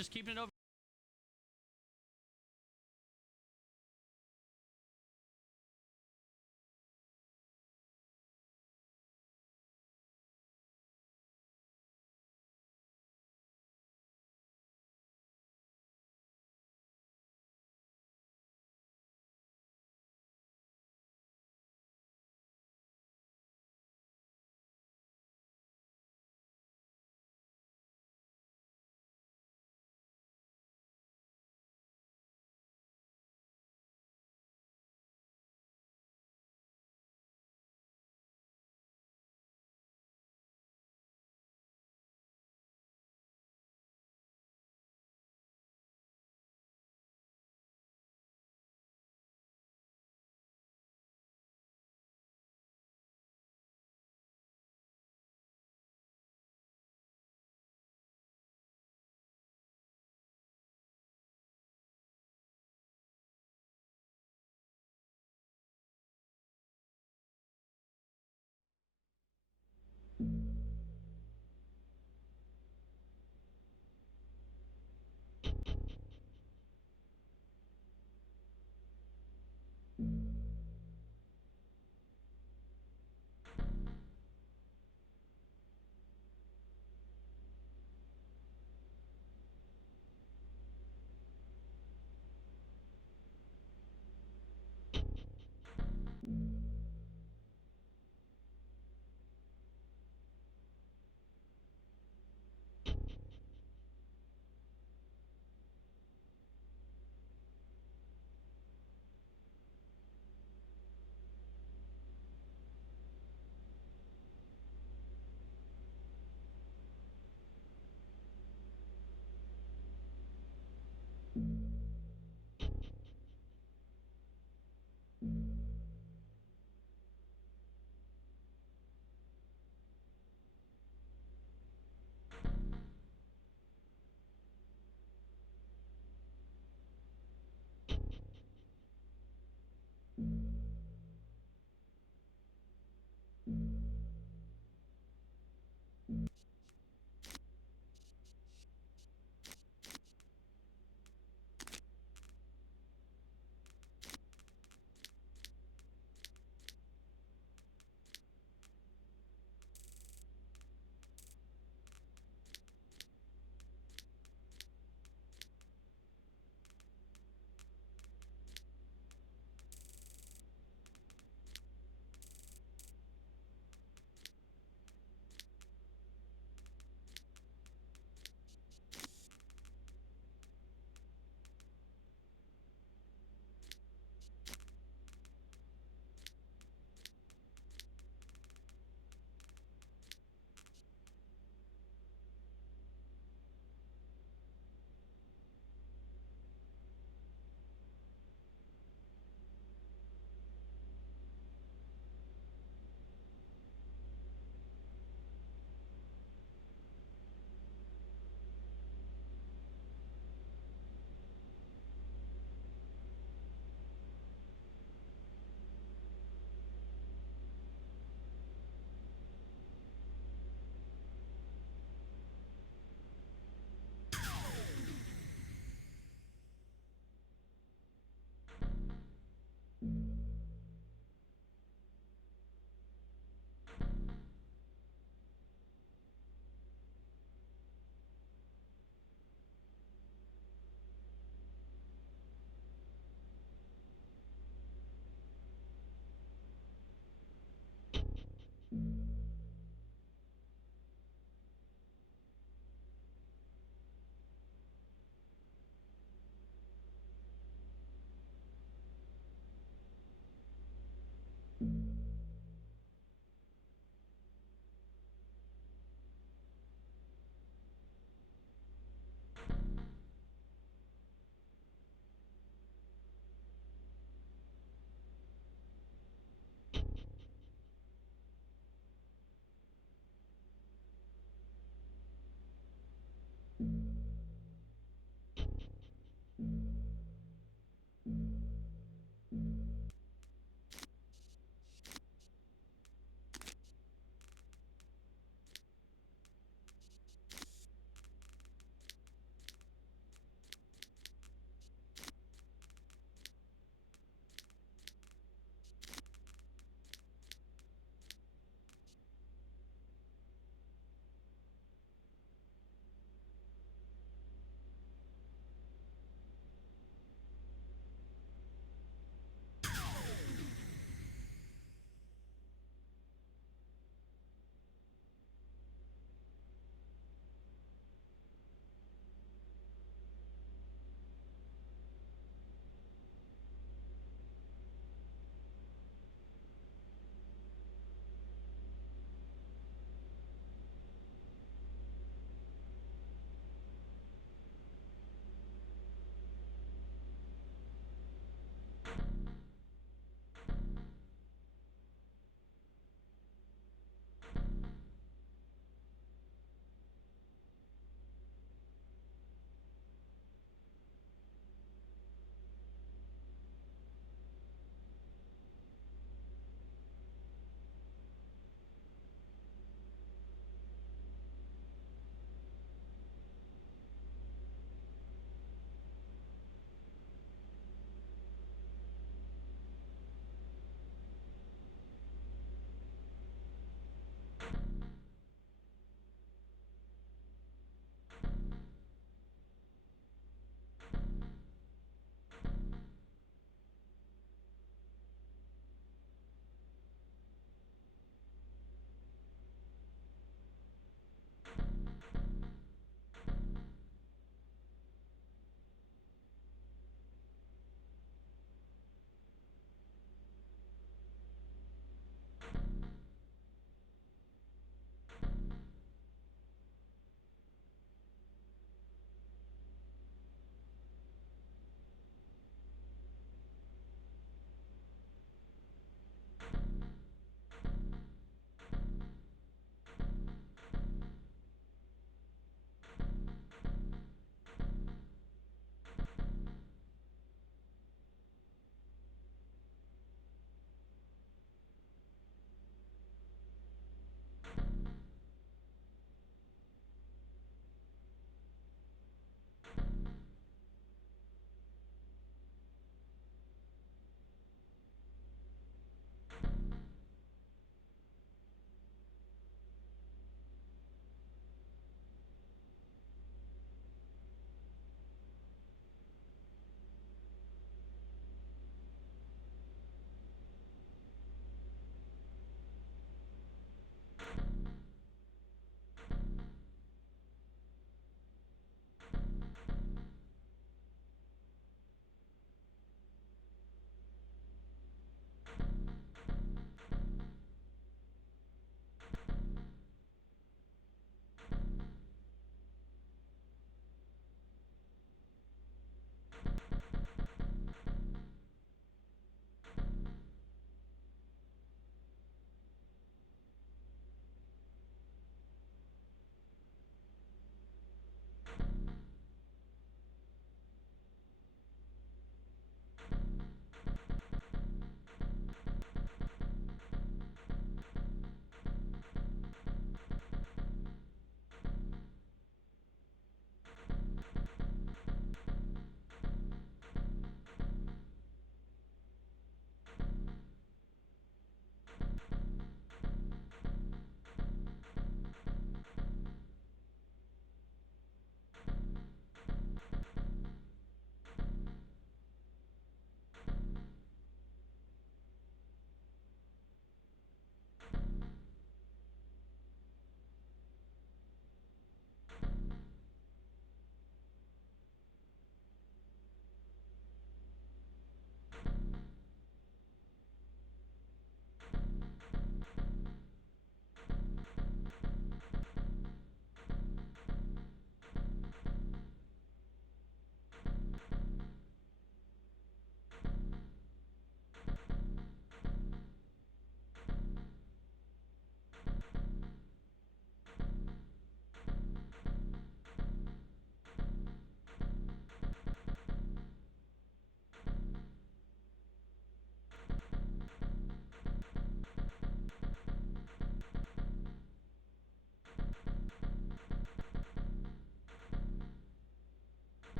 Just keeping it over.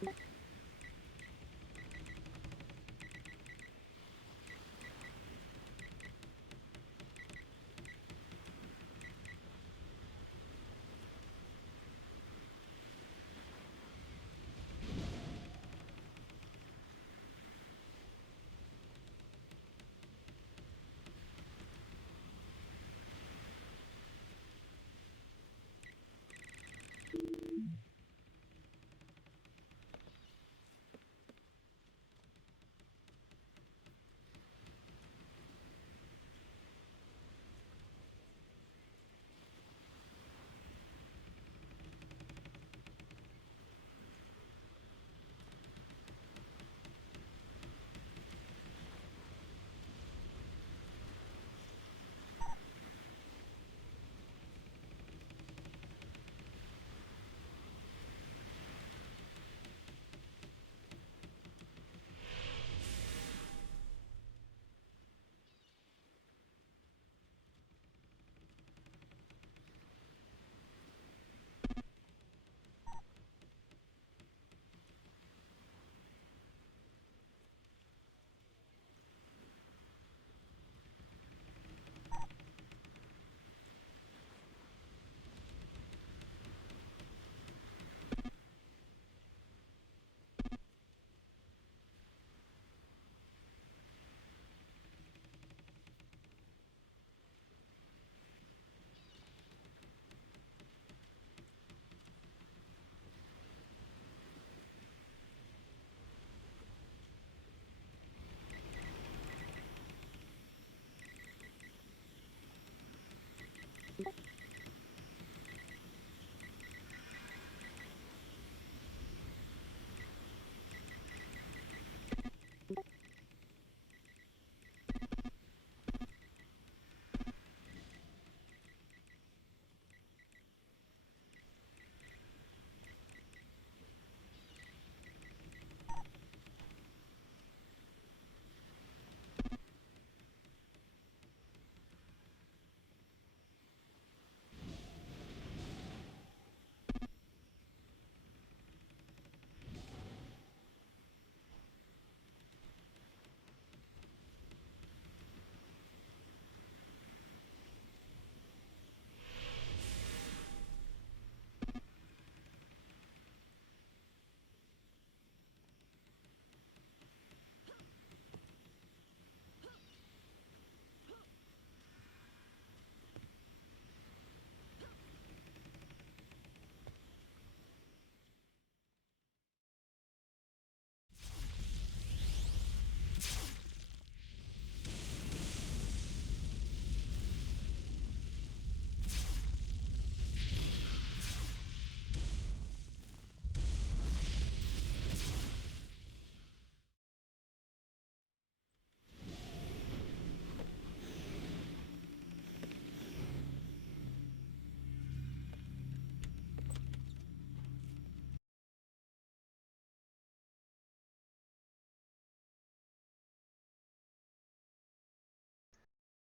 You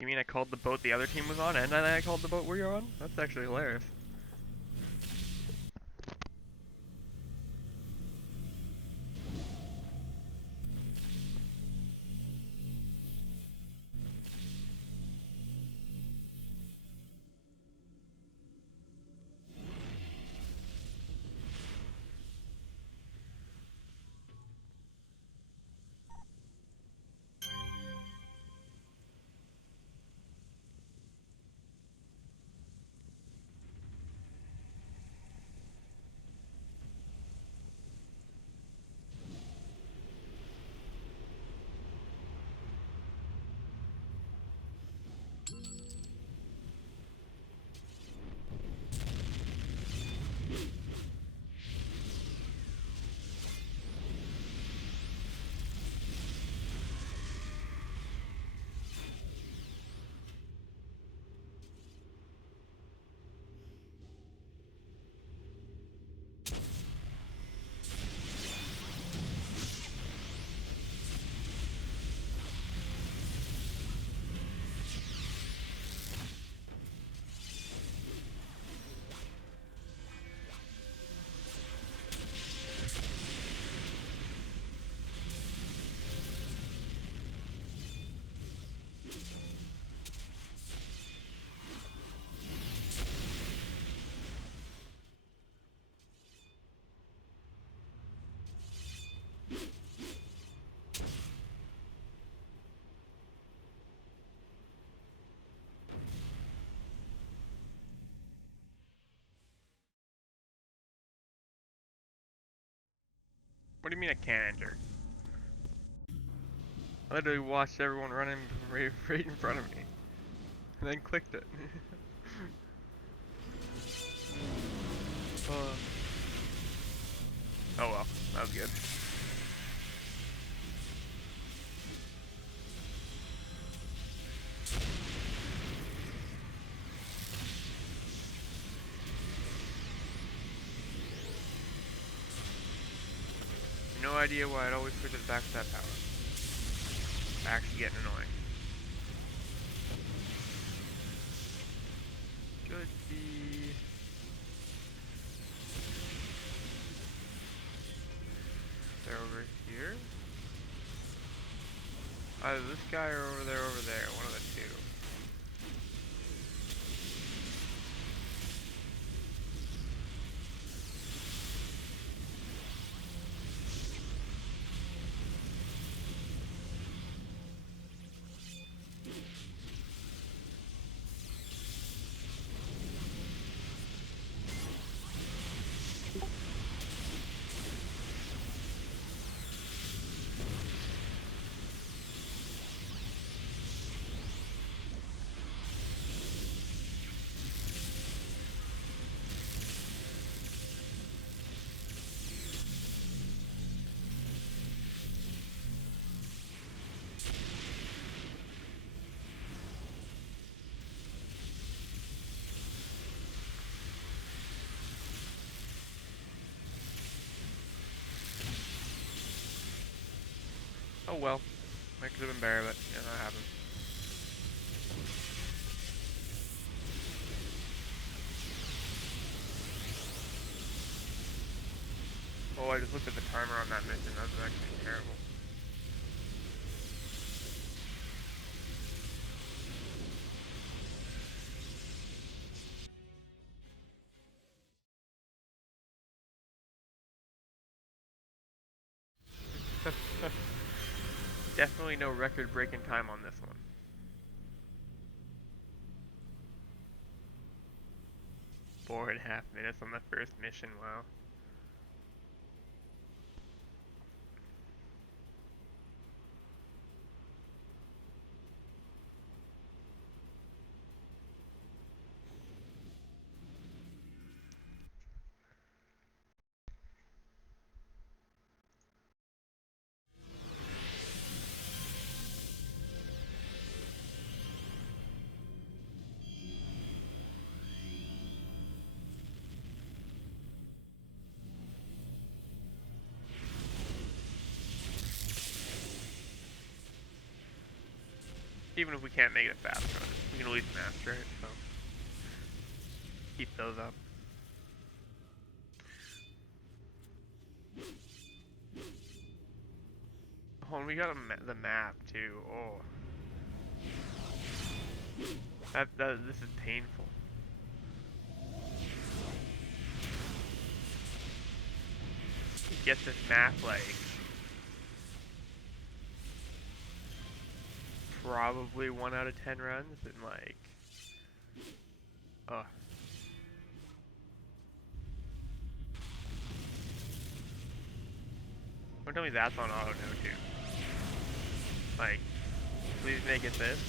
mean I called the boat the other team was on, and then I called the boat where you're on? That's actually hilarious. What do you mean I can't enter? I literally watched everyone running right in front of me. And then clicked it. Oh well, that was good. No idea why it always switches back to that power. It's actually getting annoying. Should be... They're over here? Either this guy or over there, one of the two. Oh well. That could have been better, but yeah, that happened. Oh, I just looked at the timer on that mission. That was actually terrible. Definitely no record-breaking time on this one. Four and a half minutes on the first mission, wow. Even if we can't make it fast run, we can at least master it, so keep those up. Oh, and we got the map too. Oh, this is painful. Get this map like probably 1 out of 10 runs, and like, oh. Don't tell me that's on auto no too. Like, please make it this.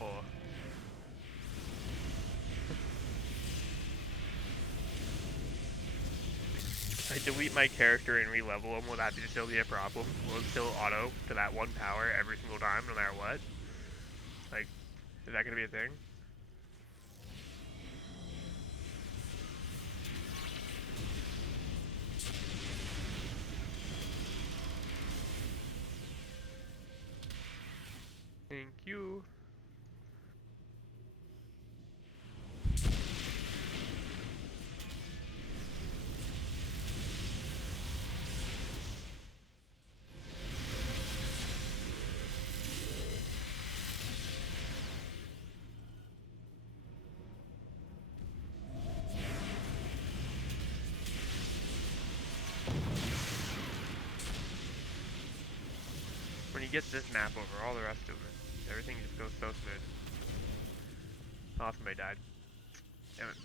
Oh. I delete my character and re-level him, will that still be a problem? Will it still auto to that one power every single time, no matter what? Like, is that gonna be a thing? Thank you. When you get this map over, all the rest of it, everything just goes so smooth. Oh, somebody died. Damn it.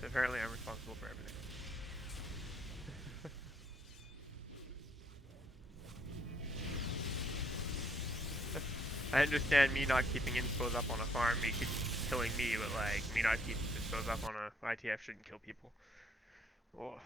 So apparently I'm responsible for everything. I understand me not keeping inspos up on a farm, me killing me, but like, me not keeping inspos up on a ITF shouldn't kill people. Oh.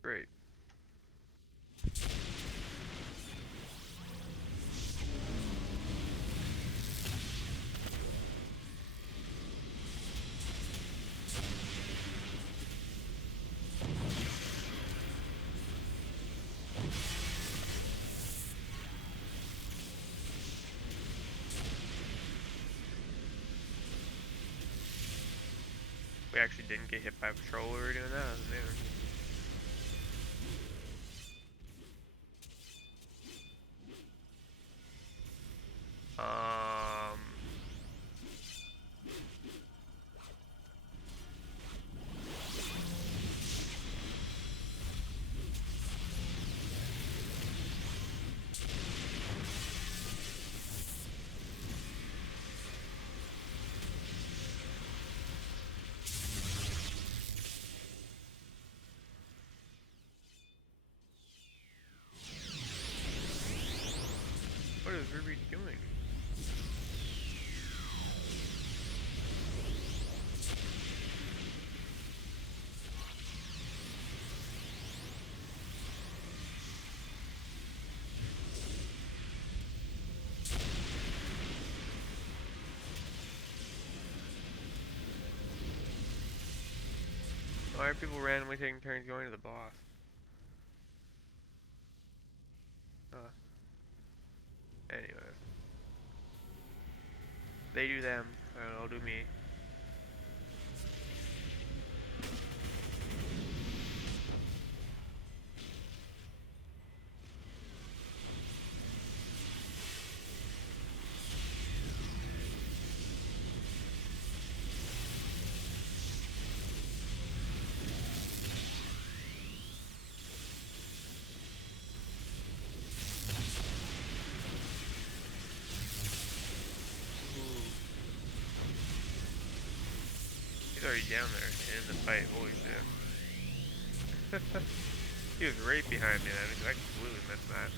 Great. We actually didn't get hit by a patrol when we were doing that. That was amazing. Um, what is Ruby doing? Why are people randomly taking turns going to the boss? Anyways. They do them, I'll do me. He's already down there in the fight, holy shit. He was right behind me, I completely missed that.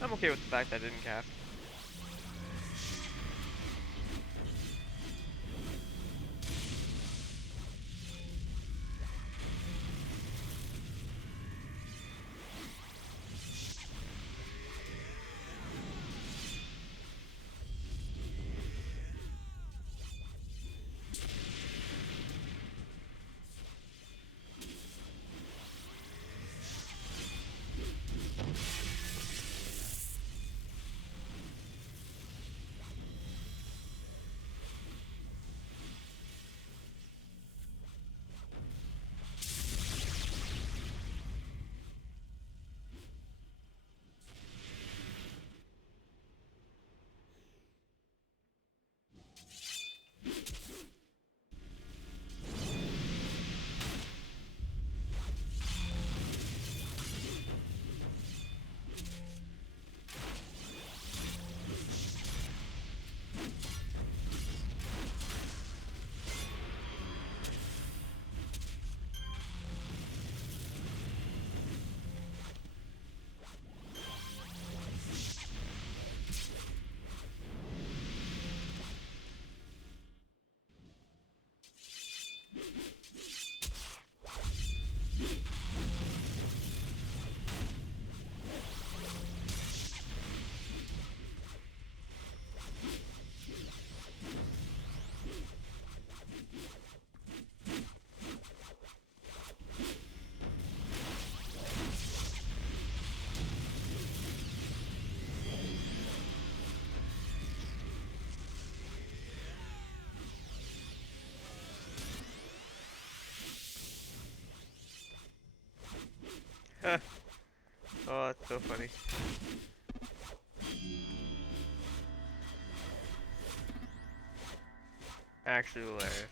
I'm okay with the fact that I didn't cast. Oh, that's so funny. Actually hilarious.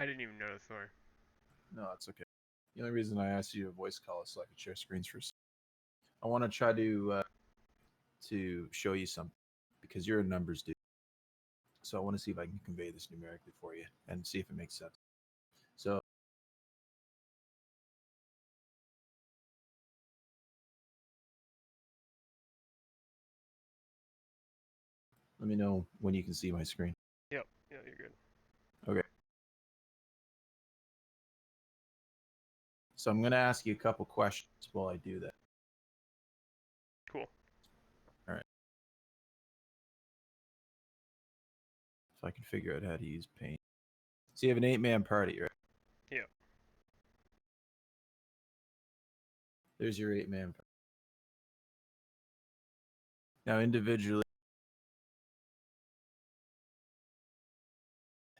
I didn't even notice, sorry. No, that's okay. The only reason I asked you to voice call is so I could share screens for a second. I want to try to show you something because you're a numbers dude. So I want to see if I can convey this numerically for you and see if it makes sense. So let me know when you can see my screen. Yep, yeah, you're good. Okay. So I'm going to ask you a couple questions while I do that. Cool. All right. If I can figure out how to use Paint. So you have an 8-man party, right? Yeah. There's your 8-man party. Now individually,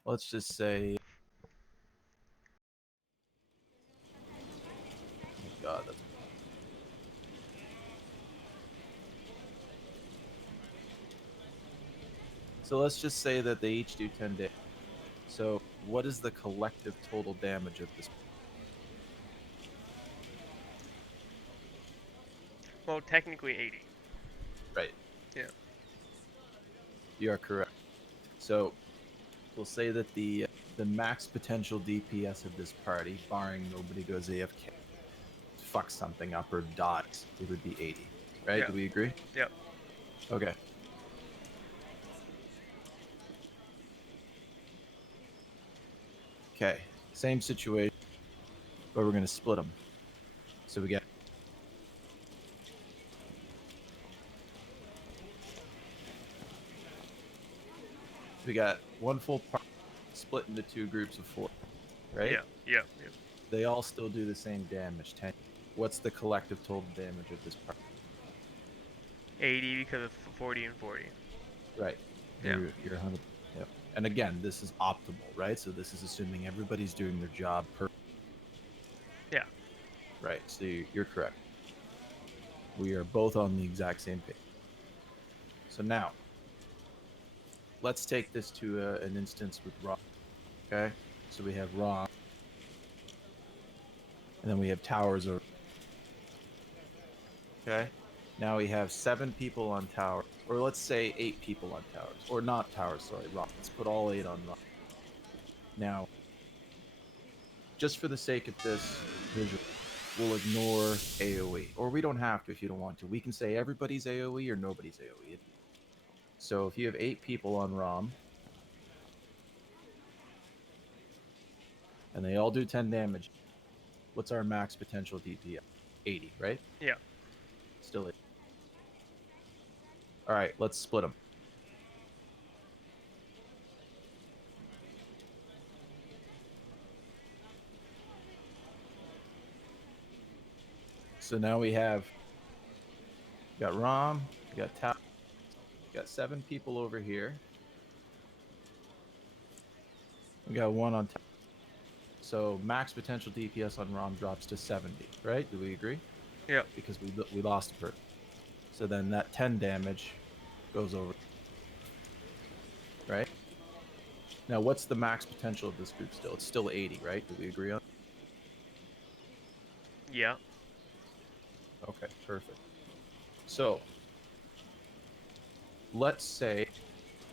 let's just say, oh my God, that's. So let's just say that they each do 10 damage. So what is the collective total damage of this? Well, technically 80. Right. Yeah. You are correct. So we'll say that the max potential DPS of this party, barring nobody goes AFK, fucks something up or dies, it would be 80. Right? Yeah. Do we agree? Yep. Okay. Okay. Same situation, but we're gonna split them. So we got one full part split into 2 groups of 4, right? Yeah. Yep. Yep. They all still do the same damage, 10. What's the collective total damage of this part? 80 because of 40 and 40. Right. Yeah. You're 100. Yep. And again, this is optimal, right? So this is assuming everybody's doing their job Yeah. right. So you're correct. We are both on the exact same page. So now, let's take this to an instance with Rom. Okay. So we have Rom, and then we have towers over. Okay. Now we have 7 people on tower, or let's say 8 people on towers, or not towers. Sorry, Rom. Let's put all 8 on Rom. Now, just for the sake of this visual, we'll ignore AoE, or we don't have to if you don't want to. We can say everybody's AoE or nobody's AoE. So if you have 8 people on ROM, and they all do 10 damage, what's our max potential DPS? 80, right? Yeah. Still 80. All right, let's split them. So now we got ROM, we got Tap, we got 7 people over here. We got 1 on top. So max potential DPS on ROM drops to 70, right? Do we agree? Yep. Because we lost a person. So then that 10 damage goes over. Right? Now, what's the max potential of this group still? It's still 80, right? Do we agree on? Yeah. Okay, perfect. So, let's say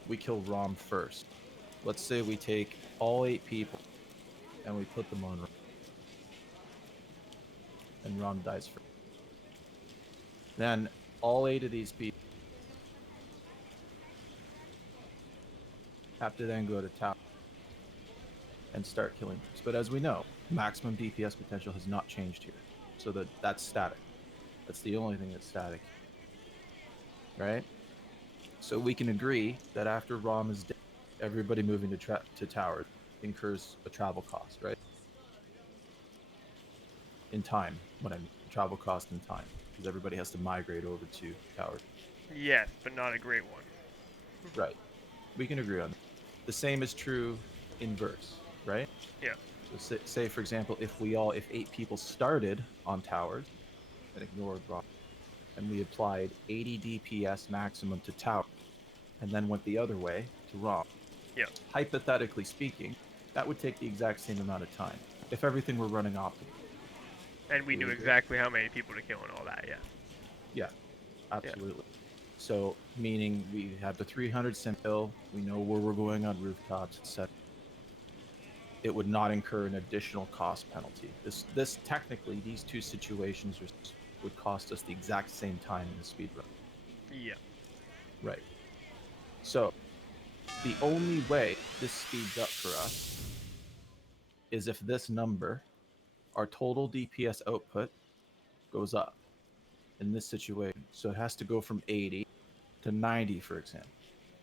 we kill Rom first. Let's say we take all 8 people and we put them on Rom. And Rom dies first. Then all 8 of these people have to then go to tower and start killing groups. But as we know, maximum DPS potential has not changed here. So that's static. That's the only thing that's static. Right? So we can agree that after ROM is dead, everybody moving to towers incurs a travel cost, right? In time, what I mean, travel cost in time, because everybody has to migrate over to towers. Yes, but not a great one. Right. We can agree on that. The same is true inverse, right? Yeah. So say for example, if 8 people started on towers and ignored ROM, and we applied 80 DPS maximum to tower, and then went the other way to ROM. Yeah. Hypothetically speaking, That would take the exact same amount of time if everything were running optimally. And we Do knew we agree? exactly how many people to kill and all that. Yeah. Yeah, Yeah. absolutely. So, meaning we have the 300 sim hill, we know where we're going on rooftops, etc. It would not incur an additional cost penalty. This technically, these two situations would cost us the exact same time in a speed run. Yeah. Right. So, the only way this speeds up for us is if this number, our total DPS output, goes up in this situation. So it has to go from 80 to 90, for example.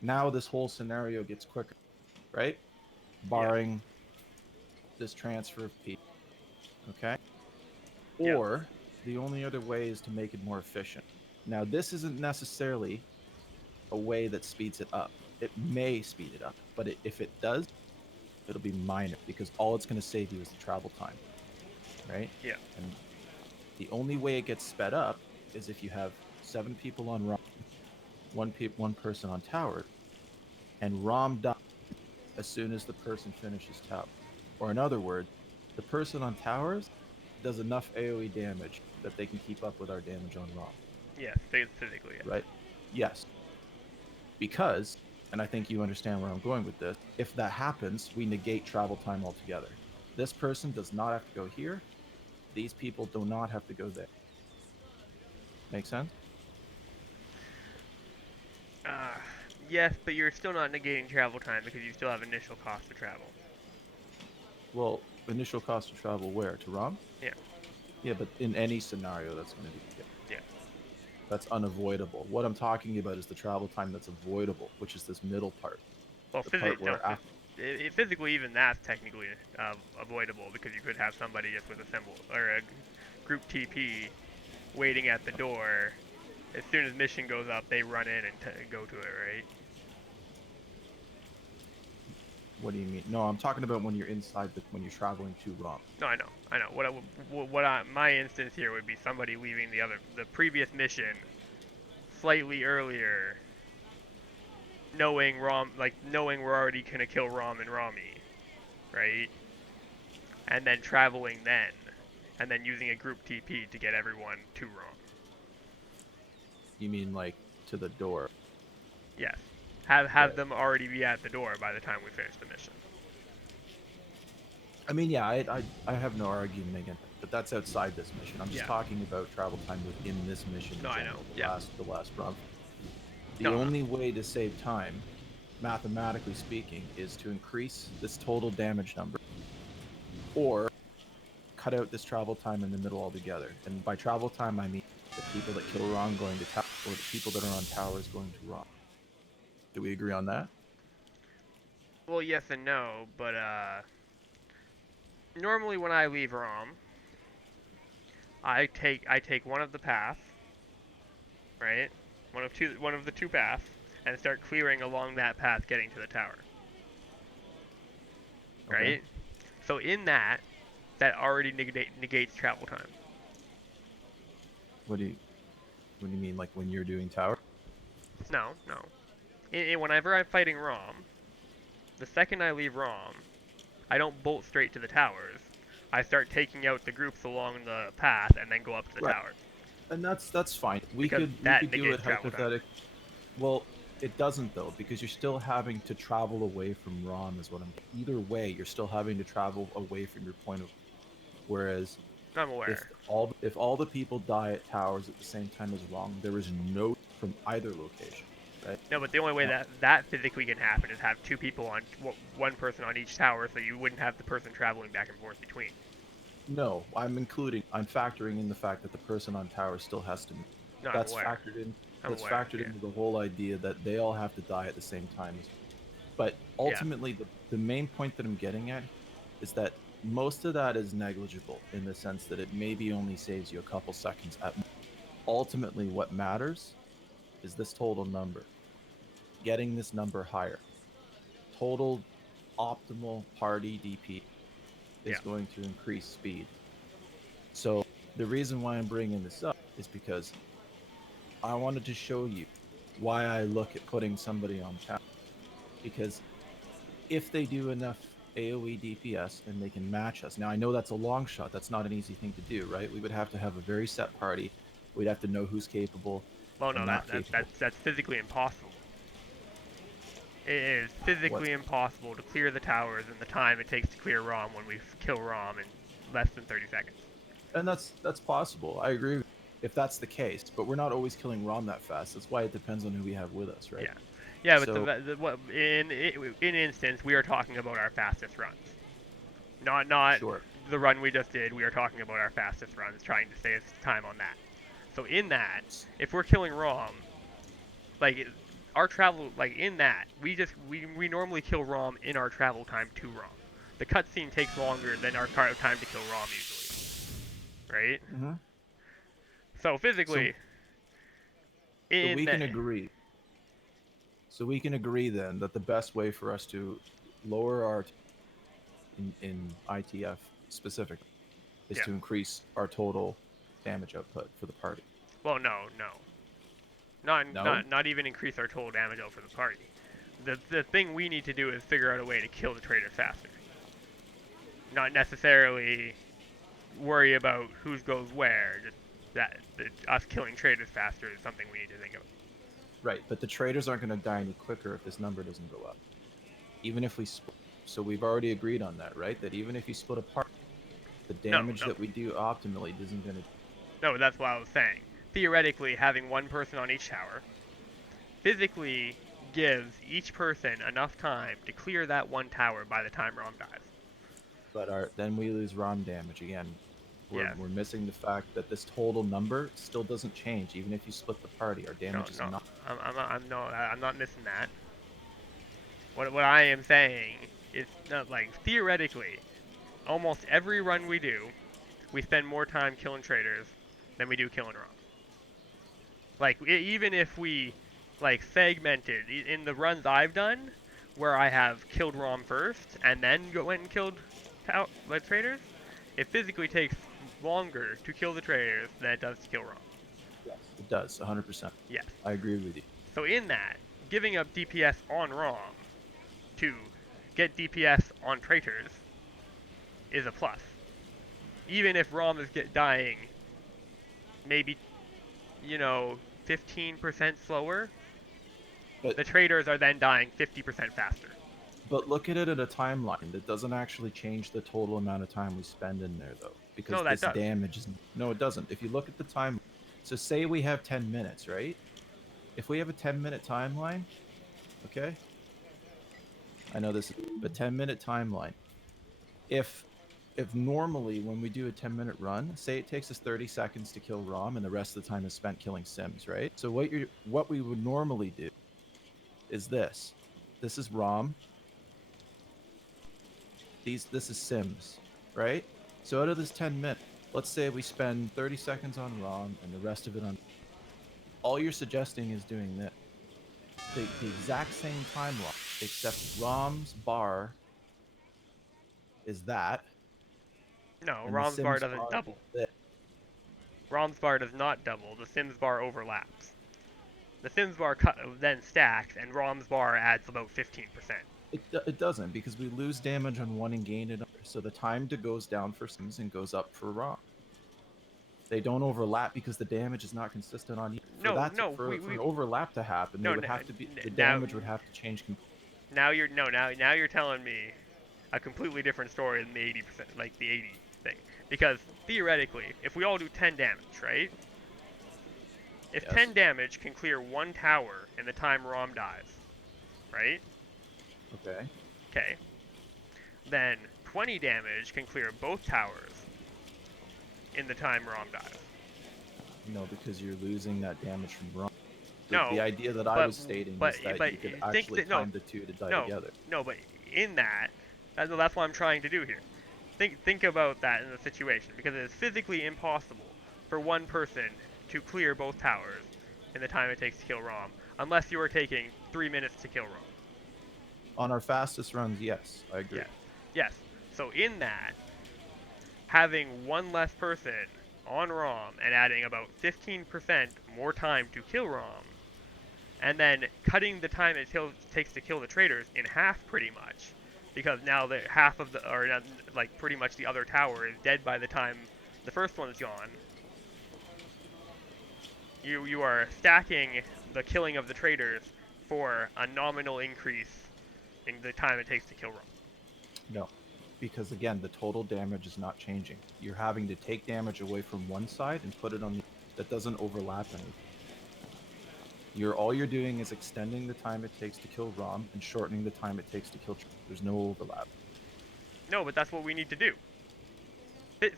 Now this whole scenario gets quicker, right? Yeah. Barring this transfer of P. Okay? Yeah. Or the only other way is to make it more efficient. Now, this isn't necessarily a way that speeds it up. It may speed it up, but if it does, it'll be minor because all it's going to save you is the travel time, right? Yeah. And the only way it gets sped up is if you have 7 people on ROM, one person on tower, and ROM dies as soon as the person finishes tower. Or in other words, the person on towers does enough AoE damage that they can keep up with our damage on ROM, Yes. Physically. Yeah. right? Yes, because, and I think you understand where I'm going with this, if that happens, we negate travel time altogether. This person does not have to go here. These people do not have to go there. Make sense? Uh, yes, but you're still not negating travel time because you still have initial cost to travel. Well, initial cost of travel where? To ROM? Yeah. Yeah, but in any scenario, that's going to be the case. Yeah. That's unavoidable. What I'm talking about is the travel time that's avoidable, which is this middle part. Well, The part where after. physically, even that's technically avoidable because you could have somebody just with a symbol or a group TP waiting at the door. As soon as mission goes up, they run in and go to it, right? What do you mean? No, I'm talking about when you're inside when you're traveling to ROM. No, I know. My instance here would be somebody leaving the previous mission slightly earlier, knowing we're already gonna kill Rom and Rami, right? And then traveling then, and then using a group TP to get everyone to Rom. You mean like to the door? Yes, have Right. them already be at the door by the time we finish the mission. I mean, yeah, I have no argument against it, but that's outside this mission. I'm just Yeah. talking about travel time within this mission No, in I general. know. Yeah. The last run. The No, no. only way to save time, mathematically speaking, is to increase this total damage number, or cut out this travel time in the middle altogether. And by travel time, I mean the people that kill Ron going to tower, or the people that are on towers going to Ron. Do we agree on that? Well, yes and no, but normally when I leave Rom, I take one of the paths, right? One of the two paths, and start clearing along that path, getting to the tower, Okay. right? So in that already negates travel time. What do you What do you mean, like when you're doing tower? No, no. Whenever I'm fighting Rom, the second I leave Rom, I don't bolt straight to the towers. I start taking out the groups along the path and then go up to the Right. tower And that's fine. We because could that do negates it travel time. hypothetic. Well, it doesn't though, because you're still having to travel away from Rom. Is what I'm. Either way, you're still having to travel away from your point of. Whereas I'm aware. if all the people die at towers at the same time as Rom, there is no from either location, right? No, but the only way Now, that physically can happen is have two people on one person on each tower, so you wouldn't have the person traveling back and forth between. no, I'm factoring in the fact that the person on tower still has to. No, I'm That's aware. factored in. I'm That's aware. factored Yeah. into the whole idea that they all have to die at the same time. But Yeah. ultimately, the main point that I'm getting at is that most of that is negligible in the sense that it maybe only saves you a couple seconds at most. Ultimately, what matters is this total number. Getting this number higher. Total optimal party DP Yeah. is going to increase speed. So the reason why I'm bringing this up is because I wanted to show you why I look at putting somebody on tower. Because if they do enough AoE DPS and they can match us. Now I know that's a long shot. That's not an easy thing to do, right? We would have to have a very set party. We'd have to know who's capable Well, and no, not capable. that's physically impossible. It is What? physically impossible to clear the towers in the time it takes to clear ROM when we kill ROM in less than 30 seconds. And that's possible. I agree if that's the case, but we're not always killing Rom that fast. That's why it depends on who we have with us, right? Yeah, yeah, but So what in instance we are talking about our fastest runs, not sure. the run we just did. We are talking about our fastest runs, trying to save time on that. So in that, if we're killing ROM, like our travel, like in that, we normally kill ROM in our travel time to ROM. The cutscene takes longer than our time to kill ROM usually, right? Hmm. So So physically, so in we the, can agree. So we can agree then that the best way for us to lower our in ITF specifically is yeah, to increase our total damage output for the party. well, no, No? not even increase our total damage out for the party. The thing we need to do is figure out a way to kill the traitors faster. Not necessarily worry about who goes where. Just that us killing traitors faster is something we need to think of. Right, but the traders aren't going to die any quicker if this number doesn't go up. Even if we split. So we've already agreed on that, right? That even if you split apart, the No, damage no, that we do optimally isn't going to. no. That's what I was saying. Theoretically, having one person on each tower physically gives each person enough time to clear that one tower by the time Rom dies. But then we lose ROM damage again. Yes. We're missing the fact that this total number still doesn't change, even if you split the party. Our No, damage is no. not. I'm not missing that. What I am saying is not like theoretically, almost every run we do, we spend more time killing traitors than we do killing ROM. Like even if we like segmented in the runs I've done, where I have killed ROM first and then went and killed traitors, it physically takes longer to kill the traitors than it does to kill ROM. Yes, it does, 100%. Yes. I agree with you. So in that, giving up DPS on ROM to get DPS on traitors is a plus. Even if ROM is dying maybe, 15% slower, But the traitors are then dying 50% faster. but look at it at a timeline. That doesn't actually change the total amount of time we spend in there, though, because No, that this does. damage is no, it doesn't. If you look at the time, so say we have 10 minutes, right? If we have a 10-minute timeline, okay, I know this is a 10-minute timeline. If normally when we do a 10-minute run, say it takes us 30 seconds to kill ROM and the rest of the time is spent killing Sims, right? So what we would normally do is this. This is ROM. This is Sims, right? So out of this 10 minutes, let's say we spend 30 seconds on ROM and the rest of it on. All you're suggesting is doing this. The exact same timeline, except ROM's bar is that, No, and the ROM's bar Sims doesn't bar is double. this. ROM's bar does not double. The Sims bar overlaps. The Sims bar then stacks, and ROM's bar adds about 15%. It doesn't because we lose damage on one and gain it on. So the time to goes down for Sims and goes up for ROM. They don't overlap because the damage is not consistent on either. For No, that no, for an overlap to happen, they no, would have to be the now, damage would have to change completely. now you're telling me a completely different story than the 80%, like the 80 thing. Because theoretically, if we all do 10 damage, right? If Yes. 10 damage can clear one tower in the time ROM dies, right? Okay. Okay. Then 20 damage can clear both towers in the time ROM dies. No, because you're losing that damage from ROM. The No, idea that I but was stating but is that but you could think actually that no time the two to die no together. no but in that's what I'm trying to do here. Think about that in the situation because it is physically impossible for one person to clear both towers in the time it takes to kill ROM unless you are taking 3 minutes to kill ROM. On our fastest runs, yes, I agree. Yes, yes. So in that, having one less person on ROM and adding about 15% more time to kill ROM and then cutting the time it takes to kill the traitors in half pretty much because now the half of the, or like pretty much the other tower is dead by the time the first one is gone. You are stacking the killing of the traders for a nominal increase in the time it takes to kill Rom. No, because again, the total damage is not changing. You're having to take damage away from one side and put it on the that doesn't overlap anything. All you're doing is extending the time it takes to kill Rom and shortening the time it takes to kill. There's no overlap. No, but that's what we need to do.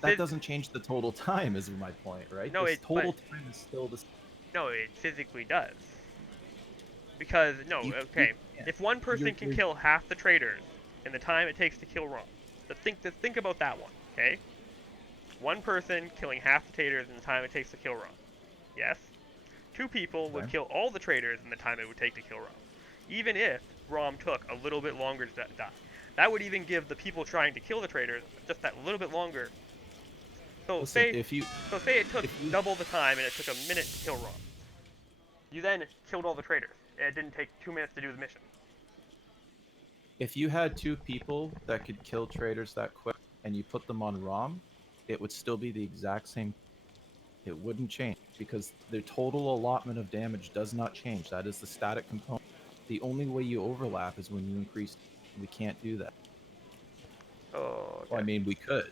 That doesn't change the total time, is my point, right? No, This total time is still the same. No, it physically does. Because no, okay, if one person can kill half the traders in the time it takes to kill Rom, think about that one, okay? One person killing half the traders in the time it takes to kill Rom. Yes. Two people would kill all the traders in the time it would take to kill Rom. Even if Rom took a little bit longer to die. That would even give the people trying to kill the traders just that little bit longer. So say it took double the time and it took a minute to kill Rom. You then killed all the traders. And it didn't take 2 minutes to do the mission. If you had two people that could kill traders that quick and you put them on Rom, it would still be the exact same. It wouldn't change because the total allotment of damage does not change. That is the static component. The only way you overlap is when you increase. We can't do that. Oh, okay. Well, I mean, we could.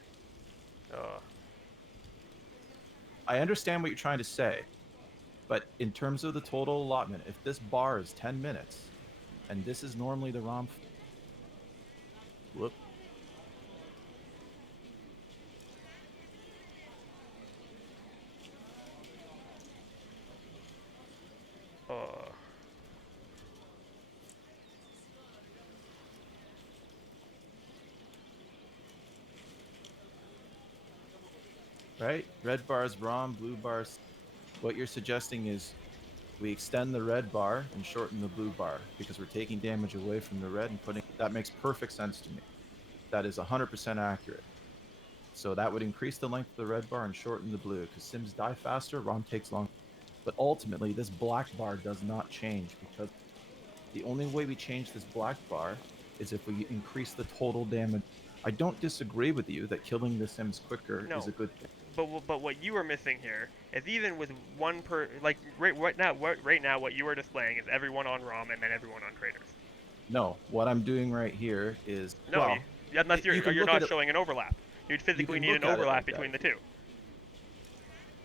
I understand what you're trying to say, but in terms of the total allotment, if this bar is 10 minutes, and this is normally the ROM... Whoop. Right? Red bars ROM, blue bars... What you're suggesting is we extend the red bar and shorten the blue bar because we're taking damage away from the red and putting... That makes perfect sense to me. That is 100% accurate. So that would increase the length of the red bar and shorten the blue because Sims die faster, ROM takes longer. But ultimately, this black bar does not change because the only way we change this black bar is if we increase the total damage. I don't disagree with you that killing the Sims quicker is a good thing. But what you are missing here is even with one right now what you are displaying is everyone on ROM and then everyone on traders. No, what I'm doing right here is unless you're not showing an overlap. You'd physically need an overlap between the two.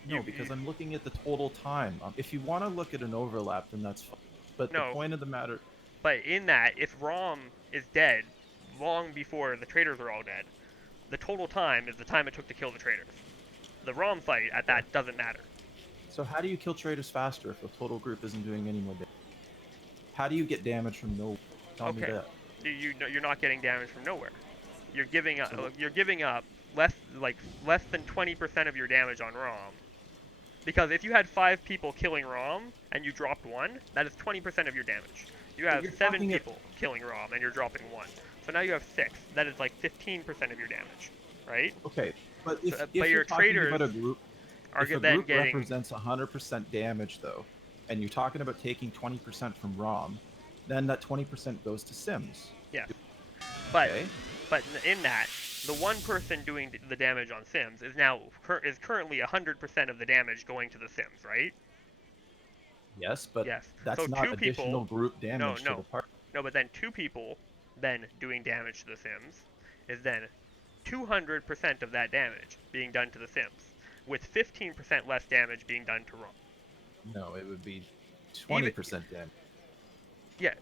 No, because I'm looking at the total time. If you want to look at an overlap, then that's fine. But the point of the matter... But in that, if ROM is dead long before the traders are all dead, the total time is the time it took to kill the traders. The ROM fight at that doesn't matter. So how do you kill traders faster if the total group isn't doing any more damage? How do you get damage from nowhere? Tell me that. You're not getting damage from nowhere. You're giving up less than 20% of your damage on ROM. Because if you had 5 people killing ROM and you dropped 1, that is 20% of your damage. You have 7 people killing ROM and you're dropping 1. So now you have 6. That is like 15% of your damage, right? Okay, but if your traders about a group, are if a then group getting represents 100% damage though, and you're talking about taking 20% from ROM, then that 20% goes to Sims. Yes. But in that, the one person doing the damage on Sims is currently 100% of the damage going to the Sims, right? Yes, but that's so not additional group damage to the party. No, but then 2 people then doing damage to the Sims is then 200% of that damage being done to the Sims, with 15% less damage being done to ROM. No, it would be 20% damage. Yeah.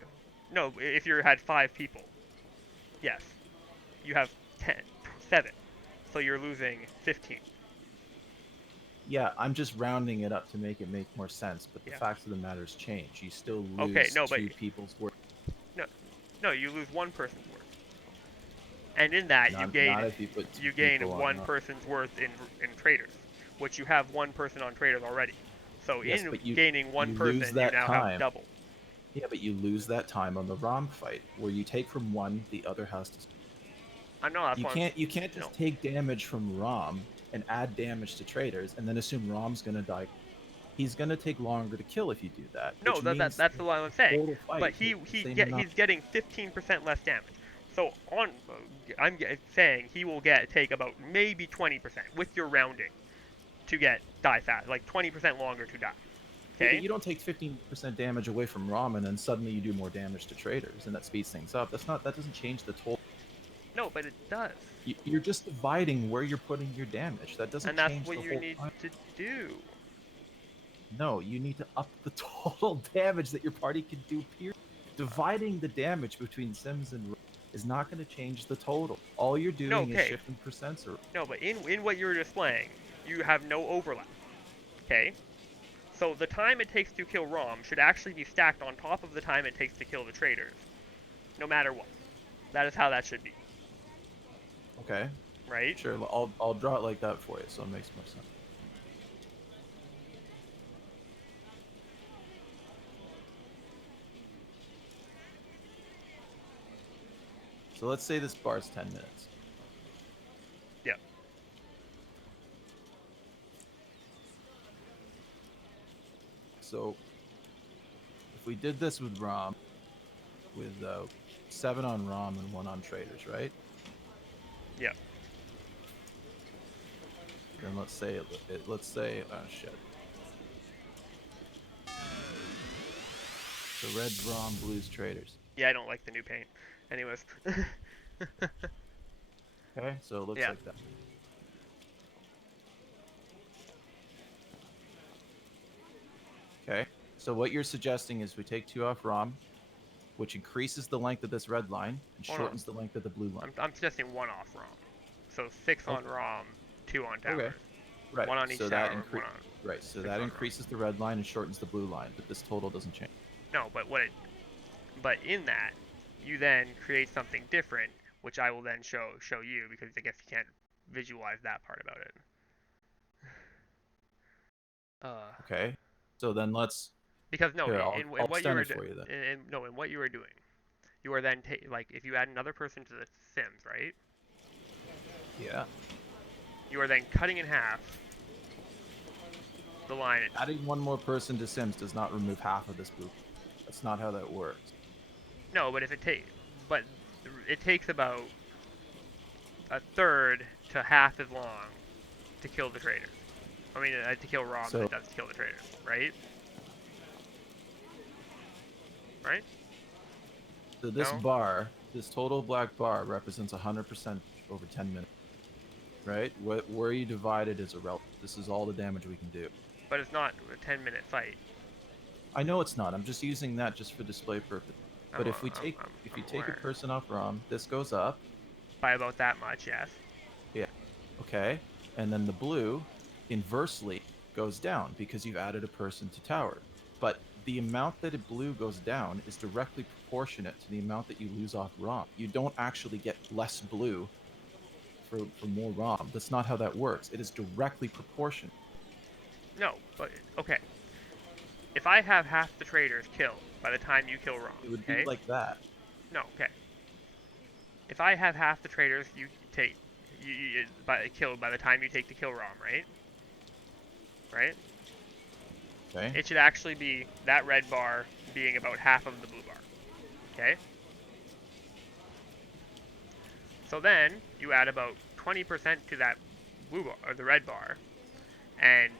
No, if you had 5 people. Yes. You have 7. So you're losing 15. Yeah, I'm just rounding it up to make it make more sense, but the fact of the matter is change. You still lose 2 people's worth. No, you lose 1 person's worth. And in that, you gain 1 person's worth in traders, which you have 1 person on traders already. So gaining 1 person, you now have double. Yeah, but you lose that time on the ROM fight, where you take from one, the other has to... I know, you can't just take damage from ROM and add damage to traders and then assume ROM's gonna die. He's gonna take longer to kill if you do that. No, that's the line I'm saying. But he's getting 15% less damage. So I'm saying he will take about maybe 20% with your rounding to get die fast, like 20% longer to die. Yeah, but Okay? you don't take 15% damage away from Rom and then suddenly you do more damage to traders and that speeds things up. That doesn't change the total. No, but it does. You're just dividing where you're putting your damage. That doesn't And that's change what the you whole need time. to do. No, you need to up the total damage that your party can do, period. Dividing the damage between Sims and Rom is not going to change the total. All you're No, doing is okay. shifting percents around. No, but in what you're displaying, you have no overlap. Okay? So the time it takes to kill Rom should actually be stacked on top of the time it takes to kill the traders. No matter what. That is how that should be. Okay, Right? sure. I'll draw it like that for you, so it makes more sense. So let's say this bar's 10 minutes. Yeah. So if we did this with Rom, with 7 on Rom and 1 on traders, right? Yeah. Then let's say let's say oh shit. So red Rom, blues traders. Yeah, I don't like the new paint. Anyways. Okay, so it looks Yeah. like that. Okay, so what you're suggesting is we take 2 off Rom, which increases the length of this red line and Hold on. shortens the length of the blue line. I'm suggesting 1 off ROM. So 6 on Okay. ROM, 2 on Okay. towers. Right. 1 on each So tower, 1 on. right. So 6 that on ROM. increases the red line and shortens the blue line, but this total doesn't change. No, but in that, you then create something different, which I will then show you because I guess you can't visualize that part about it. Okay. So then let's Because no, here. in I'll what you extend were it for you then. in what you were doing, you are then like if you add another person to the Sims, right? Yeah. You are then cutting in half the line. Adding one more person to Sims does not remove half of this blue. That's not how that works. No, but it takes about a third to half as long to kill the traders. I mean, to kill ROM than So it does to kill the traders, right? Right? So this No? bar, this total black bar, represents 100% over 10 minutes, right? Where you divide it is irrelevant. This is all the damage we can do. But it's not a 10-minute fight. I know it's not. I'm just using that just for display purpose. But if you I'm take a aware. person off ROM, this goes up. By about that much, yes. Yeah. Okay. And then the blue, inversely, goes down because you've added a person to tower. But the amount that a blue goes down is directly proportionate to the amount that you lose off ROM. You don't actually get less blue for more ROM. That's not how that works. It is directly proportional. No, but okay. If I have half the traders killed by the time you kill ROM, It would be okay? like that. No, okay. If I have half the traders killed by the time you take the kill ROM, right? Right? Okay. It should actually be that red bar being about half of the blue bar. Okay? So then you add about 20% to that blue bar or the red bar, and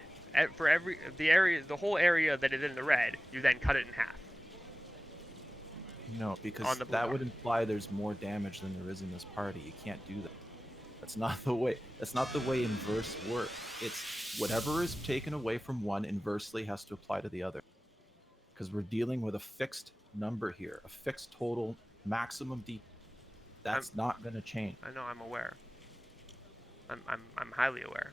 for the whole area that is in the red, you then cut it in half No, on because the blue that bar. would imply there's more damage than there is in this party. You can't do that. That's not the way. That's not the way inverse works. It's whatever is taken away from one inversely has to apply to the other. Because we're dealing with a fixed number here, a fixed total maximum D. I'm, That's not going to change. I know I'm aware. I'm highly aware.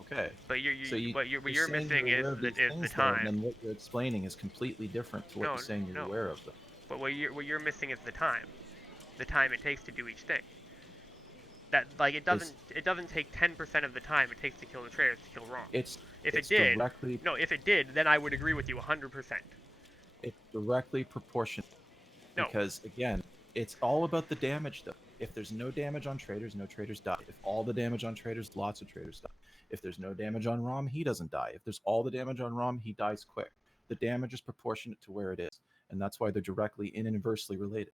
Okay. But So what you're you're saying missing you're is aware of these the things though, and time. then what you're explaining is completely different to what No, you're saying you're no. aware of them. But what you're missing is the time. The time it takes to do each thing. That like Is it doesn't take 10% of the time it takes to kill the traders to kill ROM. If it it's did, directly no, if it did, then I would agree with you 100%. it's directly proportional No, because again, it's all about the damage though. If there's no damage on traders, no traders die. If all the damage on traders, lots of traders die. If there's no damage on Rom, he doesn't die. If there's all the damage on Rom, he dies quick. The damage is proportionate to where it is, and that's why they're directly and inversely related.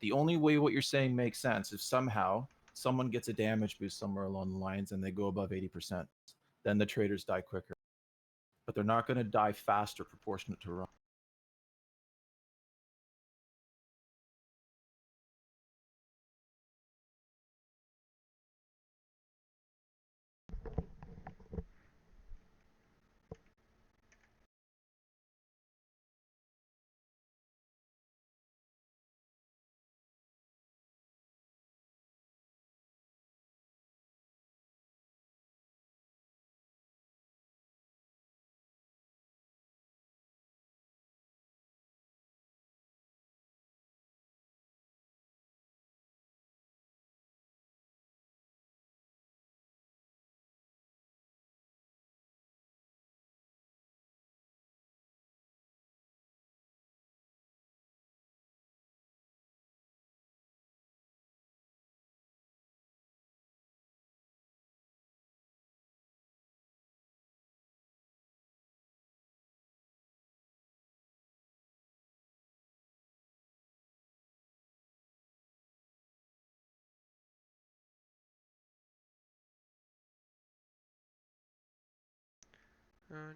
The only way what you're saying makes sense if somehow someone gets a damage boost somewhere along the lines and they go above 80%, then the traders die quicker. But they're not going to die faster proportionate to run.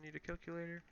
Need a calculator.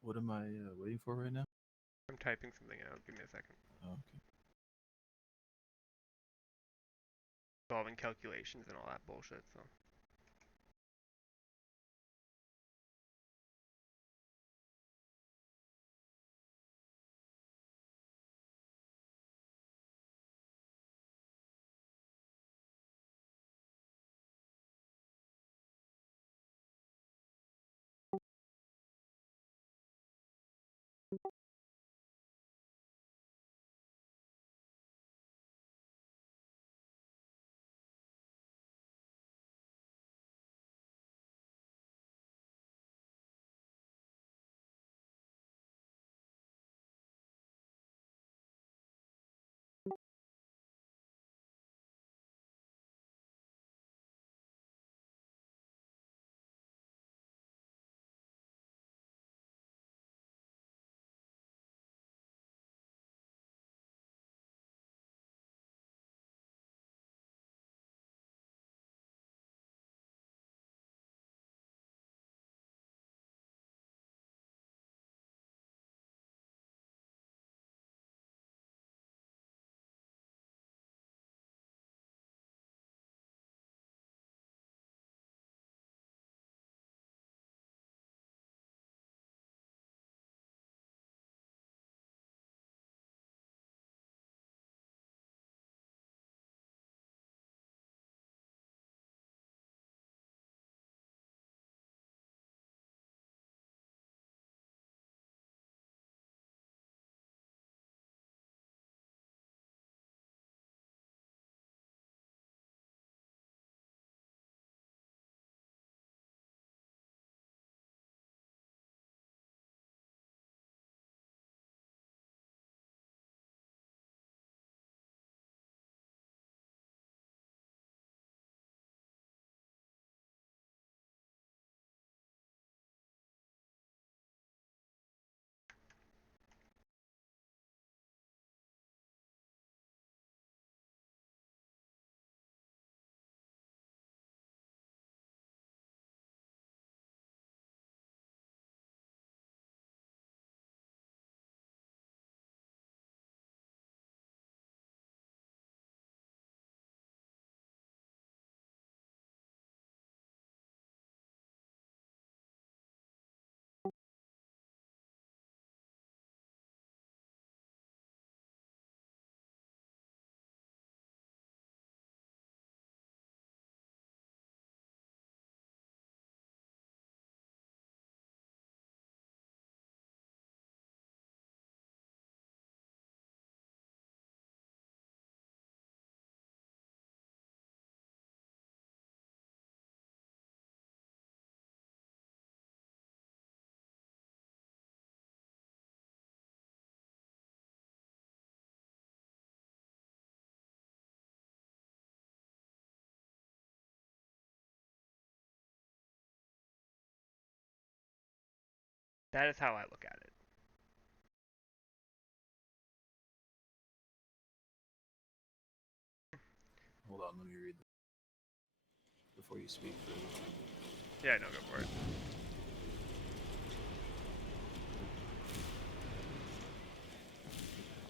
What am I waiting for right now? I'm typing something out. Give me a second. Oh, okay. Solving calculations and all that bullshit. So. That is how I look at it. Hold on, let me read this before you speak. Yeah, no, go for it.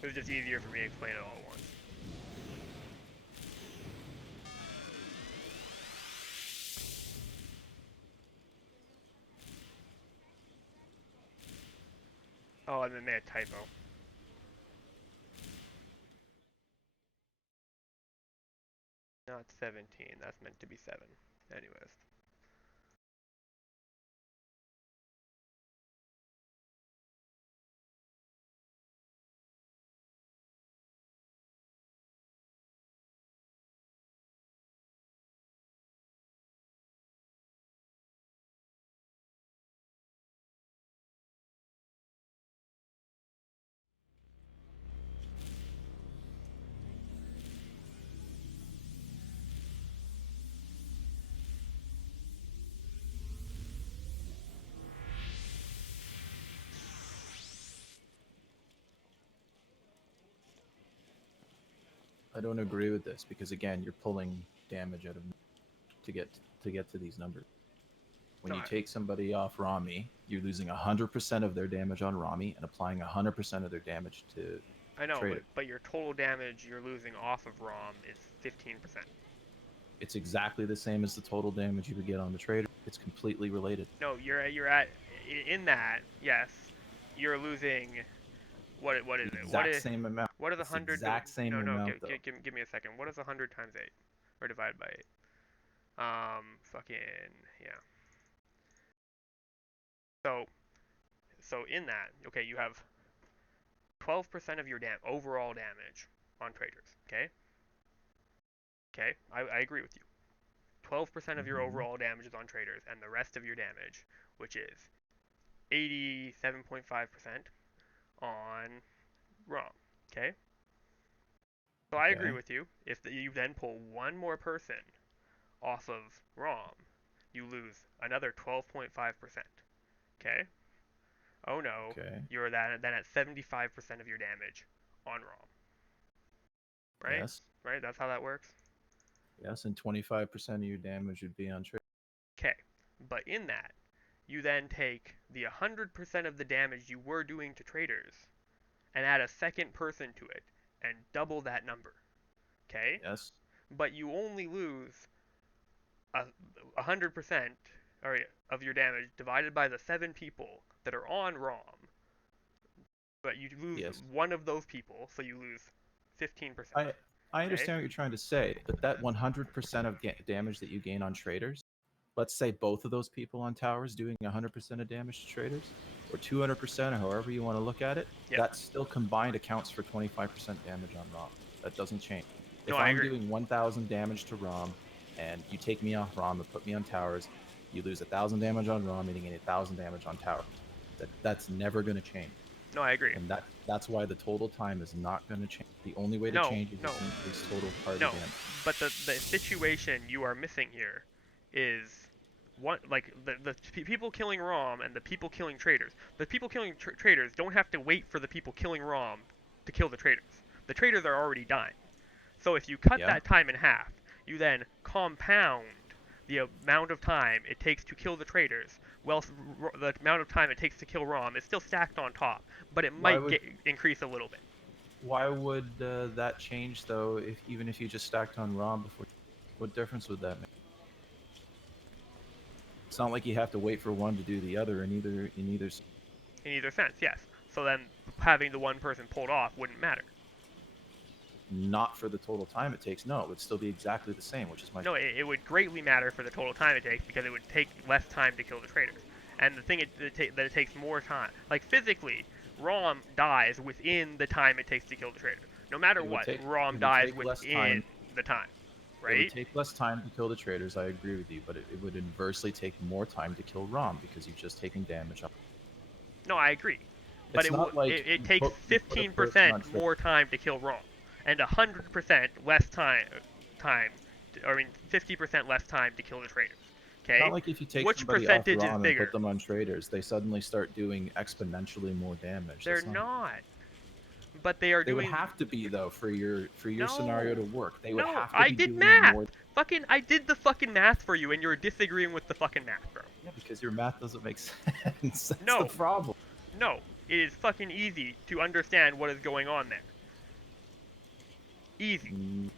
It was just easier for me to explain it all at once. Oh, and then they had typo. Not 17. That's meant to be 7. Anyways. I don't agree with this because again, you're pulling damage out of to get to these numbers. When No, you take somebody off Rami, you're losing 100% of their damage on Rami and applying 100% of their damage to I know, Trader. but your total damage you're losing off of Rom is 15%. It's exactly the same as the total damage you would get on the Trader. It's completely related. No, you're at in that, yes, you're losing. What is The it? exact same amount. What is It's the 100? exact same No, amount, though. give me a second. What is 100 times 8, or divided by 8? Fucking yeah. So in that, okay, you have 12% of your overall damage on traders. Okay, I agree with you. 12% of your Hmm. overall damage is on traders, and the rest of your damage, which is 87.5% on ROM. Okay, so I agree Okay. with you. If you then pull one more person off of ROM, you lose another 12.5%. Okay. Oh no, Okay. you're then at 75% of your damage on ROM. Right? Yes. Right? That's how that works. Yes, and 25% of your damage would be on Trader. Okay. But in that, you then take the 100% of the damage you were doing to traders and add a second person to it and double that number. Okay? Yes. But you only lose a 100% of your damage divided by the 7 people that are on ROM. But you lose Yes. one of those people, so you lose 15%. I I Okay? understand what you're trying to say, but that 100% of damage that you gain on traders, let's say both of those people on towers doing 100% of damage to traders, or 200%, or however you want to look at it, Yeah. that still combined accounts for 25% damage on ROM. That doesn't change. No, If I I'm agree. doing 1,000 damage to ROM, and you take me off ROM and put me on towers, you lose 1,000 damage on ROM, meaning 1,000 damage on towers. That's never going to change. No, I agree. And that's why the total time is not going to change. The only way to No, change it no, is to increase total party no. damage. But the situation you are missing here is the people killing ROM and the people killing traders. The people killing traders don't have to wait for the people killing ROM to kill the traders. The traders are already dying. So if you cut Yeah. that time in half, you then compound the amount of time it takes to kill the traders. Well, the amount of time it takes to kill ROM is still stacked on top, but it Why might would increase a little bit. that change though? If even if you just stacked on ROM before, what difference would that make? It's not like you have to wait for one to do the other in either. In either sense, yes. So then having the one person pulled off wouldn't matter. Not for the total time it takes. No, it would still be exactly the same, which is my. No, it would greatly matter for the total time it takes because it would take less time to kill the traders. And the thing that it takes more time, like physically, ROM dies within the time it takes to kill the trader. No matter It would what, take. ROM It would dies take less within time. the time, It would right? take less time to kill the traders. I agree with you, but it would inversely take more time to kill ROM because you've just taken damage on. No, I agree. But It's not like it takes you put a person 15% on more time to kill ROM, and 100% less I mean 50% less time to kill the traders. Not Okay? like if you take Which somebody off percentage is ROM and put bigger? them on traders, they suddenly start doing exponentially more damage. They're That's not. not. But they are They would doing have to be though for your scenario no. to work. They would No, have to I be did doing math. more. I did the fucking math for you, and you're disagreeing with the fucking math, bro. Yeah, because your math doesn't make sense. That's the No, problem. no, it is fucking easy to understand what is going on there. Easy. Mm,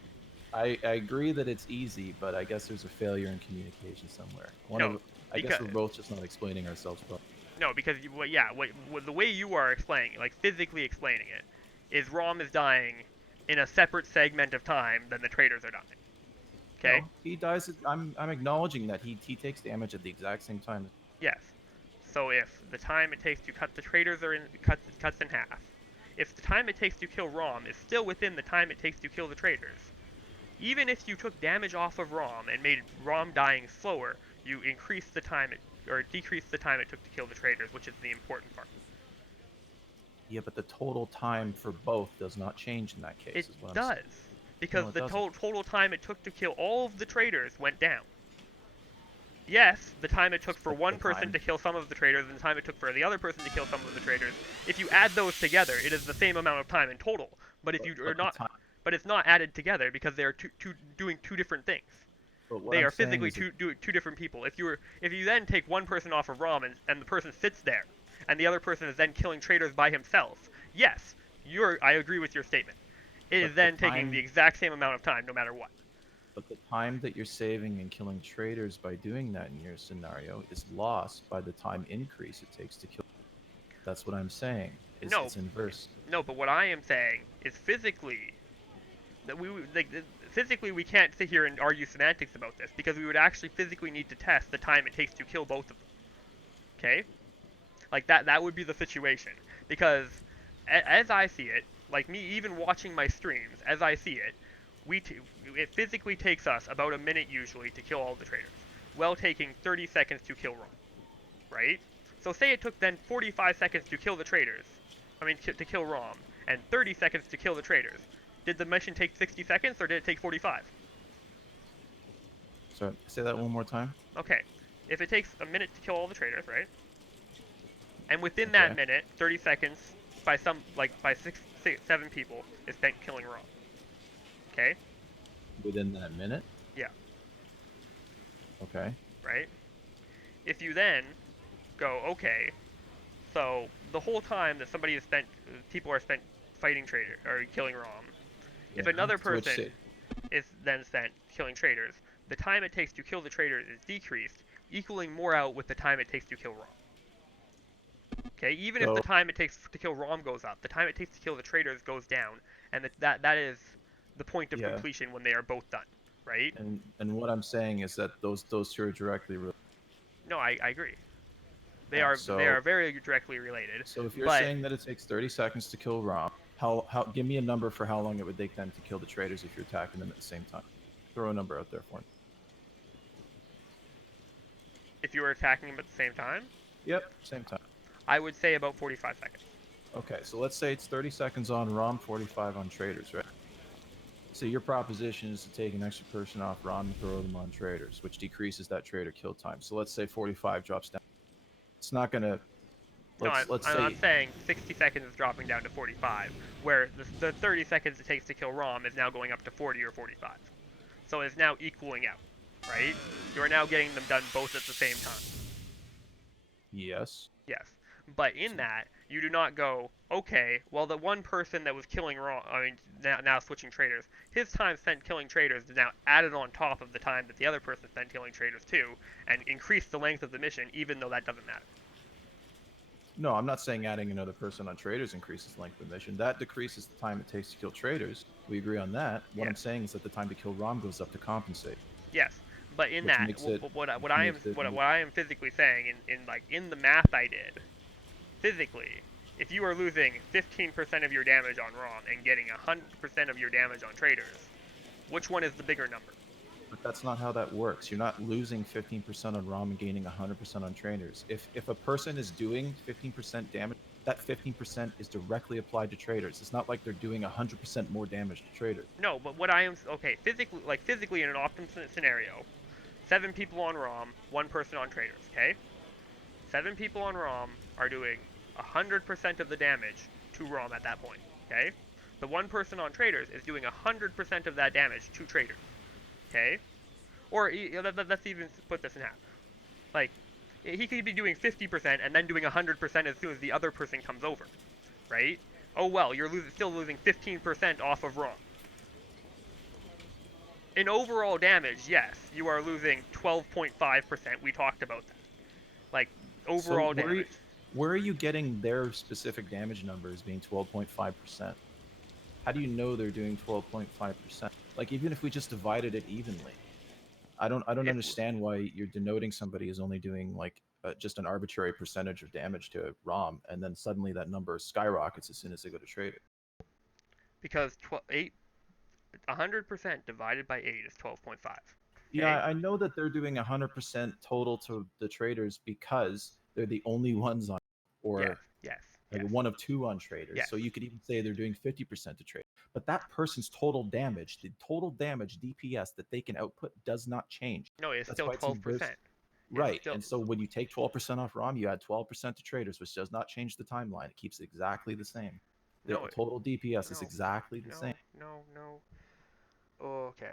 I agree that it's easy, but I guess there's a failure in communication somewhere. No, I guess because we're both just not explaining ourselves properly. no, because the way you are explaining, like physically explaining it, is ROM is dying in a separate segment of time than the traders are dying. Okay? No, he dies. I'm acknowledging that he takes damage at the exact same time. Yes. So if the time it takes to cut the traders are in cuts in half, if the time it takes to kill ROM is still within the time it takes to kill the traders, even if you took damage off of ROM and made ROM dying slower, you increase the time or decrease the time it took to kill the traders, which is the important part. Yeah, but the total time for both does not change in that case, It is what I'm saying. does, because No, it the doesn't. total time it took to kill all of the traders went down. Yes, the time it took for The one person time. to kill some of the traders and the time it took for the other person to kill some of the traders, if you add those together, it is the same amount of time in total. But if you are But the not, time. but it's not added together because they are doing two different things. But what They I'm are saying physically is that two different people. If you then take one person off of ROM and the person sits there, and the other person is then killing traders by himself, yes, I agree with your statement. It is but the then taking the time exact same amount of time no matter what. but the time that you're saving in killing traders by doing that in your scenario is lost by the time increase it takes to kill. That's what I'm saying. Is No, it's inverse. no, but what I am saying is physically that physically we can't sit here and argue semantics about this because we would actually physically need to test the time it takes to kill both of them. Okay? Like that would be the situation because as I see it, like me even watching my streams, as I see it, it physically takes us about a minute usually to kill all the traders, while taking 30 seconds to kill Rom, right? So say it took then 45 seconds to kill the traders, to kill Rom, and 30 seconds to kill the traders. Did the mission take 60 seconds or did it take 45? So say that one more time. Okay, if it takes a minute to kill all the traders, right? And within that Okay. minute, 30 seconds by seven people is spent killing Rom. Okay? Within that minute. Yeah, Okay. right? If you then go, okay, so the whole time that people are spent fighting trader or killing Rom. Yeah. If another So it's person is then spent killing traders, the time it takes to kill the traders is decreased, equaling more out with the time it takes to kill Rom. Okay, even if so the time it takes to kill Rom goes up, the time it takes to kill the traders goes down, and that is the point of yeah. completion when they are both done, right? And what I'm saying is that those two are directly related. No, I agree. They Yeah. are very directly related, So if you're but saying that it takes 30 seconds to kill Rom, how give me a number for how long it would take then to kill the traders if you're attacking them at the same time. Throw a number out there for me. if you were attacking them at the same time, Yep, same time. I would say about 45 seconds. Okay, so let's say it's 30 seconds on Rom, 45 on traders, right? So your proposition is to take an extra person off Rom and throw them on traders, which decreases that trader kill time. So let's say 45 drops down. It's not gonna. No, Let's I'm say saying 60 seconds is dropping down to 45, where the 30 seconds it takes to kill Rom is now going up to 40 or 45. So it's now equaling out, right? You are now getting them done both at the same time. yes. Yes. But in that, you do not go, okay, well, the one person that was killing Rom, now switching traders, his time spent killing traders is now added on top of the time that the other person spent killing traders too, and increase the length of the mission, even though that doesn't matter. No, I'm not saying adding another person on traders increases length of mission. That decreases the time it takes to kill traders. We agree on that. What I'm Yes. saying is that the time to kill Rom goes up to compensate, Yes, but in which that, makes it what which makes it I am physically saying in the math I did, physically, if you are losing 15% of your damage on ROM and getting 100% of your damage on traders, which one is the bigger number? But that's not how that works. You're not losing 15% on ROM and gaining 100% on traders. If a person is doing 15% damage, that 15% is directly applied to traders. It's not like they're doing 100% more damage to traders. No, but what I am okay physically in an optimum scenario, 7 people on ROM, 1 person on traders. Okay, 7 people on ROM are doing 100% of the damage to ROM at that point. Okay, the 1 person on traders is doing 100% of that damage to traders. Okay, or let's even put this in half. Like he could be doing 50% and then doing 100% as soon as the other person comes over, right? Oh well, you're still losing 15% off of ROM. In overall damage, yes, you are losing 12.5%. We talked about that. Like So overall damage. where are you getting their specific damage numbers being 12.5%? How do you know they're doing 12.5%? Like even if we just divided it evenly, I don't If understand why you're denoting somebody as only doing like just an arbitrary percentage of damage to ROM, and then suddenly that number skyrockets as soon as they go to trade it. because 100% divided by 8 is 12.5. Yeah, Okay? I know that they're doing 100% total to the traders because they're the only ones on, Yes, or yes, like yes, one of two on traders. yes. So you could even say they're doing 50% to trade. But that person's total damage, the total damage DPS that they can output does not change. No, it's That's still why it's inverse. 12%. It's Right. still And so when you take 12% off ROM, you add 12% to traders, which does not change the timeline. It keeps it exactly the same. The no, total DPS is no, exactly the same. no, no, no. Oh, okay.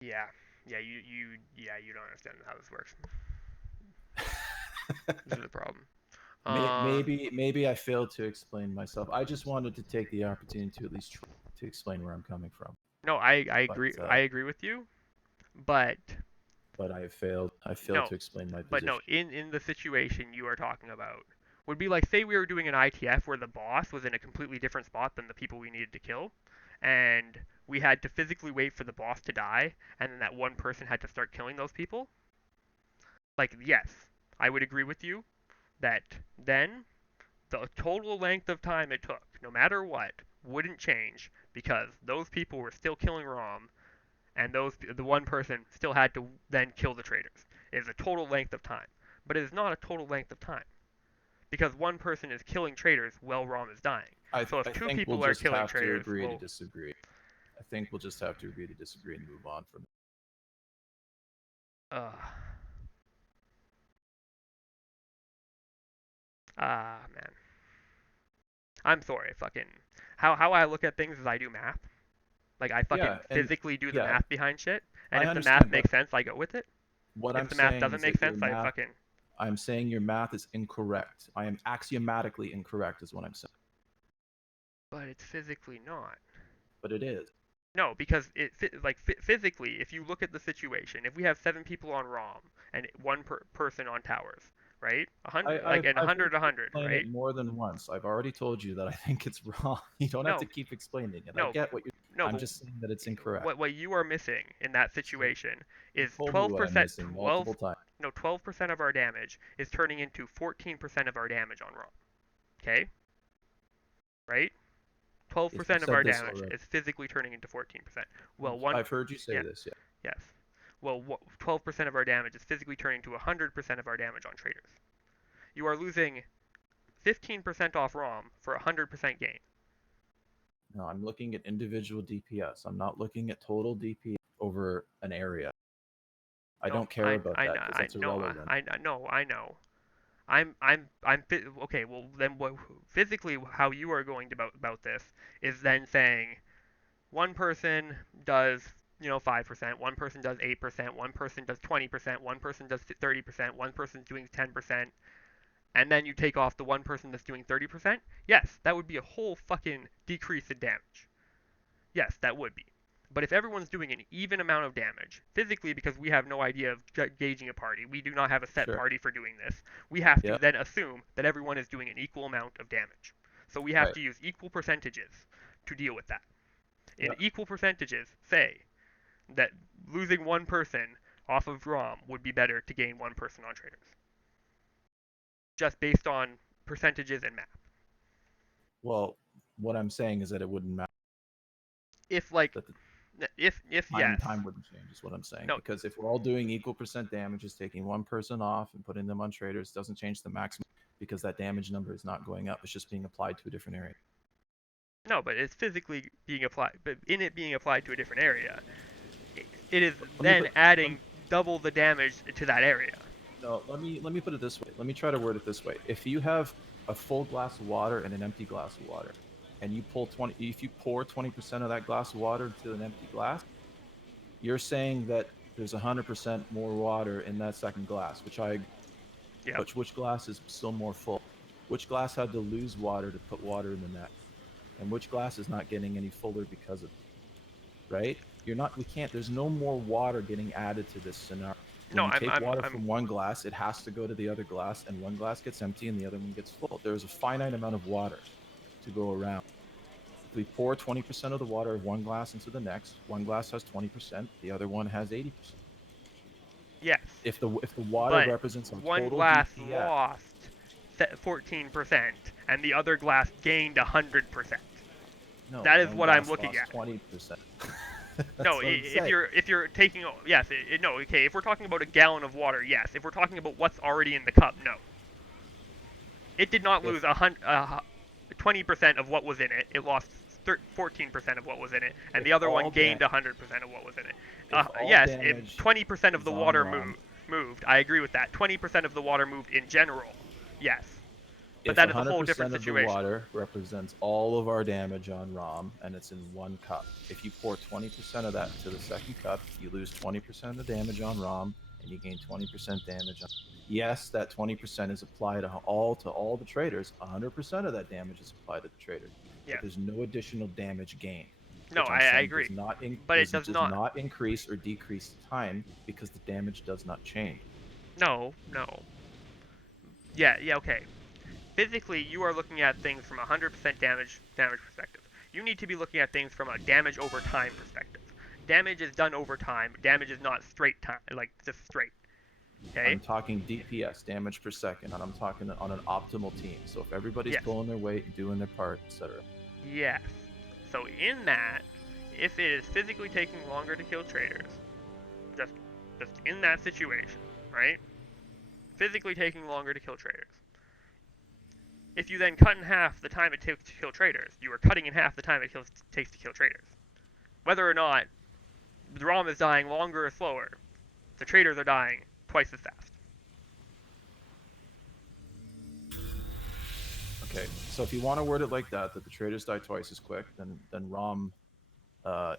Yeah. You don't understand how this works. This is the problem. Maybe I failed to explain myself. I just wanted to take the opportunity to at least try to explain where I'm coming from. No, I But agree. I agree with you, but but I failed. I failed no, to explain my but no. position. In the situation you are talking about, would be like, say we were doing an ITF where the boss was in a completely different spot than the people we needed to kill, and we had to physically wait for the boss to die, and then that one person had to start killing those people. Like, yes, I would agree with you that then the total length of time it took, no matter what, wouldn't change because those people were still killing Rom, and the one person still had to then kill the traitors. It is a total length of time, but it is not a total length of time because one person is killing traitors while Rom is dying. So if I two think we'll people are just killing have to traitors, agree to well, disagree. I think we'll just have to agree to disagree and move on from it. uh, man, I'm sorry, fucking. How I look at things is I do math. Like I fucking Yeah, and physically do the yeah, math behind shit, and I if the math understand, but makes sense, I go with it. what If I'm the math saying doesn't is make that your sense, I math. fucking I'm saying your math is incorrect. I am axiomatically incorrect, is what I'm saying. but it's physically not. But it is. No, because physically, if you look at the situation, if we have 7 people on ROM and one person on towers, right? A hundred, like and a I've heard hundred, a you hundred, explain it right? more than once. I've already told you that I think it's wrong. You don't have to No, keep explaining it. I no, get what you're. no. I'm But just saying that it's incorrect. what you are missing in that So situation you is told me what I'm 12%, missing multiple 12, times. no, 12% of our damage is turning into 14% of our damage on ROM. Okay, right? Yes, you've 12% of said our this damage already. is physically turning into 14%. Well, I've heard you say yeah, this. Yeah. yes. Well, 12% of our damage is physically turning to 100% of our damage on traders. You are losing 15% off ROM for 100% gain. No, I'm looking at individual DPS. I'm not looking at total DPS over an area. I No, don't care about that because I that's no, irrelevant. I know. Okay. Well, then, physically, how you are going to about this is then saying one person does 5%, one person does 8%, one person does 20%, one person does 30%, one person's doing 10%, and then you take off the one person that's doing 30%. Yes, that would be a whole fucking decrease in damage. Yes, that would be. But if everyone's doing an even amount of damage, physically, because we have no idea of gauging a party, we do not have a set Sure. party for doing this, we have to Yeah. then assume that everyone is doing an equal amount of damage. So we have Right. to use equal percentages to deal with that. In Yeah. equal percentages, say that losing one person off of ROM would be better to gain one person on traders. Just based on percentages and math. Well, what I'm saying is that it wouldn't matter. If like That the if yes. time wouldn't change is what I'm saying, No, because if we're all doing equal percent damage, just taking one person off and putting them on traders doesn't change the maximum because that damage number is not going up. It's just being applied to a different area. no, but it's physically being applied. But in it being applied to a different area, it is Let me then put let me, adding double the damage to that area. no, let me put it this way. Let me try to word it this way. If you have a full glass of water and an empty glass of water, and you pull 20, if you pour 20% of that glass of water into an empty glass, you're saying that there's 100% more water in that second glass, which I. Yep. But which glass is still more full? Which glass had to lose water to put water in the next? And which glass is not getting any fuller because of it, right? You're not, we can't, there's no more water getting added to this scenario. No, When you take water I'm. from one glass, it has to go to the other glass, and one glass gets empty and the other one gets full. There's a finite amount of water to go around. If we pour 20% of the water of one glass into the next, one glass has 20%, the other one has 80%. Yes, If the water but represents our one total glass DPS, lost 14%, and the other glass gained 100%. no, That is one what I'm glass looking lost at. 20%. No, That's what I'm saying. if you're taking, yes, no, okay. If we're talking about a gallon of water, yes. If we're talking about what's already in the cup, no. It did not lose If 20% of what was in it. It lost 14% of what was in it, and if the other one all gained 100% of what was in it. if all Yes, if damage 20% of is the on water ROM, moved, I agree with that. 20% of the water moved in general. Yes. But If that is a whole 100% different of the situation. water represents all of our damage on ROM and it's in one cup, if you pour 20% of that into the second cup, you lose 20% of the damage on ROM and you gain 20% damage on. Yes, that 20% is applied to all the traders. 100% of that damage is applied to the trader, Yeah. but there's no additional damage gained, No, which I'm I saying agree. But it does does not. not increase or decrease time because the damage does not change. No, no. Yeah, okay. Physically, you are looking at things from a 100% damage perspective. You need to be looking at things from a damage over time perspective. Damage is done over time. Damage is not straight time, like just straight. Okay? I'm talking DPS, damage per second, and I'm talking on an optimal team. So if everybody's Yes. pulling their weight and doing their part, etc. Yes. So in that, if it is physically taking longer to kill traders, just in that situation, right? Physically taking longer to kill traders. If you then cut in half the time it takes to kill traders, you are cutting in half the time it takes to kill traders. Whether or not the ROM is dying longer or slower, the traders are dying twice as fast. Okay, so if you want to word it like that the traders die twice as quick, then ROM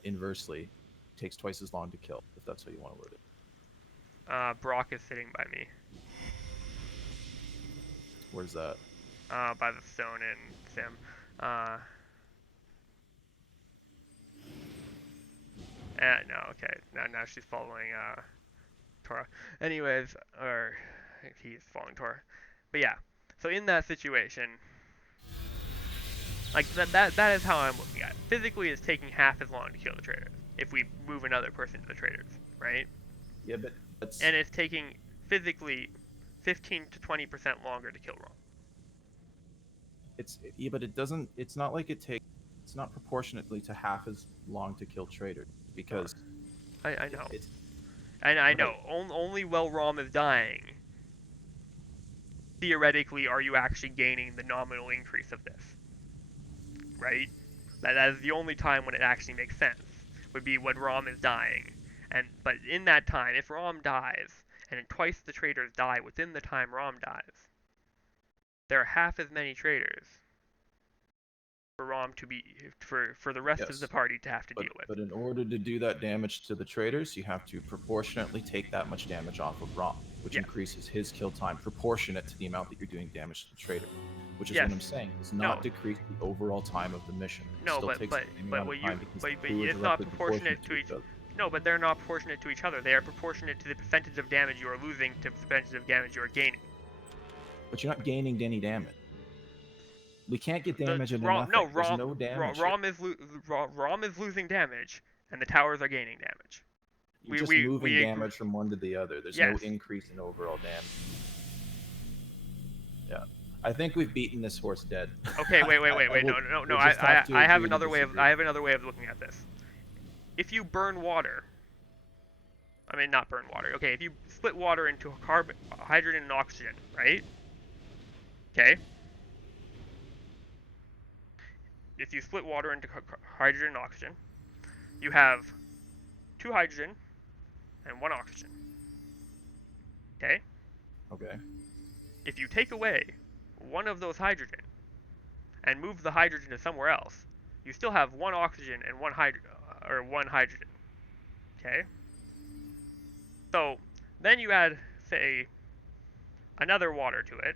inversely takes twice as long to kill, if that's how you want to word it. Brock is sitting by me, Where's that? by the stone and Sim. No, okay. Now she's following Tora. Anyways, or he's following Tora. But yeah, so in that situation, like that is how I'm looking at it. Physically, it's taking half as long to kill the traders if we move another person to the traders, right? Yeah, but that's And it's taking physically 15 to 20% longer to kill ROM. but it doesn't. It's not like it takes. It's not proportionately to half as long to kill traders No, because I know. it's And I know, right. only while ROM is dying, theoretically, are you actually gaining the nominal increase of this, right? That is the only time when it actually makes sense, would be when ROM is dying. But in that time, if ROM dies, and twice the traders die within the time ROM dies, there are half as many traders for ROM to be for the rest of the Yes. party to have to deal with. But in order to do that damage to the traders, you have to proportionately take that much damage off of Rom, which Yes. increases his kill time proportionate to the amount that you're doing damage to the trader. Which is Yes. what I'm saying. Does No. not decrease the overall time of the mission. It No, still but takes but the same but amount what of you time because but, the but two are it's not directly proportionate to each. other. No, but they're not proportionate to each other. They are proportionate to the percentage of damage you are losing to the percentage of damage you are gaining. But you're not gaining any damage. We can't get The damage into ROM, nothing. no, There's no damage here. ROM is losing damage, and the towers are gaining damage. You're just moving we damage from one to the other. There's Yes. no increase in overall damage. Yeah. I think we've beaten this horse dead. Okay, wait. No. We'll just have to I have agree to another way of disagree. I have another way of looking at this. If you burn water, I mean not burn water. Okay, if you split water into carbon, hydrogen, and oxygen, right? Okay. If you split water into hydrogen and oxygen, you have 2 hydrogen and 1 oxygen. Okay? Okay. If you take away one of those hydrogen and move the hydrogen to somewhere else, you still have 1 oxygen and 1 hydrogen. Okay? So, then you add, say, another water to it,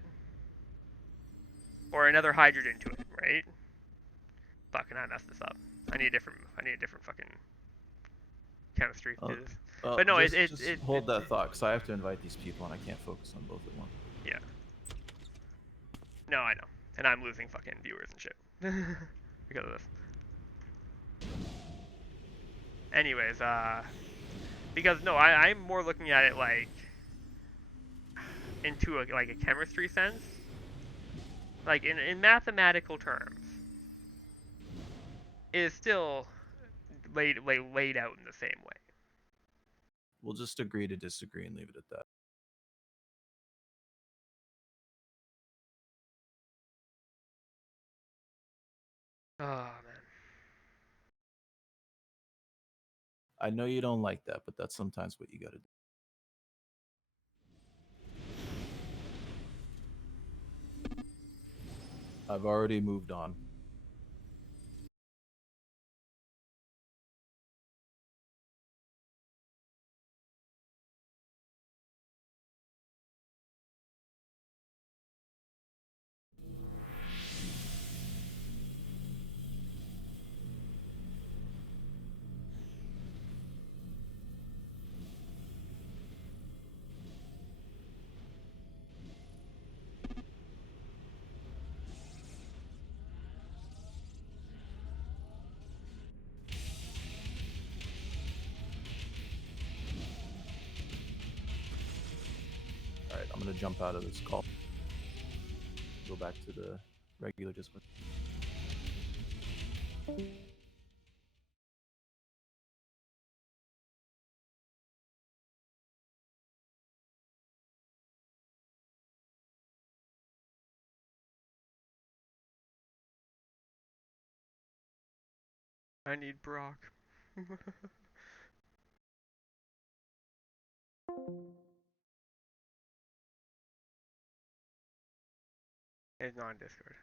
or another hydrogen to it, right? Fucking, I messed this up. I need a different fucking chemistry to do this. But no, just hold that thought, because I have to invite these people, and I can't focus on both at once. Yeah. No, I know. And I'm losing fucking viewers and shit. Because of this. Anyways, because no, I'm more looking at it like into like a chemistry sense. Like in mathematical terms. It is still laid out in the same way. We'll just agree to disagree and leave it at that. Oh man. I know you don't like that, but that's sometimes what you gotta do. I've already moved on. All right, I'm gonna jump out of this call. Go back to the regular Discord. I need Brock. It's not on Discord.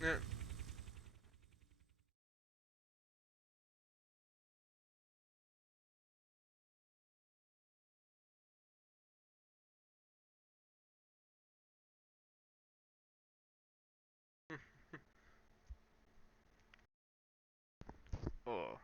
Yeah. Oh.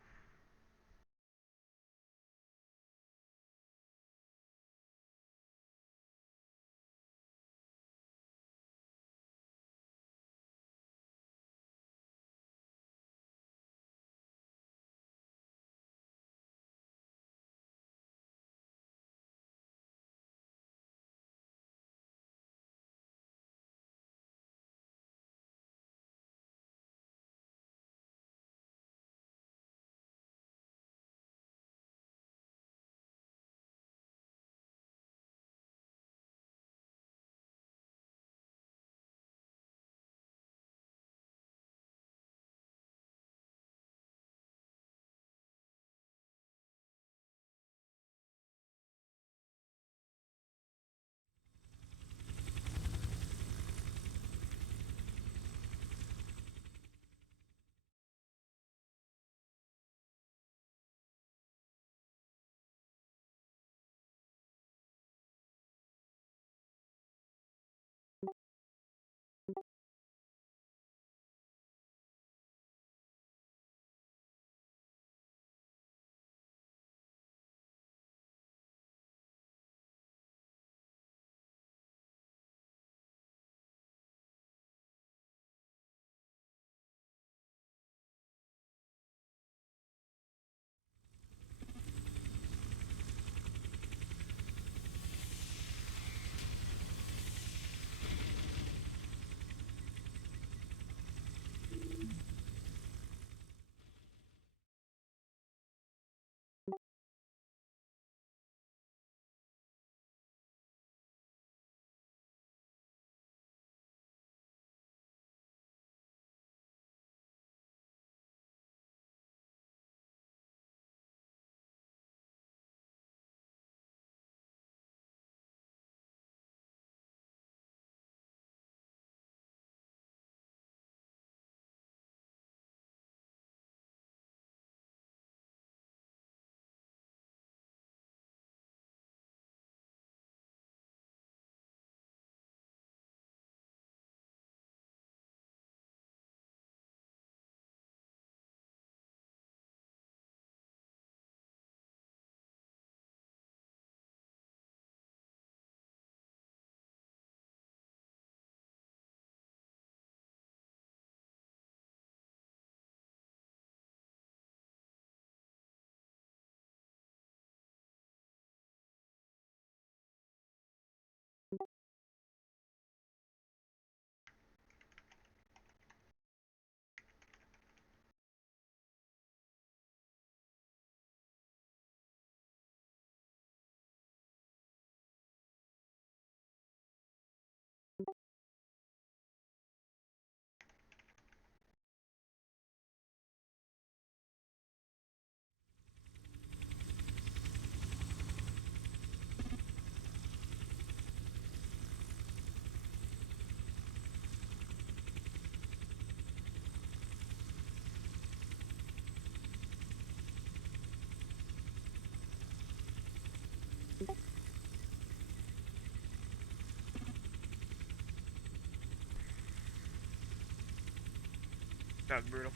That was brutal.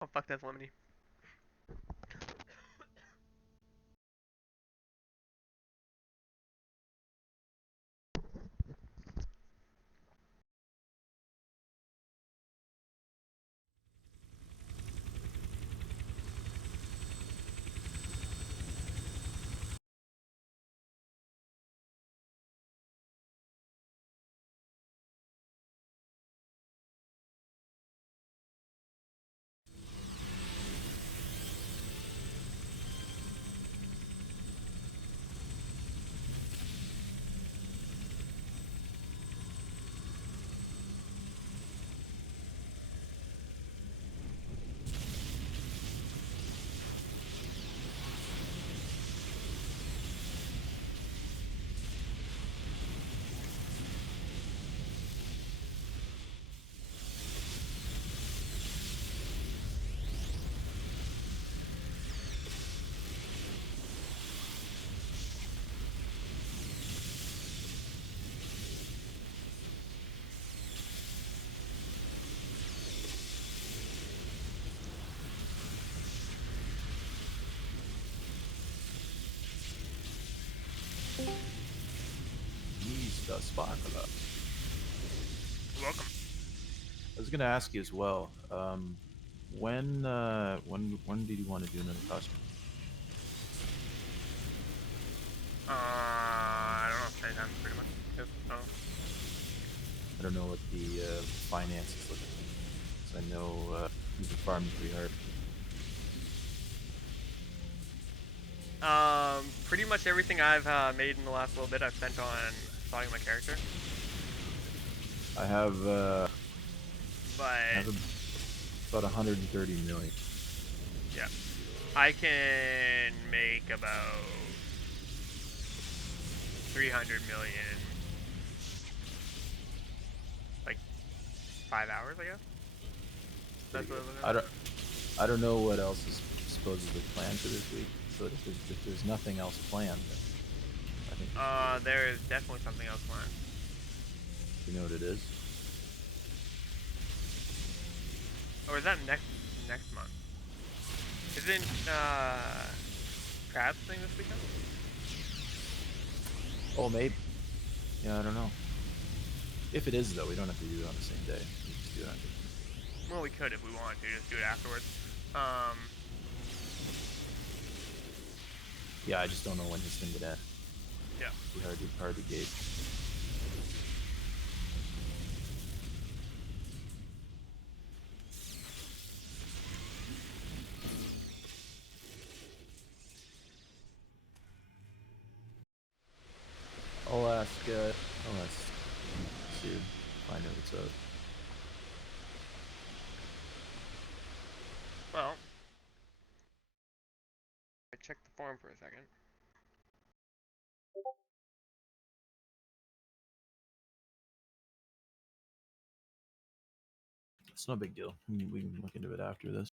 Oh fuck, that's lemony. He's the sparkler. Welcome. I was gonna ask you as well. When did you want to do another costume? I don't know. Anytime, pretty much. Just, I don't know what the finances look like. 'Cause I know you've been farming pretty hard. pretty much everything I've made in the last little bit I've spent on starting my character. I have But about 130 million. yeah, I can make about 300 million, like 5 hours, I guess. That's what I don't know what else is supposedly planned for this week, but if there's nothing else planned, then I think there is definitely something else planned. you know what it is. Or is that next month? Isn't Crab's thing this weekend? Oh, maybe. Yeah, I don't know. If it is, though, we don't have to do it on the same day. We just do it on different. Well, we could if we wanted to, just do it afterwards. Yeah, I just don't know when his thing would end. Yeah. It'd be hard to gauge. I'll ask Sid, find out what's up. Well, I checked the forum for a second. It's no big deal. We can look into it after this.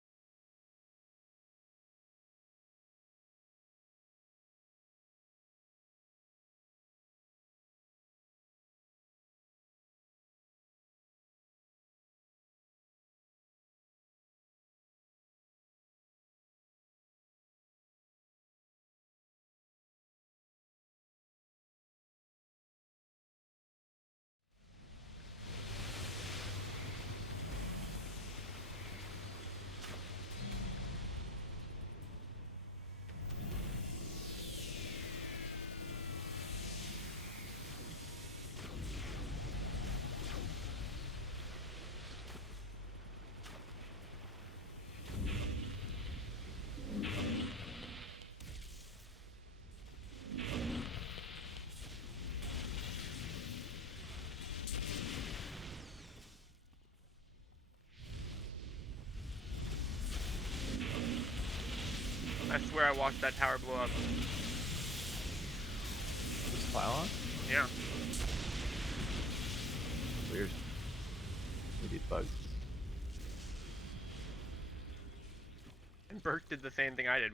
I swear I watched that tower blow up. This pylon? Yeah. Weird. Maybe it bugged. And Burke did the same thing I did.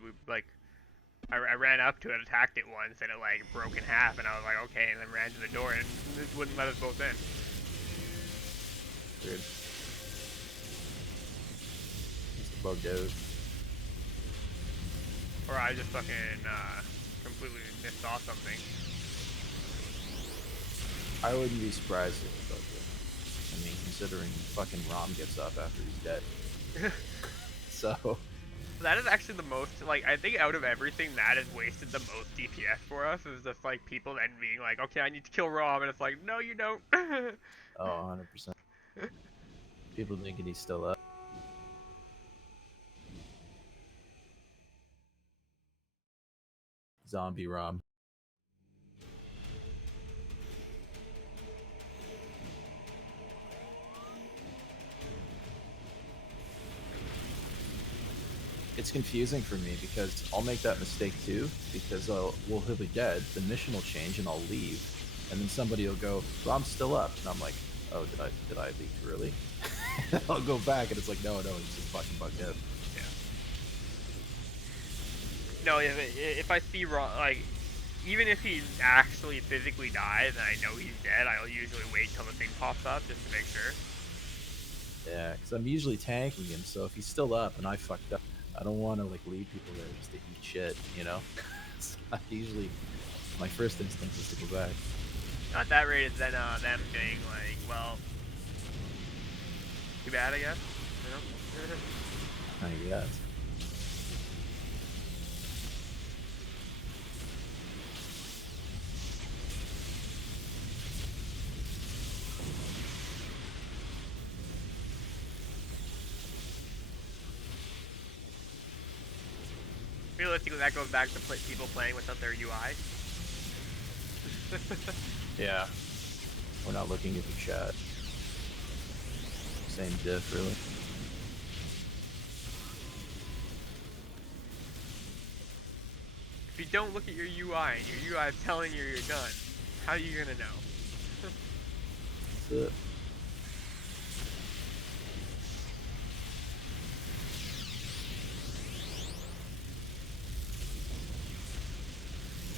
I ran up to it, attacked it once, and it like broke in half, and I was like, okay, and then ran to the door, and it wouldn't let us both in. Weird. It's bugged out. Or I just fucking completely missed off something. I wouldn't be surprised if it bugged out. I mean, considering fucking Rom gets up after he's dead. So. That is actually the most, like, I think out of everything, that has wasted the most DPS for us, is just, like, people then being like, okay, I need to kill Rob, and it's like, no, you don't. Oh, 100%. People thinking he's still up. Zombie Rom. It's confusing for me because I'll make that mistake too, because he'll be dead, the mission will change and I'll leave, and then somebody will go, Rom's still up, and I'm like, oh, did I leave too early? I'll go back and it's like, no, he's just fucking bugged out. Yeah. No, if I see Rom, like, even if he actually physically dies and I know he's dead, I'll usually wait till the thing pops up just to make sure. Yeah, because I'm usually tanking him, so if he's still up and I fucked up, I don't want to like leave people there just to eat shit, you know? So usually, my first instinct is to go back. Not that rate, it's then them being like, well, too bad, I guess. You know? I guess. Realistically, that goes back to people playing without their UI. Yeah. We're not looking at the chat. Same diff, really. If you don't look at your UI and your UI is telling you you're done, how are you gonna know? That's it.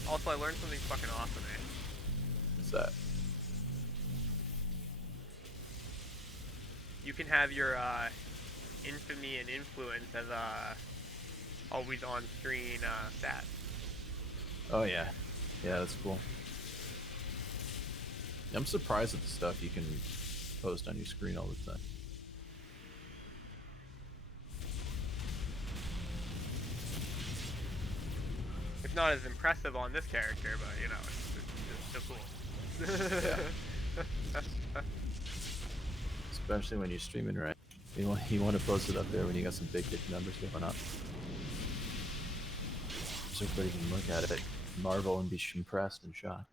Also, I learned something fucking awesome, eh? What's that? You can have your infamy and influence as always on screen stats. Oh yeah. Yeah, that's cool. I'm surprised at the stuff you can post on your screen all the time. It's not as impressive on this character, but you know, it's still cool. Especially when you're streaming, right? You want to post it up there when you got some big numbers going up. So everybody can look at it, marvel, and be impressed and shocked.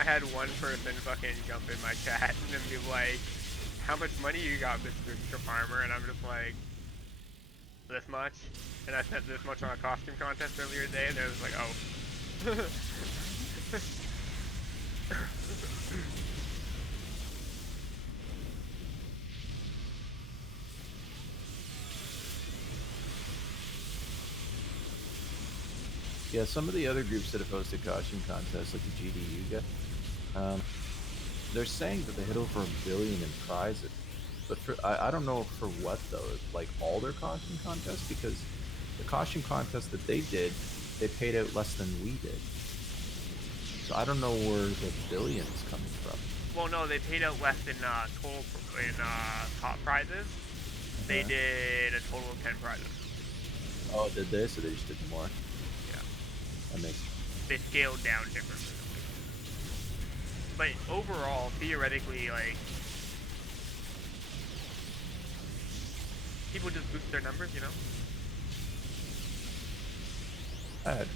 I had one person fucking jump in my chat and then be like, how much money you got, Mr. Farmer? And I'm just like, this much? And I said this much on a costume contest earlier today, and they're just like, oh. Yeah, some of the other groups that have hosted costume contests, like the GDU guy, they're saying that they hit over 1 billion in prizes. But for, I don't know for what though, like all their costume contests, because the costume contest that they did, they paid out less than we did. So I don't know where the billion is coming from. Well, no, they paid out less in total in top prizes. They did a total of 10 prizes. Oh, did they? So they just did more. Yeah. That makes sense. They scaled down differently. But overall, theoretically, like, people just boost their numbers, you know?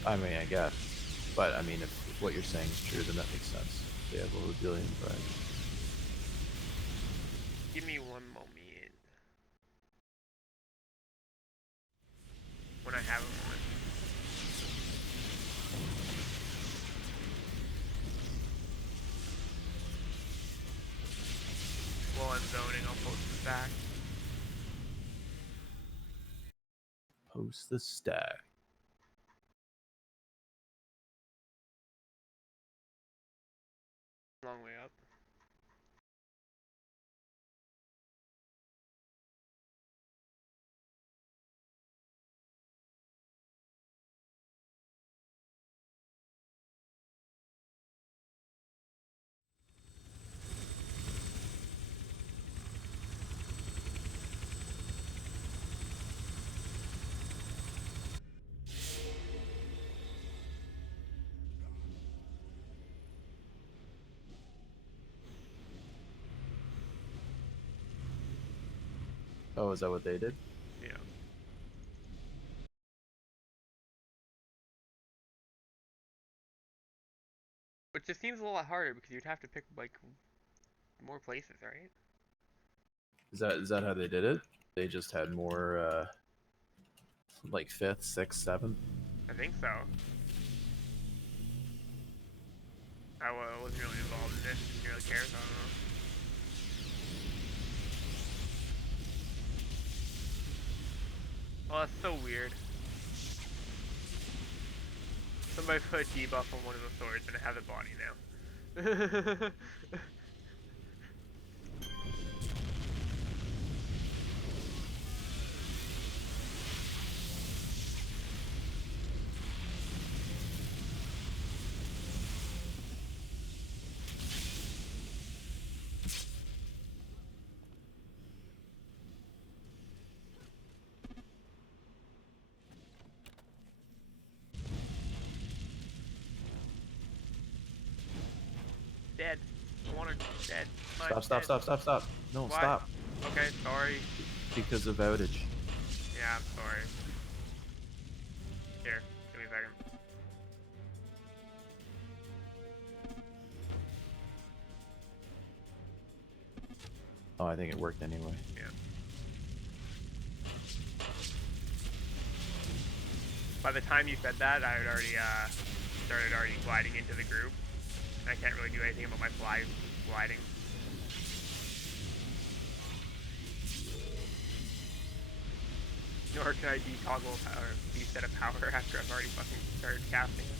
I mean, I guess. But, I mean, if what you're saying is true, then that makes sense. They have over 1 billion prizes. Give me one moment. When I have a moment. While I'm zoning, I'll post it back. goes the stack. Long way up. Oh, is that what they did? Yeah. Which just seems a lot harder because you'd have to pick like more places, right? Is that how they did it? They just had more like 5th, 6th, 7th. I think so. I wasn't really involved in it. Didn't really care, so I don't know. Oh, that's so weird. Somebody put a debuff on one of the swords and I have the body now. Dead. I want her dead. Stop. No, Why? stop. Okay, sorry. Because of outage. Yeah, I'm sorry. Here, give me a second. Oh, I think it worked anyway. Yeah. By the time you said that, I had already started gliding into the group. I can't really do anything about my gliding. Nor can I de-toggle or de-set a power after I've already fucking started casting it.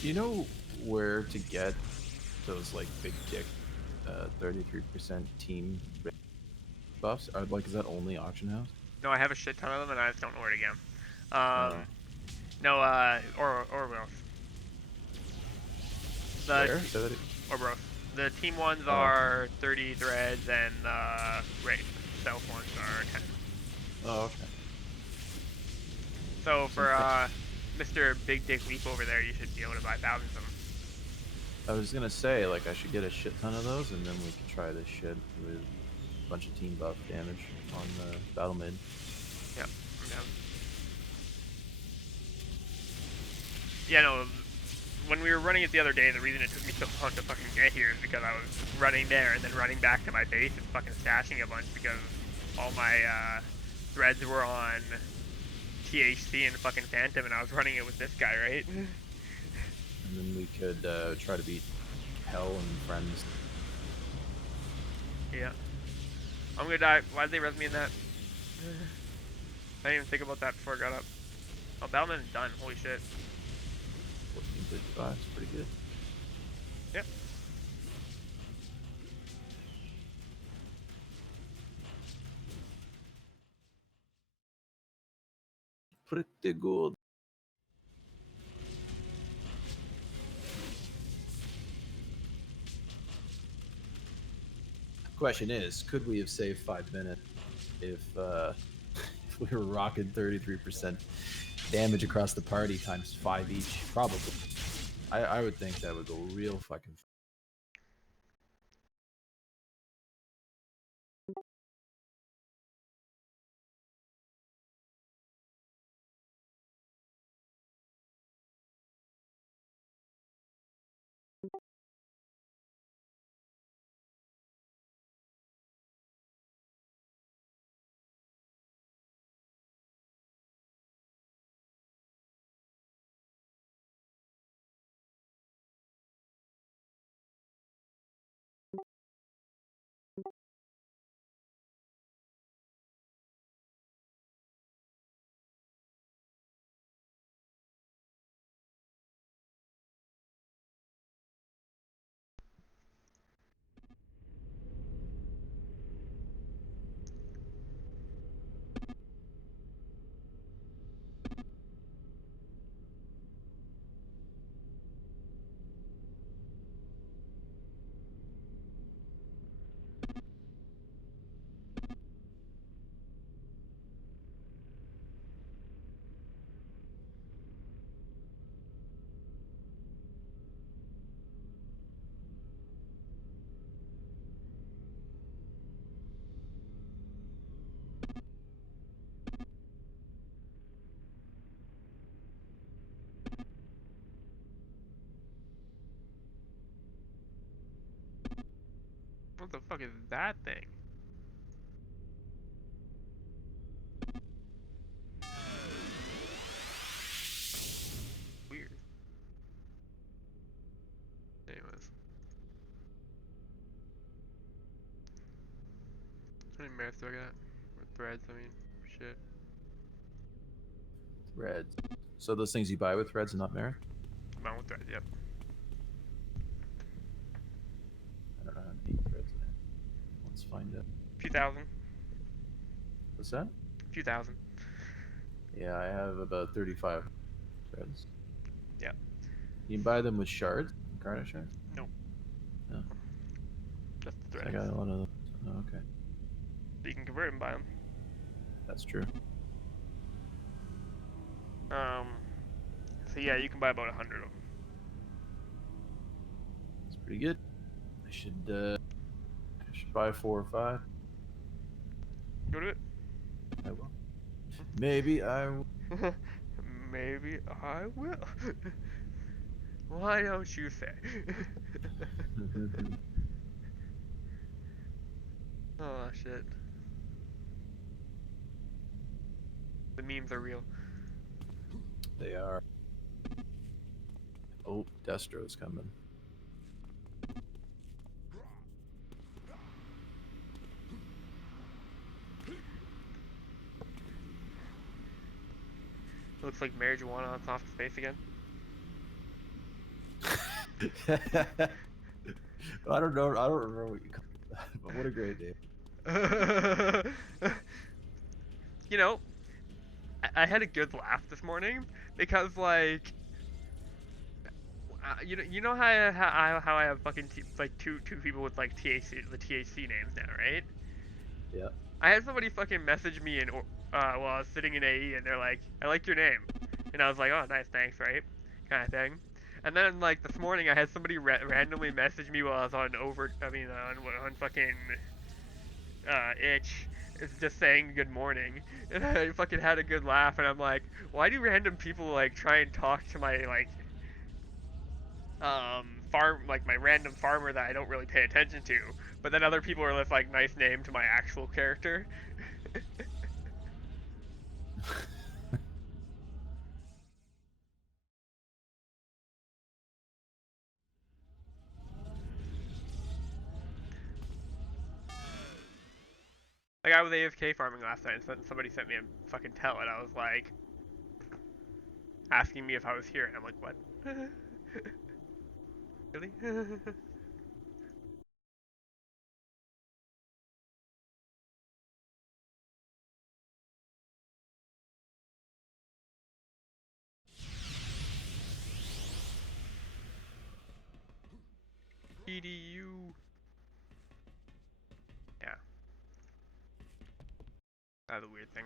Do you know where to get those like big dick 33% team buffs? Are, like, is that only auction house? No, I have a shit ton of them and I just don't know where to get them. Oh. No, Orwell. Where? So that Orwell. The team ones are 30 threads and the stealth ones are 10. Oh, okay. So for Mr. Big Dick Leap over there, you should be able to buy thousands of them. I was gonna say, like, I should get a shit ton of those, and then we could try this shit with a bunch of team buff damage on the battle mid. Yeah, I'm down. Yeah, no, when we were running it the other day, the reason it took me so long to fucking get here is because I was running there and then running back to my base and fucking stashing a bunch because all my threads were on THC and fucking Phantom and I was running it with this guy, right? And then we could try to beat Hell and Friends. Yeah. I'm gonna die. Why did they res me in that? I didn't even think about that before I got up. Oh, Battleman's done. Holy shit. 1455 is pretty good. Yep. Pretty good. Question is, could we have saved 5 minutes if if we were rocking 33% damage across the party times 5 each? Probably. I would think that would go real fucking. What the fuck is that thing? Weird. Anyways. How many merits do I got? Or threads, I mean. Shit. Threads. So those things you buy with threads and not merit? I'm on with threads, yep. I don't know how many threads I have. Let's find out. Few thousand. What's that? Few thousand. Yeah, I have about 35 threads. Yeah. You can buy them with shards? Incarnate shards? Nope. No. Just the I threads. got a lot of those. Oh, okay. So you can convert and buy them. That's true. So yeah, you can buy about 100 of them. That's pretty good. I should buy 4 or 5. Go to it. I will. Maybe I will. Maybe I will. Why don't you say? Oh shit. The memes are real. They are. Oh, Destro's coming. Looks like marijuana on soft space again. I don't know. I don't remember what you called that, but what a great name. You know, I had a good laugh this morning because like, you know how I have fucking like two people with like the THC names now, right? Yeah. I had somebody fucking message me while I was sitting in AE, and they're like, "I like your name," and I was like, "Oh, nice, thanks," right? Kind of thing. And then like this morning, I had somebody randomly message me while I was on fucking itch. It's just saying good morning, and I fucking had a good laugh, and I'm like, why do random people like try and talk to my like my random farmer that I don't really pay attention to, but then other people are just like nice name to my actual character. Like I was AFK farming last night, and somebody sent me a fucking tell, and I was like, asking me if I was here, and I'm like, what? Really? PDU. Yeah. That's a weird thing.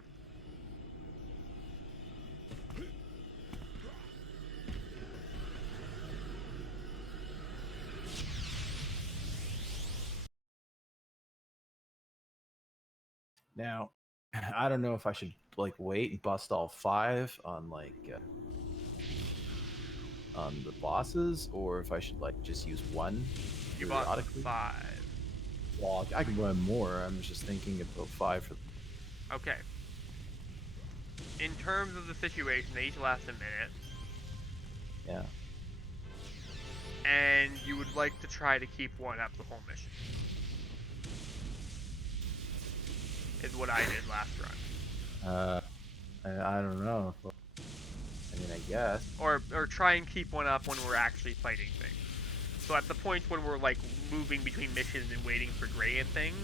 Now, I don't know if I should like wait and bust all 5 on on the bosses, or if I should like just use one You bought periodically. 5. Well, I can run more. I'm just thinking about 5 for. Okay. In terms of the situation, they each last a minute, Yeah. and you would like to try to keep one up the whole mission. Is what I did last run. I don't know. I mean, I guess. Or try and keep one up when we're actually fighting things. So at the points when we're like moving between missions and waiting for Gray and things,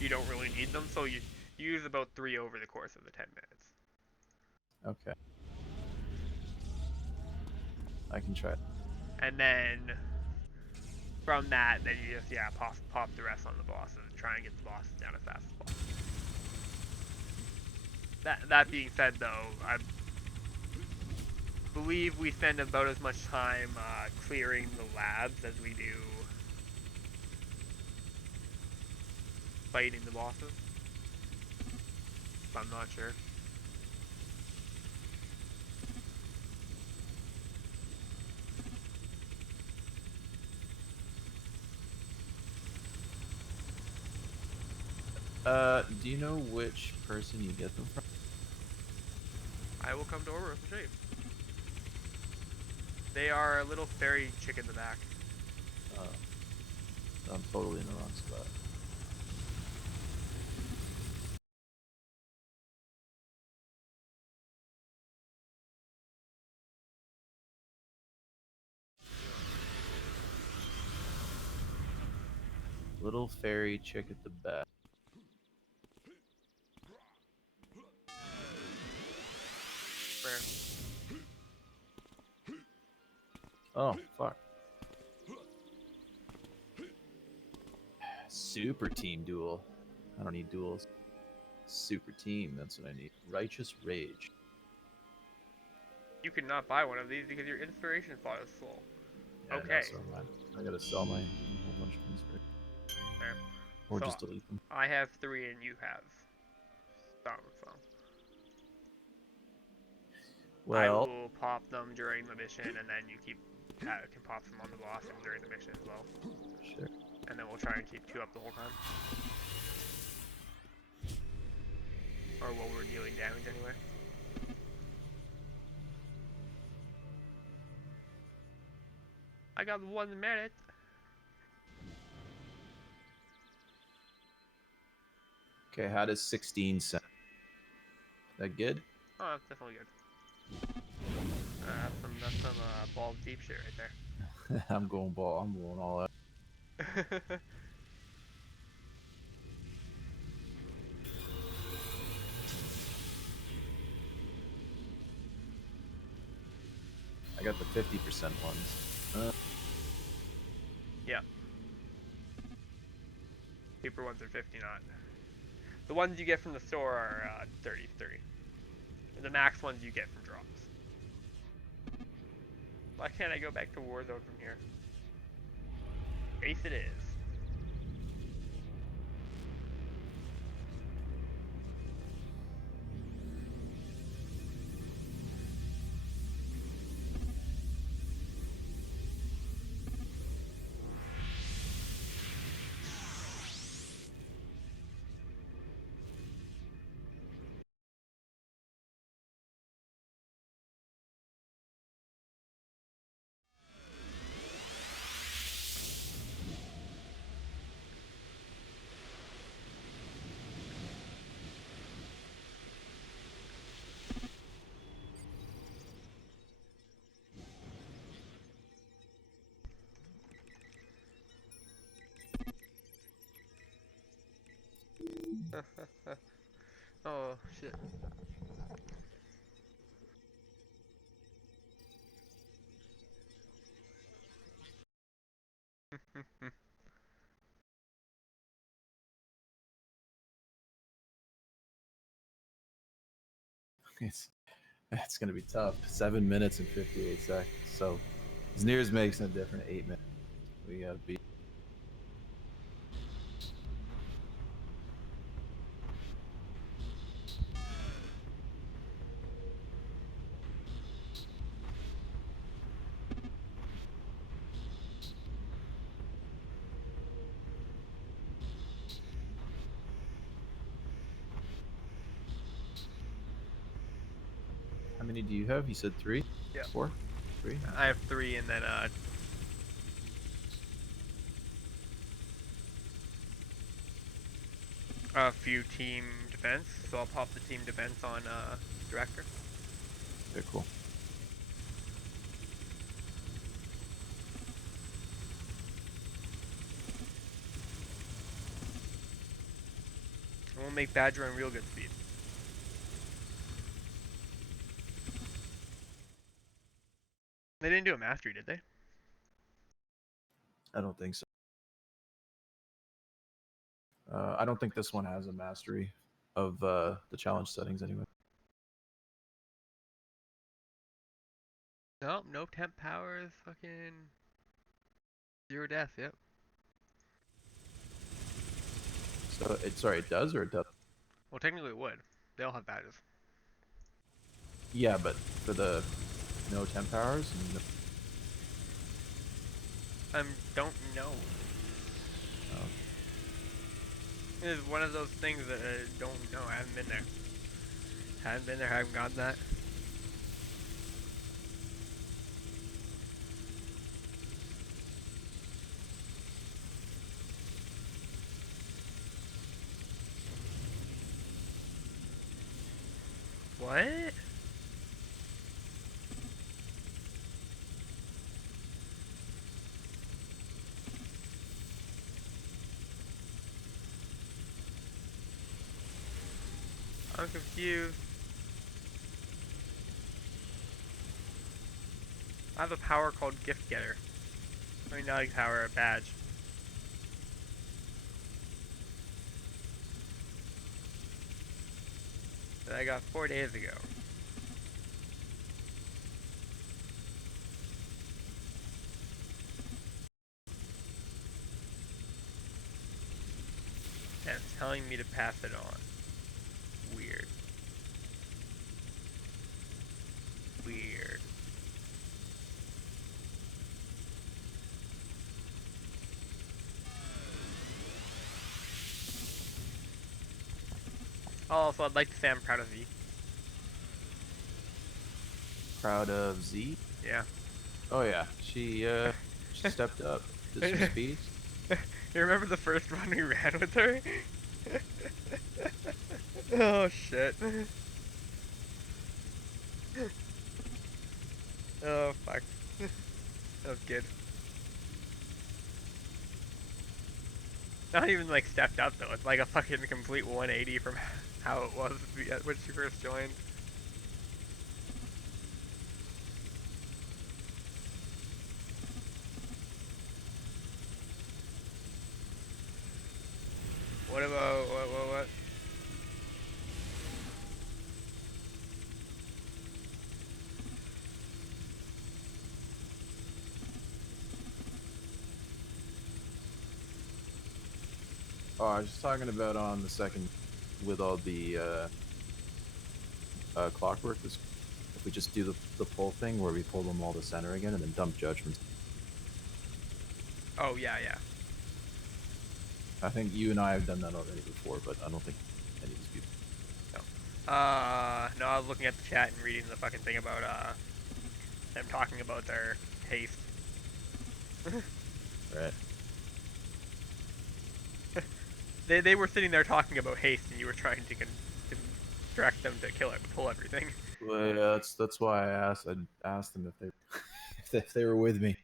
you don't really need them, so you use about 3 over the course of the 10 minutes. Okay. I can try. And then from that, then you just pop the rest on the bosses and try and get the bosses down as fast as possible. That being said, though, I believe we spend about as much time clearing the labs as we do fighting the bosses. I'm not sure. Do you know which person you get them from? I will come to Orworth and show you. They are a little fairy chick in the back. I'm totally in the wrong spot. Little fairy chick at the back. Where? Oh, fuck. Super team duel. I don't need duels. Super team, that's what I need. Righteous Rage. You cannot buy one of these because your inspiration slot is full. Yeah, Okay. no, so I gotta sell my whole bunch of inspiration. There. Or So, just delete them. I have 3 and you have some, so. I Well, will pop them during the mission, and then you can pop them on the boss and during the mission as well. sure. And then we'll try and keep 2 up the whole time. Or while we're dealing damage anyway. I got 1 minute. Okay, how does 16 sound? That good? Oh, that's definitely good. That's some balls deep shit right there. I'm going ball. I'm going all out. I got the 50% ones. Yeah. Cheaper ones are 59. The ones you get from the store are 30. The max ones you get from drops. Why can't I go back to Warzone from here? Ace it is. Oh, shit. It's gonna be tough. 7 minutes and 58 seconds. So as near as makes no different. 8 minutes. We gotta beat. How many do you have? You said 3? Yeah. 4? 3? I have 3, and then a few team defense. So I'll pop the team defense on director. Okay, cool. And we'll make Badger on real good speed. They didn't do a mastery, did they? I don't think so. I don't think this one has a mastery of the challenge settings anyway. Nope, no temp powers, fucking 0 death, yep. So it does or it does? Well, technically it would. They all have badges. Yeah, but for the no temp powers. No, Don't know. oh. It's one of those things that I don't know. I haven't been there. Haven't gotten that. What? I'm confused. I have a power called Gift Getter. I mean, not a power, a badge. That I got 4 days ago. And it's telling me to pass it on. Weird. Weird. Also, I'd like to say I'm proud of Z. Proud of Z? Yeah. Oh yeah, she stepped up. Did some speeds. You remember the first run we ran with her? Oh shit. Oh fuck. That was good. Not even like stepped up though, it's like a fucking complete 180 from how it was when she first joined. What about, what? Oh, I was just talking about on the second with all the clockwork. If we just do the pull thing where we pull them all to center again and then dump judgments. Oh yeah, yeah. I think you and I have done that already before, but I don't think any of these people. No, I was looking at the chat and reading the fucking thing about them talking about their haste. Right. They were sitting there talking about haste, and you were trying to distract them to pull everything. Well, yeah, that's why I asked them if they if they were with me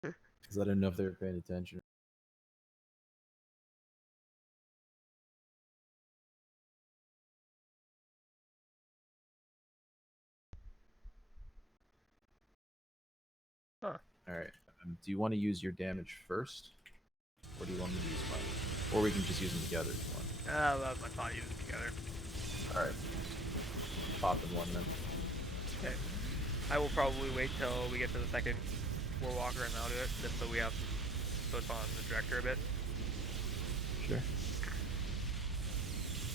because I didn't know if they were paying attention. Huh. All right. Do you want to use your damage first, or do you want me to use mine? Or we can just use them together if you want. That was my thought. Use it together. All right. popping one then. Okay. I will probably wait till we get to the second War Walker and I'll do it, just so we have, so it's on the director a bit. Sure.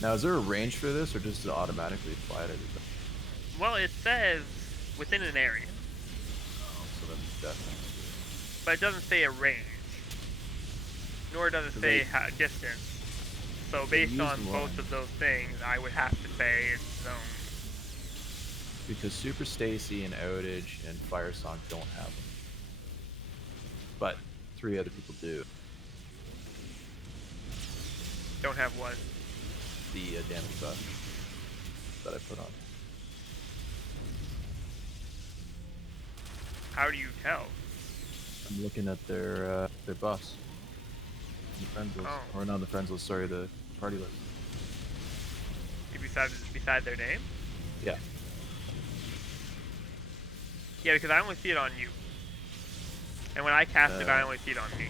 Now, is there a range for this, or just to automatically apply it everything? Well, it says within an area, Oh, so then definitely. but it doesn't say a range, nor does it So say they- distance. So they based on used both one. of those things, I would have to say it's zone. Because Super Stacy and Outage and Fire Song don't have them. But 3 other people do. Don't have what? The damage buff that I put on. How do you tell? I'm looking at their buffs. The friends list. Oh. Or not the friends list, sorry, the party list. Beside their name? Yeah. Yeah, because I only see it on you. And when I cast it, I only see it on me.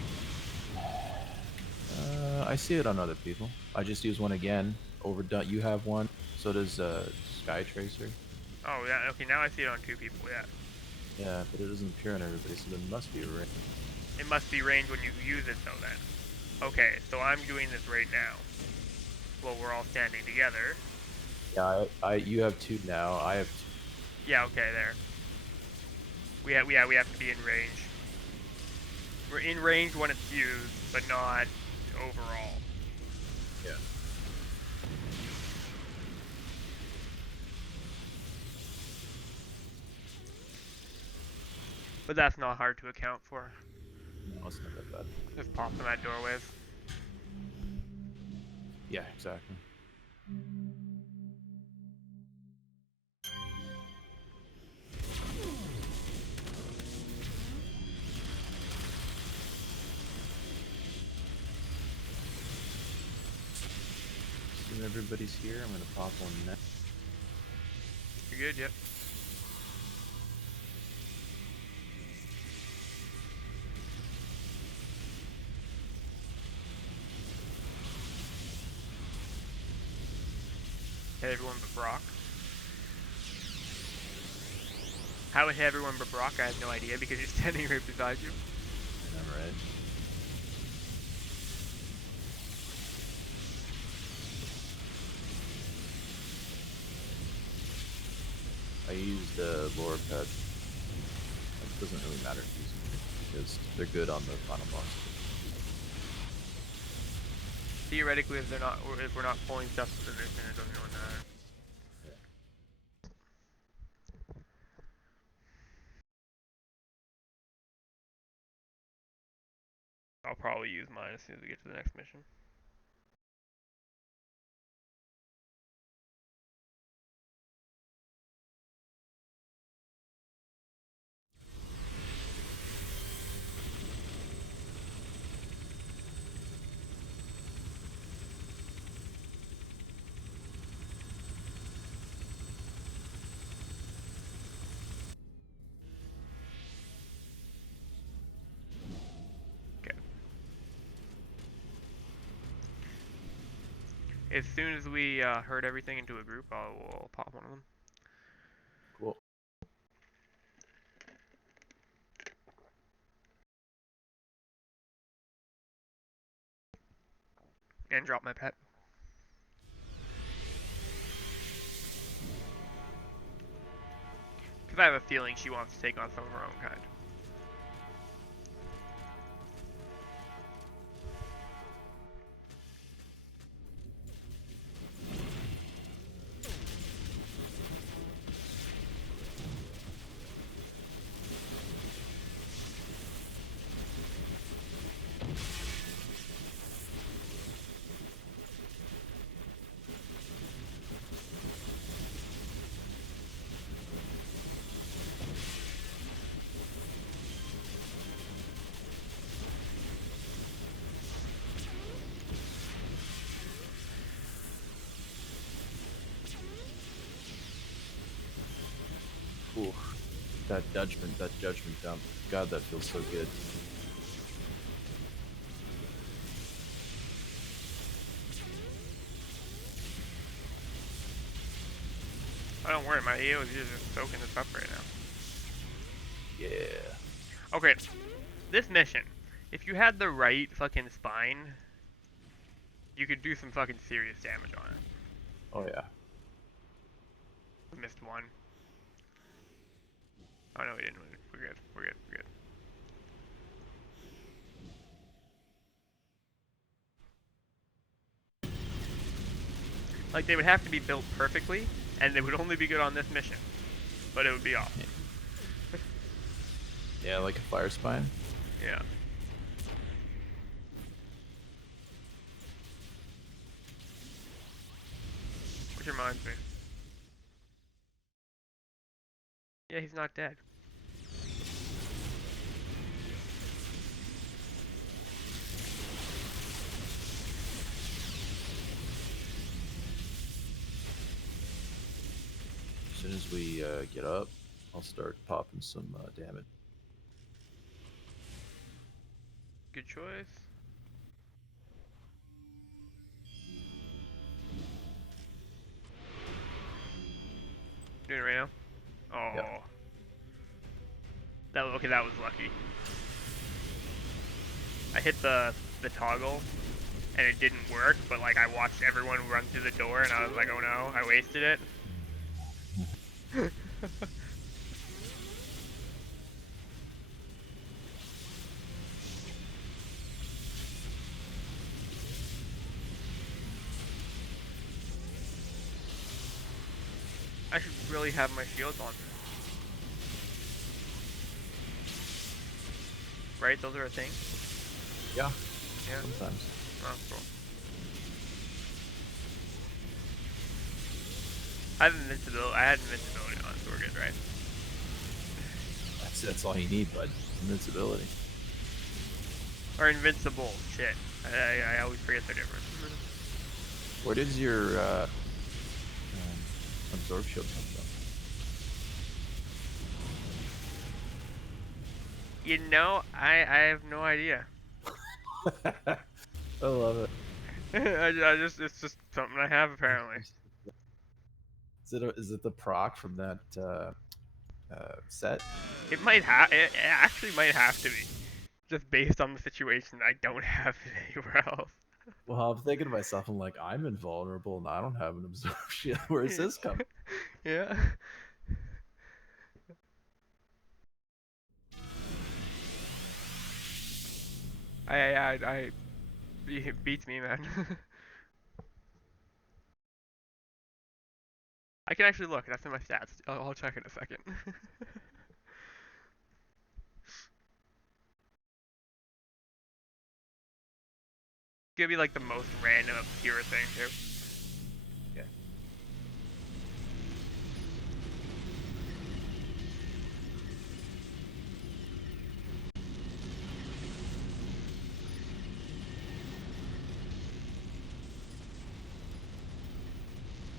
I see it on other people. I just use one again. Overdone. You have one. So does Sky Tracer. Oh, yeah, okay, now I see it on 2 people, yeah. Yeah, but it doesn't appear on everybody, so there must be a range. It must be range when you use it, though, then. Okay, so I'm doing this right now. Well, we're all standing together. Yeah, you have 2 now. I have 2. Yeah, okay, there. We have to be in range. We're in range when it's used, but not overall. Yeah. But that's not hard to account for. No, it's not that bad. Just pop them at doorways. Yeah, exactly. Assume everybody's here. I'm gonna pop one next. You're good, yep. Hit everyone but Brock. How would hit everyone but Brock? I have no idea because he's standing right beside you. I'm right. I used Lore Pet. It doesn't really matter to use them because they're good on the final boss. Theoretically, if we're not pulling stuff from the mission, it doesn't really matter. I'll probably use mine as soon as we get to the next mission. Okay. As soon as we herd everything into a group, we'll pop one of them. Cool. And drop my pet. Because I have a feeling she wants to take on some of her own kind. Ooh, that judgment dump. God, that feels so good. Oh, don't worry, my EO is just soaking this up right now. Yeah. Okay, this mission, if you had the right fucking spine, you could do some fucking serious damage on it. Oh yeah. Missed one. Oh no, we didn't. We're good. We're good. We're good. Like, they would have to be built perfectly, and they would only be good on this mission. But it would be awesome. Yeah, like a fire spine. Yeah. Which reminds me. Yeah, he's not dead. As soon as we get up, I'll start popping some damage. Good choice. Doing it right now? Oh. Yeah. Okay, that was lucky. I hit the toggle, and it didn't work, but like I watched everyone run through the door, and I was like, oh no, I wasted it. I should really have my shields on. Right? Those are a thing? Yeah. Yeah. Sometimes. Oh, cool. I had invincibility on, so we're good, right? That's all you need, bud. Invincibility. Or invincible, shit. I always forget the difference. Where does your absorb shield come from? You know, I have no idea. I love it. It's just something I have apparently. Is it the proc from that set? It actually might have to be. Just based on the situation, I don't have it anywhere else. Well, I'm thinking to myself, I'm like, I'm invulnerable and I don't have an absorb shield. Where's this coming? Yeah. It beats me, man. I can actually look. That's in my stats. I'll check in a second. It's gonna be like the most random, obscure thing too. Yeah.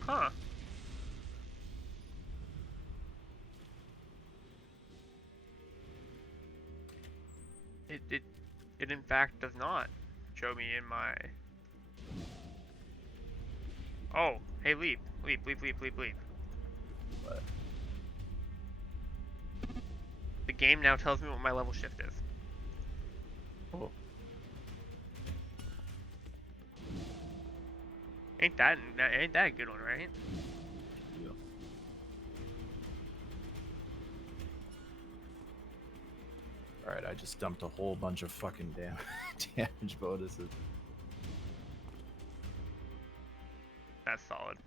Huh. It in fact does not show me in my. Oh, hey, leap. Leap. But The game now tells me what my level shift is. oh, Ain't that a good one, right? yeah. All right, I just dumped a whole bunch of fucking damage bonuses. That's solid.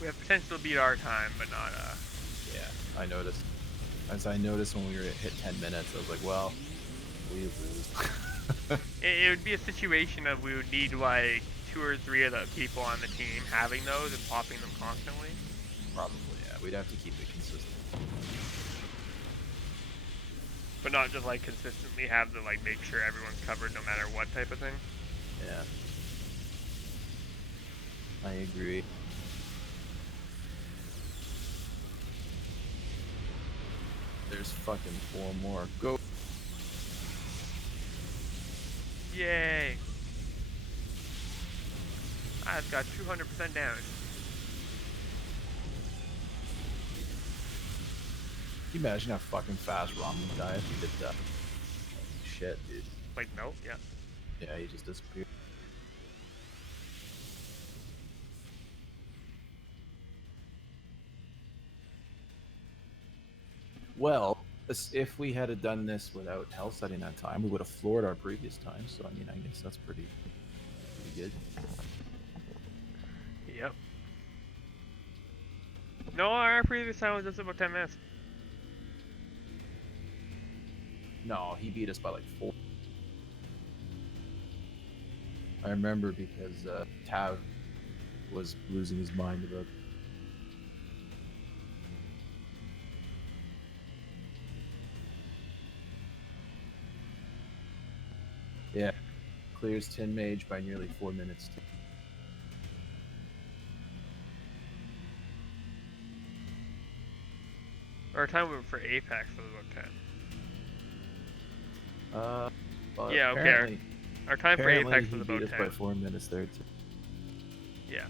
We have potential to beat our time, but not Yeah, I noticed. As I noticed when we were hit 10 minutes, I was like, well, we lose. It would be a situation of we would need like 2 or 3 of the people on the team having those and popping them constantly. Probably, yeah. We'd have to keep it consistent. But not just like consistently have to like make sure everyone's covered no matter what type of thing. Yeah. I agree. There's fucking 4 more. Go. Yay! I've got 200% damage. Can you imagine how fucking fast Ramen would die if he did that? Holy shit, dude. Like, no? Yeah. Yeah, he just disappeared. Well, if we had done this without health setting that time, we would have floored our previous time. So, I mean, I guess that's pretty good. Yep. No, our previous time was just about 10 minutes. No, he beat us by like 4. I remember because Tav was losing his mind about. Yeah, clears Tin Mage by nearly 4 minutes. Our time for Apex was about 10. But Yeah, okay. Our time for Apex he was beat about us 10. by 4 minutes there too. Yeah.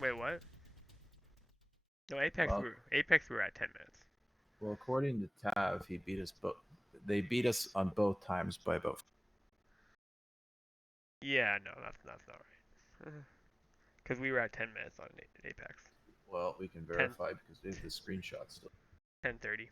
Wait, what? No, Apex we were at 10 minutes. Well, according to Tav, he beat us both. They beat us on both times by about. Yeah, no, that's not right. Because we were at 10 minutes on Apex. Well, we can verify because we have the screenshot still. 10:30.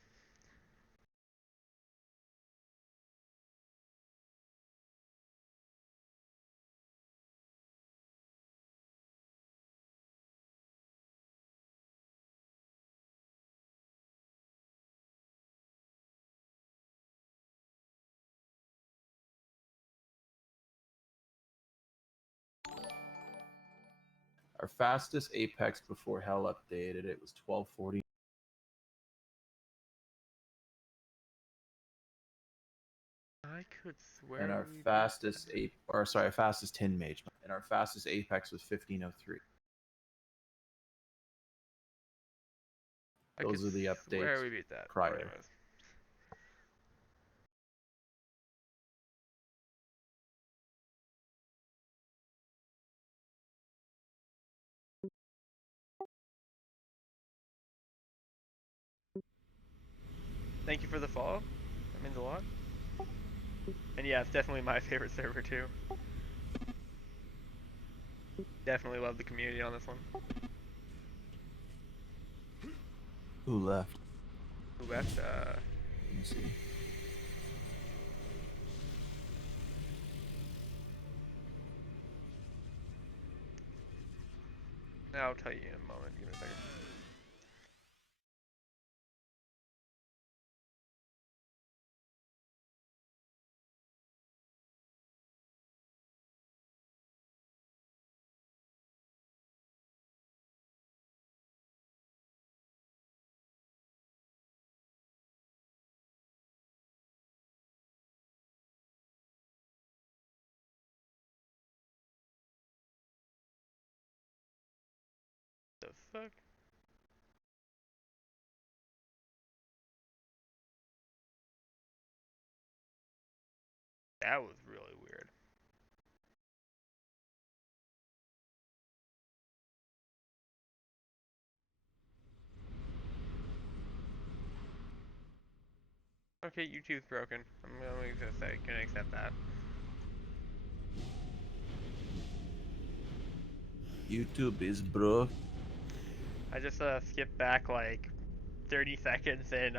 Our fastest Apex before Hell updated it was 12:40. I could swear. And our fastest fastest Tin Mage, and our fastest Apex was 15:03. Those are the updates we beat that. prior. Anyways. Thank you for the follow. That means a lot. And yeah, it's definitely my favorite server too. Definitely love the community on this one. Who left? Who left? Let me see. I'll tell you in a moment. Give me a second. The fuck? That was really weird. Okay, YouTube's broken. I'm gonna accept that. YouTube is broke. I just skipped back like 30 seconds and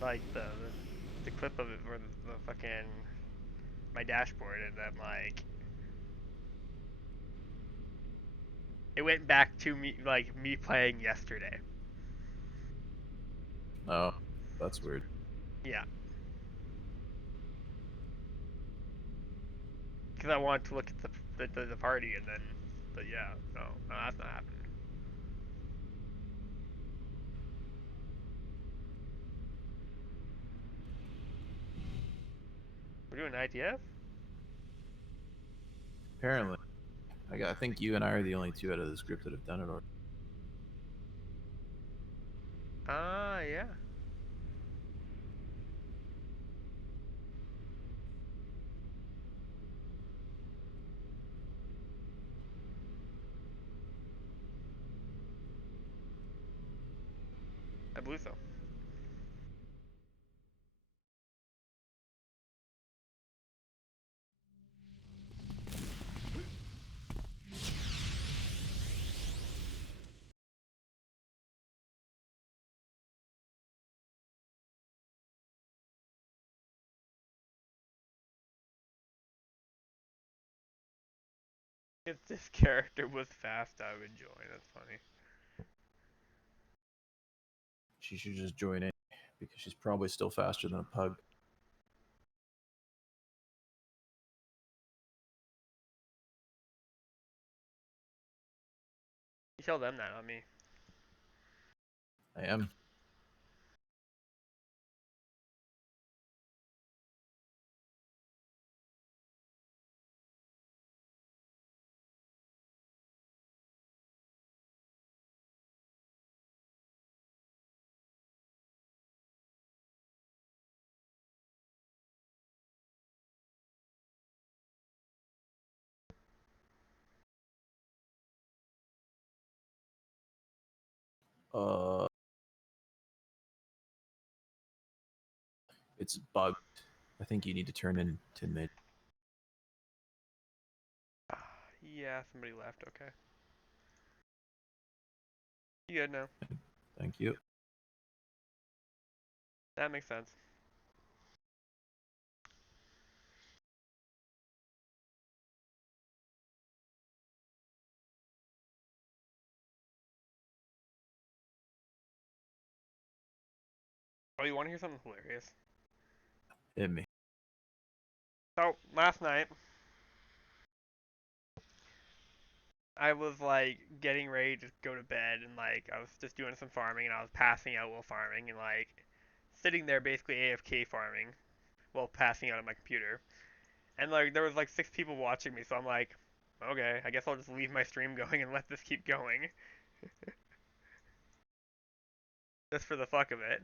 like the clip of it for the fucking my dashboard, and then like it went back to me like me playing yesterday. Oh, that's weird. Yeah. Because I wanted to look at the party and then, but yeah, no, that's not happening. We're doing ITF? Apparently, I think you and I are the only two out of this group that have done it already. Ah, yeah. I believe so. If this character was fast, I would join. That's funny. She should just join in because she's probably still faster than a pug. You tell them that, not me. I am. Uh, it's bugged. I think you need to turn into mid. Yeah, somebody left. Okay. You good now? Thank you. That makes sense. Oh, you want to hear something hilarious? Hit me. So last night, I was like getting ready to go to bed, and like I was just doing some farming, and I was passing out while farming, and like sitting there basically AFK farming while passing out on my computer. And like there was like 6 people watching me, so I'm like, okay, I guess I'll just leave my stream going and let this keep going, just for the fuck of it.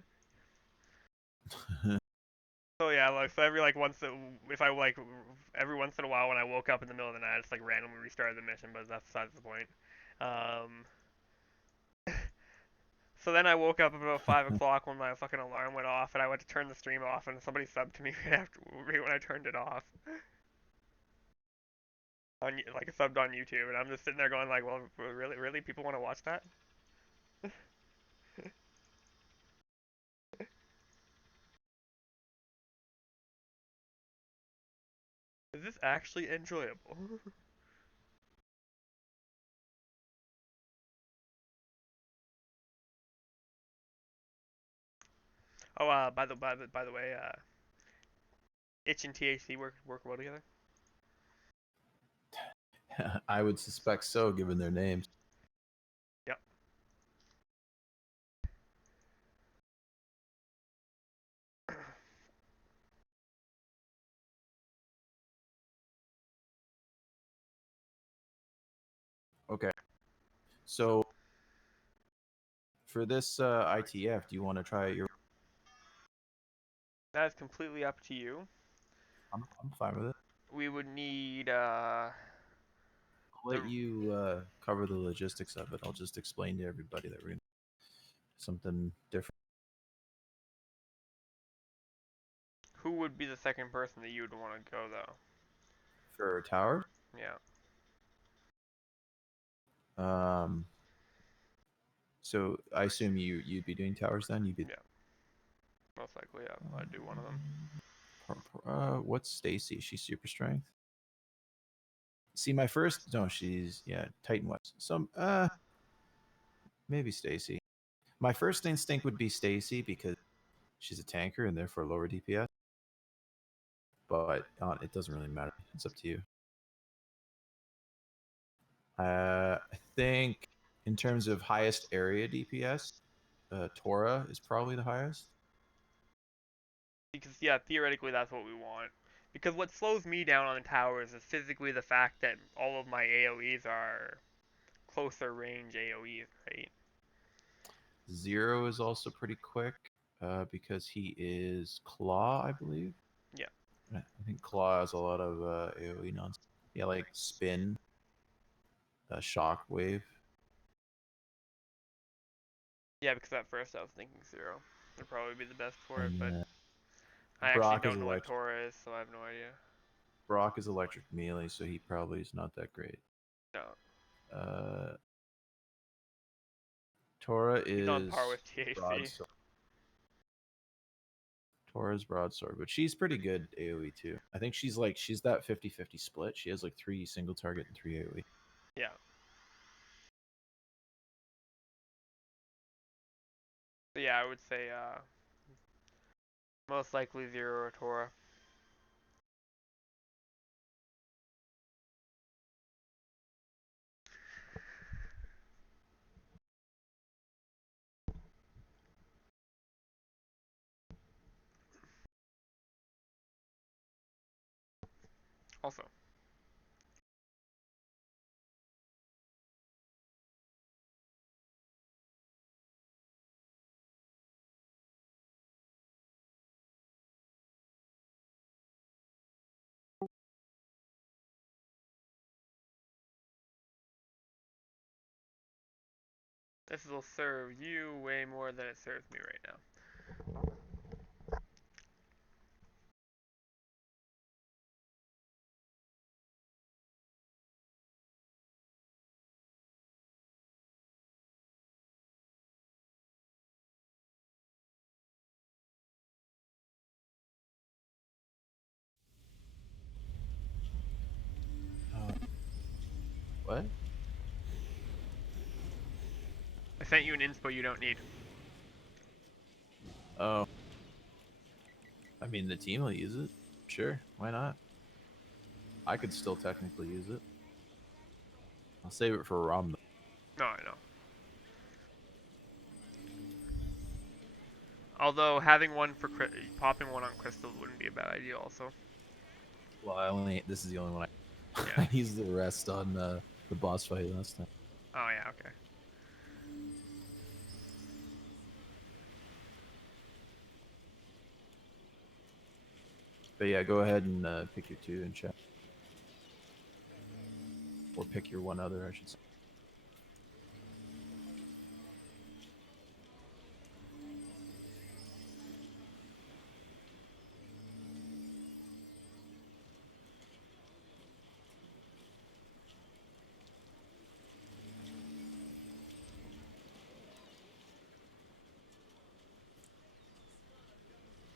So yeah, like so every like once if I like every once in a while when I woke up in the middle of the night, I just like randomly restarted the mission, but that's besides the point. Um, so then I woke up about 5 o'clock when my fucking alarm went off, and I went to turn the stream off, and somebody subbed to me right when I turned it off. On like subbed on YouTube, and I'm just sitting there going like, well, really, people want to watch that? Is this actually enjoyable? Oh, by the way, Itch and THC work well together. I would suspect so, given their names. Yep. Okay. So for this ITF, do you want to try it your? That is completely up to you. I'm fine with it. We would need I'll let you cover the logistics of it. I'll just explain to everybody that we're gonna something different. who would be the second person that you would want to go though? For tower. Yeah. Um. So I assume you'd be doing towers then. You'd be. Yeah. Most likely, yeah. I'd do one of them. What's Stacy? She's super strength. See, my first no, she's yeah Titan West. Some maybe Stacy. My first instinct would be Stacy because she's a tanker and therefore lower DPS. But it doesn't really matter. It's up to you. I think in terms of highest area DPS, Tora is probably the highest. Because yeah, theoretically that's what we want. Because what slows me down on the towers is physically the fact that all of my AoEs are closer range AoEs, right? Zero is also pretty quick because he is Claw, I believe. Yeah. I think Claw has a lot of AoE nonsense. Yeah, like spin, shock wave. Yeah, because at first I was thinking Zero would probably be the best for it, but And I actually Brock is don't know what electric. Tora is, so I have no idea. Brock is electric melee, so he probably is not that great. No. Uh, Tora He's on par is with TAC. broadsword. Tora's broadsword, but she's pretty good AoE too. I think she's that 50-50 split. She has like 3 single target and 3 AoE. Yeah. So yeah, I would say most likely Zero or Tora. Also, this will serve you way more than it serves me right now. What? I sent you an inspo you don't need. Oh. I mean, the team will use it. Sure, why not? I could still technically use it. I'll save it for Rom. No, I know. Although having one for popping one on crystals wouldn't be a bad idea, also. Well, this is the only one I Yeah. I used the rest on the boss fight last time. Oh yeah, okay. But yeah, go ahead and pick your 2 and check. Or pick your one other, I should say.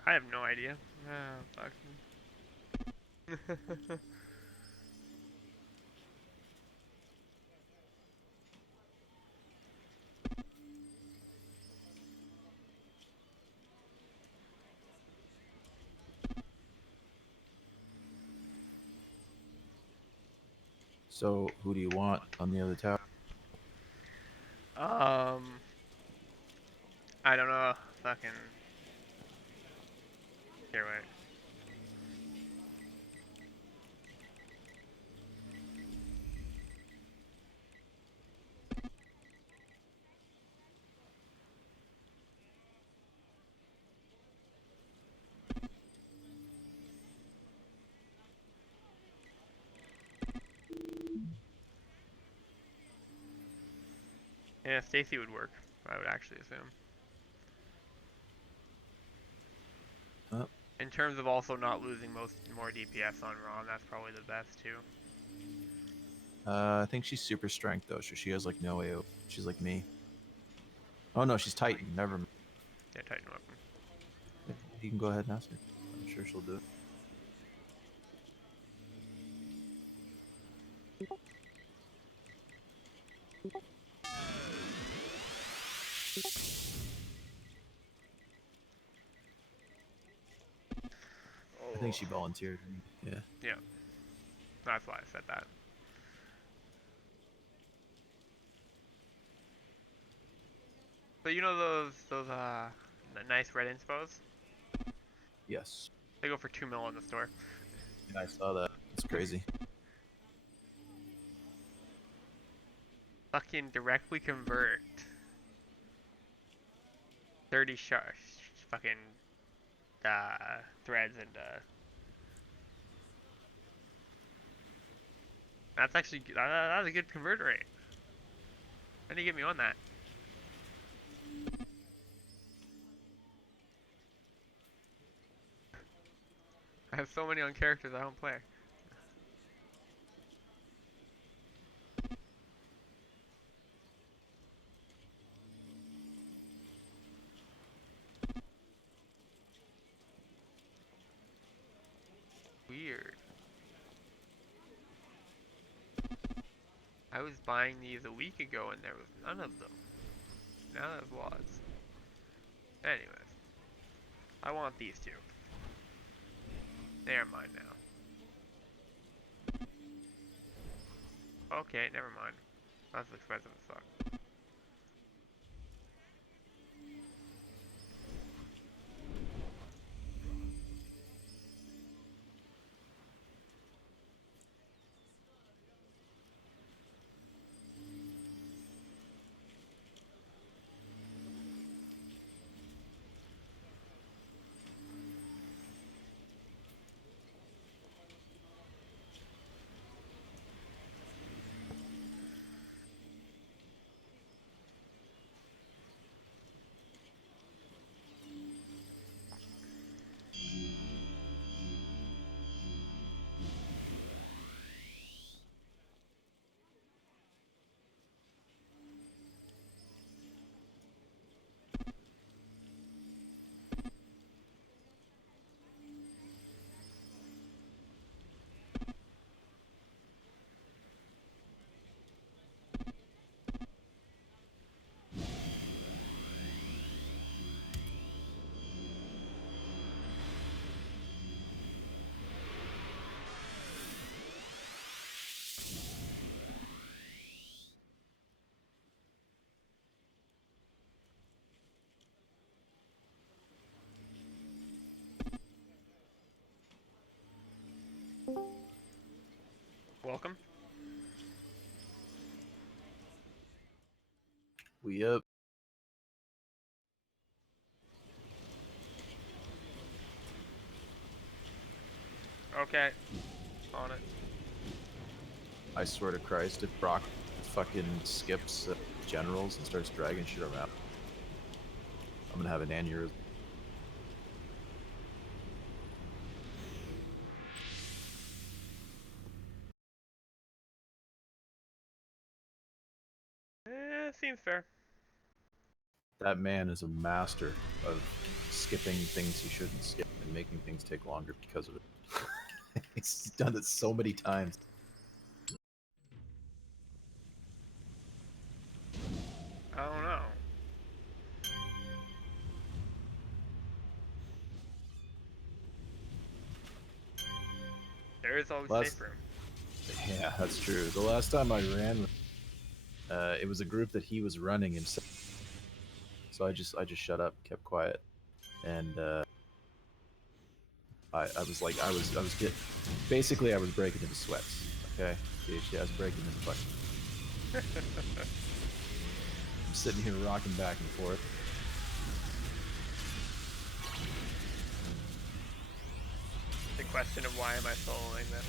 I have no idea. Fuck. So, who do you want on the other tower? I don't know. Fucking. Here, wait. Yeah, Stacy would work. I would actually assume. In terms of also not losing more DPS on Ron, that's probably the best too. I think she's super strength though, so she has like no AO. She's like me. Oh no, she's Titan. Never mind. Yeah, Titan weapon. You can go ahead and ask her. I'm sure she'll do it. I think she volunteered. Yeah. Yeah, that's why I said that. So you know those nice red inspos? Yes. They go for 2 mil in the store. Yeah, I saw that. It's crazy. Fucking directly convert 30 fucking threads into. That's actually that's a good convert rate. How do you get me on that? I have so many on characters I don't play. Weird. I was buying these a week ago and there was none of them. Now there's lots. Anyways, I want these two. They're mine now. Okay, never mind. That's expensive as fuck. Welcome. We up. Okay. On it. I swear to Christ, if Brock fucking skips generals and starts dragging shit around, I'm gonna have an aneurysm. Seems fair. That man is a master of skipping things he shouldn't skip and making things take longer because of it. He's done it so many times. I don't know. There is always safe room. Yeah, that's true. The last time I ran, it was a group that he was running himself. So I just shut up, kept quiet, and I was like I was getting basically I was breaking into sweats. Okay, I was breaking into fucking. I'm sitting here rocking back and forth. The question of why am I soloing this?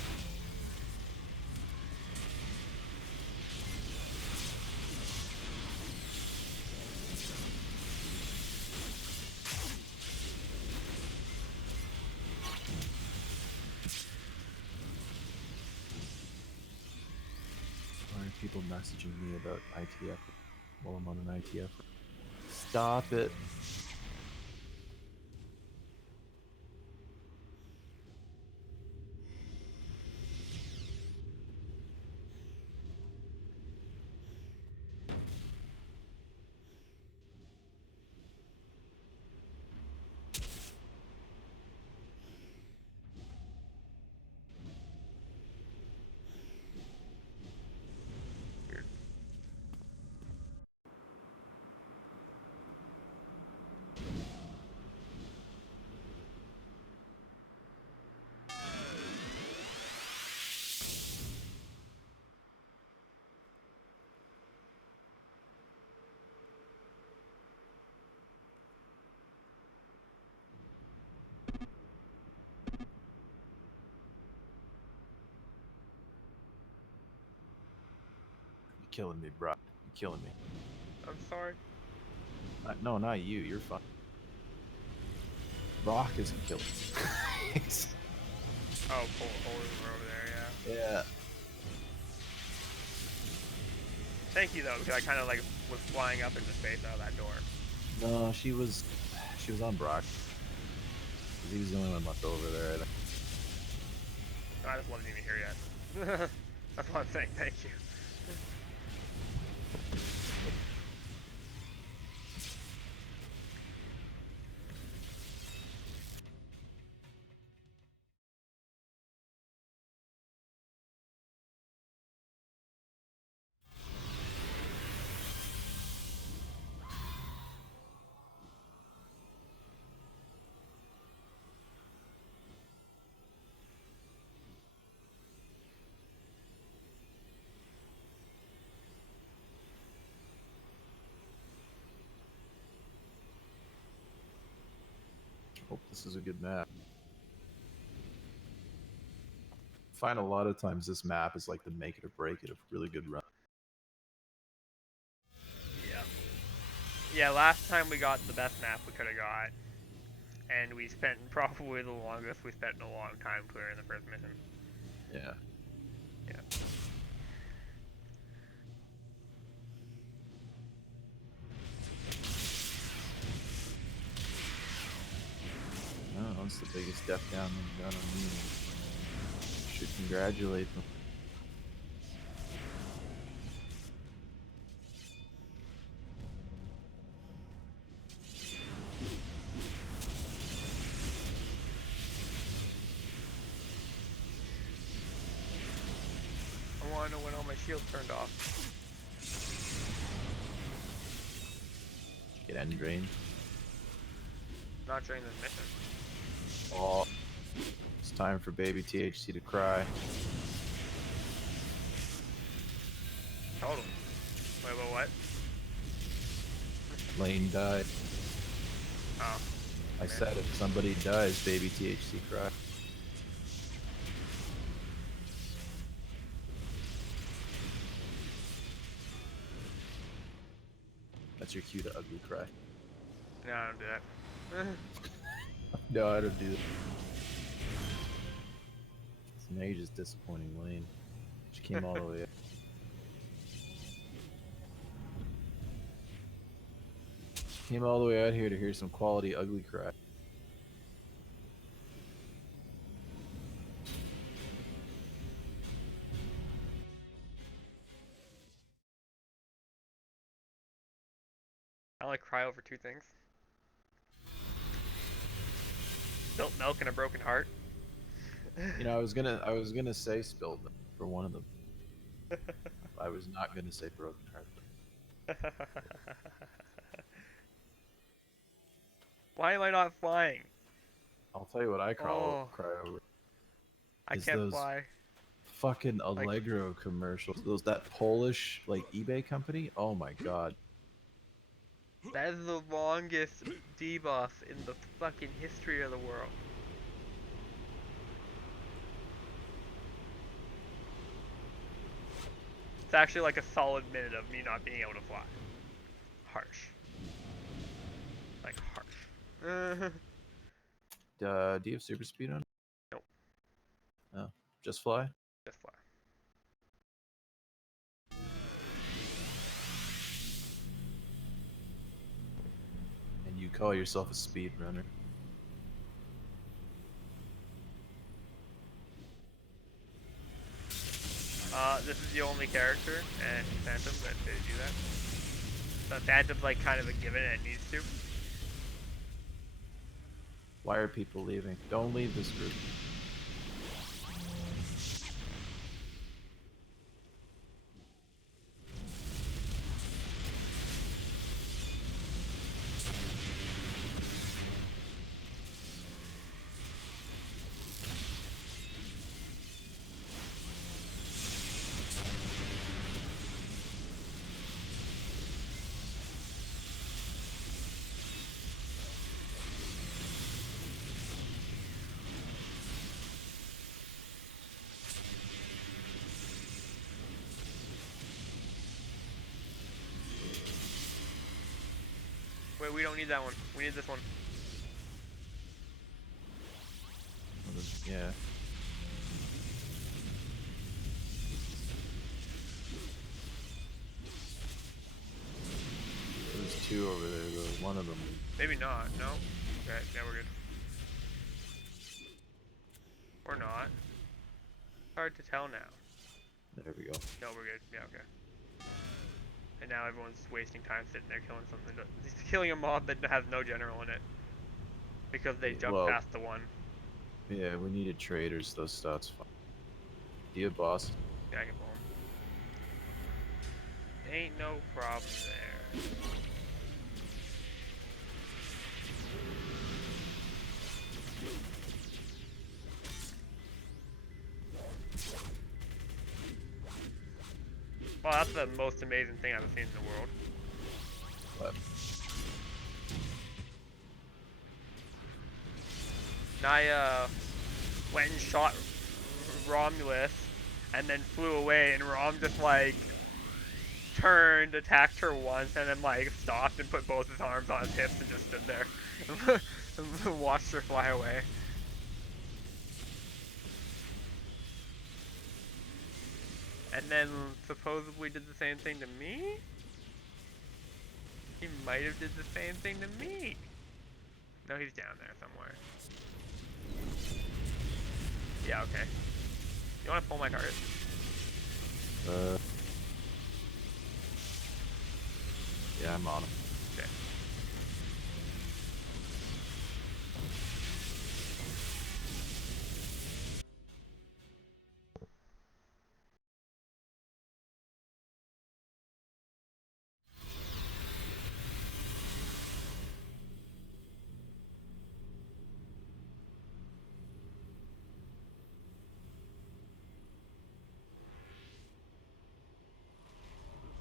Why are people messaging me about ITF while I'm on an ITF? Stop it. killing me, bro. You're killing me. I'm sorry. No, not you. You're fine. Rock isn't killing me. Oh, holy war over there, yeah. Yeah. Thank you though, because I kind of like was flying up into space out of that door. No, she was on Brock. 'Cause he was the only one left over there. I think. I just wasn't even here yet. That's what I'm saying. Thank you. Hope this is a good map. Find a lot of times this map is like the make it or break it of really good run. Yeah. Yeah, last time we got the best map we could have got. And we spent probably the longest we spent in a long time clearing the first mission. Yeah. Yeah. Oh, that's the biggest death down they've done on me. Should congratulate them. I want to know when all my shields turned off. Get end drain. Not during this mission. Oh, it's time for baby THC to cry. Totally. Wait, what? Lane died. Oh. I said if somebody dies, baby THC cry. That's your cue to ugly cry. No, I don't do that. No, I don't do that. This mage is disappointing Lane. She came all the way up. She came all the way out here to hear some quality ugly cry. I only cry over two things. Spilt milk and a broken heart. You know, I was gonna say spilled milk for one of them. I was not gonna say broken heart. Why am I not flying? I'll tell you what I cry over. I Is can't those fly. fucking Allegro commercials. That Polish like eBay company. Oh my god. That is the longest debuff in the fucking history of the world. It's actually like a solid minute of me not being able to fly. Harsh. Like harsh. Do you have super speed on? Nope. Oh, just fly. Just fly. And you call yourself a speed runner. This is the only character and Phantom that they do that. The Phantom's like kind of a given and it needs to. Why are people leaving? Don't leave this group. Wait, we don't need that one. We need this one. Yeah. There's two over there though. One of them. Maybe not. No. Okay. Yeah, we're good. Or not. Hard to tell now. There we go. No, we're good. Yeah, okay. And now everyone's just wasting time sitting there killing something. He's killing a mob that has no general in it. Because they jumped Well, past the one. yeah, we needed traders, those stats. Fine. Do you have boss? Yeah, I can pull him. Ain't no problem there. Well, that's the most amazing thing I've seen in the world. What? Naya went and shot Romulus and then flew away, and Rom just like turned, attacked her once, and then like stopped and put both his arms on his hips and just stood there and watched her fly away. And then supposedly did the same thing to me? He might have did the same thing to me. No, he's down there somewhere. Yeah, okay. You wanna pull my target? Yeah, I'm on him. Okay.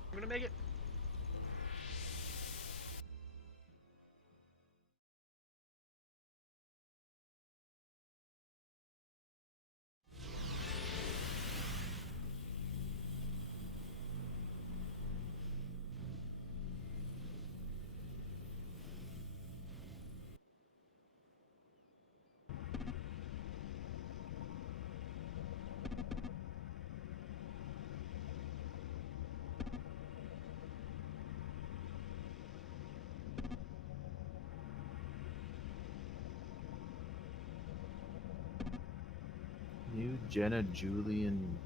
I'm gonna make it. New Jenna Julian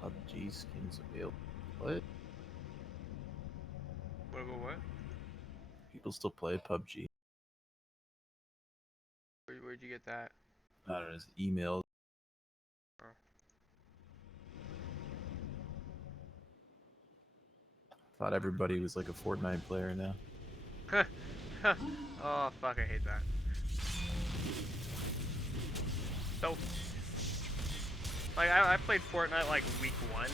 PUBG skins available. What? What? People still play PUBG? Where'd you get that? I don't know, it's email. Oh. Thought everybody was like a Fortnite player now. Oh, fuck, I hate that. So, like, I played Fortnite like week 1.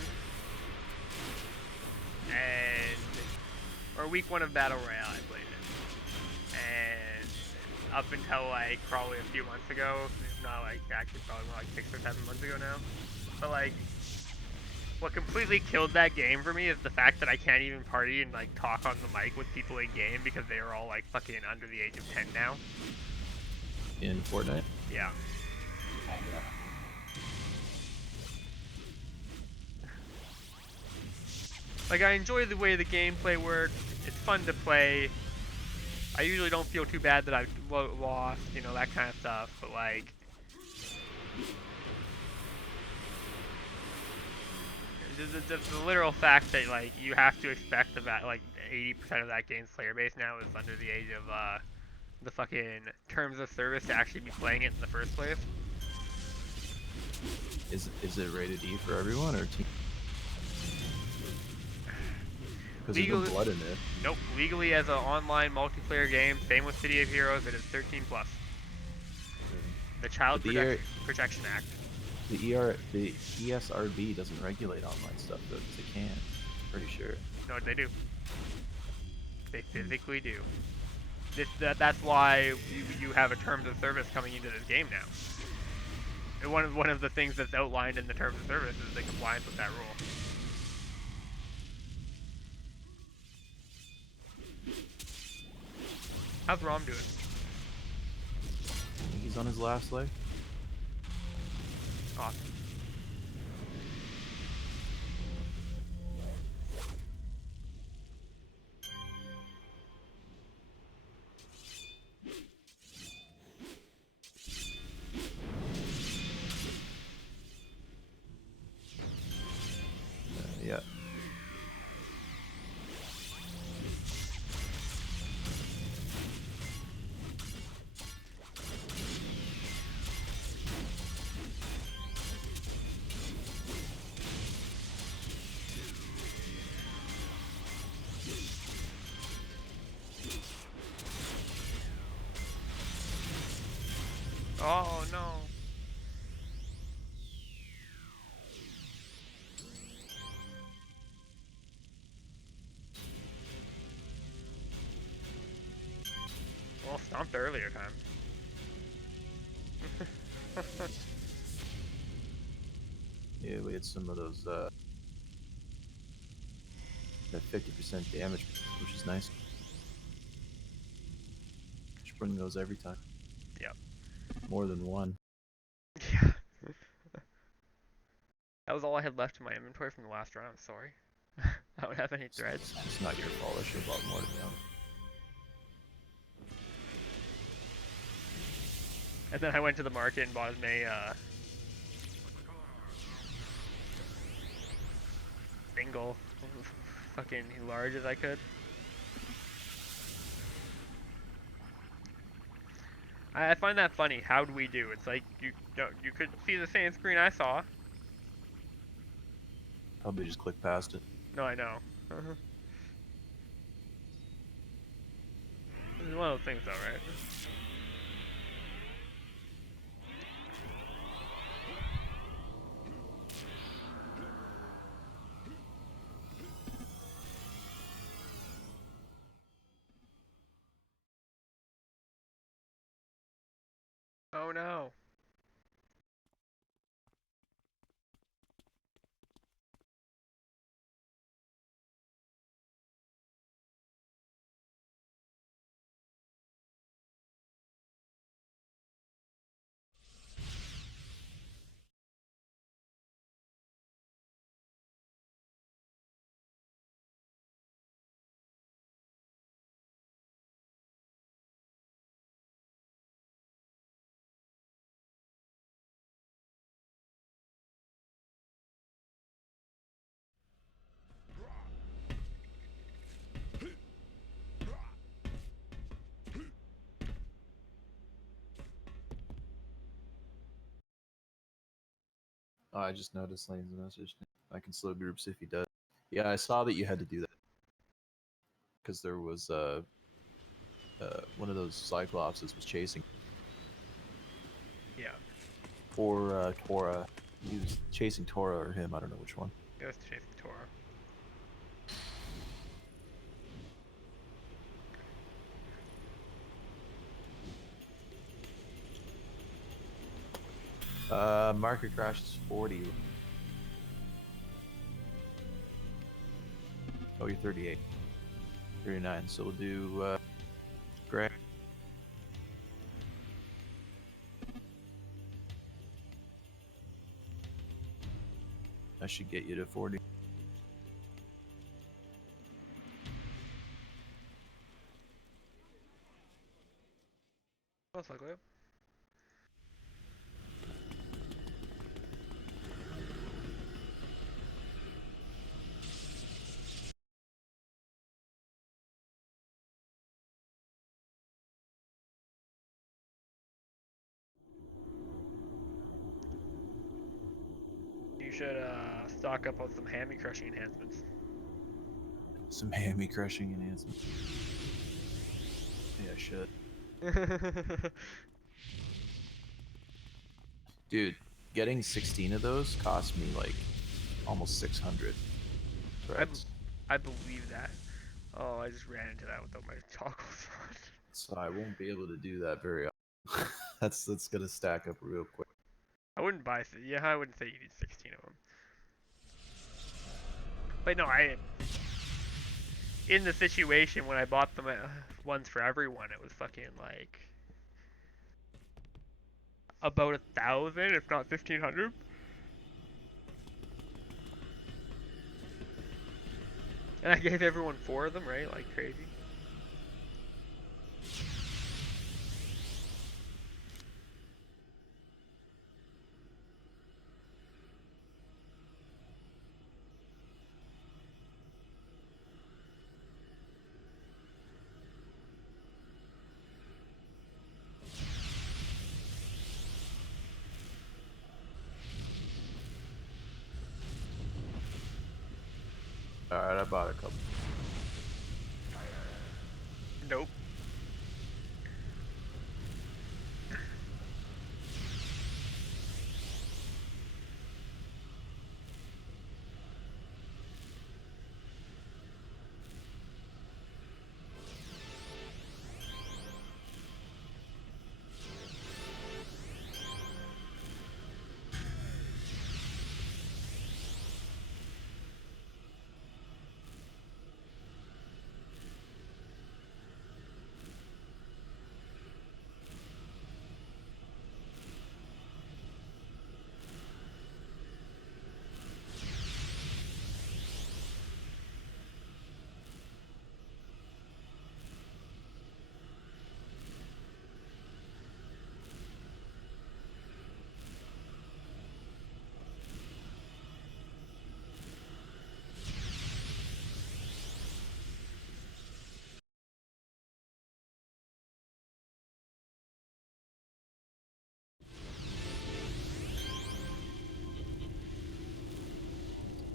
Or week 1 of Battle Royale I played it. And up until like probably a few months ago, not like actually probably more like 6 or 7 months ago now. But like, what completely killed that game for me is the fact that I can't even party and like talk on the mic with people in game because they are all like fucking under the age of 10 now. In Fortnite? Yeah. Like, I enjoy the way the gameplay works. It's fun to play. I usually don't feel too bad that I've lost, you know, that kind of stuff. But like, the literal fact that like you have to expect that like 80% of that game's player base now is under the age of the fucking terms of service to actually be playing it in the first place. Is it rated E for everyone or team? Because there's no blood in it. Nope. Legally as an online multiplayer game, same with City of Heroes, it is 13+. The Child Protection Act. The ESRB doesn't regulate online stuff though, because it can. Pretty sure. No, they do. They physically do. That's why you have a terms of service coming into this game now. And one of the things that's outlined in the terms of service is the compliance with that rule. How's Rom doing? I think he's on his last leg. Awesome. Yeah. Oh no. Well, stomped earlier time. Yeah, we had some of those, that 50% damage, which is nice. Should bring those every time. Yep. More than one. Yeah. That was all I had left in my inventory from the last round, sorry. I don't have any threads. It's not your fault, I should have bought more to be honest. And then I went to the market and bought as many, single fucking large as I could. I find that funny. How do we do? It's like you could see the same screen I saw. Probably just click past it. No, I know. This is one of those things though, right? Oh no. Oh, I just noticed Lane's message. I can slow groups if he does. Yeah, I saw that you had to do that. Because there was one of those Cyclopses was chasing. Yeah. Or Tora. He was chasing Tora or him, I don't know which one. Goes to chasing Tora. Market crash is 40. Oh, you're 38. 39, so we'll do, Greg. I should get you to 40. Most likely. You should stock up on some hammy crushing enhancements. Some hammy crushing enhancement. Yeah, I should. Dude, getting 16 of those cost me like almost 600 threads. I believe that. Oh, I just ran into that without my toggles on. So I won't be able to do that very often. that's gonna stack up real quick. I wouldn't buy. Yeah, I wouldn't say you need 16 of them. But no, in the situation when I bought them at ones for everyone, it was fucking like about 1,000, if not 1,500. And I gave everyone 4 of them, right? Like crazy. Alright, I bought a couple. Nope.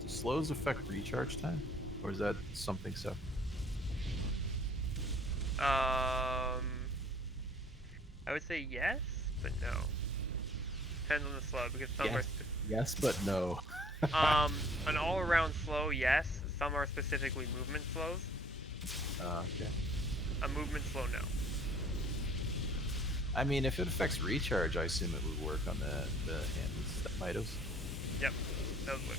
Do slows affect recharge time? Or is that something separate? I would say yes, but no. Depends on the slow because some Yes. Yes, but no. are an all-around slow, yes. Some are specifically movement slows. Okay. A movement slow, no. I mean, if it affects recharge, I assume it would work on the Mitos. Yep, that would.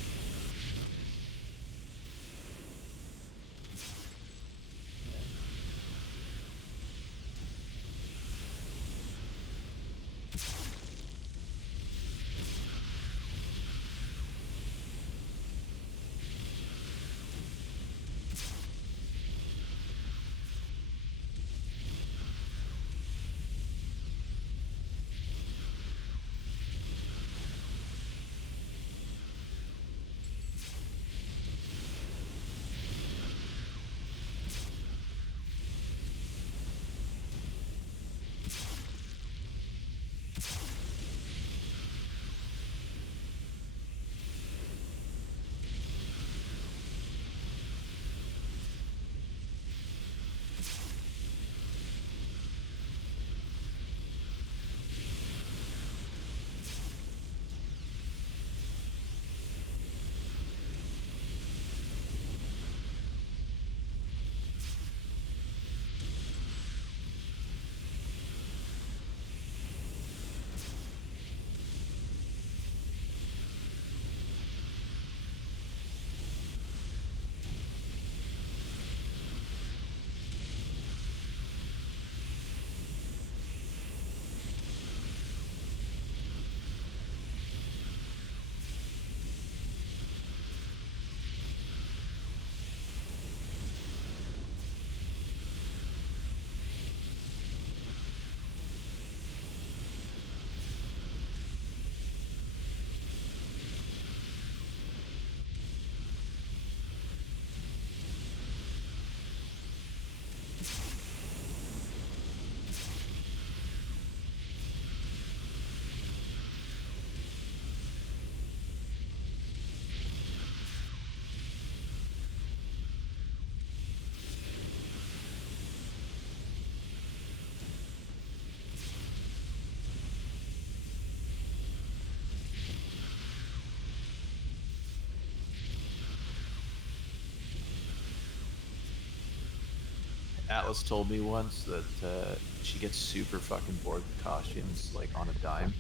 Atlas told me once that she gets super fucking bored with costumes, like on a dime.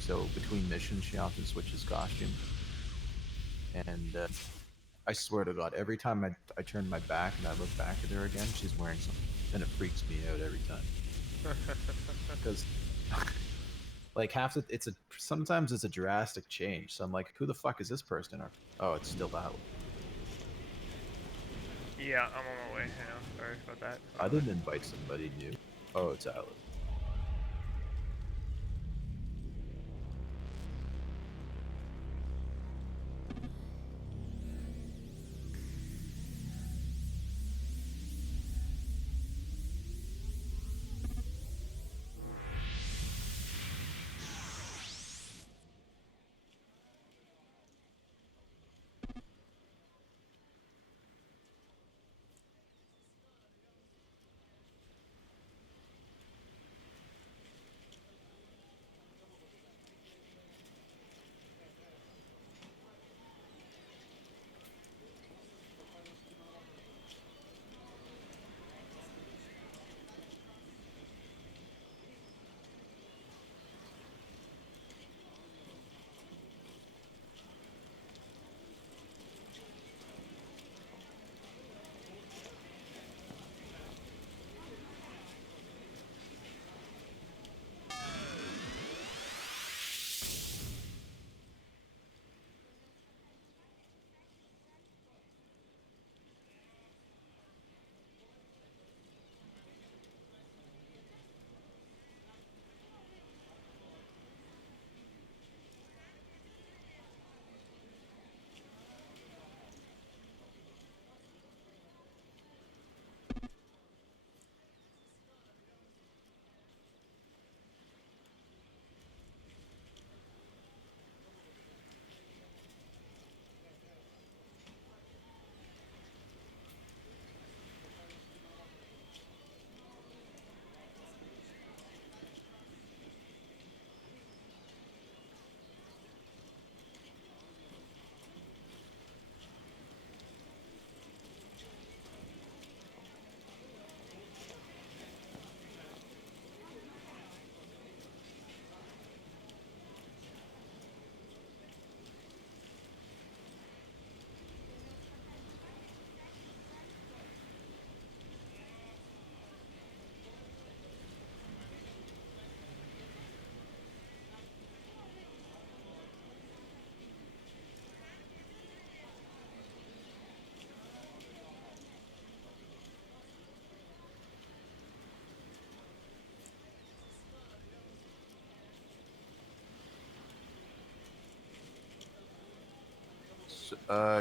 So between missions, she often switches costume. And I swear to God, every time I turn my back and I look back at her again, she's wearing something, and it freaks me out every time. Because, like, sometimes it's a drastic change. So I'm like, who the fuck is this person? Or, oh, it's still that. Yeah, I'm on my way. Yeah, sorry about that. I didn't invite somebody new. Oh, it's Alice.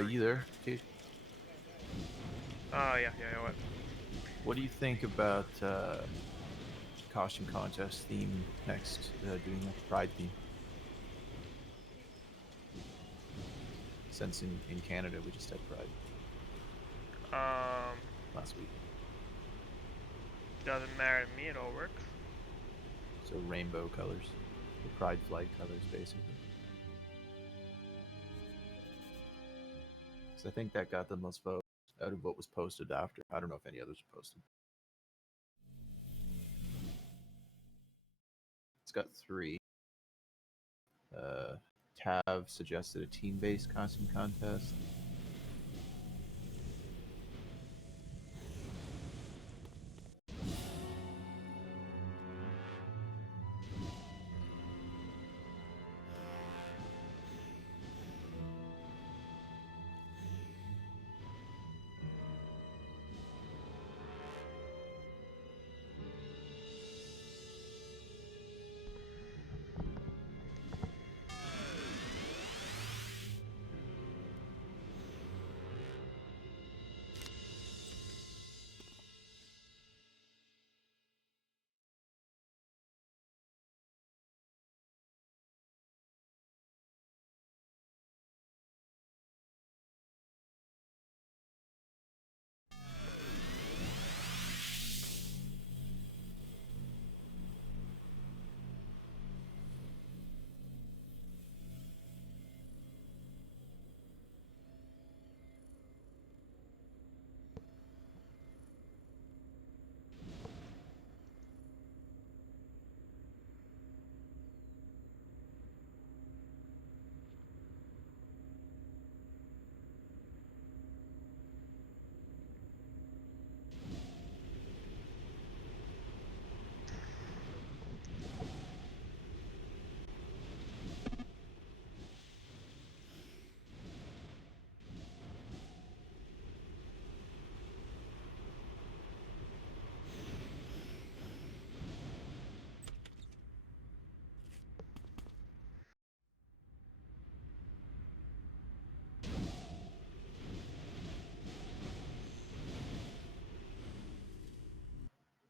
You there, Kate? Oh, yeah, what? What do you think about costume contest theme next? Doing like a pride theme. Since in Canada we just had Pride Um, last week, doesn't matter to me, it all works. so rainbow colors, the Pride flag colors, basically. So I think that got the most votes out of what was posted after. I don't know if any others were posted. It's got 3. Tav suggested a team-based costume contest.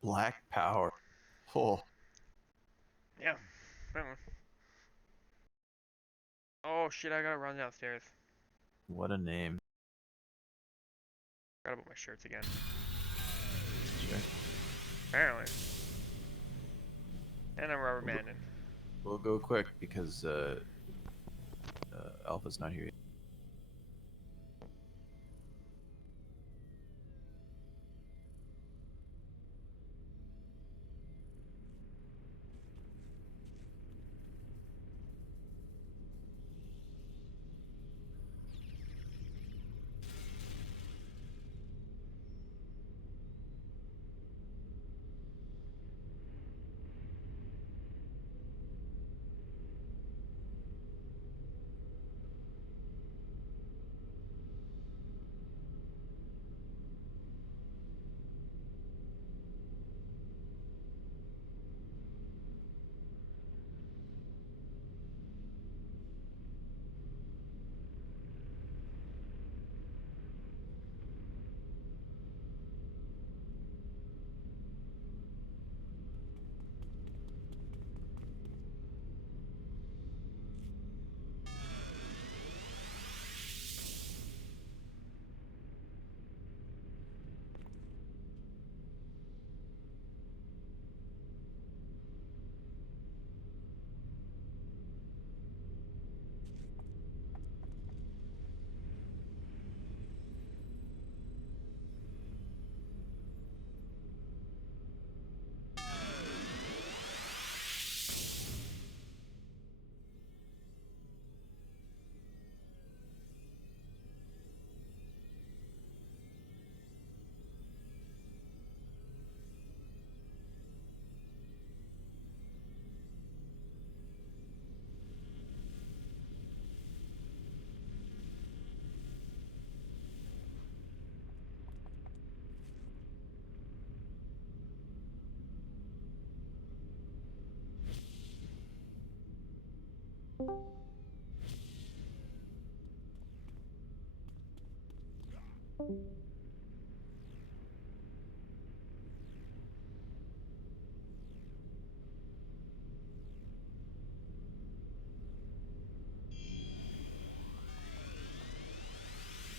Black power. Oh, Yeah. Hmm. Oh shit! I gotta run downstairs. what a name. Forgot about my shirts again. Sure. Apparently. And I'm rubber We'll go, banding. we'll go quick because Alpha's not here yet.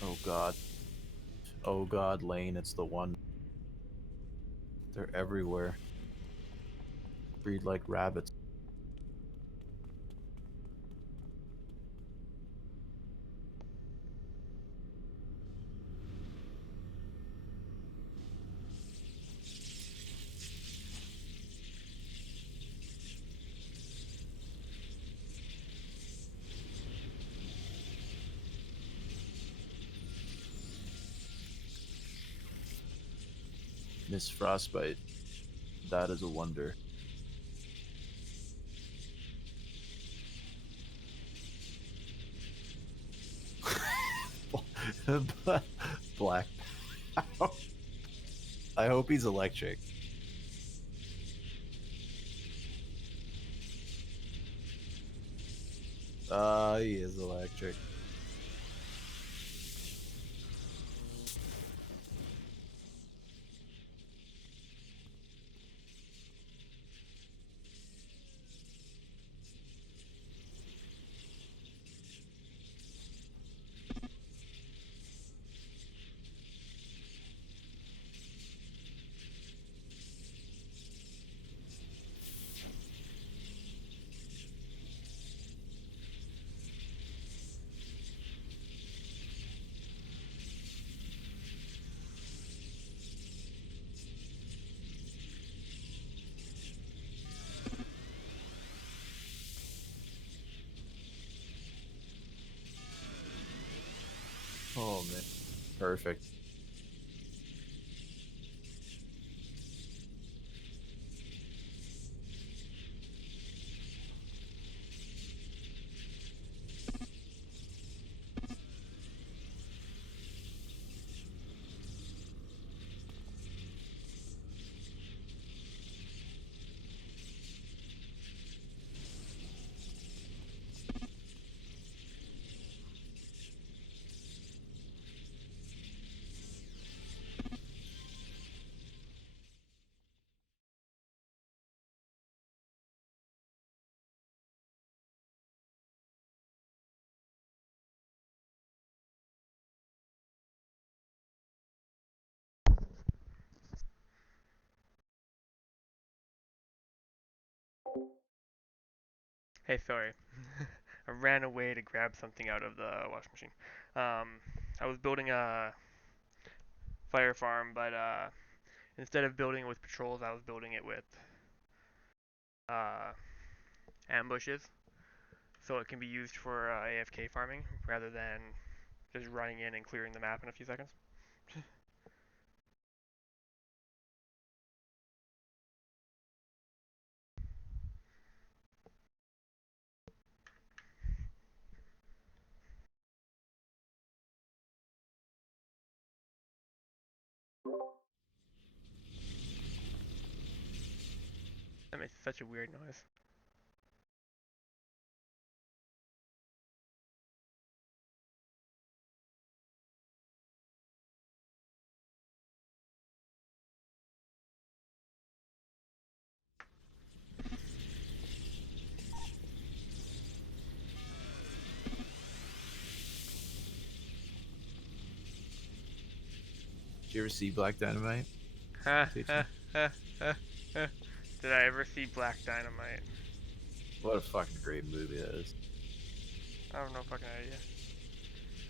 Oh god. Oh god, Lane, it's the one. They're everywhere. Breed like rabbits. Miss Frostbite. That is a wonder. Black power. I hope he's electric. He is electric. Oh man. Perfect. Hey, sorry. I ran away to grab something out of the washing machine. I was building a fire farm, but instead of building it with patrols, I was building it with uh, ambushes, so it can be used for AFK farming rather than just running in and clearing the map in a few seconds. That makes such a weird noise. Did you ever see Black Dynamite? Ha Teacher? ha ha ha ha. Did I ever see Black Dynamite? What a fucking great movie that is. I have no fucking idea.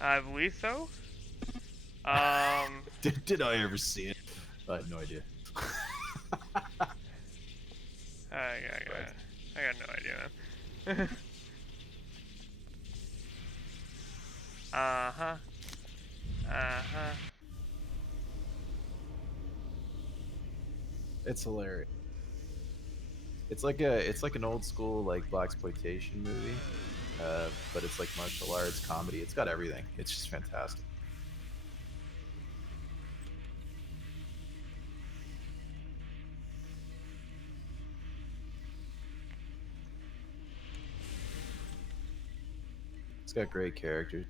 I believe so. Um, Did I ever see it? I had no idea. I got no idea, man. Uh-huh. Uh-huh. It's hilarious. It's like an old school like blaxploitation movie, but it's like martial arts comedy. It's got everything. It's just fantastic. It's got great characters.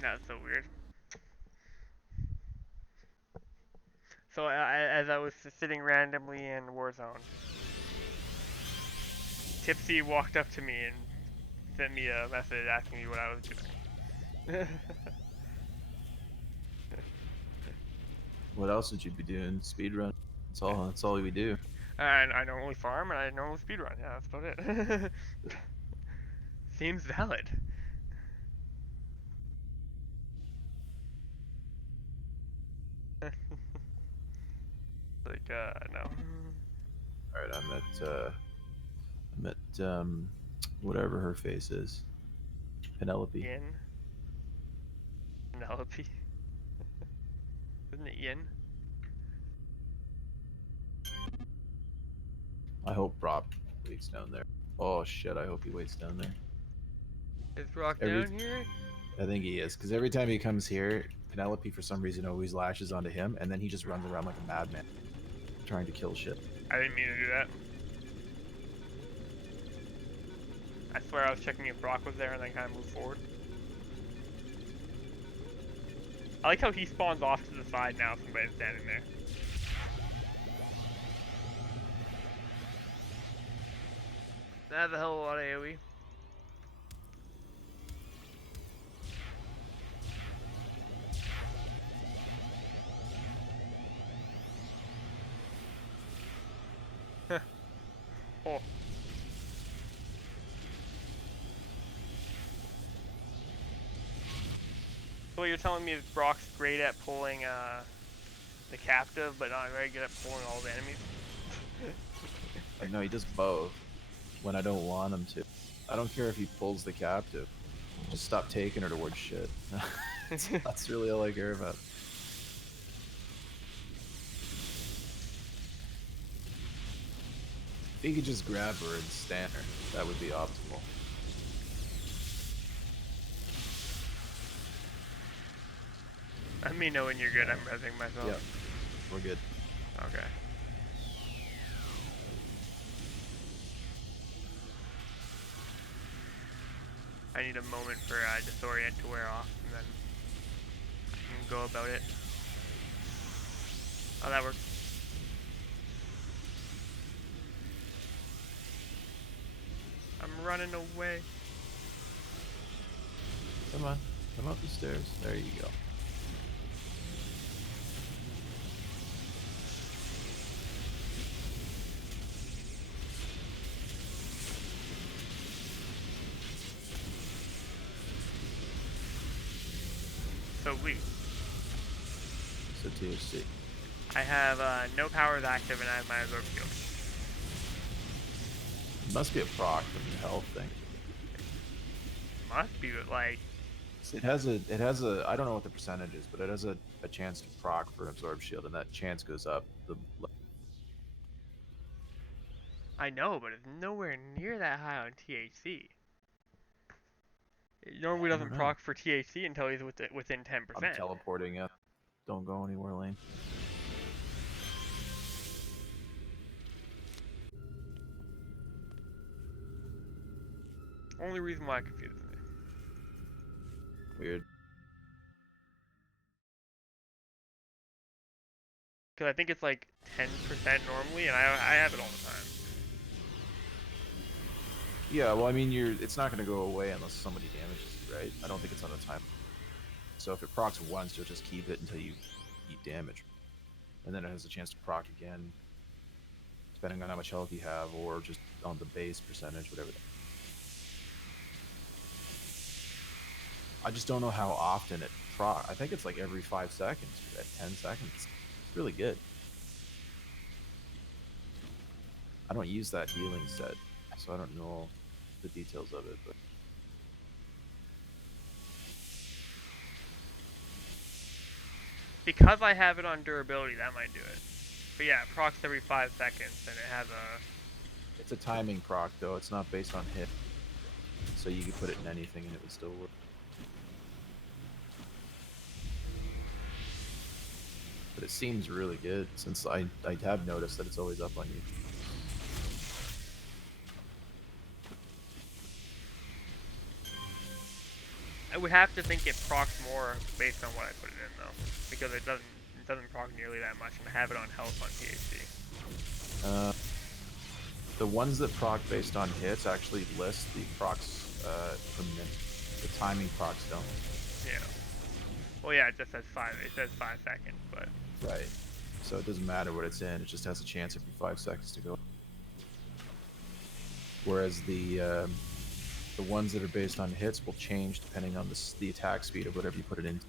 That's so weird. So as I was sitting randomly in Warzone, Tipsy walked up to me and sent me a message asking me what I was doing. What else would you be doing? Speedrun. That's all we do. And I normally farm and I normally speedrun. Yeah, that's about it. Seems valid. Like, no. All right, I'm at whatever her face is, Penelope. Yin. Penelope. Isn't it Yin? I hope Brock waits down there. Oh shit! I hope he waits down there. Is Brock Every down here? I think he is, because every time he comes here, Penelope for some reason always lashes onto him, and then he just runs around like a madman, trying to kill shit. I didn't mean to do that. I swear I was checking if Brock was there and then kind of moved forward. I like how he spawns off to the side now if somebody's standing there. That's a hell of a lot of AoE. Oh. So what you're telling me is Brock's great at pulling the captive, but not very good at pulling all the enemies? No, he does both when I don't want him to. I don't care if he pulls the captive. Just stop taking her towards shit. That's really all I care about. If he could just grab her and stand her, that would be optimal. Let me know when you're good. I'm resing myself. Yep, we're good. Okay. I need a moment for disorient to wear off, and then I can go about it. Oh, that works. I'm running away. Come on, come up the stairs. There you go. weak. So THC. I have no powers active and I have my absorb shield. It must be a proc from the health thing. Must be, but like, It has a I don't know what the percentage is, but it has a chance to proc for an absorb shield, and that chance goes up I know, but it's nowhere near that high on THC. It normally I don't doesn't know. proc for THC until he's within 10%. I'm teleporting it. Don't go anywhere, Lane. Only reason why it confuses me. Weird. Because I think it's like 10% normally, and I have it all the time. Yeah, well, I mean, it's not going to go away unless somebody damages you, right? I don't think it's on a time. So if it procs once, you'll just keep it until you eat damage. And then it has a chance to proc again, depending on how much health you have, or just on the base percentage, whatever. I just don't know how often it proc. I think it's like every 5 seconds, or at 10 seconds. It's really good. I don't use that healing set, so I don't know the details of it, but Because I have it on durability, that might do it. But yeah, it procs every 5 seconds, and it has a... it's a timing proc, though. It's not based on hit, so you could put it in anything and it would still work. But it seems really good, since I have noticed that it's always up on you. I would have to think it procs more based on what I put it in, though. Because it doesn't proc nearly that much, and I have it on health on THC. The ones that proc based on hits actually list the procs from the timing procs don't. Yeah. Well, yeah, it just says 5. It says 5 seconds, but... Right. So it doesn't matter what it's in. It just has a chance every 5 seconds to go. Whereas the ones that are based on hits will change depending on the attack speed of whatever you put it into.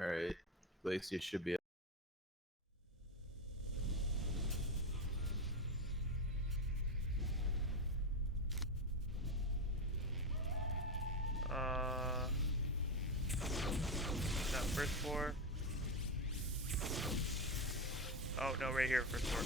Alright. Glacia should be. Not first floor. Oh no, right here, first floor.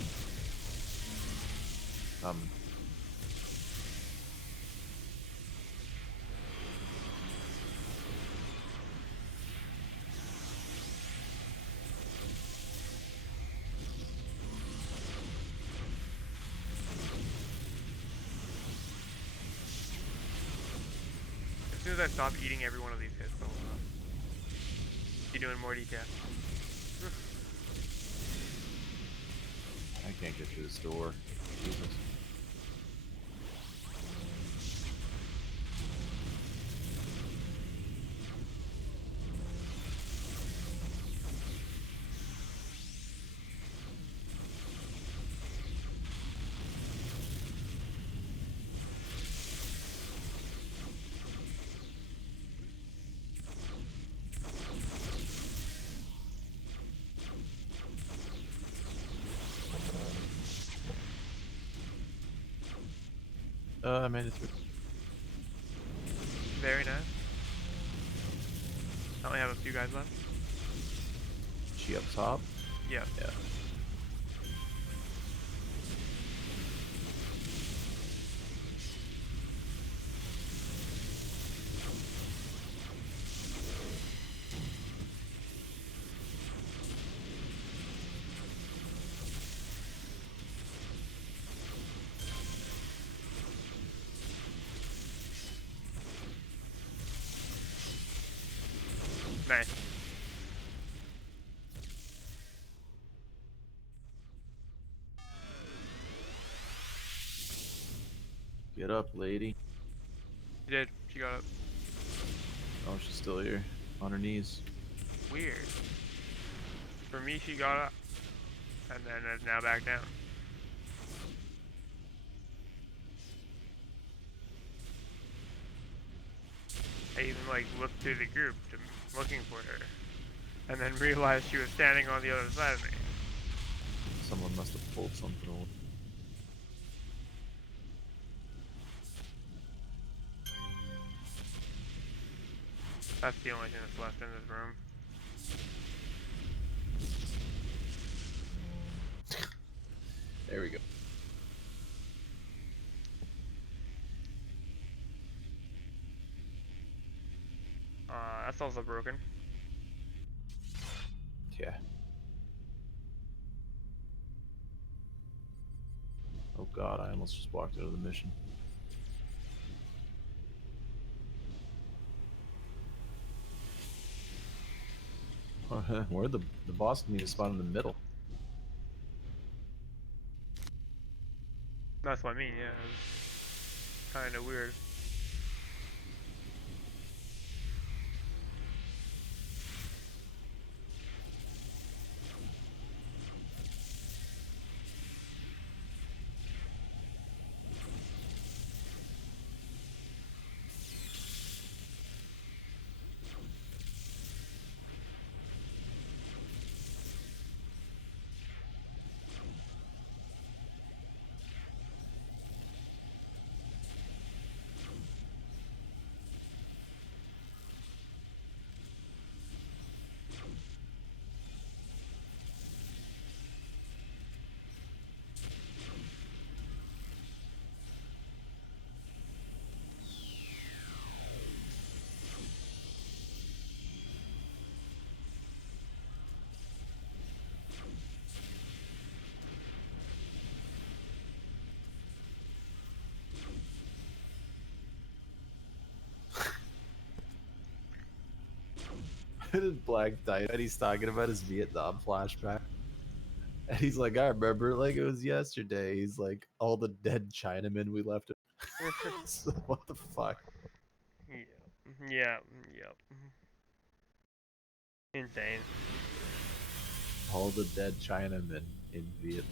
As soon as I stop eating every one of these hits, I'll be doing more decaf. I can't get through this door. Jesus. I made it through. Very nice. I only have a few guys left. She up top? Yeah. Yeah. Nice. Get up, lady. She did. She got up. Oh, she's still here. On her knees. Weird. For me, she got up. And then is now back down. I even like looked through the group looking for her. And then realized she was standing on the other side of me. Someone must have pulled something away. That's the only thing that's left in this room. There we go. That's also broken. Yeah. Oh god, I almost just walked out of the mission. Where the boss need to spawn in the middle. That's what I mean, yeah. It's kinda weird. Did Black die and he's talking about his Vietnam flashback. And he's like, I remember it like it was yesterday. He's like, all the dead Chinamen we left. So, what the fuck? Yeah. Yep. Insane. All the dead Chinamen in Vietnam.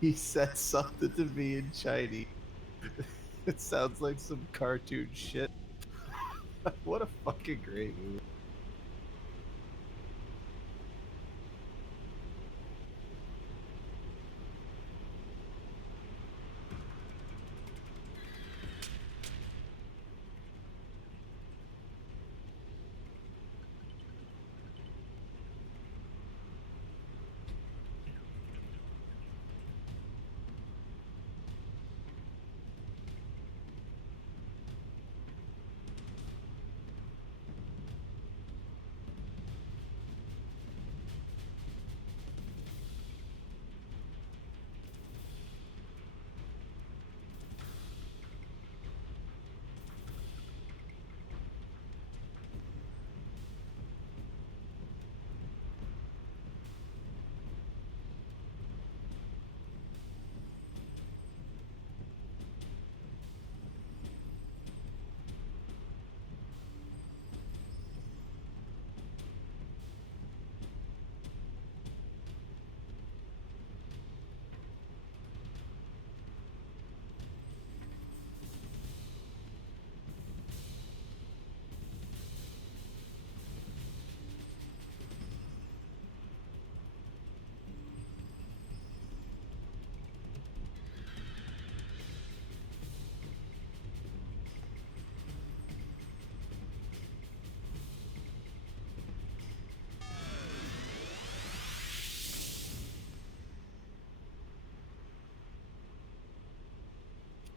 He said something to me in Chinese. It sounds like some cartoon shit. What a fucking great movie.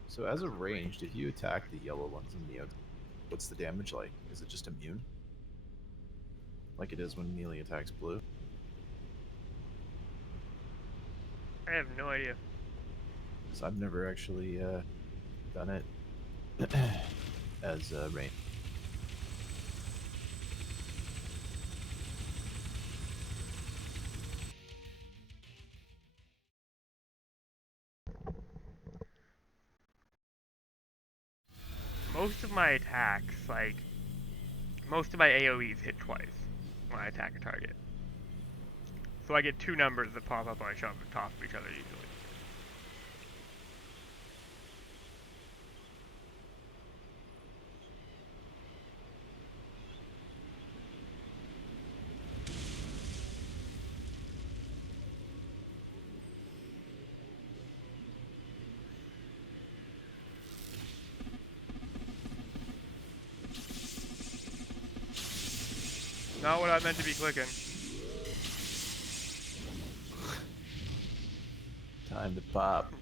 So as a ranged, if you attack the yellow ones in Neo, what's the damage like? Is it just immune? Like it is when melee attacks blue? I have no idea. Because I've never actually done it as a range. Most of my attacks, like, most of my AoEs hit twice when I attack a target. So I get two numbers that pop up on top of each other usually. Not what I meant to be clicking. Time to pop.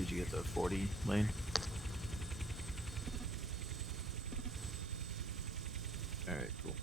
Did you get the 40 lane? Alright, cool.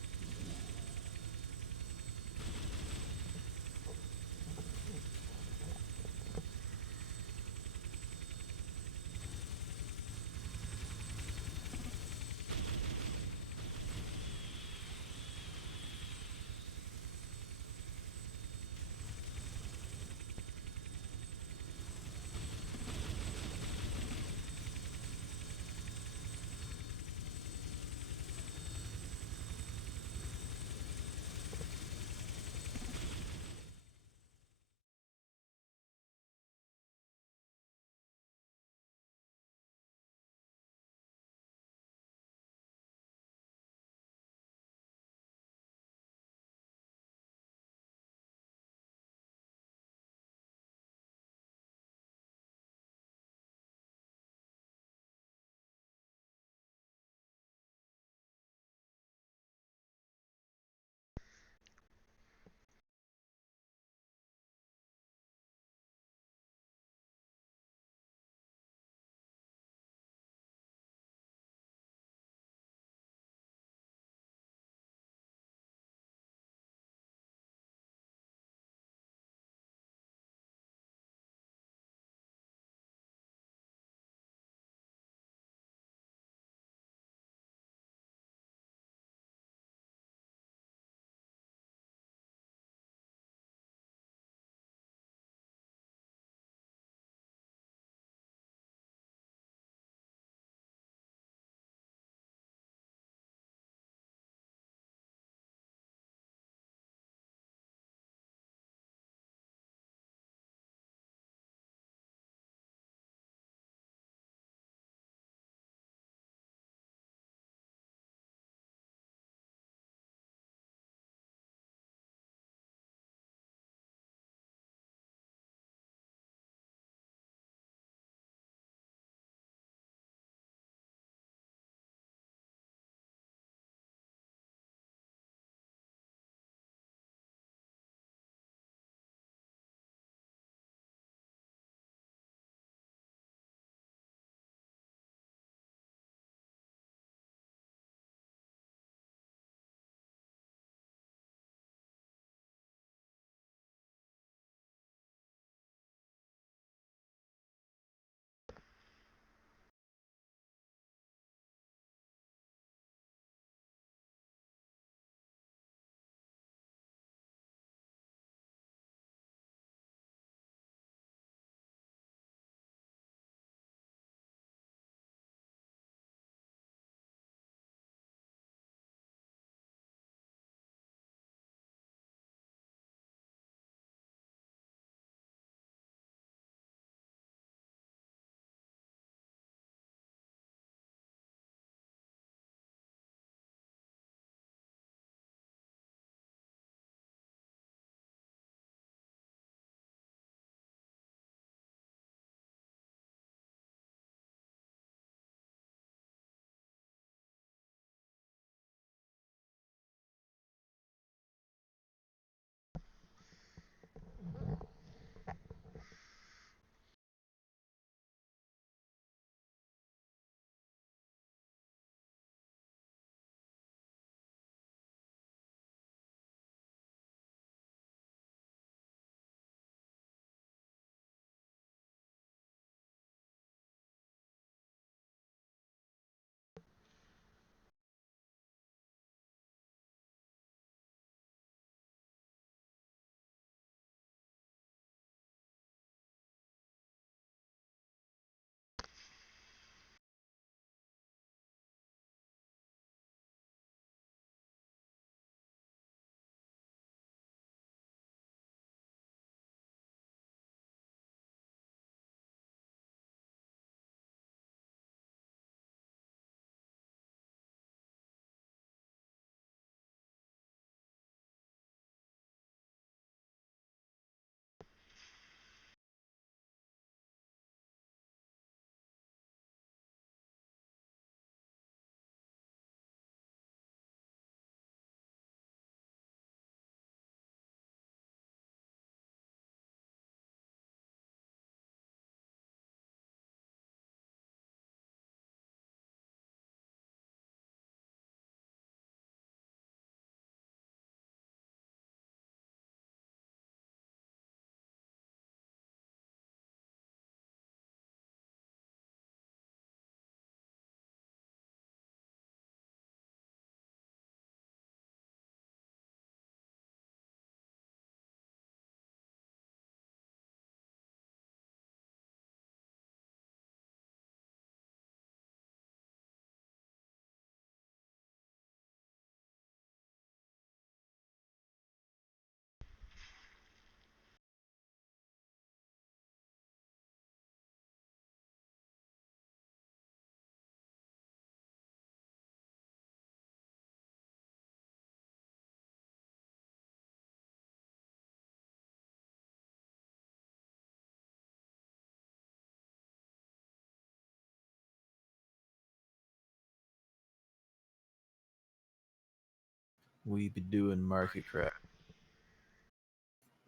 We be doing market crap.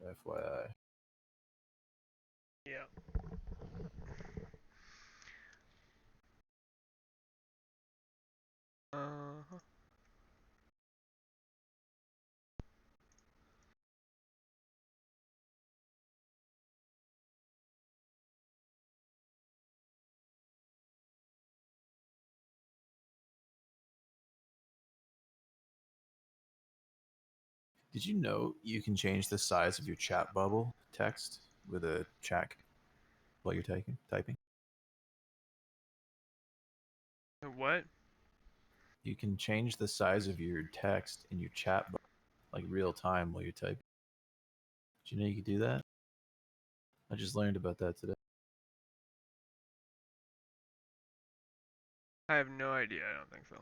FYI. Yeah. Uh-huh. Did you know you can change the size of your chat bubble text with a chat while you're typing? What? You can change the size of your text in your chat bubble, like real time while you're typing. Did you know you could do that? I just learned about that today. I have no idea. I don't think so.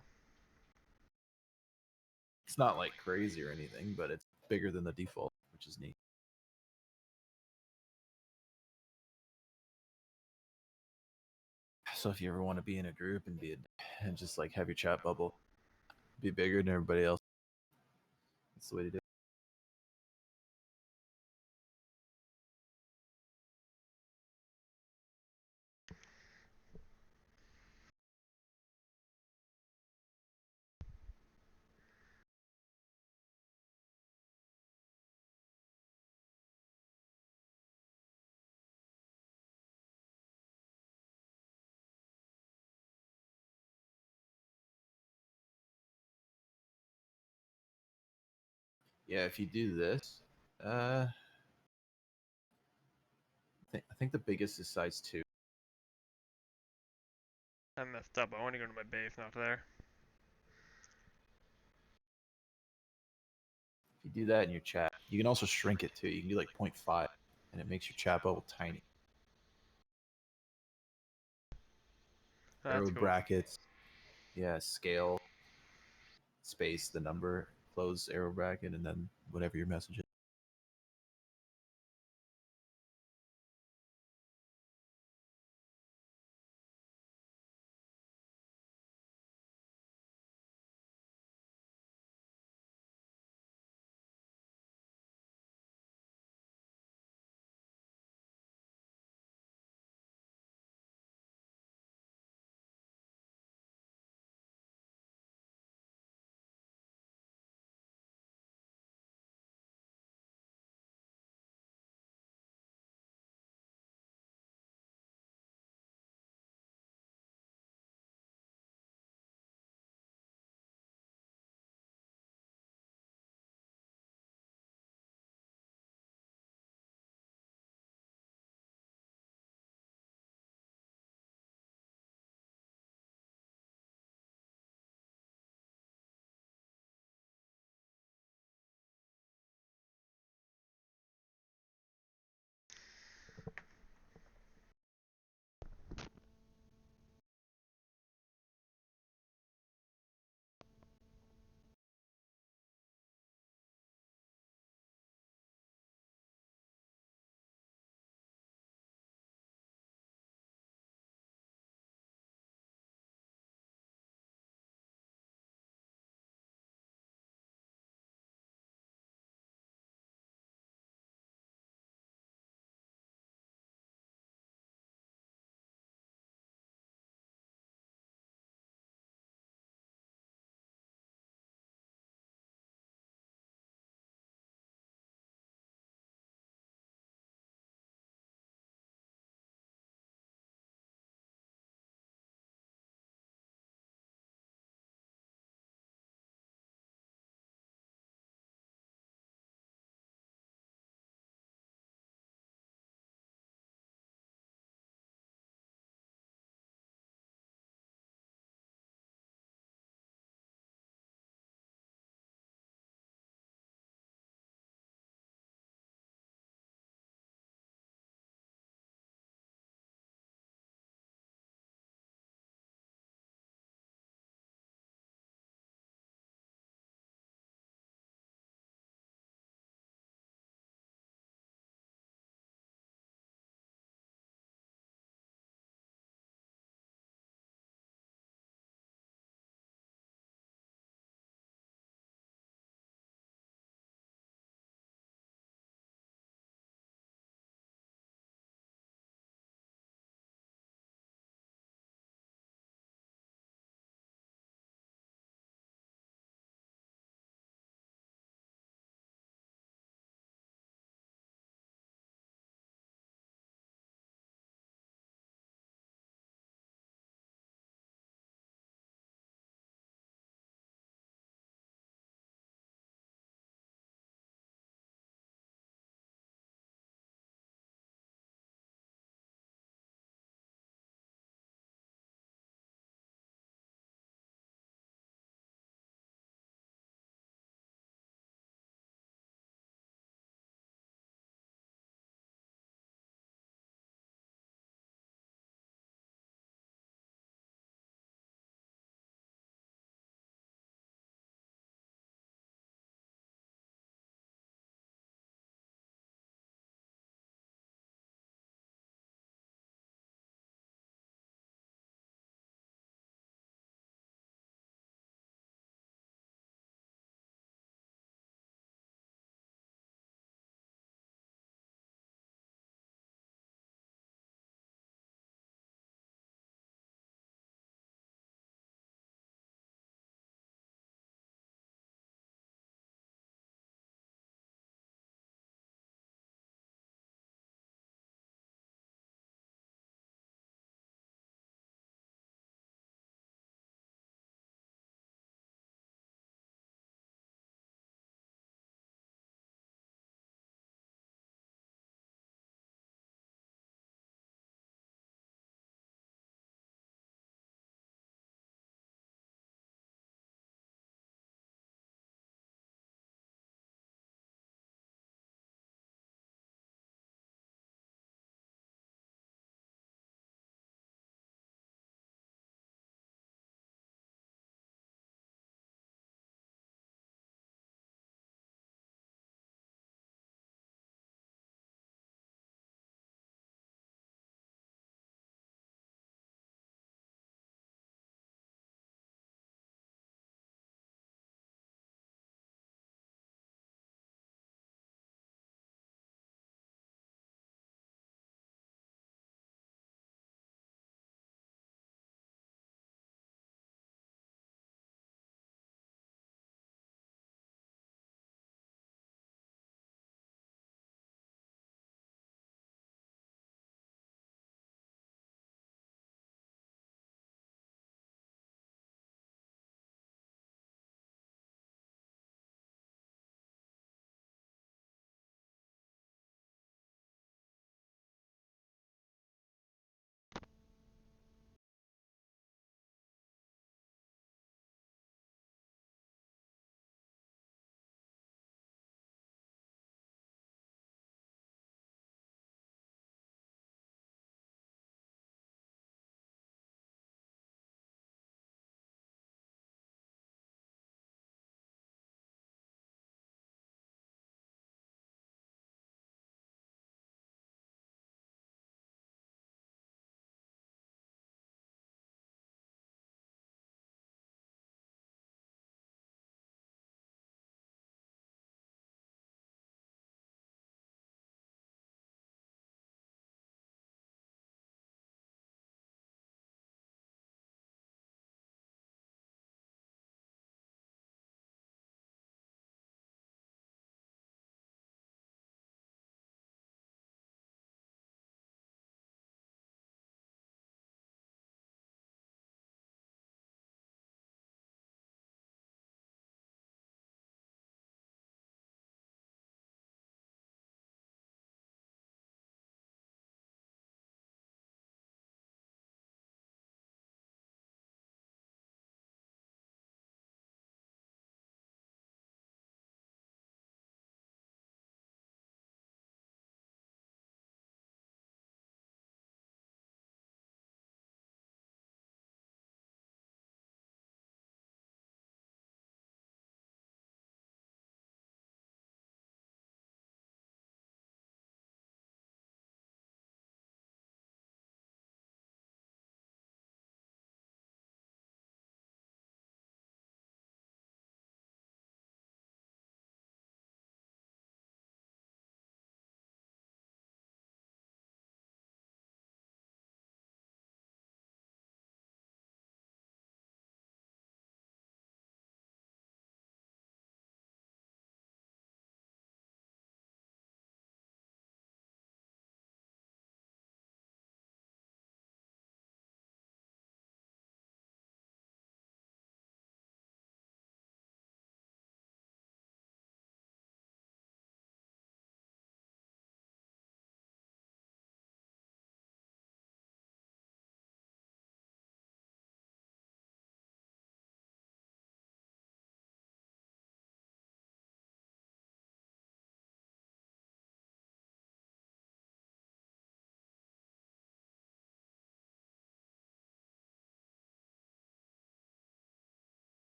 It's not like crazy or anything, but it's bigger than the default, which is neat. So if you ever want to be in a group and and just like have your chat bubble be bigger than everybody else, that's the way to do it. Yeah, if you do this, I think the biggest is size 2. I messed up. I want to go to my base, not there. If you do that in your chat, you can also shrink it too. You can do like 0.5, and it makes your chat bubble tiny. That's Arrow cool. brackets, yeah, scale, space, the number, close arrow bracket, and then whatever your message is.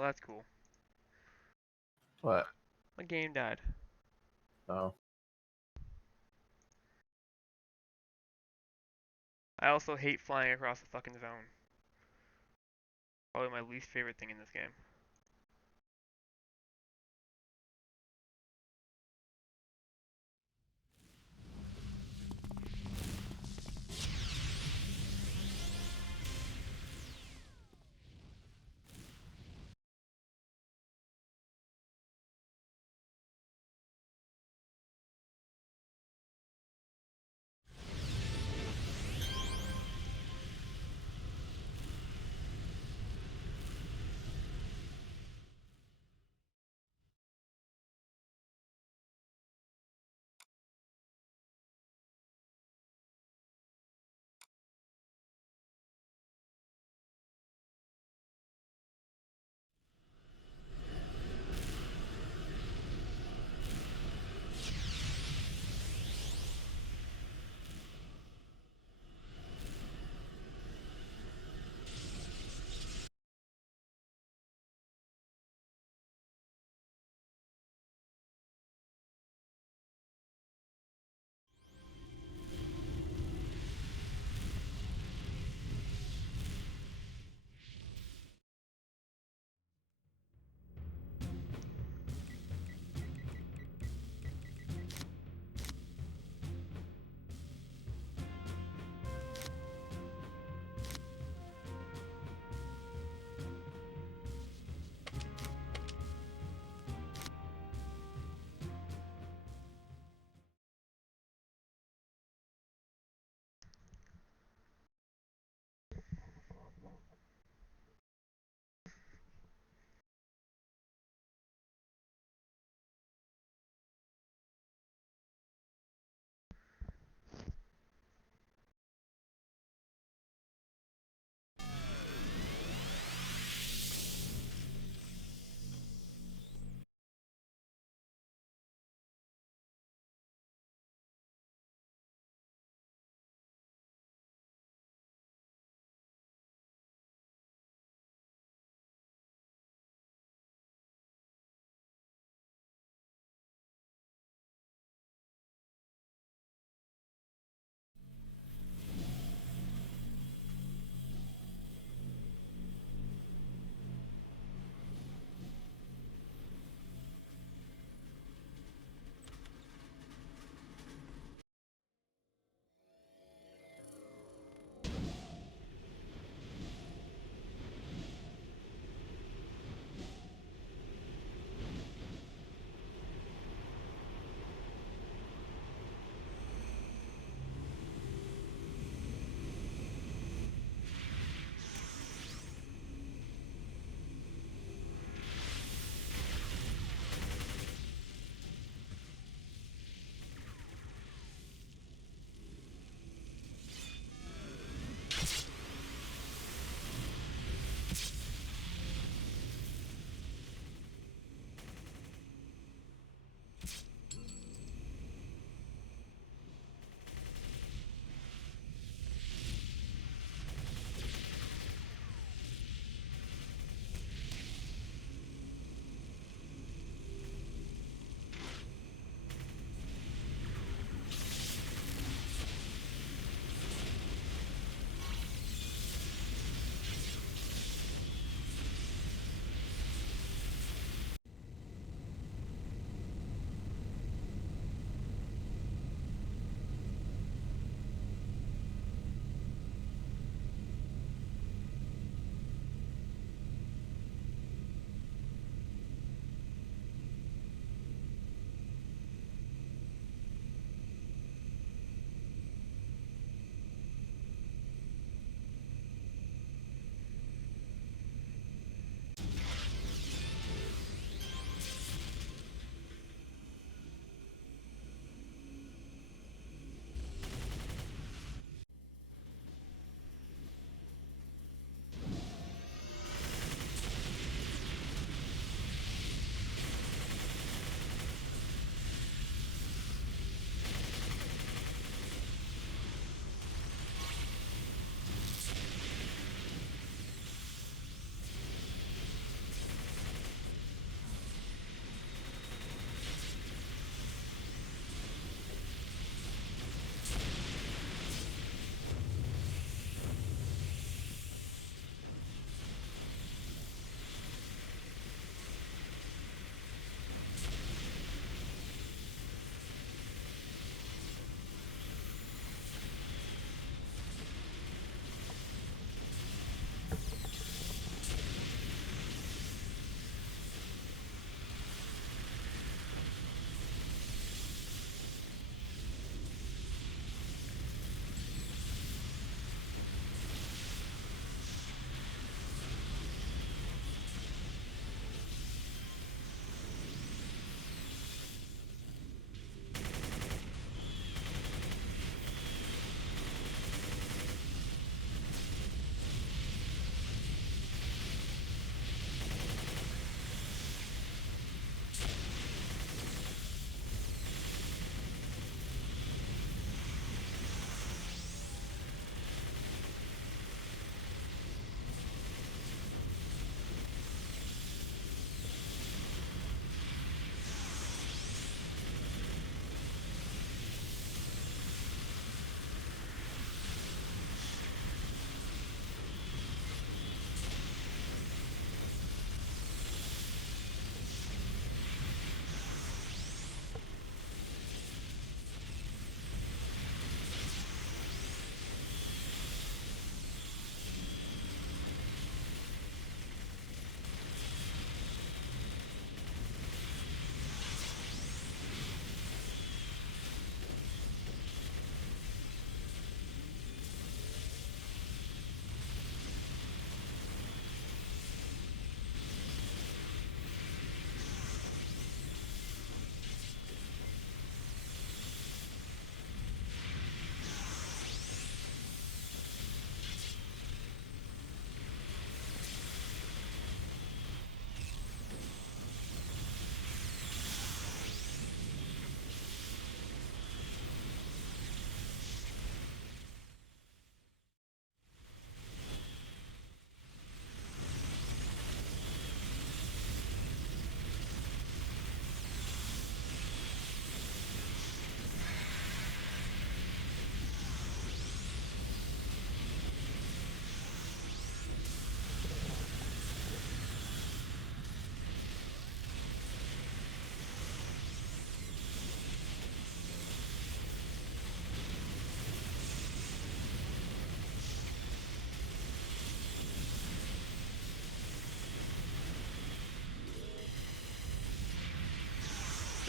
Well, that's cool. What? My game died. Oh. I also hate flying across the fucking zone. Probably my least favorite thing in this game.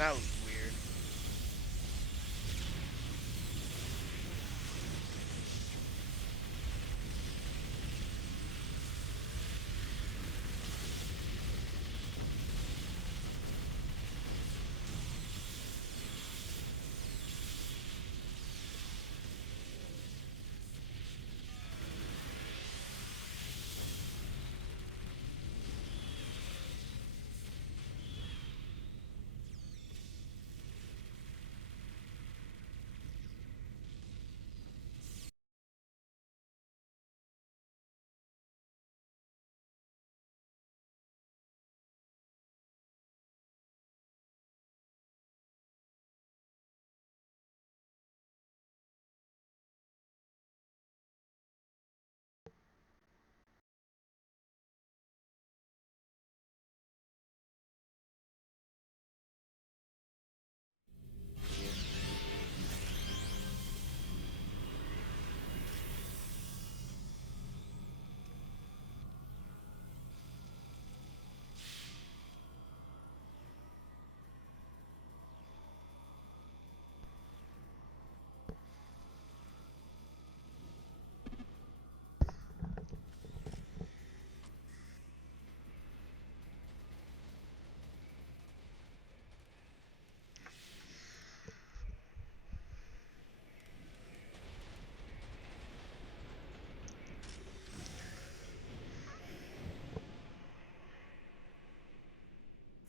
That was weird.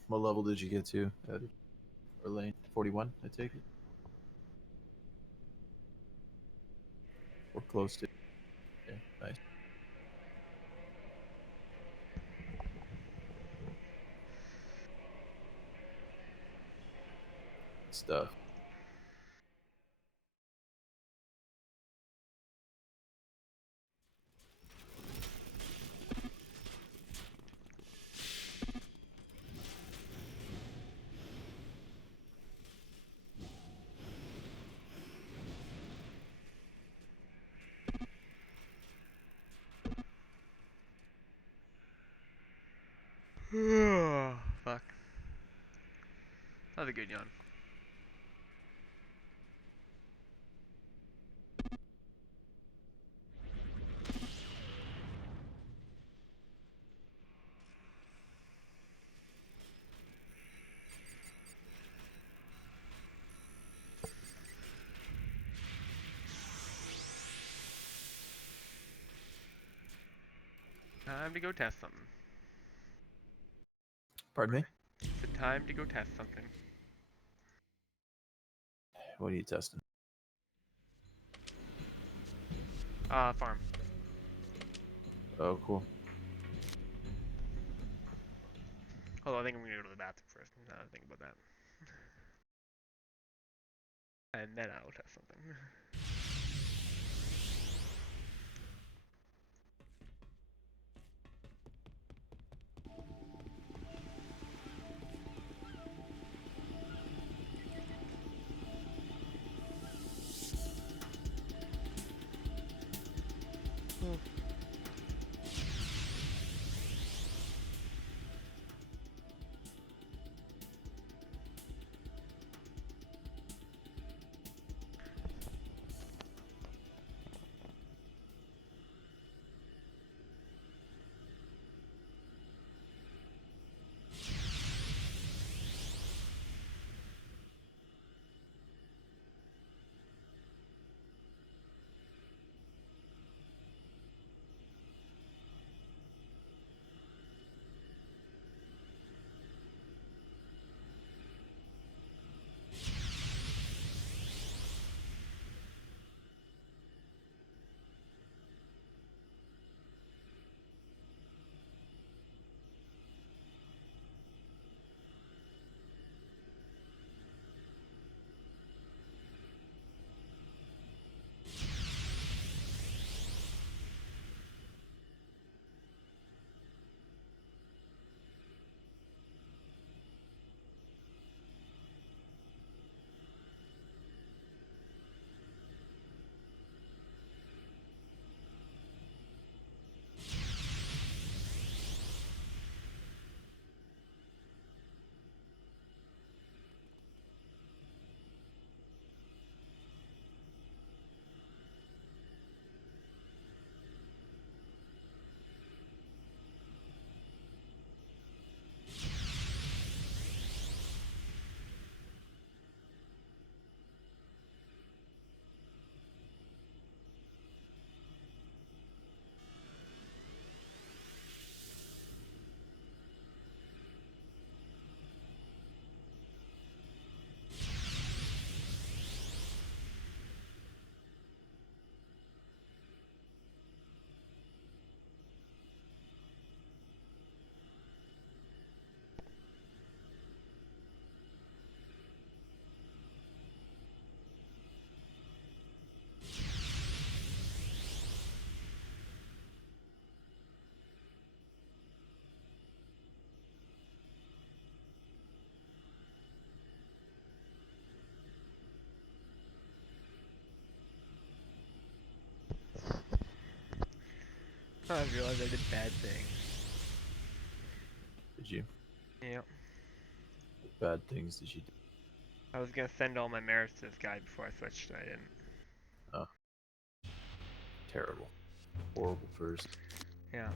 What level did you get to, or lane? 41, I take it? We're close to. Yeah, nice stuff. Fuck. That was a good yawn. Time to go test something. Pardon me? It's the time to go test something. What are you testing? Farm. Oh, cool. Hold on, I think I'm gonna go to the bathroom first. Now that I think about that. And then I'll test something. I realized I did bad things. Did you? Yeah. What bad things did you do? I was gonna send all my merits to this guy before I switched, and I didn't. Oh, terrible. Horrible person. Yeah.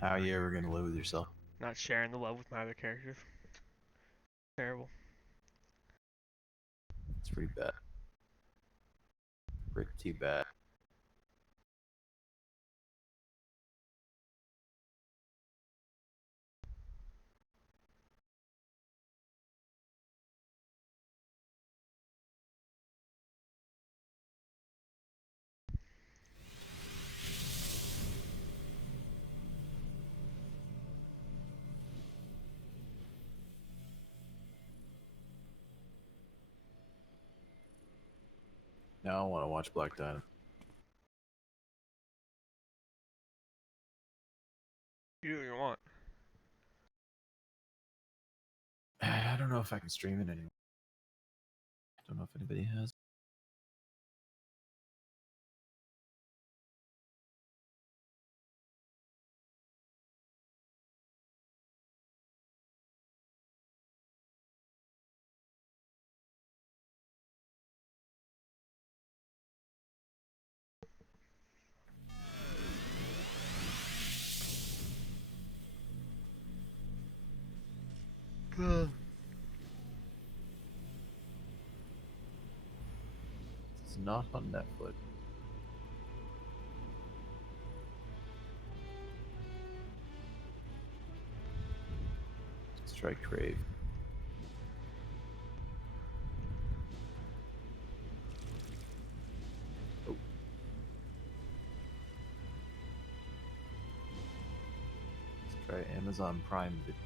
How are you ever gonna live with yourself? Not sharing the love with my other characters. Terrible. It's pretty bad. Pretty bad. Now I want to watch Black Dynamite. You do what you want. I don't know if I can stream it anymore. I don't know if anybody has. It's not on Netflix. Let's try Crave. Oh. Let's try Amazon Prime Video.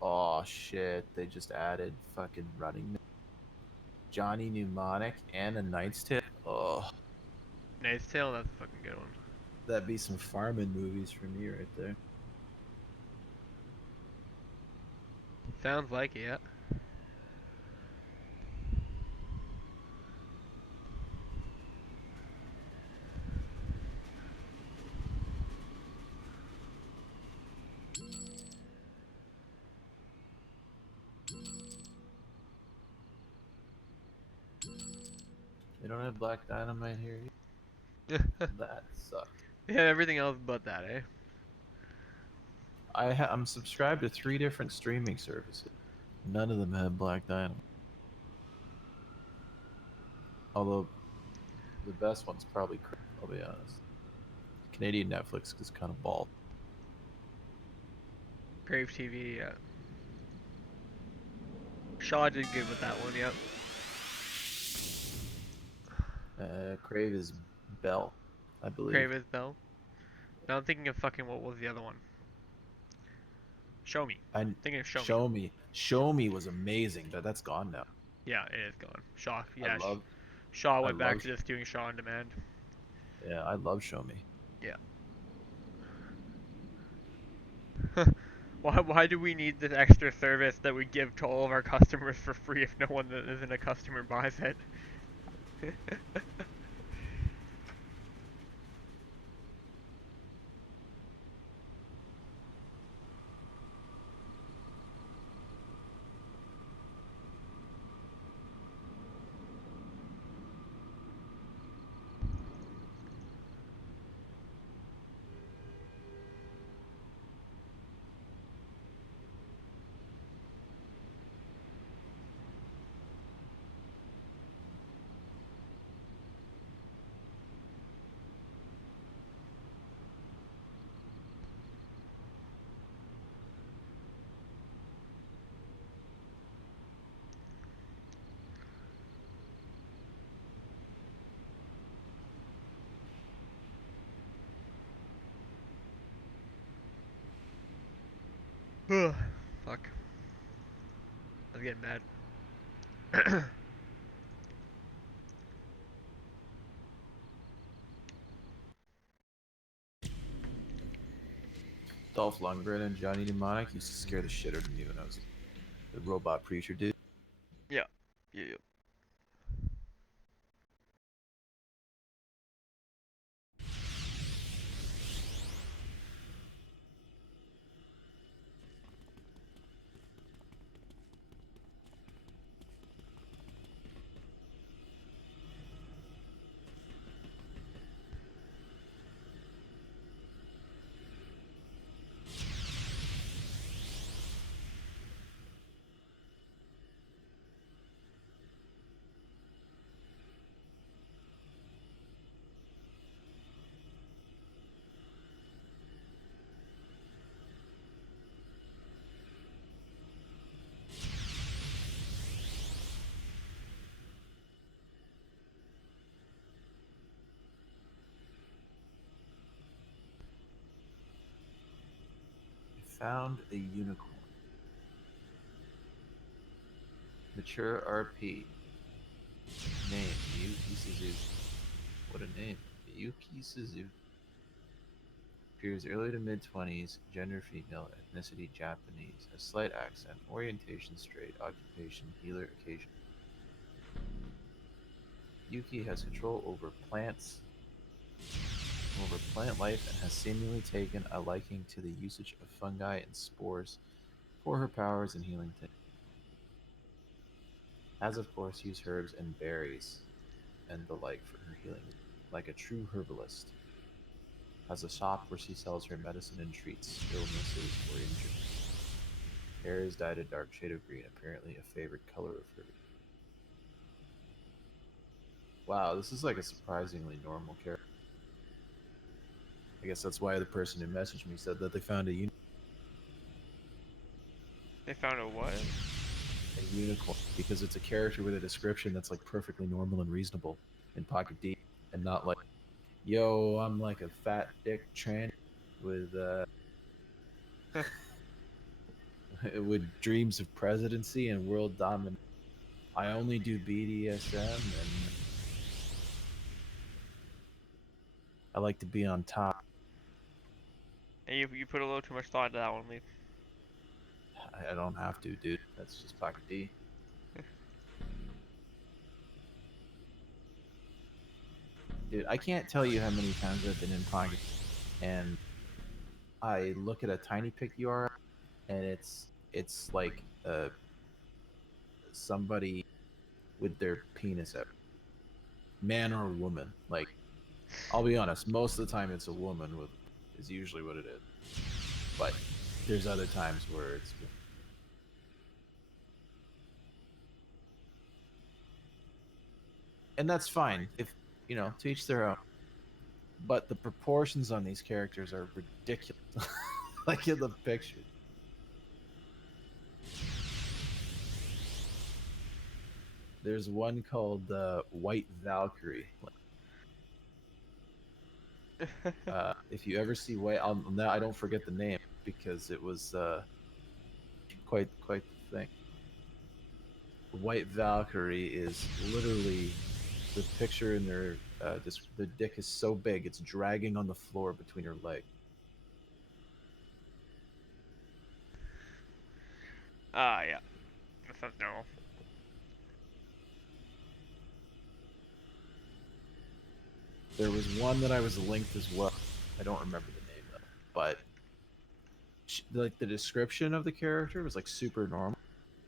Oh shit, they just added fucking Running Man, Johnny Mnemonic, and A Knight's Tale. Oh, Knight's Tale, that's a fucking good one. that'd be some farming movies for me right there. Sounds like it, yeah. They don't have Black Dynamite here. That sucks. Yeah, everything else but that, eh? I'm subscribed to 3 different streaming services. None of them have Black Dynamite. Although the best one's probably Crave, I'll be honest. Canadian Netflix is kind of bald. Crave TV, yeah. Shaw did good with that one, yep. Crave is Bell, I believe. Crave is Bell. Now I'm thinking of fucking, what was the other one? Show Me. I'm Thinking of Show Me. Show Me. Show Me was amazing, but that's gone now. Yeah, it is gone. Shaw, yeah. I Shaw went back love- to just doing Shaw on demand. Yeah, I love Show Me. Yeah. Why do we need this extra service that we give to all of our customers for free if no one that isn't a customer buys it? Fuck. I was getting mad. Dolph Lundgren and Johnny Mnemonic used to scare the shit out of me when I was the robot preacher dude. Yeah. Yeah. I found a unicorn. Mature RP. Name Yuki Suzuki. What a name. Yuki Suzuki. Appears early to mid 20s, gender female, ethnicity Japanese, a slight accent, orientation straight, occupation healer occasion. Yuki has control over plant life, and has seemingly taken a liking to the usage of fungi and spores for her powers and healing things. Has of course used herbs and berries and the like for her healing, like a true herbalist. Has a shop where she sells her medicine and treats illnesses or injuries. Hair is dyed a dark shade of green, apparently a favorite color of hers. Wow, this is like a surprisingly normal character. I guess that's why the person who messaged me said that they found a They found a what? unicorn, because it's a character with a description that's like perfectly normal and reasonable in Pocket D, and not like, yo, I'm like a fat dick tranny with with dreams of presidency and world domination. I only do BDSM and I like to be on top. And you put a little too much thought into that one, Lee. I don't have to, dude. That's just Pocket D. Dude, I can't tell you how many times I've been in Pocket and I look at a tiny pic URL and it's like somebody with their penis out, man or woman. Like, I'll be honest, most of the time it's a woman with is usually what it is, but there's other times where it's, and that's fine if to each their own. But the proportions on these characters are ridiculous. Like in the picture. There's one called White Valkyrie. If you ever see White, now I don't forget the name because it was quite the thing. White Valkyrie is literally the picture in their the dick is so big it's dragging on the floor between her legs. Yeah. That sounds normal. There was one that I was linked as well. I don't remember the name though, but like the description of the character was like super normal.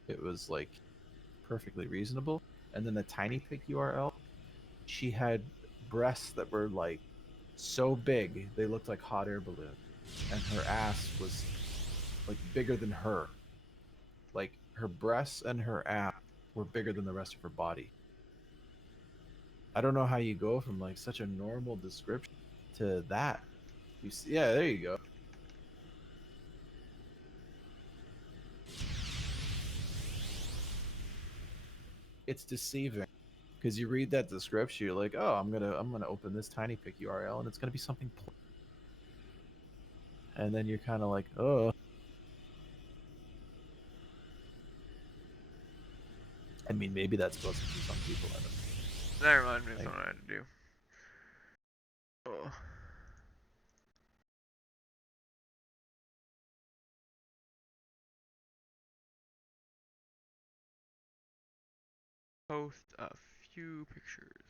It was like perfectly reasonable. And then the tiny pic URL, she had breasts that were like so big they looked like hot air balloons, and her ass was like bigger than her. Like her breasts and her ass were bigger than the rest of her body. I don't know how you go from like such a normal description to that. You see, yeah, there you go. It's deceiving because you read that description, you're like, oh, I'm gonna open this tiny pic URL and it's gonna be something, and then you're kind of like, oh. I mean, maybe that's supposed to be some people. I don't know. That reminds me of something I had to do. Oh. Post a few pictures.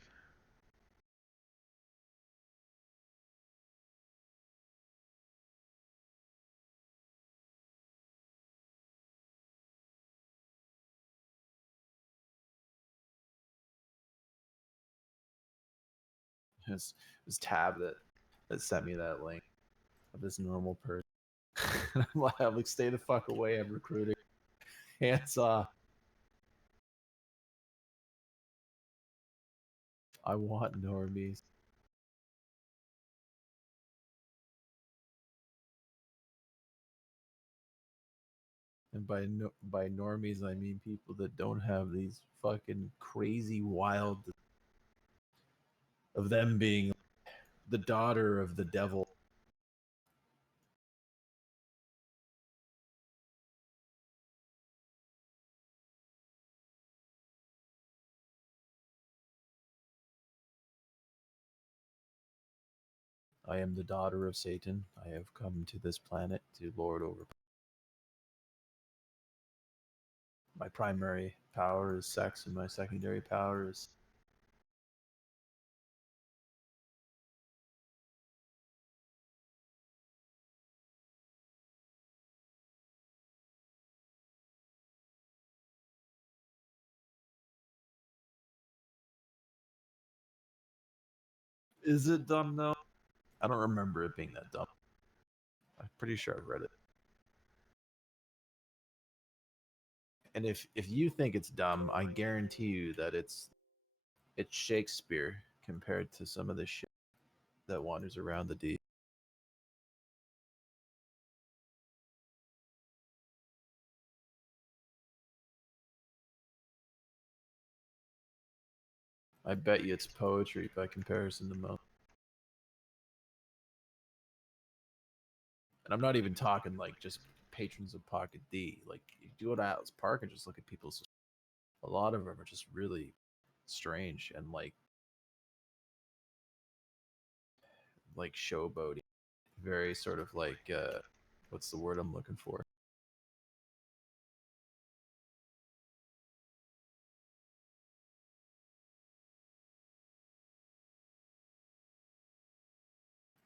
It was Tab that sent me that link of this normal person. I'm like, stay the fuck away. I'm recruiting. Hands off. I want normies. And by normies, I mean people that don't have these fucking crazy wild of them being the daughter of the devil. I am the daughter of Satan. I have come to this planet to lord over. My primary power is sex, and my secondary power is. Is it dumb though? I don't remember it being that dumb. I'm pretty sure I've read it. And if you think it's dumb, I guarantee you that it's Shakespeare compared to some of the shit that wanders around the D. I bet you it's poetry by comparison to most. And I'm not even talking like just patrons of Pocket D. Like you do it at Atlas Park and just look at people's. A lot of them are just really strange and like showboating, very sort of like what's the word I'm looking for?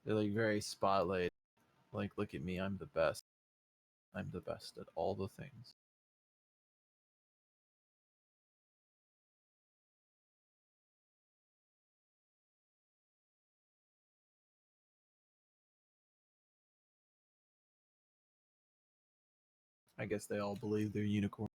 They're like very spotlight. Like, look at me, I'm the best. I'm the best at all the things. I guess they all believe they're unicorn.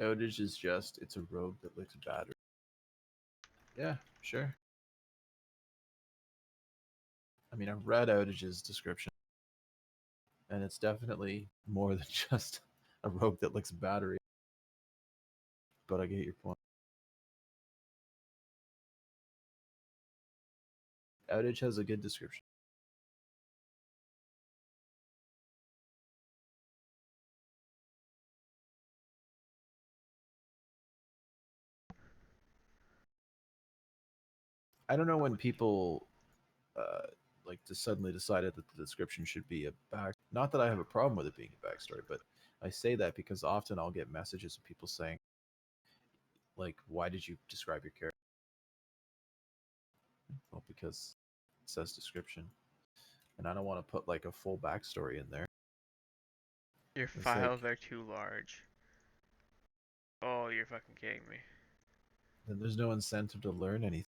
Outage is just it's a rogue that looks battered. Yeah, sure. I mean, I've read Outage's description, and it's definitely more than just a rogue that looks battery. But I get your point. Outage has a good description. I don't know when people like just suddenly decided that the description should be a back. Not that I have a problem with it being a backstory, but I say that because often I'll get messages of people saying, like, "Why did you describe your character?" Well, because it says description, and I don't want to put like a full backstory in there. Your It's like files are too large. Oh, you're fucking kidding me. then there's no incentive to learn anything.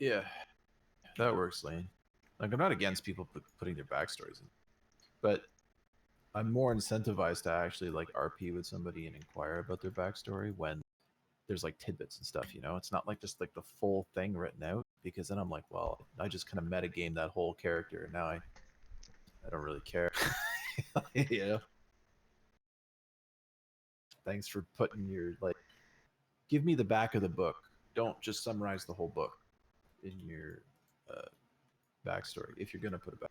Yeah, that works, Lane. Like, I'm not against people putting their backstories in, but I'm more incentivized to actually like RP with somebody and inquire about their backstory when there's like tidbits and stuff. It's not like just like the full thing written out, because then I'm like, well, I just kind of metagame that whole character, and now I don't really care. Yeah. Thanks for putting your like. Give me the back of the book. Don't just summarize the whole book in your uh, backstory if you're gonna put it back.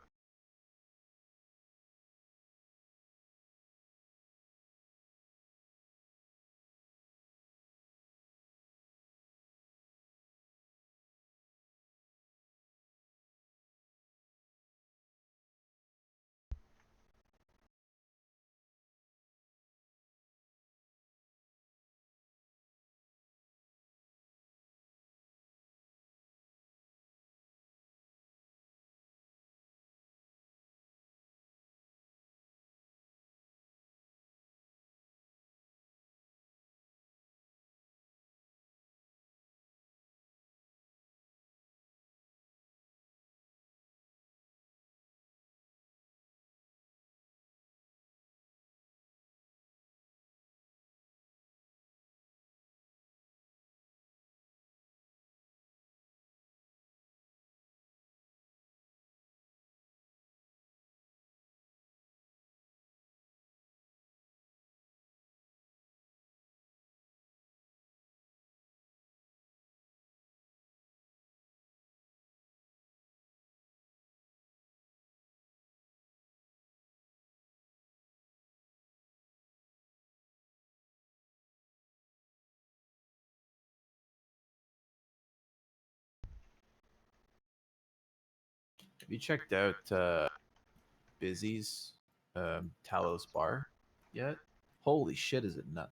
Have you checked out Busy's Talos Bar yet? Holy shit, is it nuts?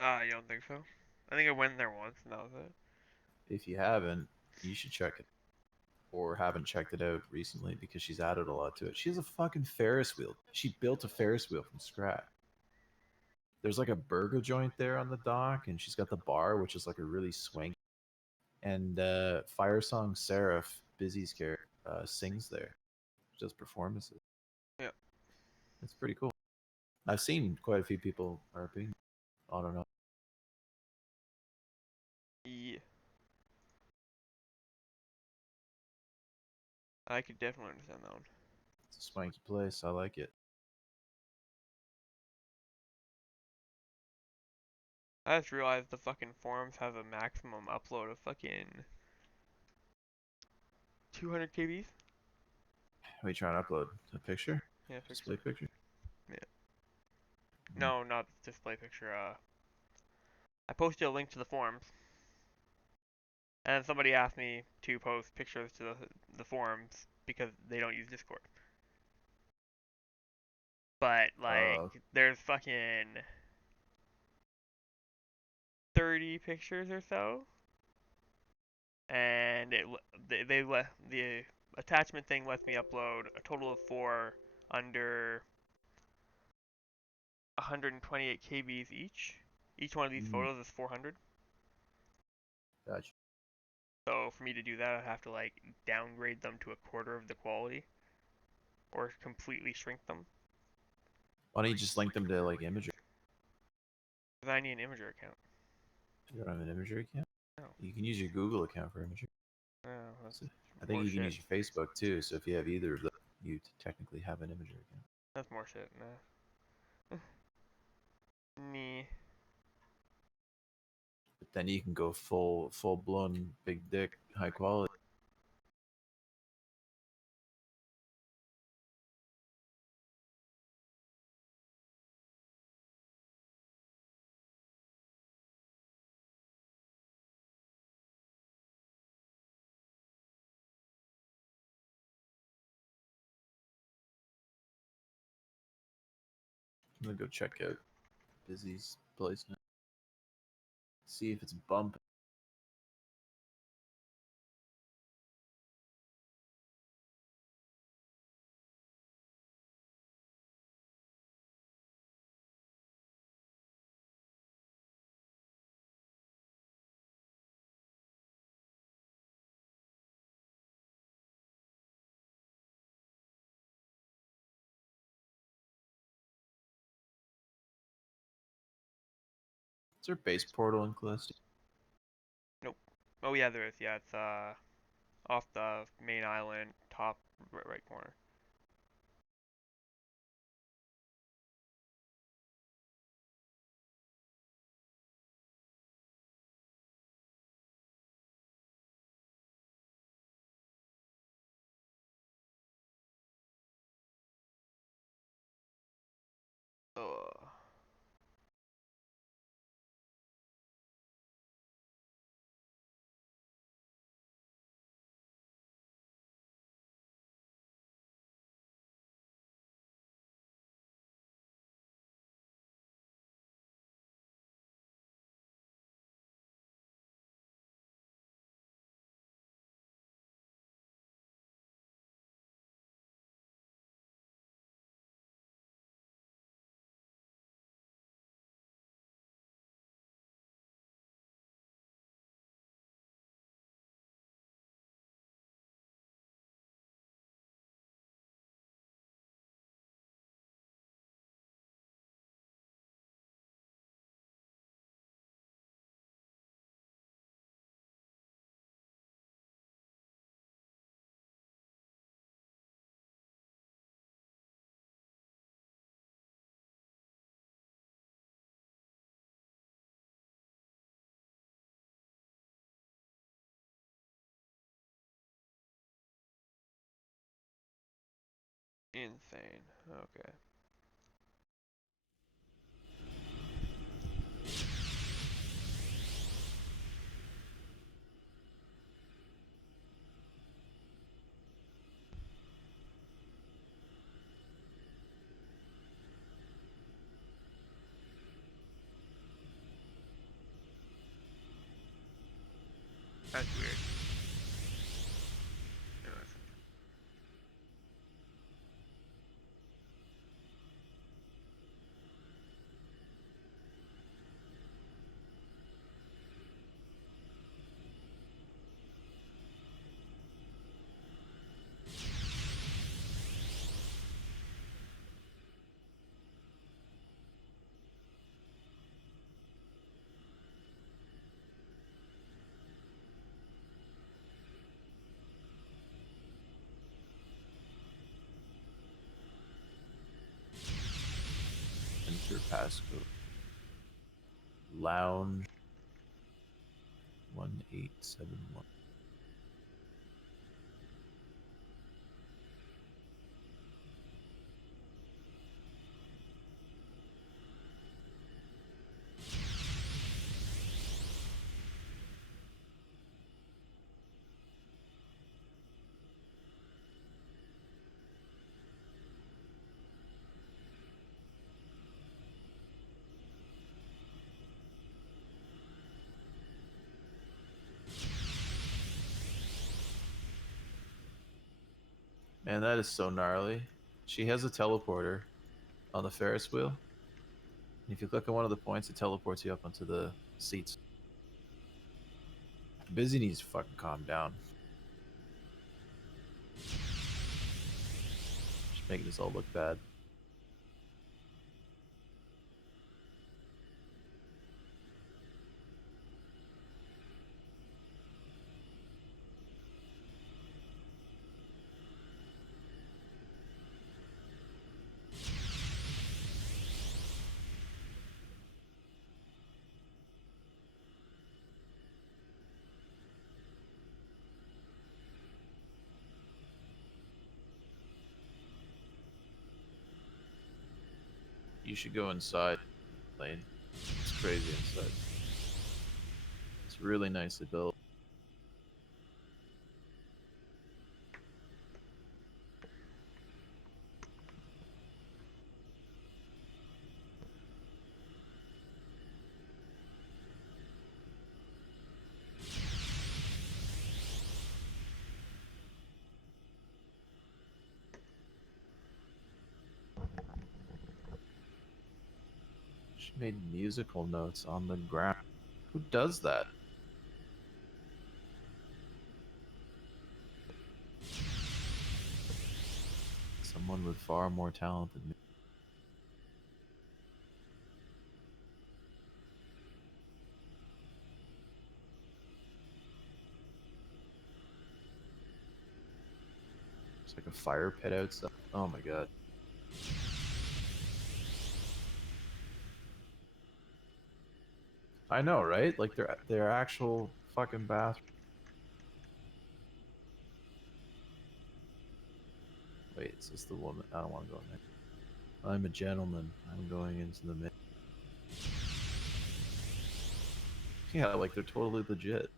You don't think so? I think I went there once and that was it. If you haven't, you should check it. Or haven't checked it out recently, because she's added a lot to it. She has a fucking Ferris wheel. She built a Ferris wheel from scratch. There's like a burger joint there on the dock, and she's got the bar, which is like a really swanky. And Firesong Seraph, Busy's character, sings there. She does performances. Yeah. It's pretty cool. I've seen quite a few people RPing. I don't know. Yeah. I could definitely understand that one. It's a swanky place. I like it. I just realized the fucking forums have a maximum upload of fucking 200 KBs. Are you trying to upload a picture? Yeah, Display picture. picture? Yeah. Mm. No, not display picture. I posted a link to the forums, and then somebody asked me to post pictures to the forums because they don't use Discord. But like, there's fucking 30 pictures or so, and they let the attachment thing lets me upload a total of 4 under 128 KBs each. Each one of these Mm, photos is 400. gotcha. So for me to do that, I have to like downgrade them to a quarter of the quality, or completely shrink them. Why don't you just link them to like Imager? Because I need an Imager account. You don't have an Imager account? No, You can use your Google account for Imager. no, that's So I think more you can shit. use your Facebook too. So if you have either of them, you technically have an Imager account. That's more shit. Nah. Me. But then you can go full blown big dick high quality. I'm gonna go check out Busy's place now. See if it's bumping. Is there a base portal in Callisto? Nope. Oh yeah, there is. Yeah, it's off the main island, top right corner. Ugh. Insane. Okay. That's weird. Anyways. Enter passcode. Lounge 1871. Man, that is so gnarly. She has a teleporter on the Ferris wheel. And if you click on one of the points, it teleports you up onto the seats. Busy needs to fucking calm down. Just making this all look bad. You should go inside, Lane. It's crazy inside. It's really nicely built. She made musical notes on the ground. Who does that? Someone with far more talent than me. It's like a fire pit outside. Oh my god. I know, right? Like they're actual fucking bathroom. Wait, is this the woman? I don't want to go in there. I'm a gentleman. I'm going into the mid. Yeah, like they're totally legit.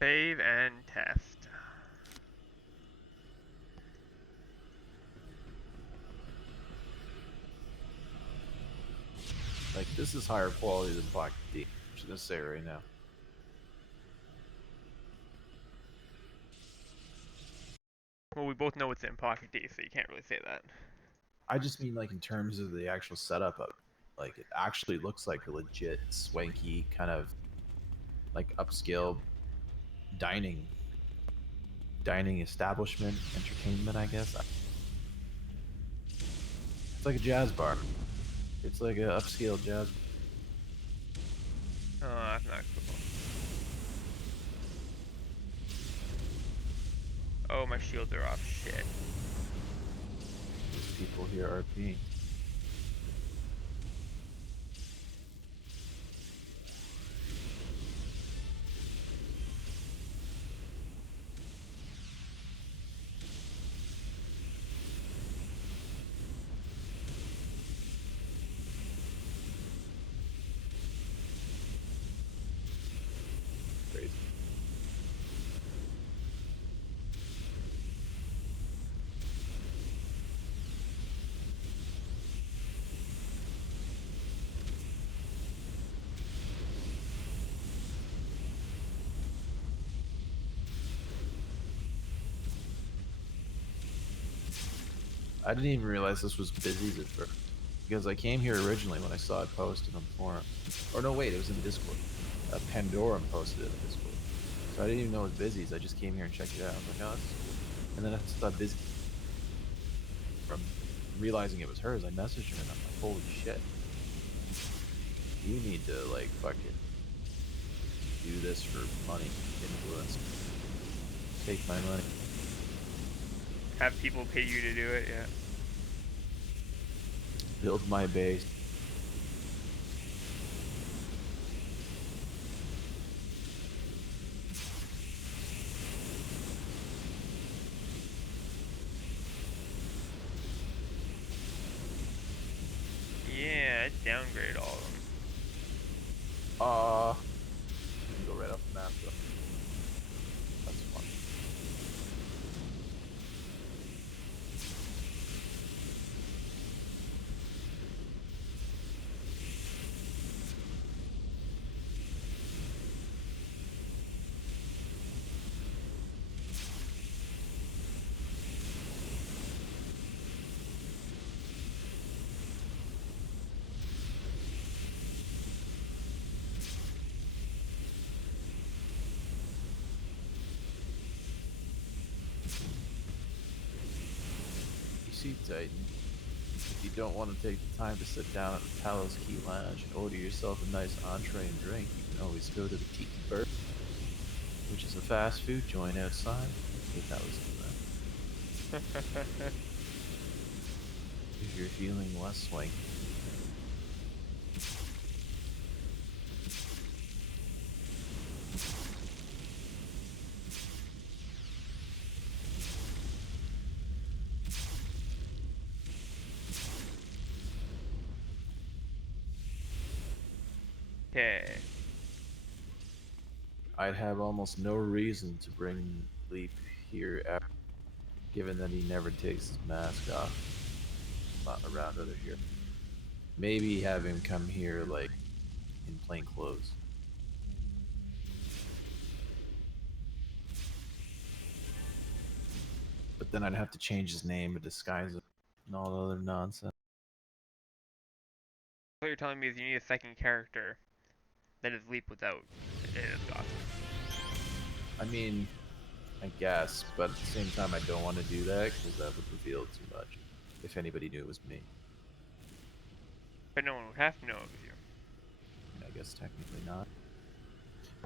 Save and test. Like this is higher quality than Black D. I'm just gonna say it right now. Well, we both know it's in Pocket D, so you can't really say that. I just mean like in terms of the actual setup of it. Like it actually looks like a legit swanky kind of like upscale dining establishment, entertainment, I guess. It's like a jazz bar. It's like an upscale jazz. Oh, that's not cool. Oh, my shields are off. Shit. These people here are being. Crazy. I didn't even realize this was Busy's at first. Because I came here originally when I saw it posted on the forum. Or no, wait, it was in Discord. Pandorum posted it in Discord. So I didn't even know it was Busy's. I just came here and checked it out. I was like, oh, this is cool. And then I saw Busy. From realizing it was hers, I messaged her and I'm like, holy shit. You need to, like, fucking do this for money. Influence. Take my money. Have people pay you to do it, yeah. Build my base. Yeah, I'd downgrade all of them. You can go right off the map though. That's fun. You see, Titan, if you don't want to take the time to sit down at the Talos Key Lounge and order yourself a nice entree and drink, you can always go to the Tiki Bird, which is a fast food joint outside. If that was if you're feeling less swanky. Okay. I'd have almost no reason to bring Leap here, given that he never takes his mask off. Not around other here. Maybe have him come here like in plain clothes. But then I'd have to change his name to disguise it and all the other nonsense. What you're telling me is you need a second character that is Leap without his costume. I mean, I guess, but at the same time, I don't want to do that because that would reveal too much. If anybody knew it was me, But no one would have to know it was you. I guess technically not.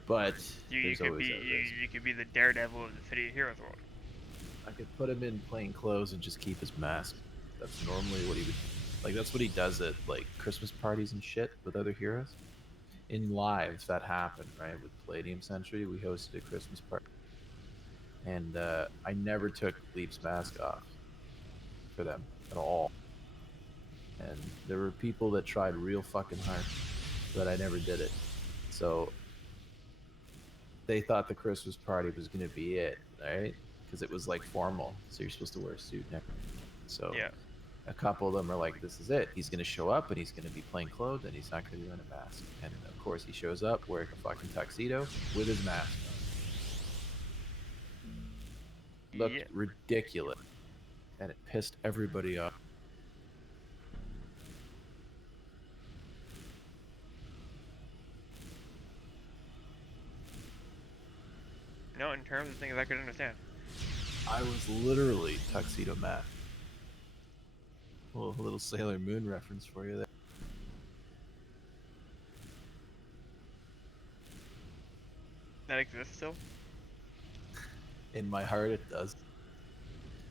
But You there's could always be that risk. you could be the Daredevil of the City of Heroes world. I could put him in plain clothes and just keep his mask. That's normally what he would. Like that's what he does at like Christmas parties and shit with other heroes. In lives that happened, right? With Palladium Century, we hosted a Christmas party, and I never took Leap's mask off for them at all. And there were people that tried real fucking hard, but I never did it. So they thought the Christmas party was gonna be it, right? Because it was like formal, so you're supposed to wear a suit and everything. So Yeah. a couple of them are like, "This is it. He's gonna show up and he's gonna be plain clothed and he's not gonna be wearing a mask." And of course, he shows up wearing a fucking tuxedo with his mask on. Yeah. Looked ridiculous, and it pissed everybody off. No, in terms of things I could understand. I was literally tuxedo Matt. Well, a little Sailor Moon reference for you there. That exists still? In my heart, it does.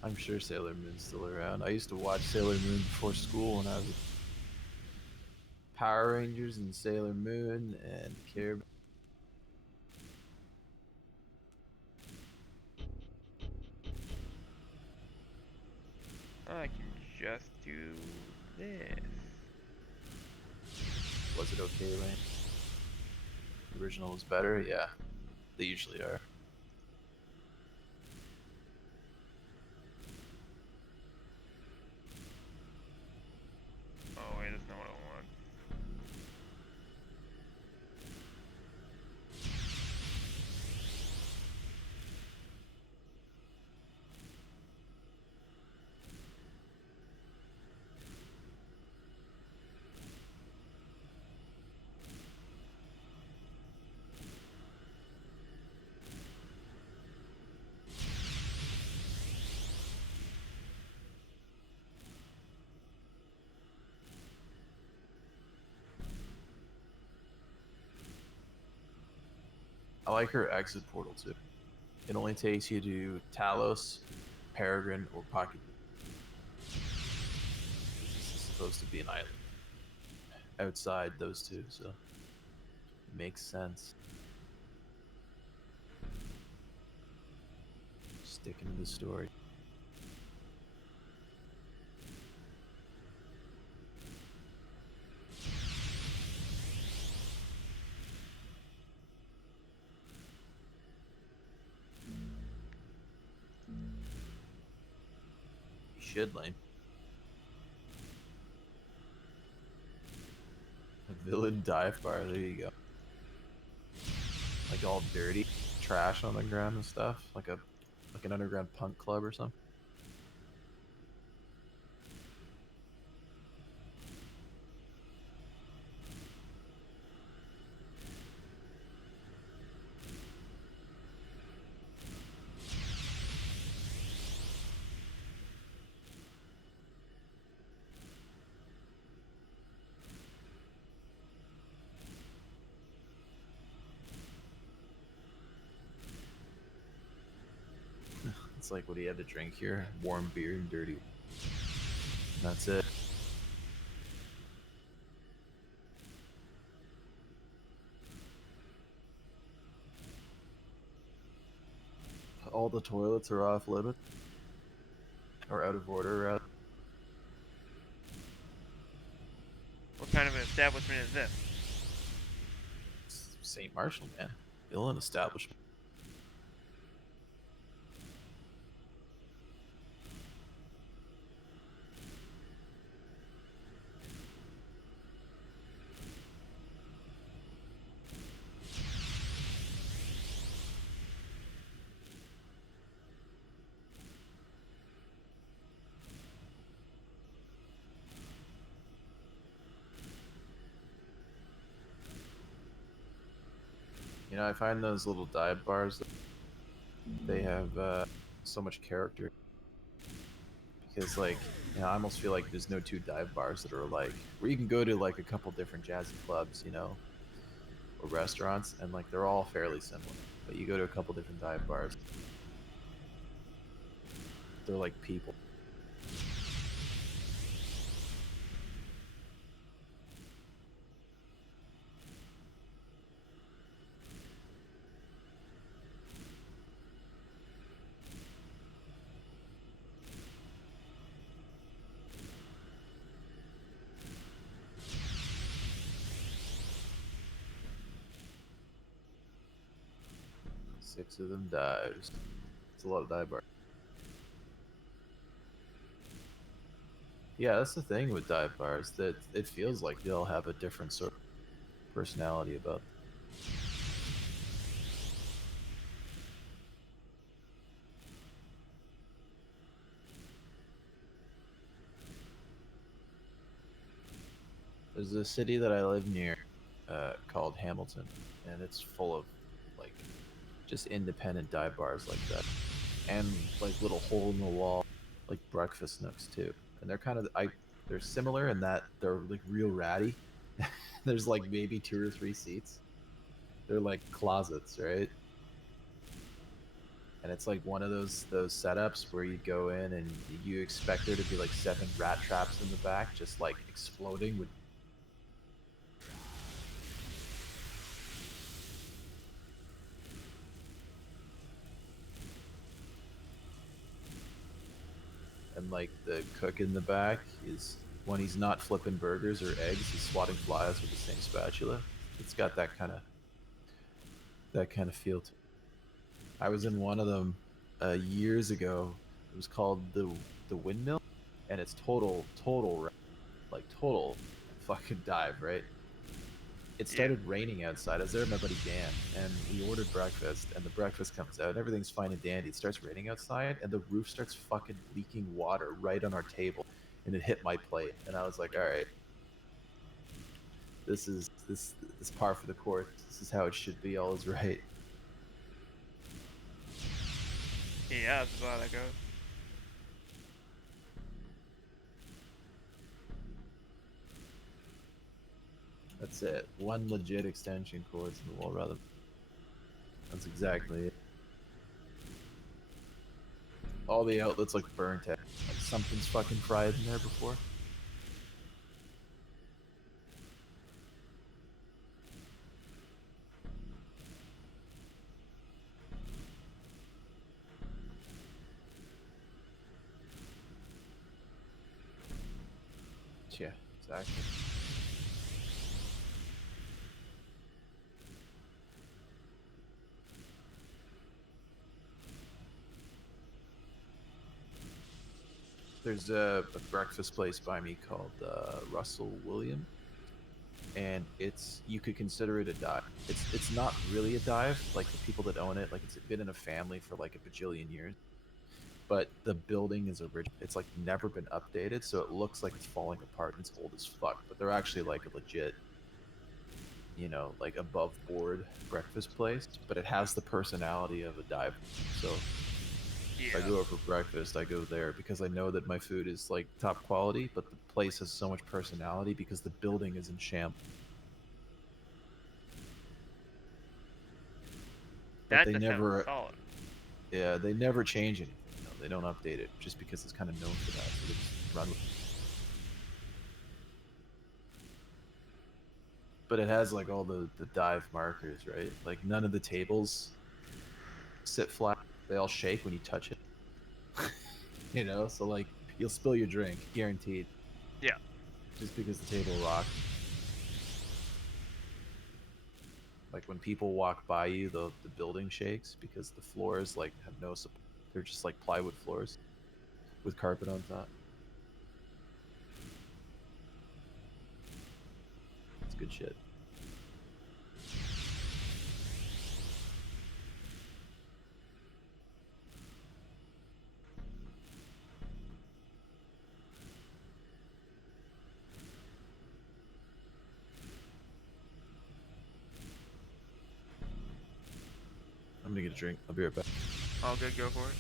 I'm sure Sailor Moon's still around. I used to watch Sailor Moon before school when I was Power Rangers and Sailor Moon and Care. I can just do this. Was it okay, Lane? The original was better? Yeah, they usually are. Oh wait, that's not what I want. I like her exit portal too. It only takes you to Talos, Peregrine, or Pocket. This is supposed to be an island outside those two, so it makes sense. Sticking to the story. You should, Lane. A villain dive bar, there you go. Like all dirty, trash on the ground and stuff, like an underground punk club or something. It's like, what do you have to drink here? Warm beer and dirty. That's it. All the toilets are off limit. Or out of order, rather. What kind of an establishment is this? St. Marshall, man. Villain establishment. You know, I find those little dive bars, they have so much character. Because, like, you know, I almost feel like there's no two dive bars that are alike. Where you can go to, like, a couple different jazzy clubs, you know, or restaurants, and like they're all fairly similar. But you go to a couple different dive bars, they're like people. Six of them dives. It's a lot of dive bars. Yeah, that's the thing with dive bars, that it feels like they'll have a different sort of personality about them. There's a city that I live near called Hamilton, and it's full of like just independent dive bars like that, and like little hole in the wall like breakfast nooks too. And they're kind of they're similar in that they're like real ratty. There's like maybe 2 or 3 seats. They're like closets, right? And it's like one of those setups where you go in and you expect there to be like 7 rat traps in the back, just like exploding with. And like the cook in the back is, when he's not flipping burgers or eggs, he's swatting flies with the same spatula. It's got that kind of feel to it. I was in one of them years ago. It was called the Windmill, and it's like total fucking dive, right? It Yeah. started raining outside. I was there with my buddy Dan, and we ordered breakfast, and the breakfast comes out, and everything's fine and dandy. It starts raining outside, and the roof starts fucking leaking water right on our table, and it hit my plate, and I was like, all right, this par for the course. This is how it should be. All is right. Yeah, that's about how that goes. That's it. One legit extension cords in the wall, rather. That's exactly it. All the outlets like burnt out. Like something's fucking fried in there before. Yeah, exactly. There's a breakfast place by me called Russell William, and you could consider it a dive. It's not really a dive. Like the people that own it, like it's been in a family for like a bajillion years. But the building is original. It's like never been updated, so it looks like it's falling apart and it's old as fuck. But they're actually like a legit, like above board breakfast place. But it has the personality of a dive. So if I Yeah. go out for breakfast, I go there because I know that my food is like top quality, but the place has so much personality because the building is in shambles. But That they just sounds never, solid. yeah, they never change anything. They don't update it just because it's kind of known for that. So they just run with it. But it has like all the dive markers, right? Like none of the tables sit flat. They all shake when you touch it. So like you'll spill your drink, guaranteed, Yeah. just because the table rocks. Like when people walk by you, the building shakes because the floors like have no support. They're just like plywood floors with carpet on top. It's good shit. I'm gonna get a drink. I'll be right back. All good. Go for it.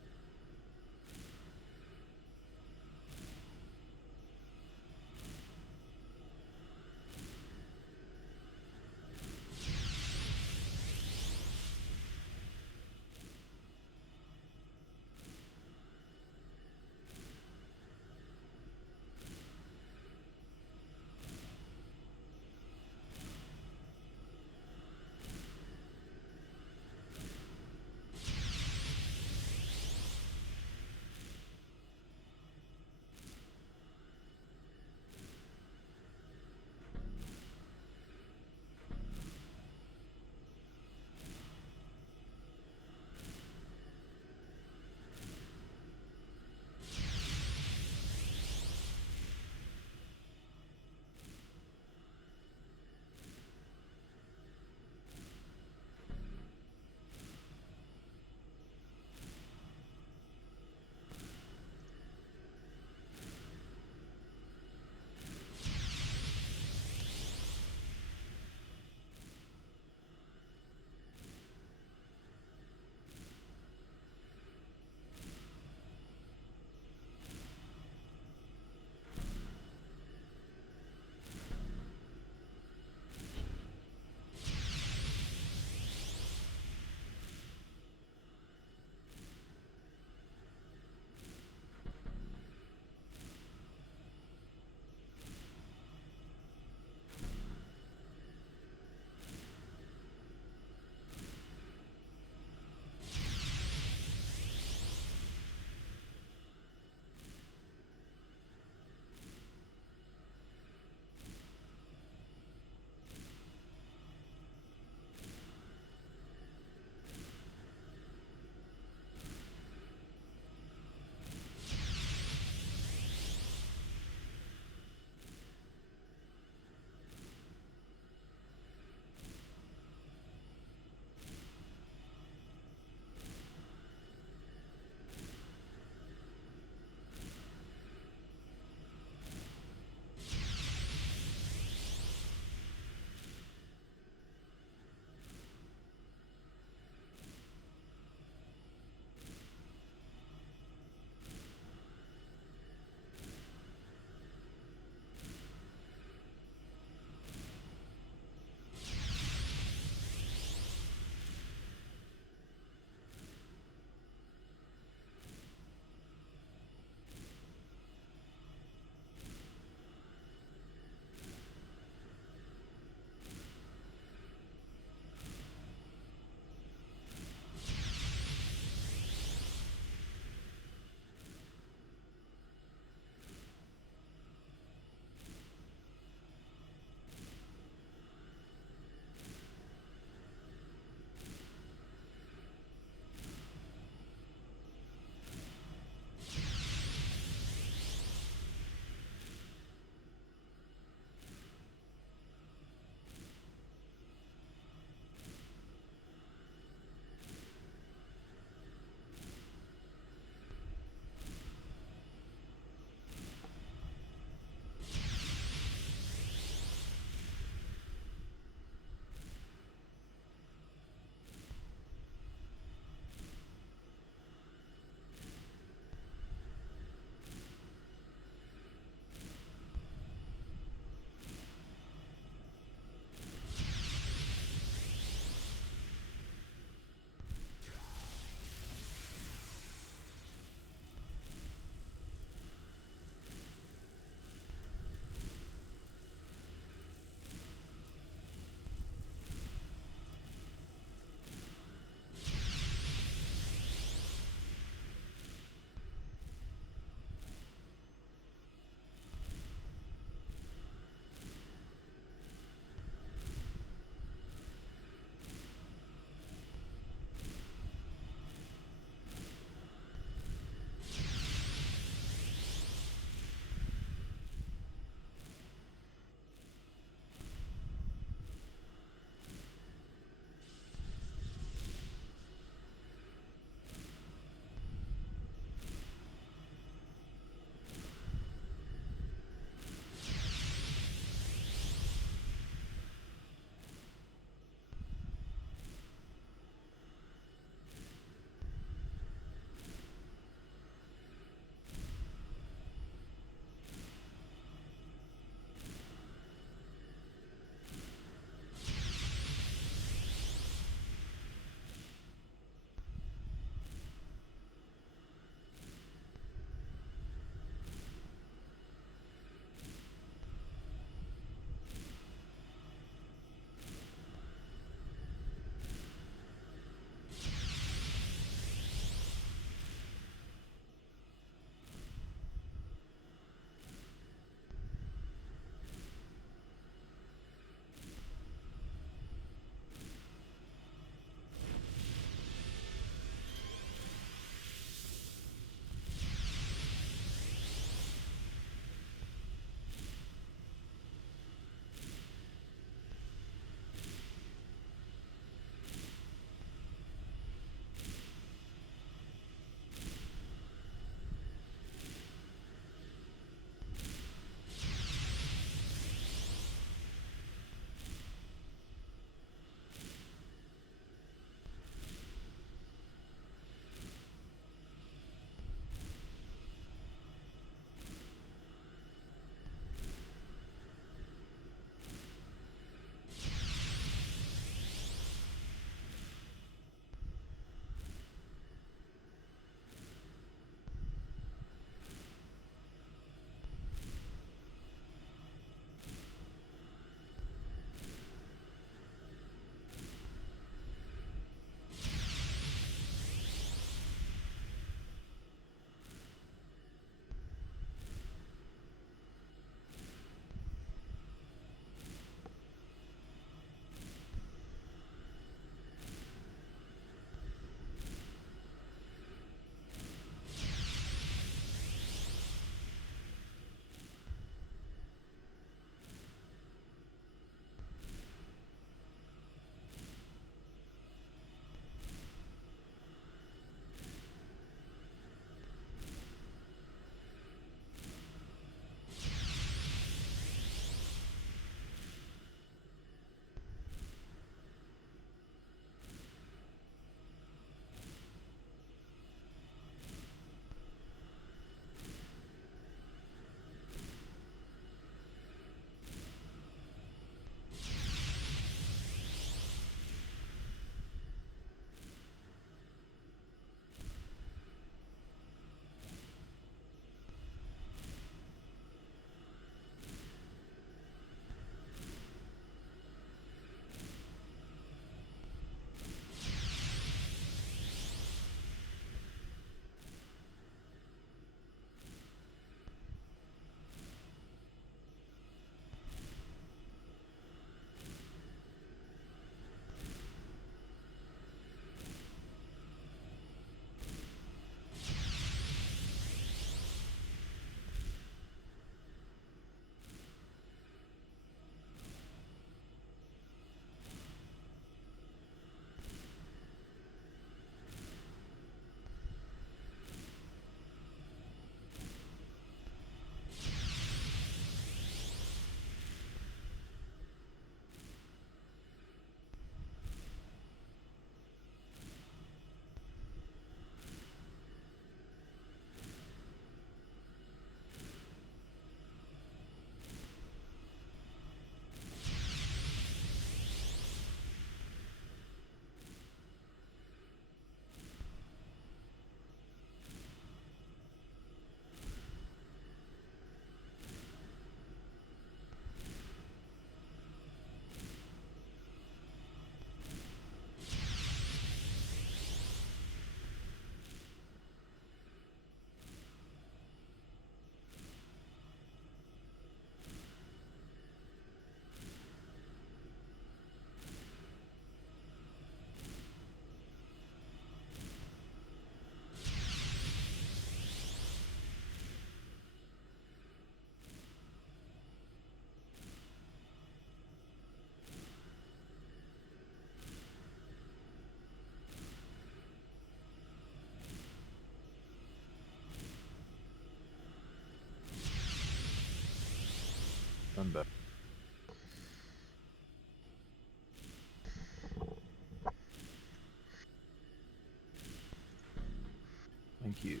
Thank you.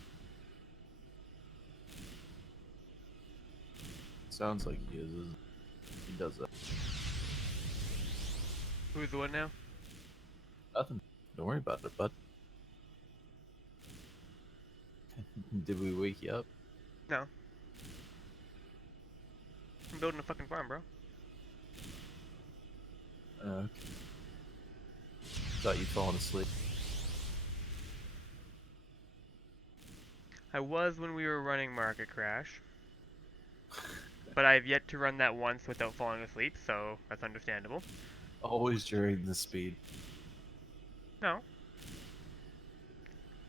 Sounds like he is. He does that. Who's the one now? Nothing. Don't worry about it, bud. Did we wake you up? No. I'm building a fucking farm, bro. Okay. Thought you'd fallen asleep. I was when we were running Market Crash. But I've yet to run that once without falling asleep, so that's understandable. Always during the speed. No.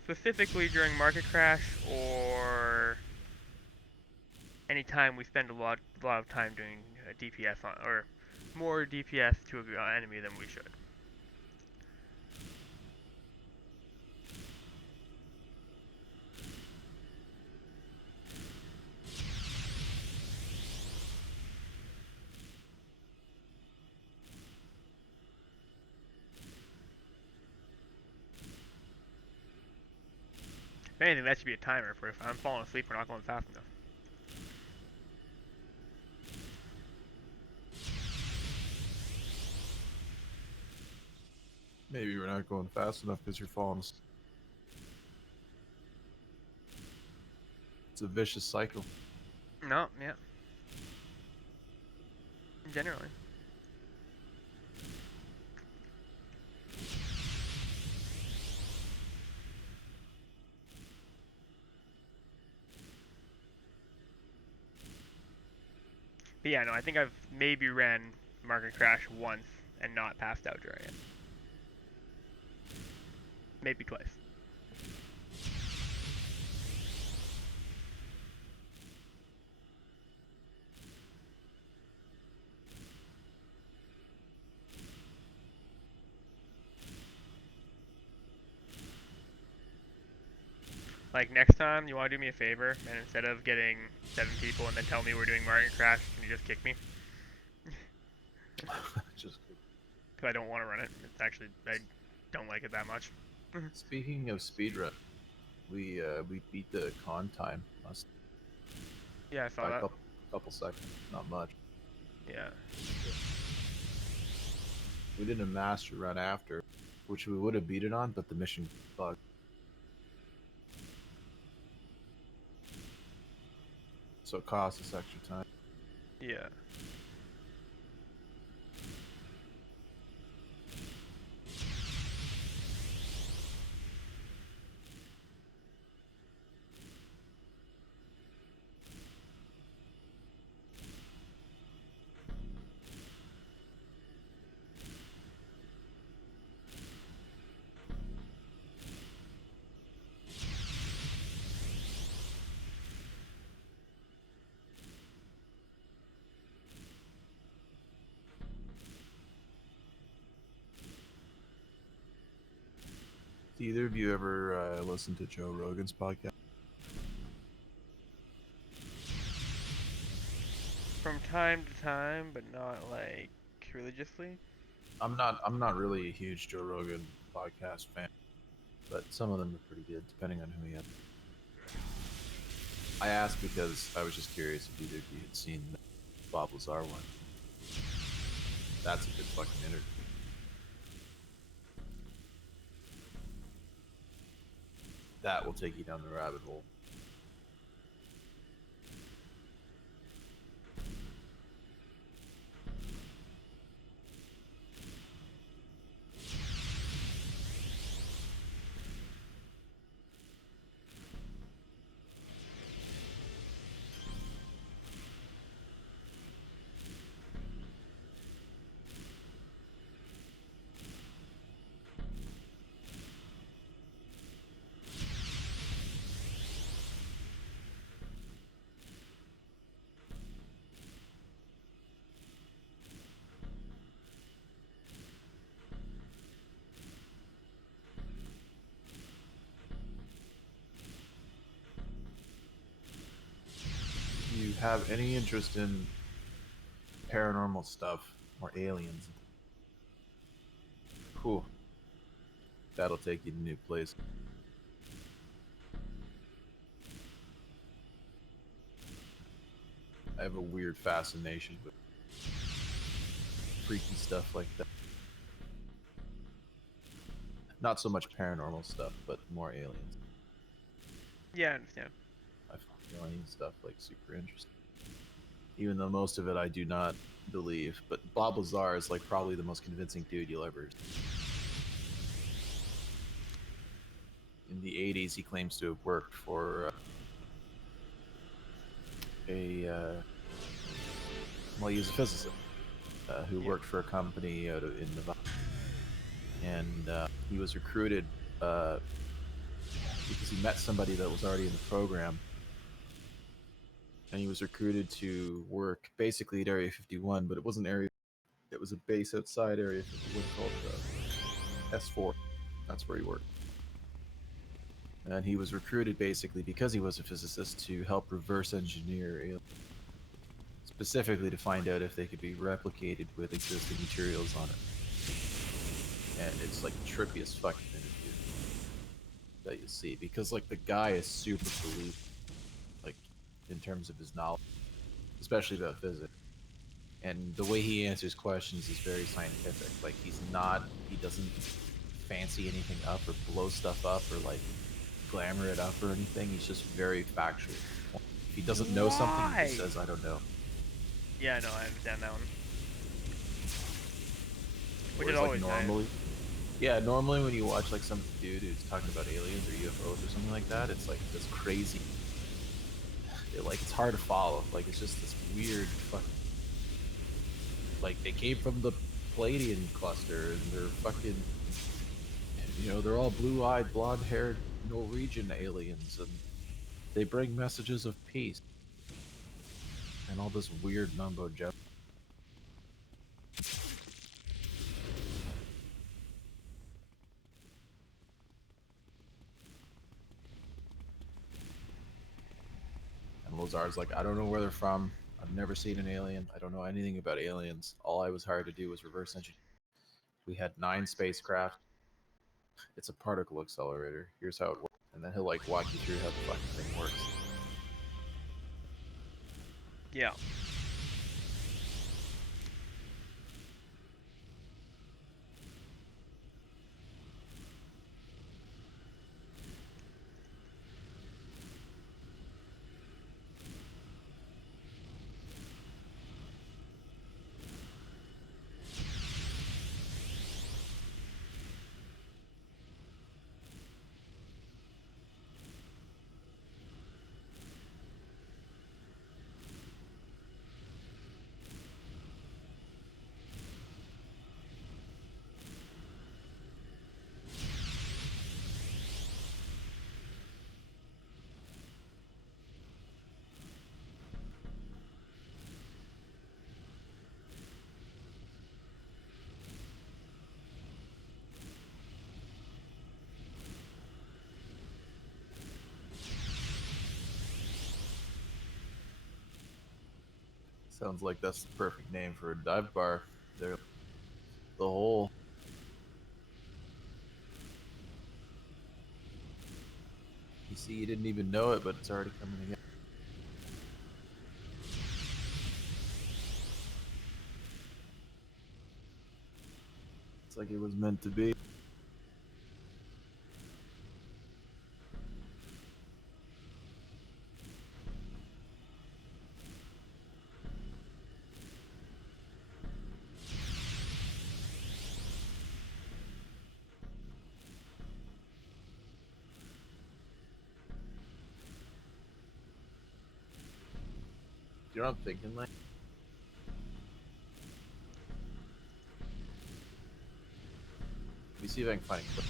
Specifically during Market Crash or any time we spend a lot of time doing DPS on, or more DPS to an enemy than we should. If anything, that should be a timer for if I'm falling asleep, we're not going fast enough. Maybe we're not going fast enough because you're falling asleep. It's a vicious cycle. No, yeah. Generally. But yeah, no, I think I've maybe ran Market Crash once and not passed out during it. Maybe twice. Like, next time, you want to do me a favor, and instead of getting 7 people and then tell me we're doing Market Crash, can you just kick me? Just Because I don't want to run it. It's actually, I don't like it that much. speaking of speedrun, we beat the con time last Yeah, I saw by a that. couple seconds, not much. Yeah. We did a master run after, which we would have beat it on, but the mission bugged. So it cost us extra time. Yeah. Do either of you ever listen to Joe Rogan's podcast? From time to time, but not, like, religiously. I'm not really a huge Joe Rogan podcast fan, but some of them are pretty good, depending on who you have. I asked because I was just curious if either of you had seen the Bob Lazar one. That's a good fucking interview. That will take you down the rabbit hole. If you have any interest in paranormal stuff or aliens, cool. That'll take you to new places. I have a weird fascination with freaky stuff like that. Not so much paranormal stuff, but more aliens. Yeah, I understand. I find alien stuff like super interesting. Even though most of it I do not believe, but Bob Lazar is like probably the most convincing dude you'll ever see. In the 80s, he claims to have worked for well, he was a physicist who Yeah. worked for a company out of in Nevada, and he was recruited because he met somebody that was already in the program, and he was recruited to work basically at Area 51, but it wasn't Area. It was a base outside Area 51 called S4. That's where he worked. And he was recruited basically because he was a physicist to help reverse engineer aliens, specifically to find out if they could be replicated with existing materials on it. And it's like the trippiest fucking interview that you see, because like the guy is super believable, like in terms of his knowledge, especially about physics. And the way he answers questions is very scientific. Like he doesn't fancy anything up or blow stuff up or like glamour it up or anything. He's just very factual. If he doesn't know something, he just Why? says, "I don't know." Yeah, no, I understand that one. Which is Whereas like always nice. normally, yeah, normally when you watch like some dude who's talking about aliens or UFOs or something like that, it's like this crazy. It's hard to follow. Like it's just this weird fucking. Like they came from the Palladian cluster and they're fucking. They're all blue-eyed, blonde-haired Norwegian aliens, and they bring messages of peace and all this weird mumbo jumbo. And Lazar's like, I don't know where they're from. I've never seen an alien. I don't know anything about aliens. All I was hired to do was reverse engineer. We had 9 spacecraft. It's a particle accelerator. Here's how it works. And then he'll like walk you through how the fucking thing works. Yeah. Sounds like that's the perfect name for a dive bar. There, the hole. You see, you didn't even know it, but it's already coming together. It's like it was meant to be. You know what I'm thinking? Like, let me see if I can find a clip.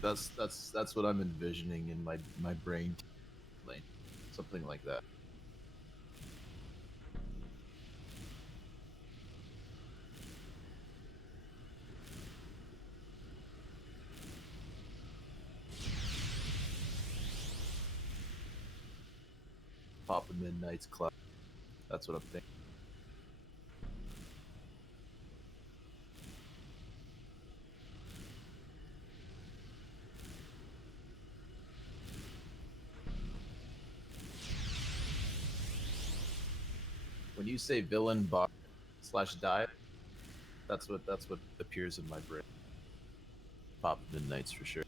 That's what I'm envisioning in my brain. Like, something like that. Papa Midnight's Club. That's what I'm thinking. When you say villain bar / dive, that's what appears in my brain. Papa Midnight's for sure.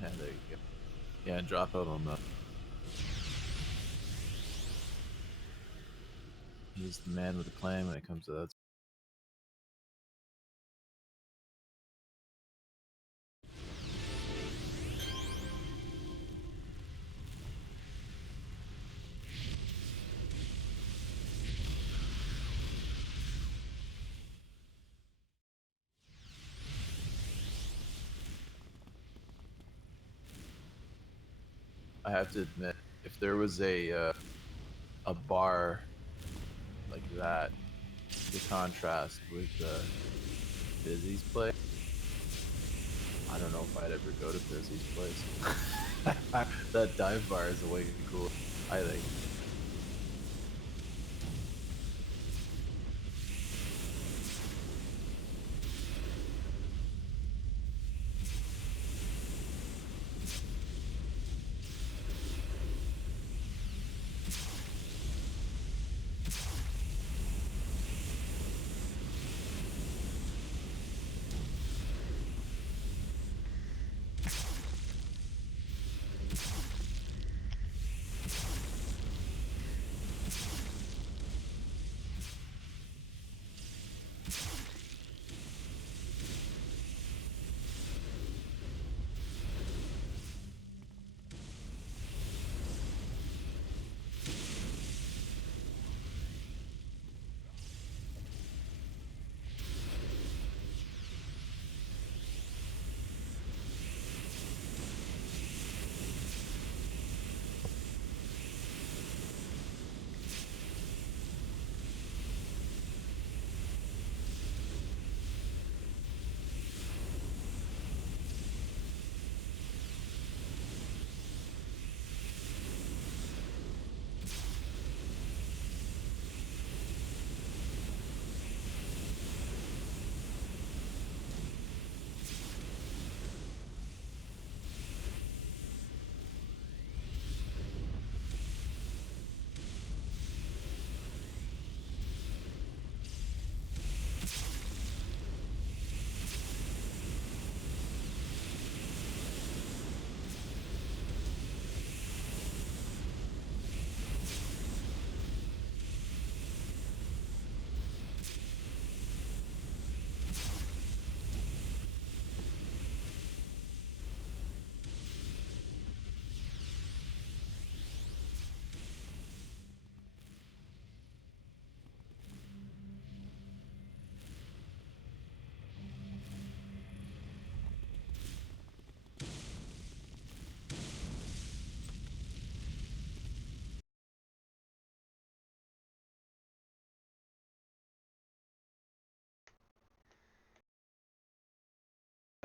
Yeah, there you go. Yeah, drop out on that. He's the man with a plan when it comes to that. I have to admit, if there was a bar like that to contrast with Busy's place, I don't know if I'd ever go to Busy's place. That dive bar is way cool, I think.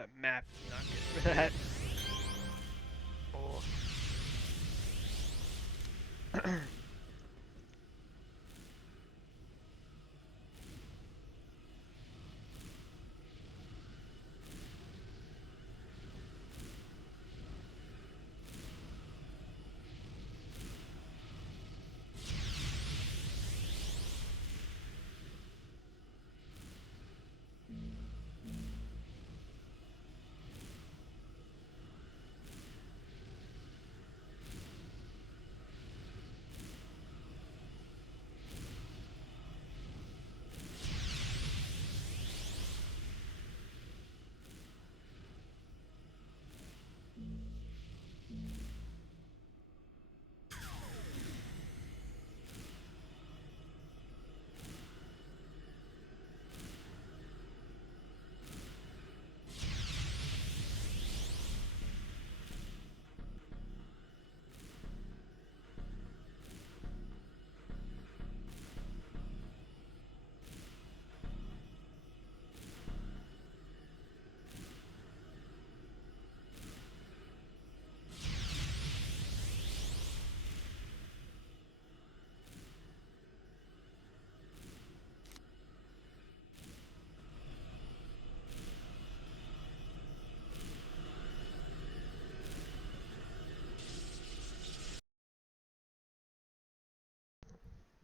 That map is not good for that. Oh.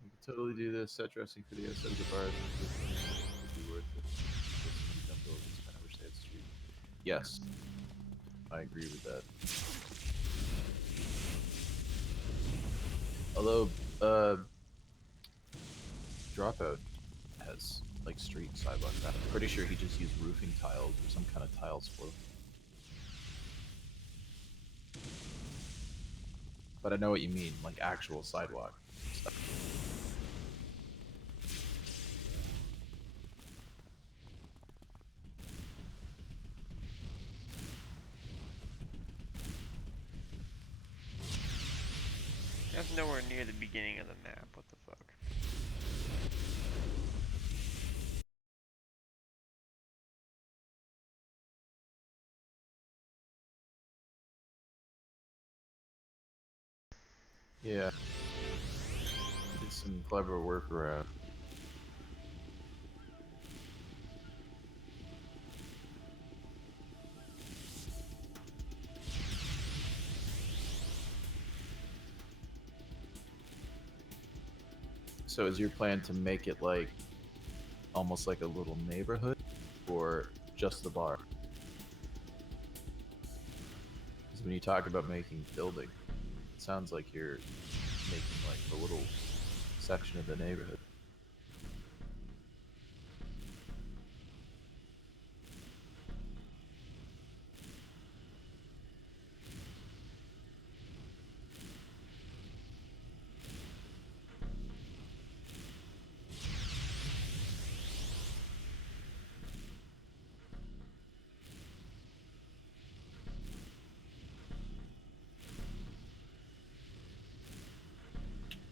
You could totally do this set dressing for the outside of the bars. Would be worth it. It's kind of wish they had street. Yes, I agree with that. Although, Dropout has like street sidewalk. I'm pretty sure he just used roofing tiles or some kind of tiles for them. But I know what you mean, like actual sidewalk stuff. That's nowhere near the beginning of the map. What the fuck? Yeah. Did some clever work around. So is your plan to make it like almost like a little neighborhood or just the bar? Because when you talk about making building, it sounds like you're making like a little section of the neighborhood.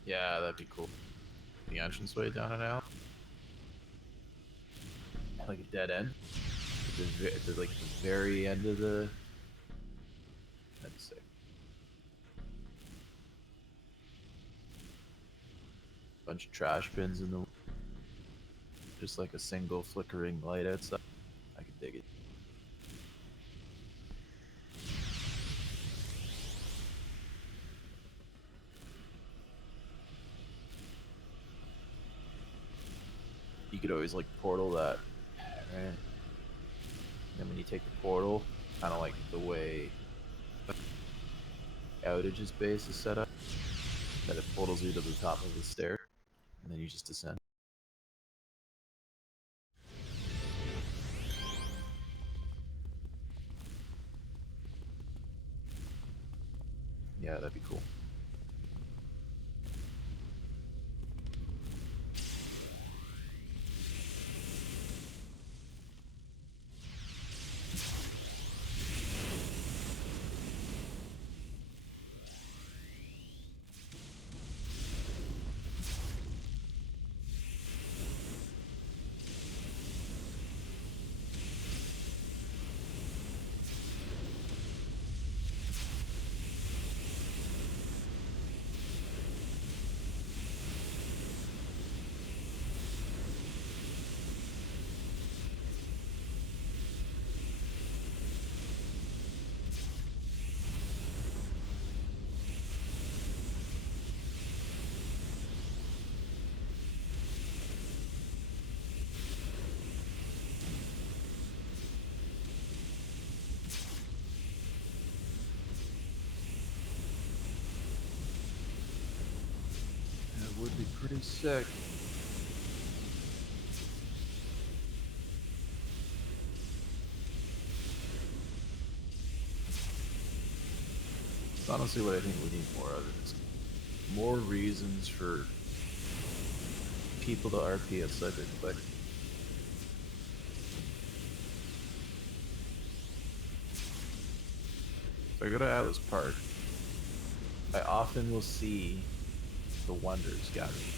Yeah, that'd be cool. The entranceway down and out, like a dead end, at the like the very end of the. That'd be sick. Bunch of trash bins in the. Just like a single flickering light outside. I could dig it. You could always like portal that, right? And then when you take the portal, kind of like the way Outage's base is set up, that it portals you to the top of the stair, and then you just descend. Yeah, that'd be cool. pretty sick. It's honestly what I think we need more of. Is more reasons for people to RP outside their click. So I go to Atlas Park. I often will see the Wonders gathering,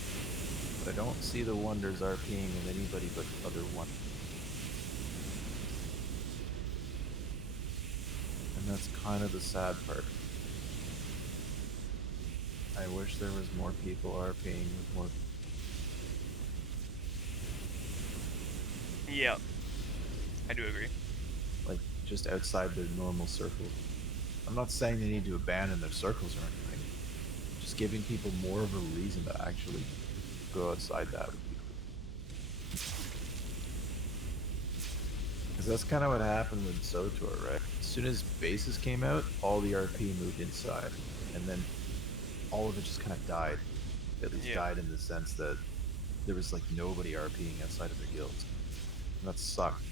but I don't see the Wonders RPing with anybody but other Wonders. And that's kind of the sad part. I wish there was more people RPing with more. Yeah, I do agree. Like, just outside their normal circles. I'm not saying they need to abandon their circles or anything. Just giving people more of a reason to actually go outside that would be cool. Because that's kind of what happened with SOTOR, right? As soon as bases came out, all the RP moved inside. And then all of it just kind of died. At least died in the sense that there was like nobody RPing outside of their guilds. And that sucked.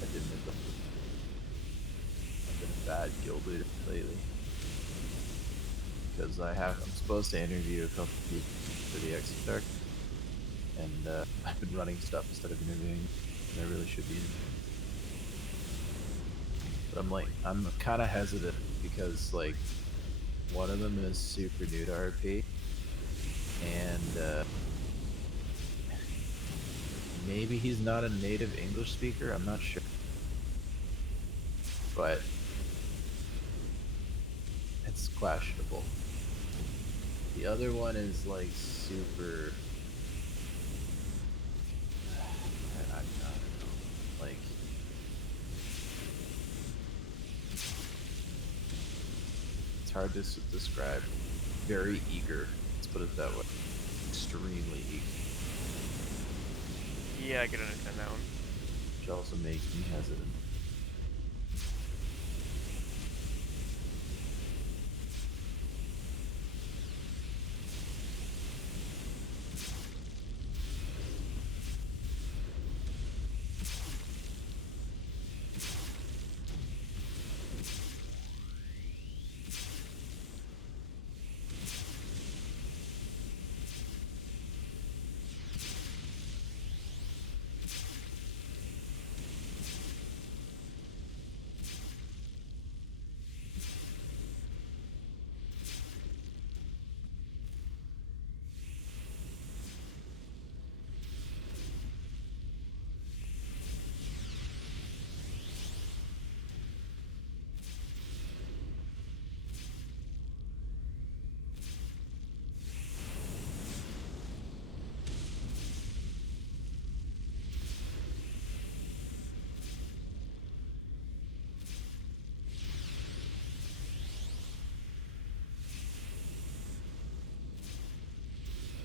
I've been a bad guild leader lately because I'm supposed to interview a couple people for the exit deck, and I've been running stuff instead of interviewing, and I really should be. But I'm kind of hesitant because like one of them is super new to RP, and maybe he's not a native English speaker. I'm not sure. But it's questionable. The other one is like super. I don't know. Like, it's hard to describe. Very eager. Let's put it that way. Extremely eager. Yeah, I can understand that one. Which also makes me hesitant.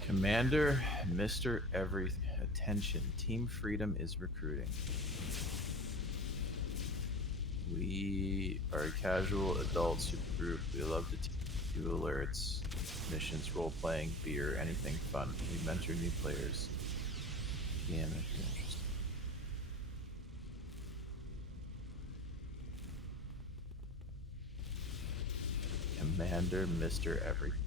Commander, Mr. Everything. Attention, Team Freedom is recruiting. We are a casual adult super group. We love to do alerts, missions, role playing, beer, anything fun. We mentor new players. Yeah, if you're interested. Commander, Mr. Everything.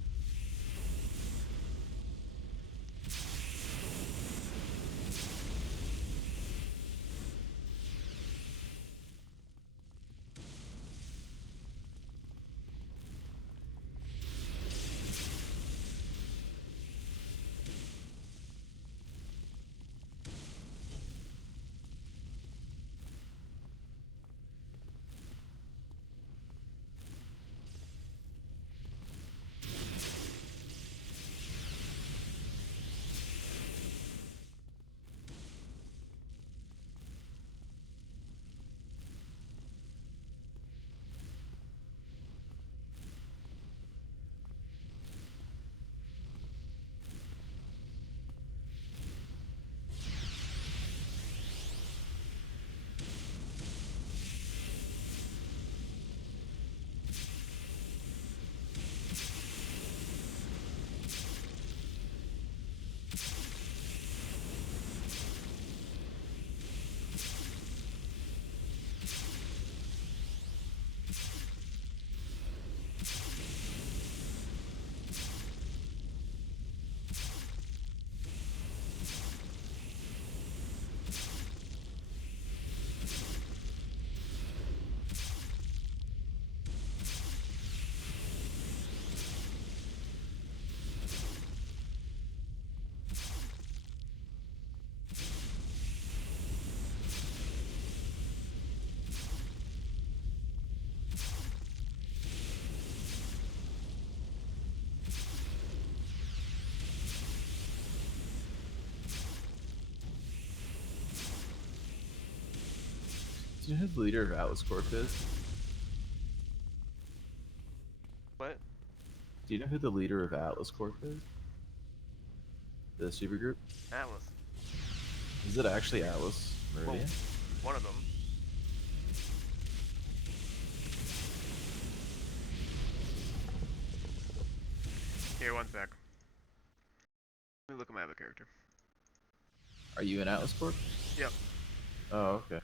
Do you know who the leader of Atlas Corp is? What? Do you know who the leader of Atlas Corp is? The supergroup? Atlas. Is it actually Atlas Meridian? One of them. Here, one sec. Let me look at my other character. Are you in Atlas Corp? Yep. Oh, okay.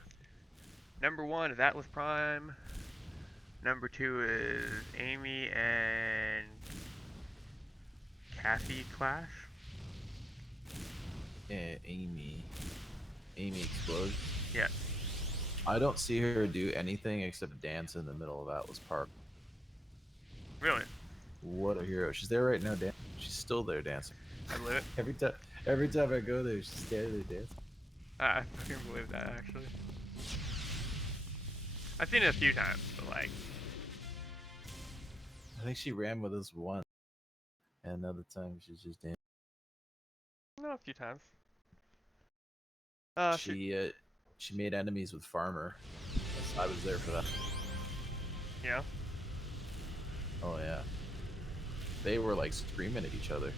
Number 1 is Atlas Prime. Number 2 is Amy and Cassie Clash. Yeah, Amy. Amy Explosion. Yeah. I don't see her do anything except dance in the middle of Atlas Park. Really? What a hero. She's there right now dancing. She's still there dancing. I believe it. Every time I go there, she's standing there dancing. I fucking believe that, actually. I've seen it a few times, but like... I think she ran with us once. And another time she's just dancing. No, a few times. She made enemies with Farmer. I was there for that. Yeah? Oh yeah. They were like screaming at each other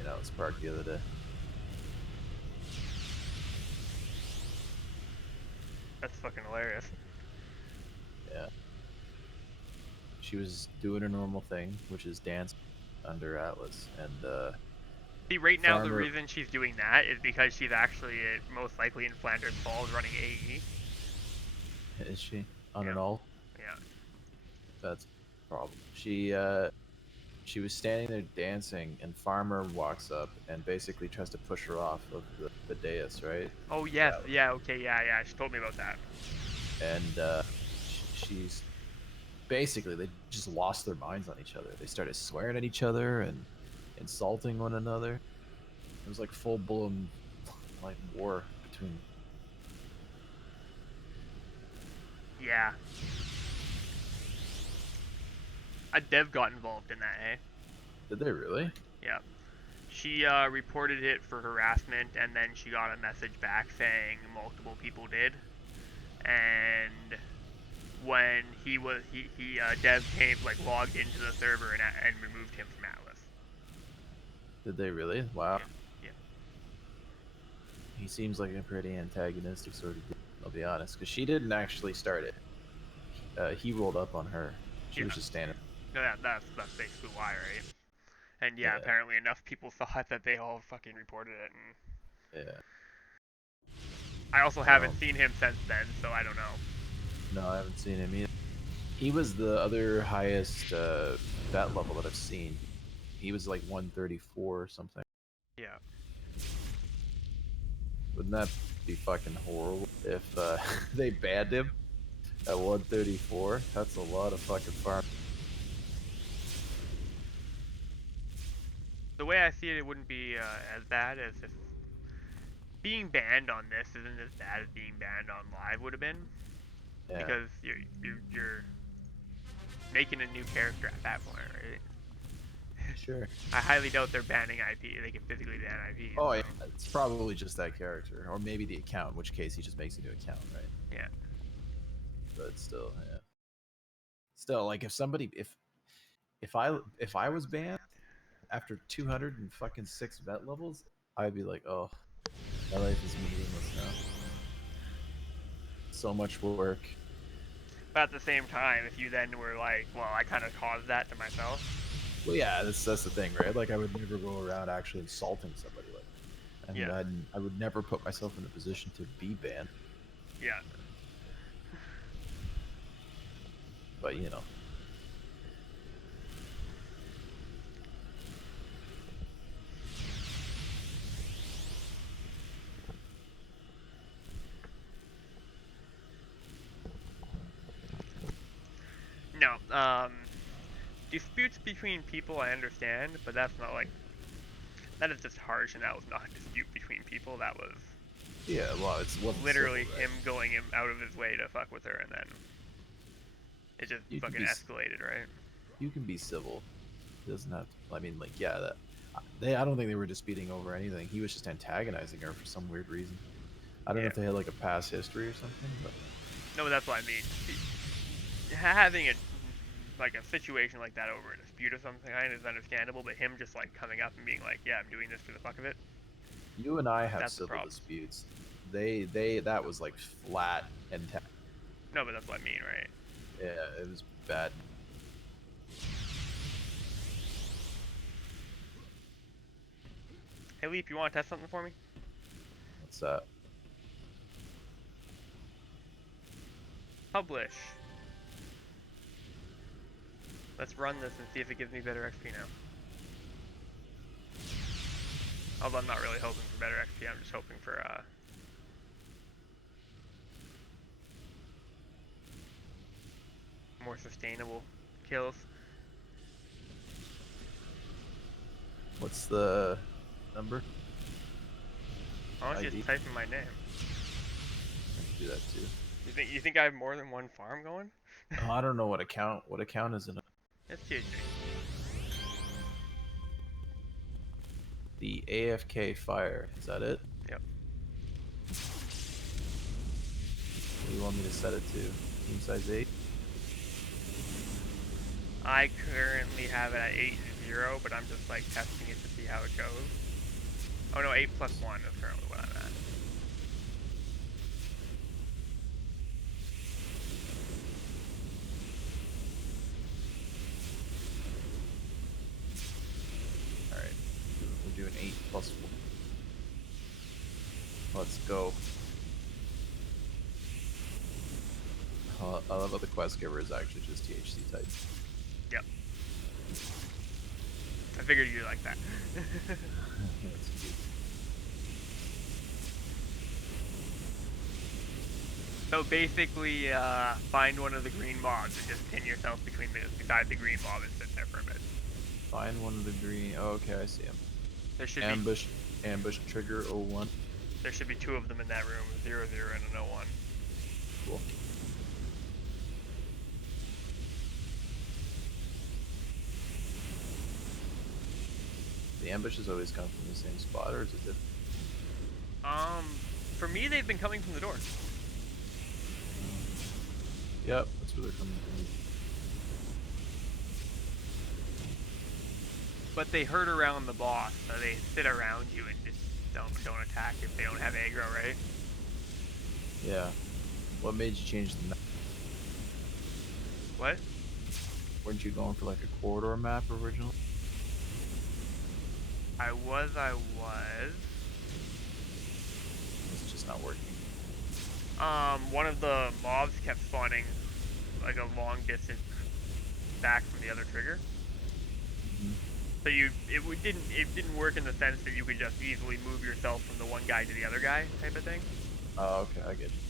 in Atlas Park the other day. That's fucking hilarious. Yeah. She was doing her normal thing, which is dance under Atlas, and See, right now the Farmer- reason she's doing that is because she's actually most likely in Flanders Falls running AE. is she on Yeah. an alt? Yeah. That's a problem. She was standing there dancing, and Farmer walks up and basically tries to push her off of the dais, right? Oh yes, yeah, okay, yeah, she told me about that. And she's basically, they just lost their minds on each other. They started swearing at each other and insulting one another. It was like full blown like war between. Yeah. A dev got involved in that, eh? Did they really? Yeah. She reported it for harassment, and then she got a message back saying multiple people did. And when dev came, like, logged into the server and removed him from Atlas. Did they really? Wow. Yeah. He seems like a pretty antagonistic sort of dude, I'll be honest, because she didn't actually start it. He rolled up on her. She was just standing. No, that's basically why, right? And yeah, Yeah. apparently enough people saw it that they all fucking reported it. And Yeah. I also haven't seen him since then, so I don't know. No, I haven't seen him either. He was the other highest bat level that I've seen. He was like 134 or something. Yeah. Wouldn't that be fucking horrible if they banned him at 134? That's a lot of fucking farm. The way I see it, it wouldn't be as bad as if being banned on this isn't as bad as being banned on live would have been, Yeah. because you're making a new character at that point, right? Sure. I highly doubt they're banning IP. They can physically ban IP. Oh, yeah. It's probably just that character, or maybe the account. In which case, he just makes a new account, right? Yeah. But still, yeah. Still, like if somebody, if I was banned after 206 vet levels, I'd be like, oh, my life is meaningless now. So much work. But at the same time, if you then were like, well, I kind of caused that to myself. Well, yeah, that's the thing, right? Like, I would never go around actually insulting somebody like that. I mean, Yeah. I would never put myself in a position to be banned. Yeah. But, you know. No. Disputes between people I understand, but that's not like, that is just harsh, and that was not a dispute between people. That was Yeah, well, it's literally civil, right? him going out of his way to fuck with her, and then it just You can fucking be escalated, right? You can be civil. It doesn't have to, I mean, like, yeah, I don't think they were disputing over anything. He was just antagonizing her for some weird reason. I don't know if they had like a past history or something, but No, that's what I mean. Having a situation like that over a dispute or something, I is understandable. But him just like coming up and being like, "Yeah, I'm doing this for the fuck of it." You and I have That's the civil problem. disputes. That was like flat and No, but that's what I mean, right? yeah, it was bad. Hey, Leaf, you want to test something for me? What's that? Publish. Let's run this and see if it gives me better XP now. Although I'm not really hoping for better XP, I'm just hoping for more sustainable kills. What's the number? Honestly, ID? just type in my name. I can do that too. You think I have more than one farm going? Oh, I don't know what account is it? It's GG. The AFK fire. Is that it? Yep. What do you want me to set it to? Team size 8? I currently have it at 8-0, but I'm just like testing it to see how it goes. Oh no, 8+1 is currently what I'm at. Alright. We're doing 8+1. Let's go. I love how the quest giver is actually just THC type. Yep. I figured you'd like that. That's cute. So basically, find one of the green mobs and just pin yourself beside the green mob and sit there for a bit. Find one of the green. Oh, okay, I see him. There should Ambush trigger 01. There should be 2 of them in that room, 0-0 and an 01. Cool. The ambushes always come from the same spot, or is it different? For me, they've been coming from the door. Yep, that's where they're coming from. But they herd around the boss, so they sit around you and just don't attack if they don't have aggro, right? Yeah. What made you change the map? What? Weren't you going for like a corridor map originally? I was. It's just not working. One of the mobs kept spawning like a long distance back from the other trigger. Mm-hmm. So it didn't work in the sense that you could just easily move yourself from the one guy to the other guy type of thing. Oh, okay, I get you.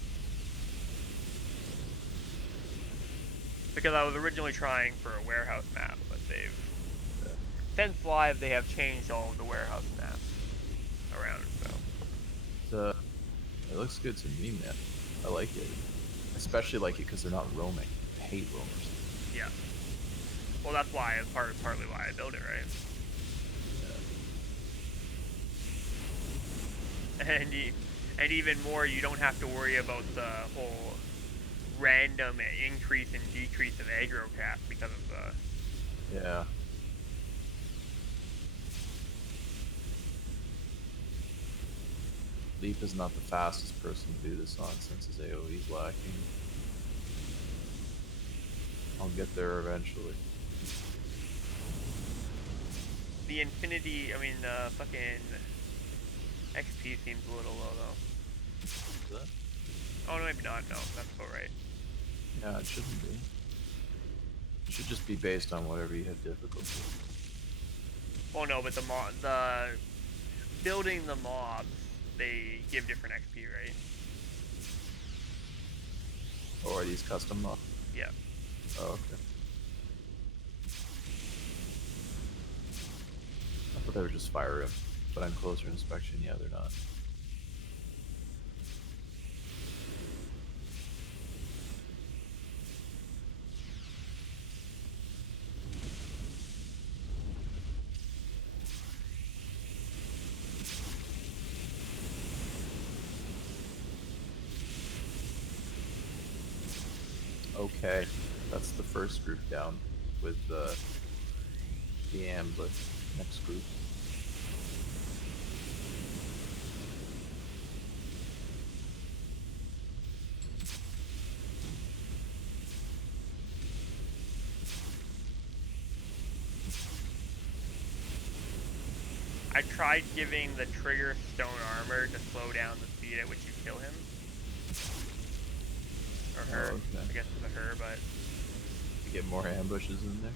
Because I was originally trying for a warehouse map, but since live they have changed all of the warehouse maps around. So It looks good to me, man. I like it. Especially like it because they're not roaming. I hate roamers. yeah. Well, that's why partly why I built it, right? Yeah. And even more, you don't have to worry about the whole random increase and decrease of aggro cap because of the. Yeah. Leap is not the fastest person to do this on since his AoE is lacking. I'll get there eventually. The infinity, I mean, the fucking XP seems a little low though. Is that? Oh, no, maybe not. No, that's about right. Yeah, it shouldn't be. It should just be based on whatever you have difficulty. Well, no, but the building the mobs, they give different XP, right? Or are these custom mobs? Yeah. Oh, okay. I thought they were just fire rift, but on closer inspection, yeah, they're not. Okay, that's the first group down with the ambush. Next group. I tried giving the trigger stone armor to slow down the speed at which you kill him. Or her. Oh, okay. I guess it's a her, but... To get more ambushes in there.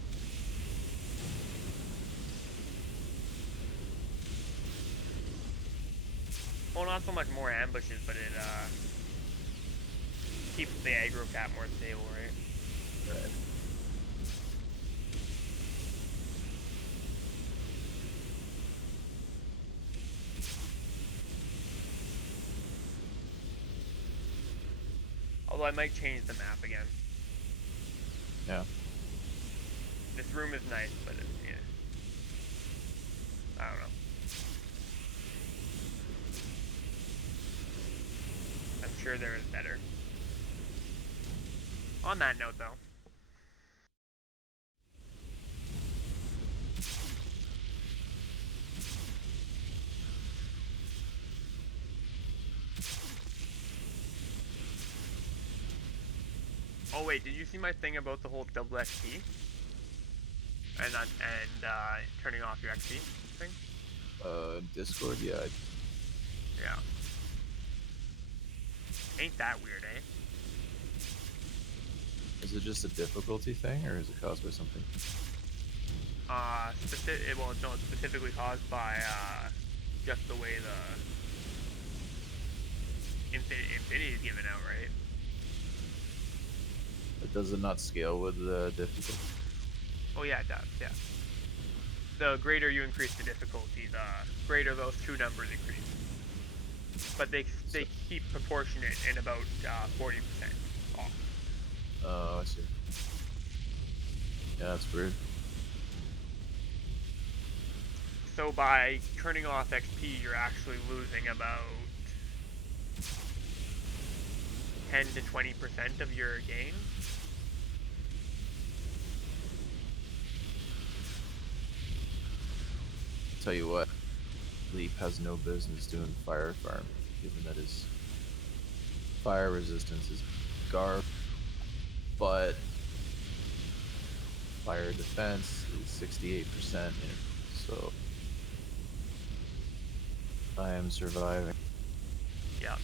Well, not so much more ambushes, but it keeps the aggro cap more stable, right? Right. Although I might change the map again. Yeah. This room is nice, but it's, yeah. I don't know. I'm sure there is better. On that note, though. Oh wait, did you see my thing about the whole double XP? And turning off your XP thing? Discord, yeah. Yeah. Ain't that weird, eh? Is it just a difficulty thing, or is it caused by something? Well, no, it's specifically caused by, just the way the Infinity is given out, right? But does it not scale with the difficulty? Oh yeah, it does, yeah. The greater you increase the difficulty, the greater those two numbers increase. But they keep proportionate in about 40% off. Oh, I see. Yeah, that's weird. So by turning off XP, you're actually losing about 10 to 20% of your gain. Tell you what, Leap has no business doing Fire Farm, given that his fire resistance is garb, but fire defense is 68%, so I am surviving. Yeah.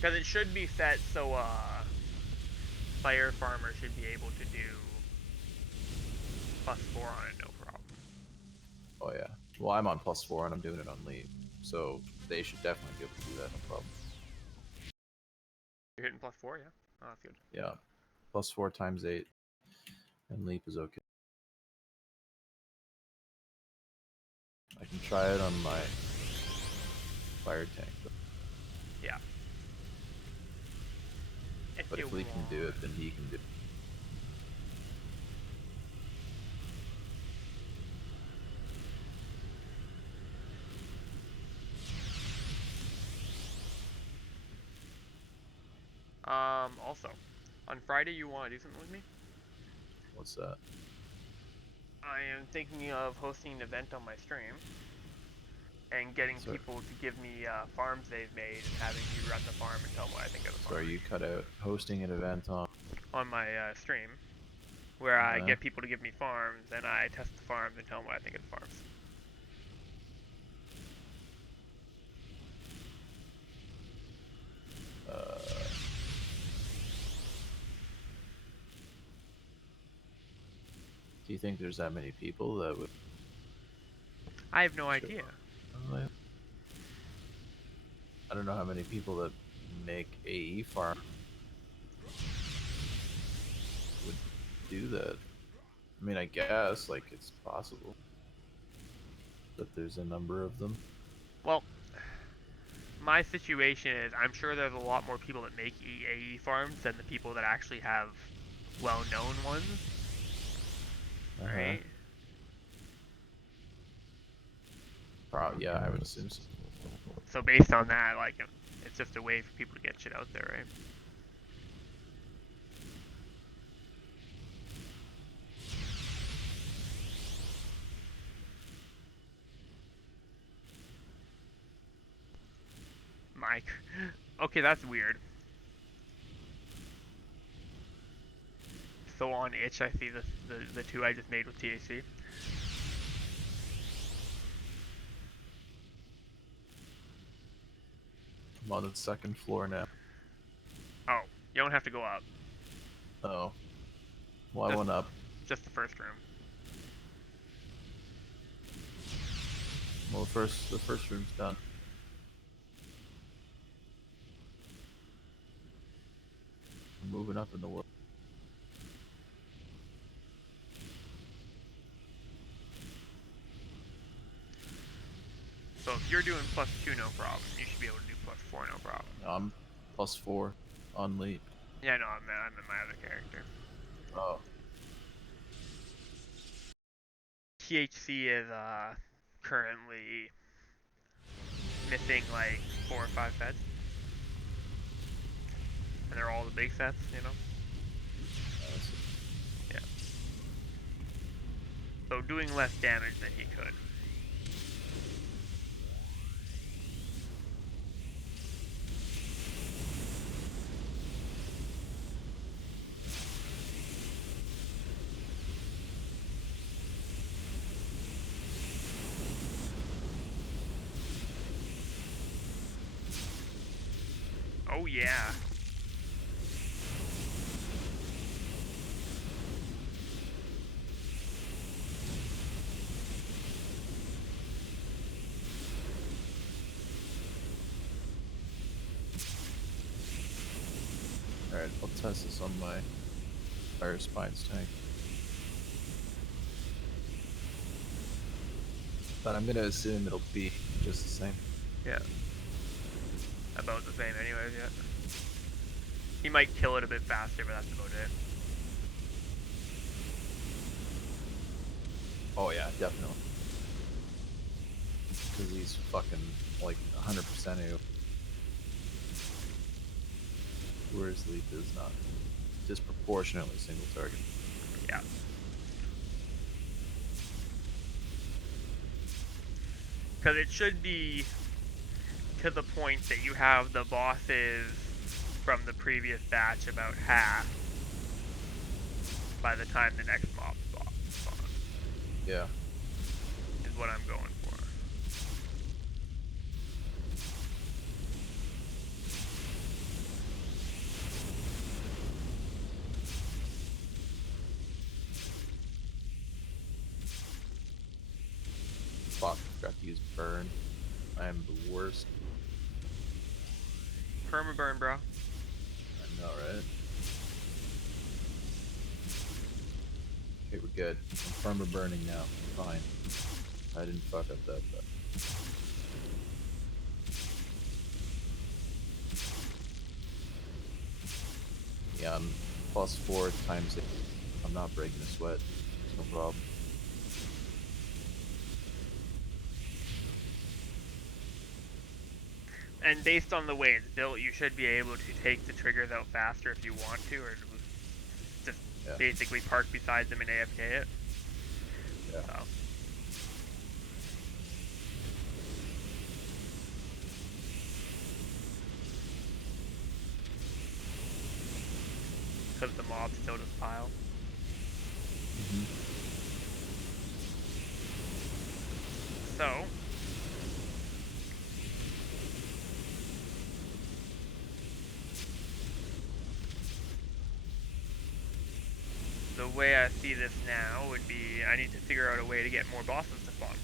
Because it should be set so Fire Farmer should be able to do +4 on it, no problem. Oh yeah. Well, I'm on +4 and I'm doing it on Leap, so they should definitely be able to do that, no problem. You're hitting +4, yeah? Oh, that's good. Yeah. +4 times 8. And Leap is okay. I can try it on my fire tank. Yeah. But if Leap can do it, then he can do it. Also, on Friday you want to do something with me? What's that? I am thinking of hosting an event on my stream and getting people to give me farms they've made and having you run the farm and tell them what I think of the farm. Sorry, you cut out. Hosting an event on my stream, where I get people to give me farms and I test the farms and tell them what I think of the farms. Do you think there's that many people that would? I have no idea. I don't know how many people that make AE farm would do that. I mean, I guess like it's possible that there's a number of them. Well, my situation is I'm sure there's a lot more people that make AE farms than the people that actually have well-known ones. Right? Yeah, I would assume so. So based on that, like, it's just a way for people to get shit out there, right? Mike. Okay, that's weird. So on itch, I see the two I just made with THC. I'm on the second floor now. Oh, you don't have to go up. Oh. Well, I Just- went up. Just the first room. Well, the first room's done. I'm moving up in the world. So if you're doing +2, no problem. You should be able to do +4, no problem. I'm +4 on lead. Yeah, no, I'm in my other character. Oh. THC is currently missing like 4 or 5 sets. And they're all the big sets, you know? Yeah. So doing less damage than he could. Oh yeah. Alright, I'll test this on my Fire Spines tank. But I'm gonna assume it'll be just the same. Yeah. About the same anyways, yeah. He might kill it a bit faster, but that's about it. Oh yeah, definitely. Because he's fucking like 100% AO. Whereas Leap is not. Disproportionately single target. Yeah. Because it should be to the point that you have the bosses from the previous batch about half by the time the next mob spawns. Yeah. Is what I'm going for. Fuck, forgot to use burn. I am the worst. Permaburn, bro. I know, right? Okay, we're good. I'm perma burning now. Fine. I didn't fuck up that, but. Yeah, I'm +4 times 8. I'm not breaking a sweat. It's no problem. And based on the way it's built, you should be able to take the triggers out faster if you want to, or just basically park beside them and AFK it. Yeah. So. Because the mobs still just pile. Mm-hmm. So. The way I see this now would be I need to figure out a way to get more bosses to spawn.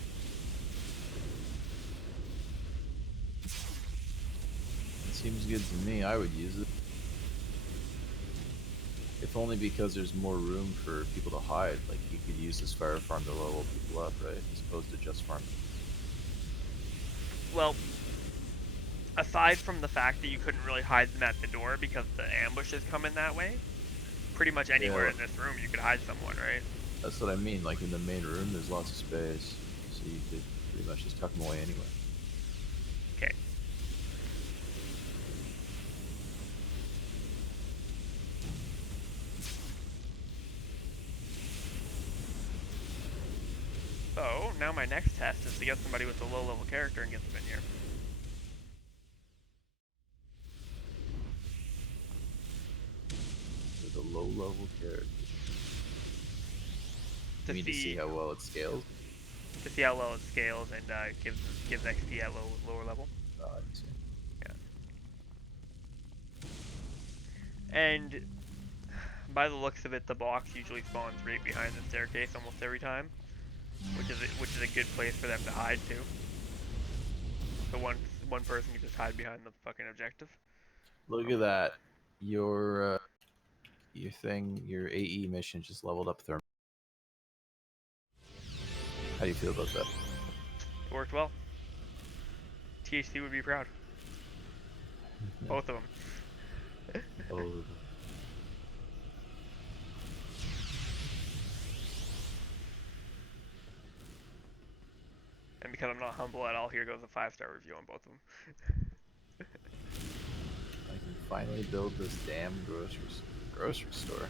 It seems good to me. I would use it. If only because there's more room for people to hide. Like, you could use this fire farm to level people up, right? As opposed to just farming. Well, aside from the fact that you couldn't really hide them at the door because the ambushes come in that way, pretty much anywhere in this room you could hide someone, right? That's what I mean. Like, in the main room, there's lots of space. So you could pretty much just tuck them away anyway. Okay. my next test is to get somebody with a low-level character and get them in here. With a low-level character. To You mean to see how well it scales? To see how well it scales and gives XP at lower level. Oh, I see. Yeah. And by the looks of it, the box usually spawns right behind the staircase almost every time, which is a good place for them to hide too. So one person can just hide behind the fucking objective. Look at that. Your thing, your AE mission just leveled up thermal. How do you feel about that? It worked well. THC would be proud. Both of them. Oh. And because I'm not humble at all, here goes a 5-star review on both of them. I can finally build this damn grocery store.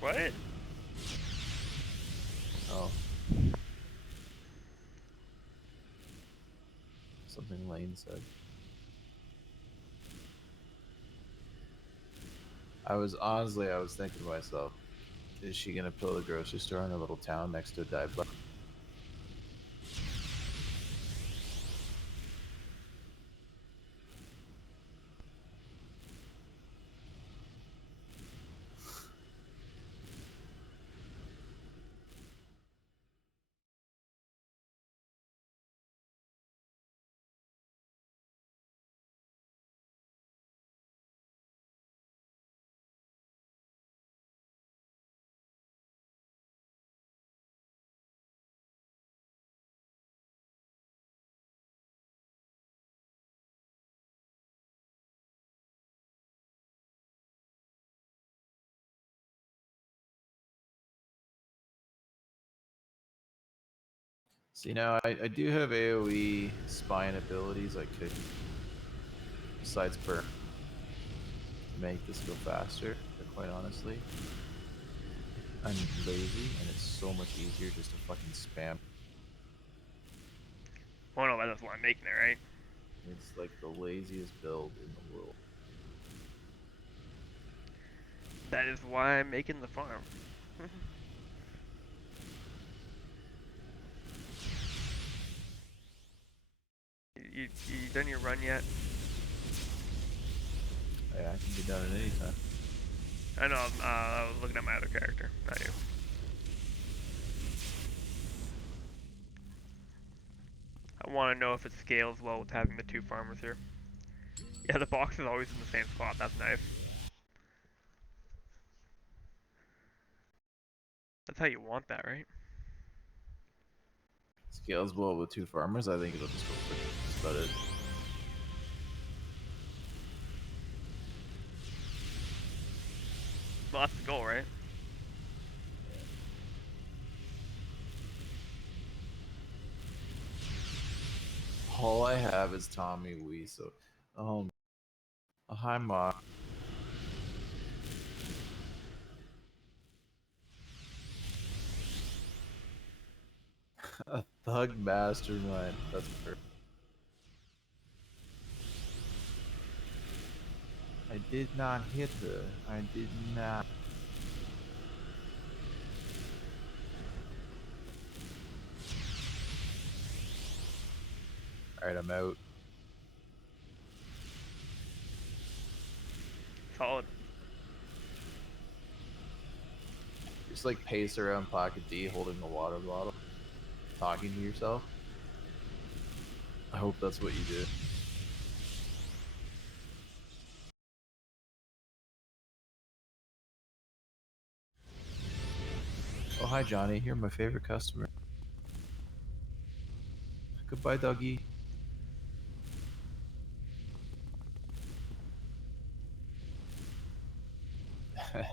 What? Oh. Something Lane said. I was thinking to myself, is she gonna build a grocery store in a little town next to a dive bar? See, now I do have AoE spine abilities I could, besides burn, to make this go faster, but quite honestly, I'm lazy and it's so much easier just to fucking spam. Well, no, that's why I'm making it, right? It's like the laziest build in the world. That is why I'm making the farm. you done your run yet? Yeah, I can be done at any time. I know, I was looking at my other character, not you. I want to know if it scales well with having the 2 farmers here. Yeah, the box is always in the same spot, that's nice. That's how you want that, right? Scales well with 2 farmers, I think it'll just go quick. That's about it. Well, that's the goal, right? All I have is Tommy Wee, so hi Ma. A thug mastermind. That's perfect. I did not hit her. I did not. Alright, I'm out. Solid. Just like pace around Pocket D holding the water bottle, talking to yourself. I hope that's what you do. Oh, hi Johnny. You're my favorite customer. Goodbye, doggy.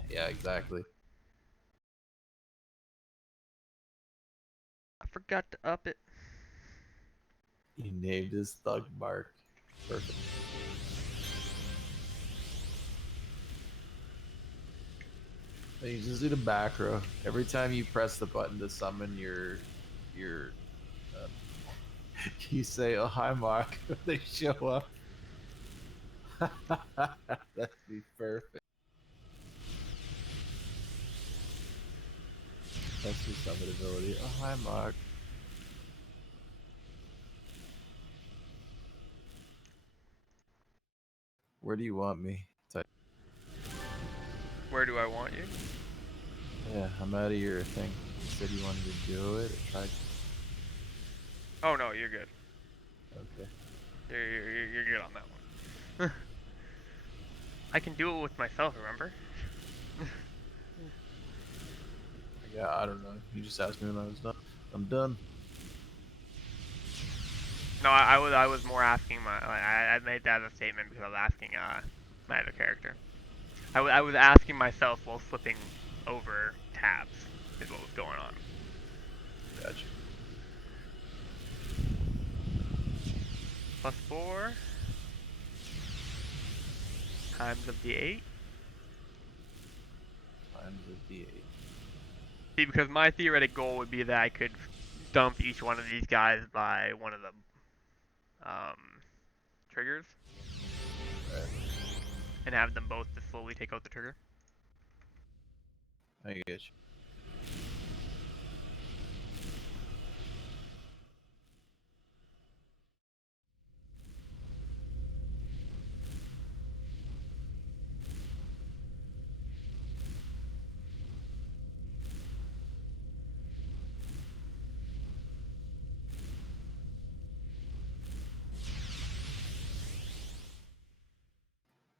Yeah, exactly. I forgot to up it. He named his thug mark. Perfect. You just do the back row. Every time you press the button to summon your you say, "Oh hi, Mark." They show up. That'd be perfect. That's your summon ability. Oh hi, Mark. Where do you want me? Type. Where do I want you? Yeah, I'm out of your thing. You said you wanted to do it. Try. Oh no, you're good. Okay. You're good on that one. I can do it with myself, remember? Yeah, I don't know. You just asked me when I was done. I'm done. No, I was more asking I made that as a statement because I was asking my other character. I was asking myself while flipping over tabs is what was going on. Gotcha. +4 times of the 8. Times of the 8. See, because my theoretic goal would be that I could dump each one of these guys by one of the triggers. Right. And have them both to slowly take out the trigger. I get you.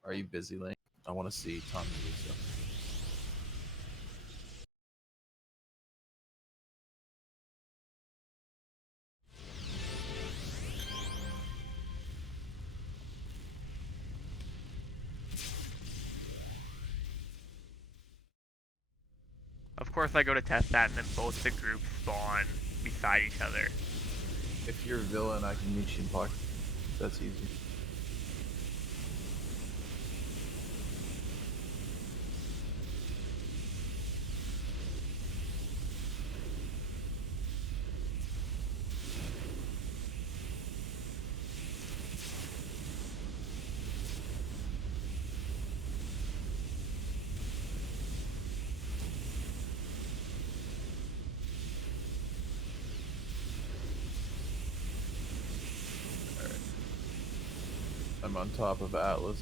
Are you busy, Lane? I want to see Tommy Luso. Of course, I go to test that, and then both the groups spawn beside each other. If you're a villain, I can meet you in park. That's easy. I'm on top of Atlas.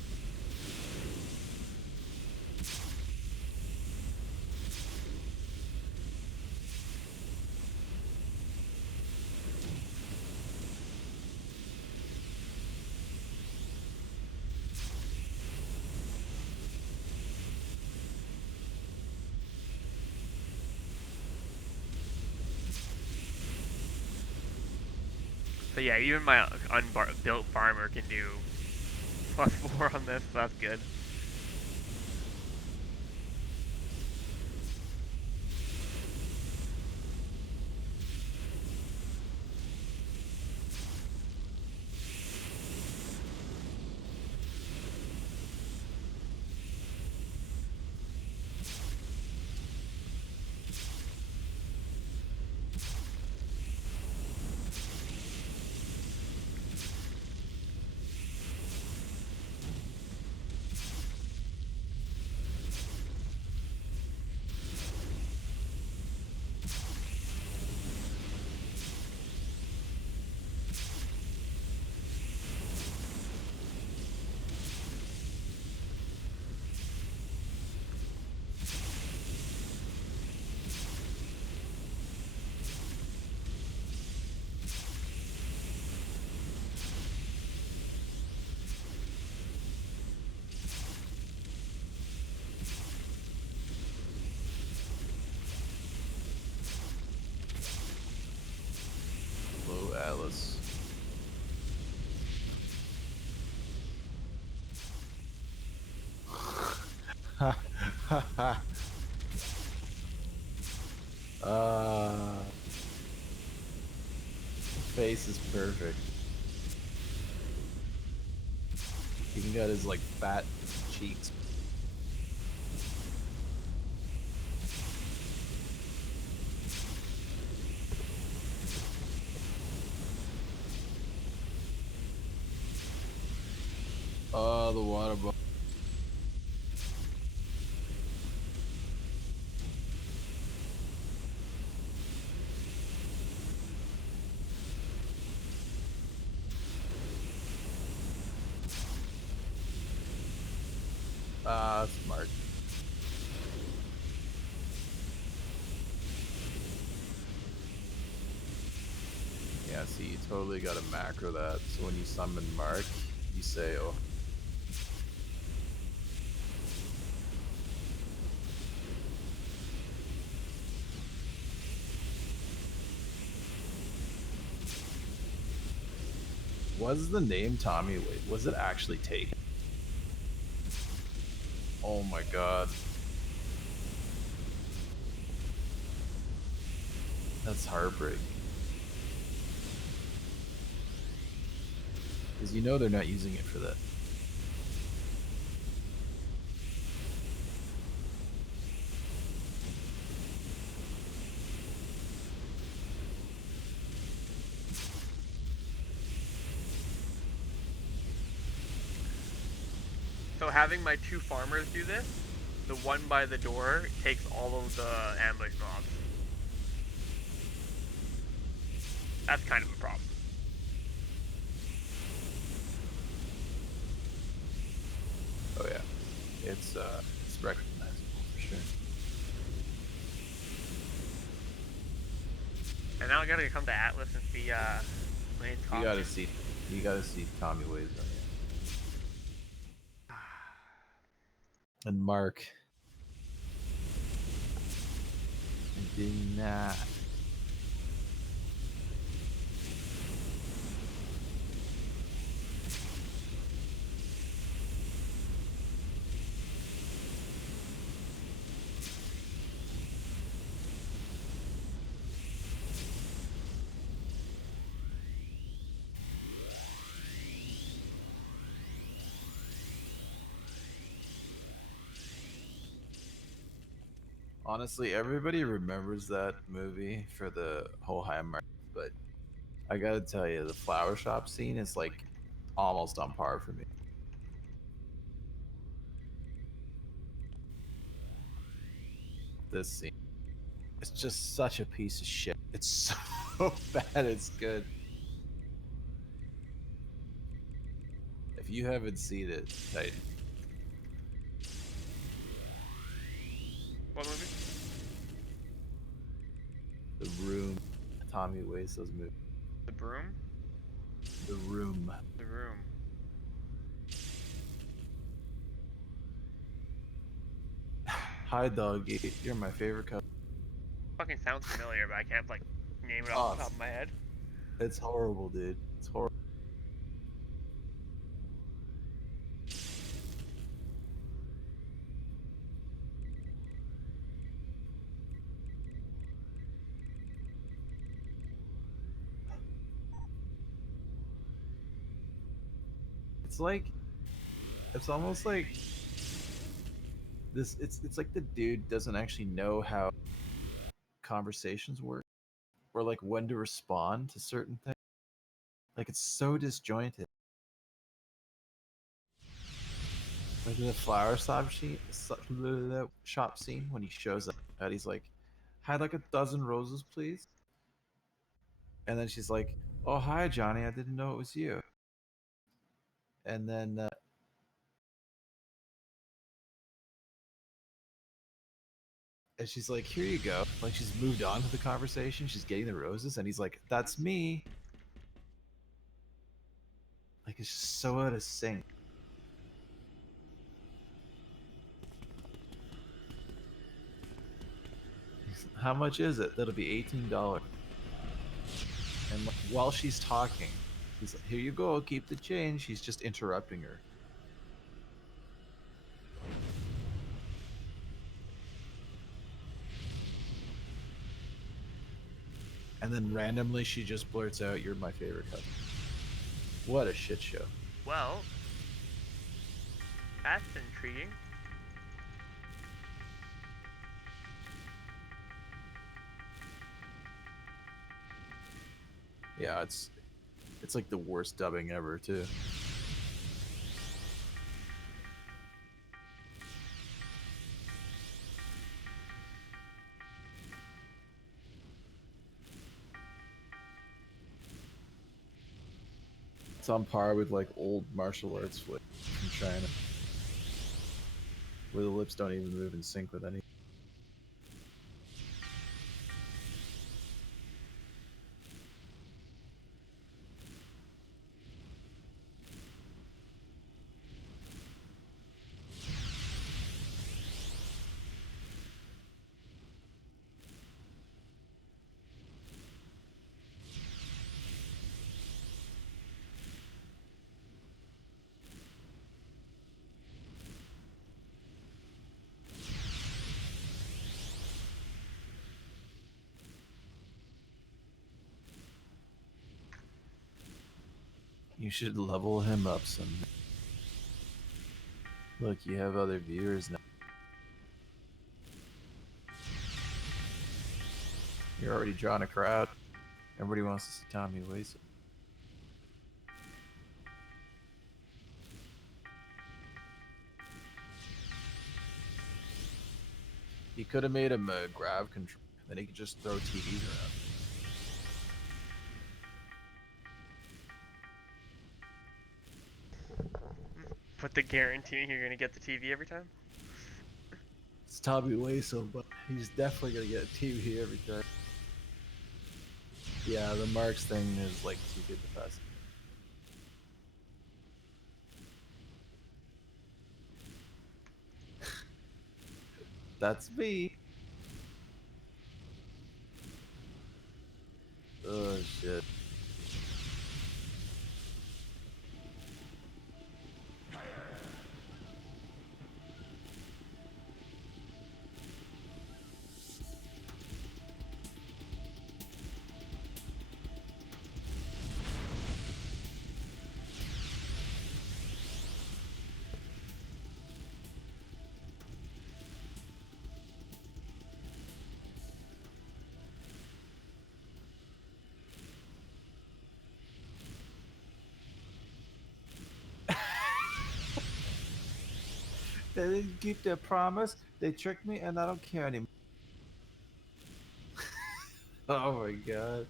So yeah, even my unbuilt farmer can do +4 on this, so that's good. Hello, Atlas. Face is perfect. He got his like fat cheeks. Oh, the water bottle. Ah, smart. Yeah, see, you totally got to macro that. So when you summon Mark, you say, oh. Was the name Tommy? Wait, was it actually taken? Oh my god. That's heartbreaking. Because you know they're not using it for that. So having my 2 farmers do this, the one by the door takes all of the ambush mobs. That's kind of a problem. Oh yeah, it's recognizable for sure. And now I gotta come to Atlas and see Lane's You costume. gotta see Tommy Waves on you. And Mark. I did not. Honestly, everybody remembers that movie for the whole high mark, but I gotta tell you, the flower shop scene is like almost on par for me. This scene, it's just such a piece of shit. It's so bad, it's good. If you haven't seen it, Titan, What movie? The Room, Tommy Wiseau's movie, The Broom? The Room. The Room. Hi, doggy. You're my favorite cousin. Fucking sounds familiar, but I can't like name it off Oh, the top of my head. it's horrible, dude. It's horrible. It's like, it's almost like this. It's like the dude doesn't actually know how conversations work, or like when to respond to certain things. Like it's so disjointed. Like the flower shop scene when he shows up, and he's like, "Had like a dozen roses, please." And then she's like, "Oh, hi, Johnny. I didn't know it was you." And then and she's like, "Here you go." Like she's moved on to the conversation. She's getting the roses, and he's like, "That's me." Like it's just so out of sync. How much is it? That'll be $18. And like, while she's talking, he's like, "Here you go. Keep the change." He's just interrupting her. And then randomly she just blurts out, "You're my favorite cousin." What a shit show. Well, that's intriguing. Yeah, it's like the worst dubbing ever too. It's on par with like old martial arts flick from China, where the lips don't even move in sync with any. You should level him up some. Look, you have other viewers now. You're already drawing a crowd. Everybody wants to see Tommy Wason. He could have made him a grav control, then he could just throw TVs around. But the guaranteeing you're gonna get the TV every time? It's Tommy Wason, but he's definitely gonna get a TV every time. Yeah, the Marks thing is like too good to pass. That's me. Oh shit. They didn't keep their promise. They tricked me, and I don't care anymore. Oh my god.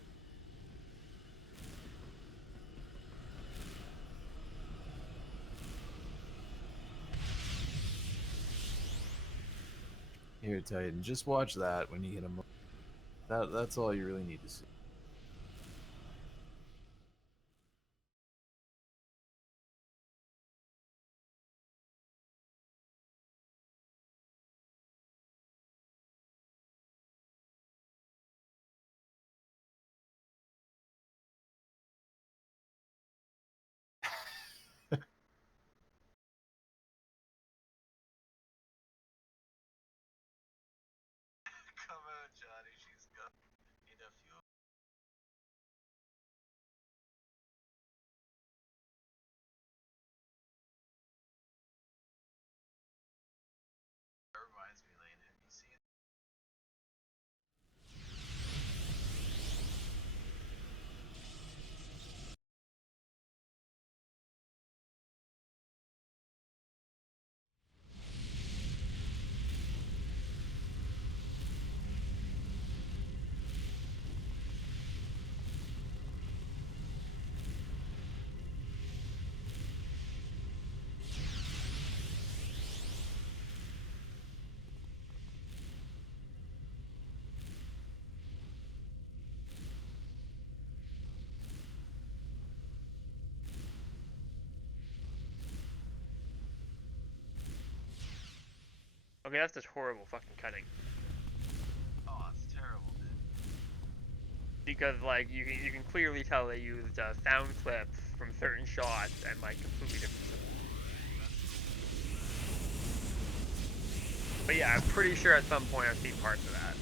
Here, Titan, just watch that when you hit him. That's all you really need to see. Come on, Johnny, she's got enough fuel. That reminds me, Lane, have you seen? Okay, that's just horrible fucking cutting. Oh, it's terrible, dude. Because like you can clearly tell they used sound clips from certain shots and like completely different. But yeah, I'm pretty sure at some point I've seen parts of that.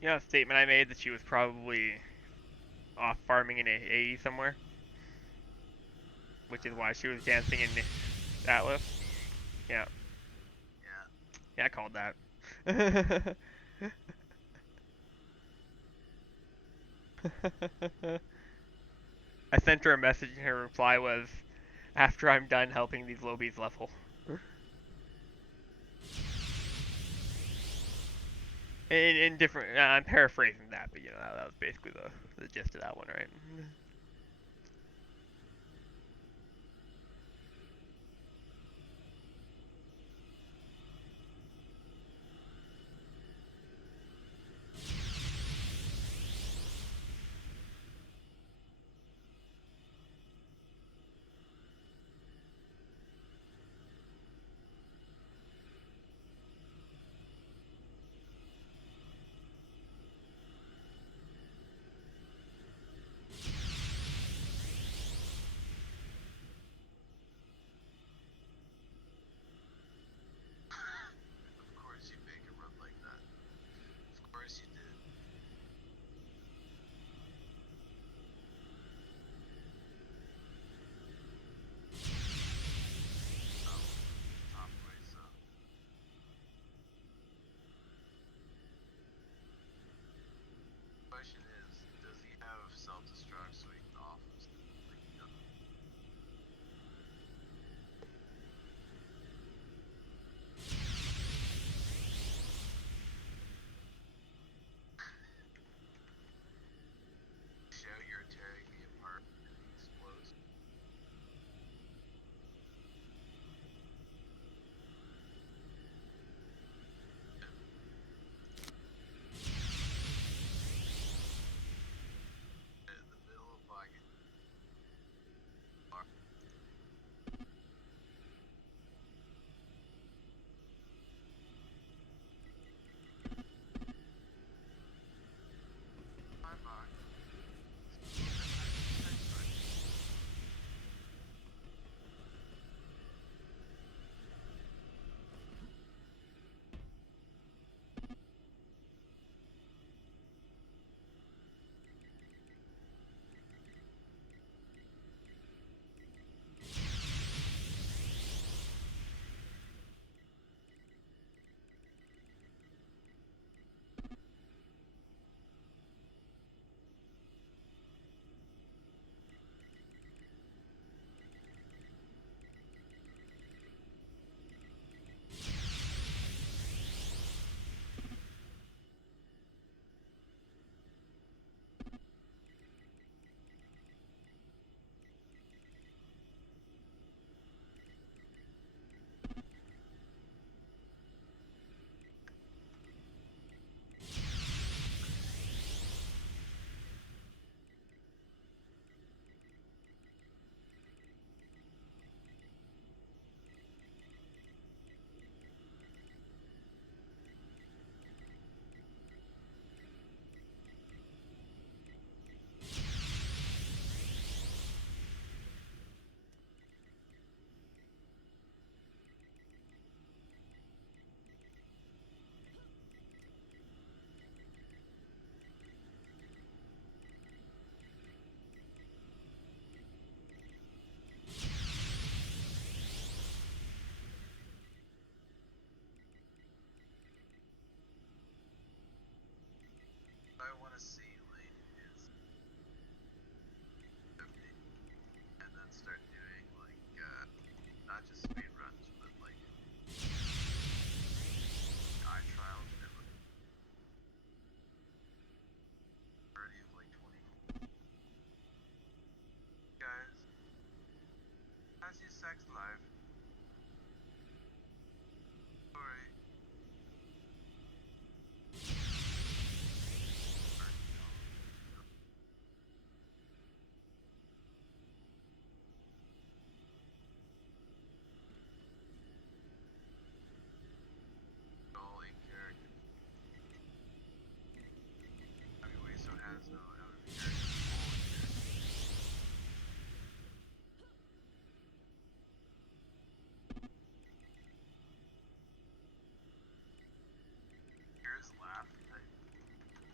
You know, a statement I made that she was probably off farming in AE somewhere, which is why she was dancing in Atlas. Yeah. Yeah, I called that. I sent her a message and her reply was, after I'm done helping these lobies level. In different, I'm paraphrasing that, but you know, that was basically the gist of that one, right?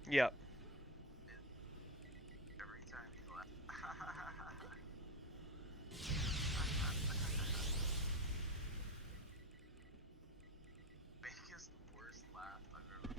Yep. Every time he laughed. Biggest worst laugh I've ever.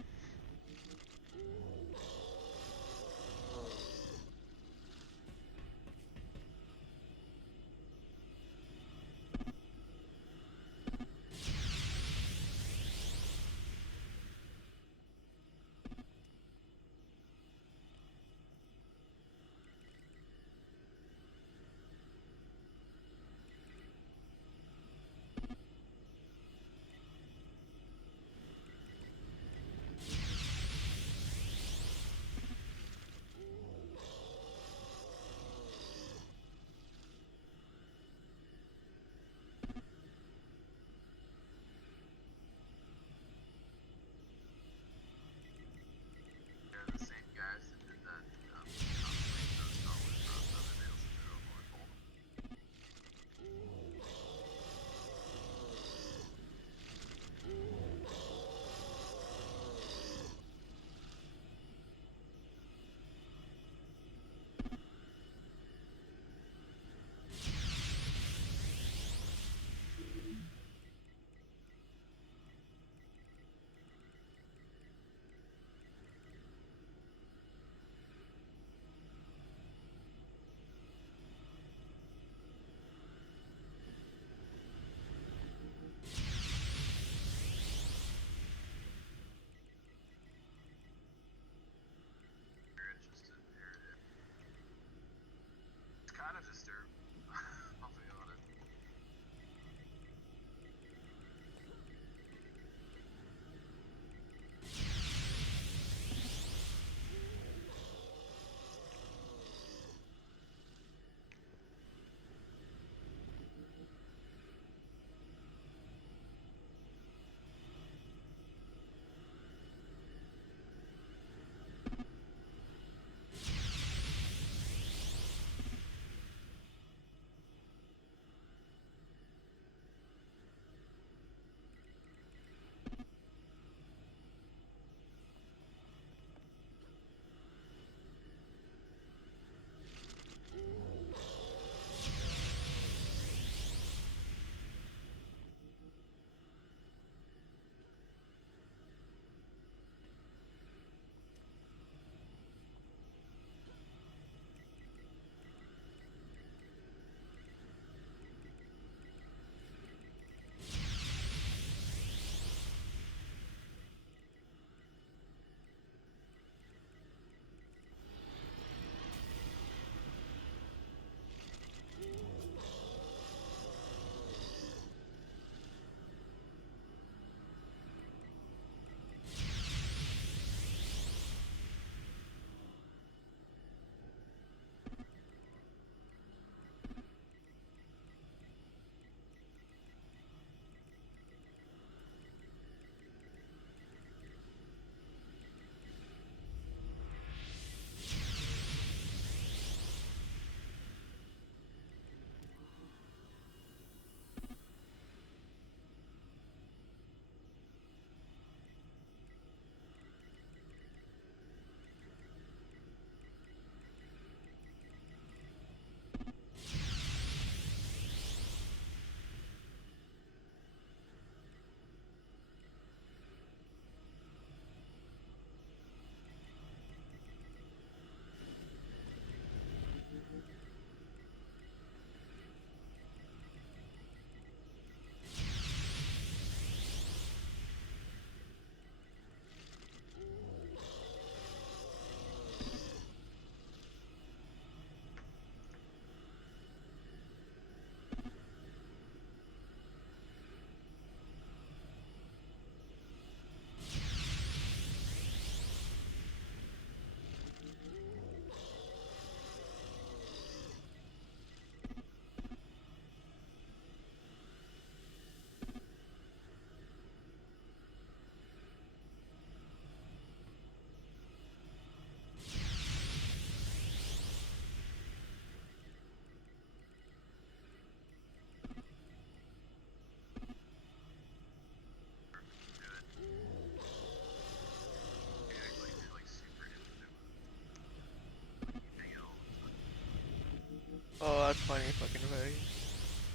plenty of fucking value.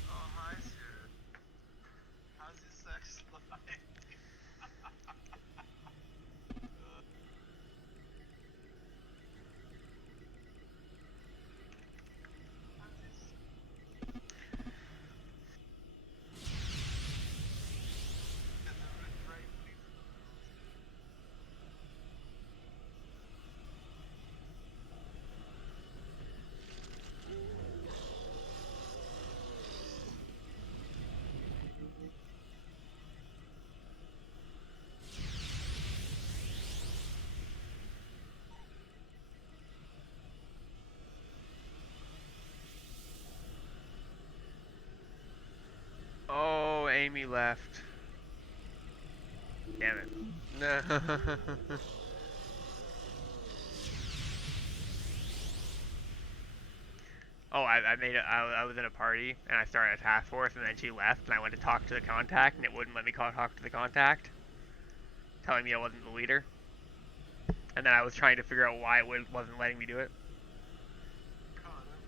Oh, hi, sir. How's your sex life? How's your Get the right, please. Oh, Amy left. Damn it. No. Oh, I made it. I was in a party and I started a task force and then she left and I went to talk to the contact and it wouldn't let me talk to the contact, telling me I wasn't the leader. And then I was trying to figure out why it wasn't letting me do it. Connor.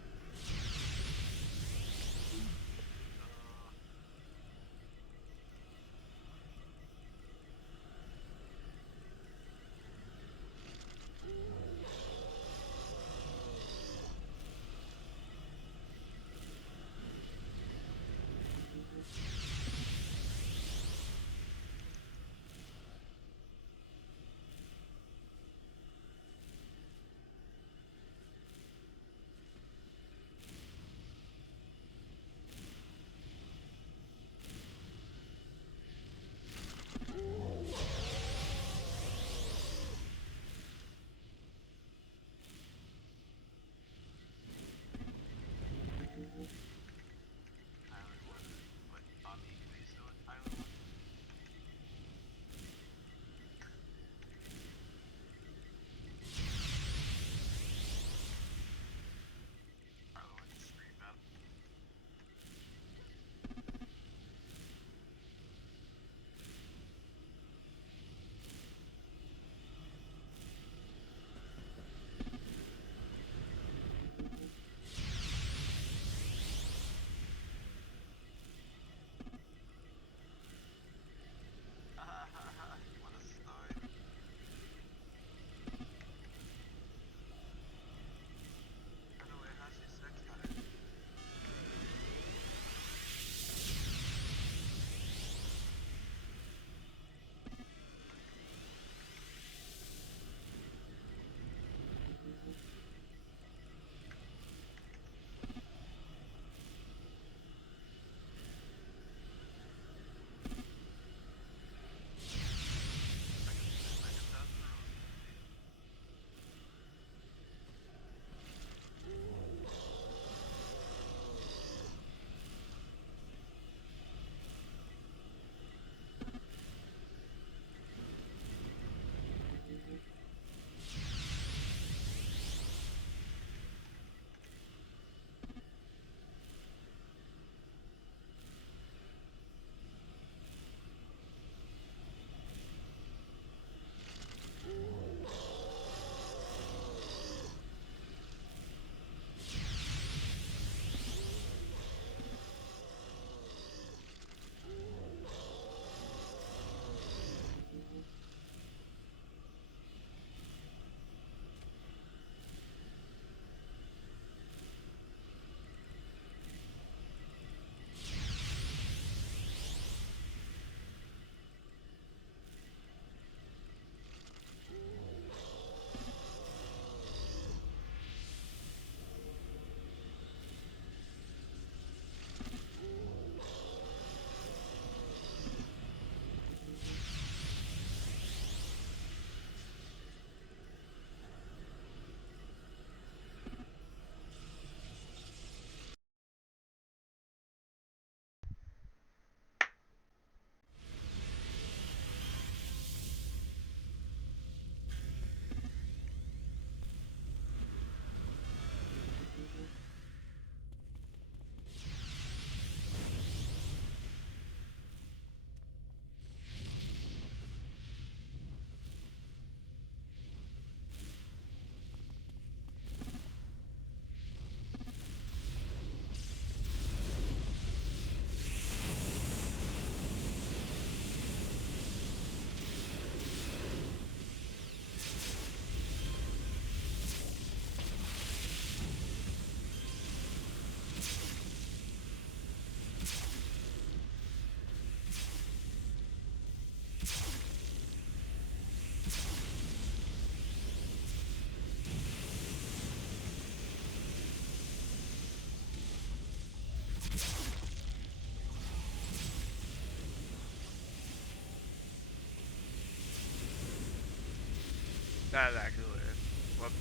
That's actually what it is. Whoops.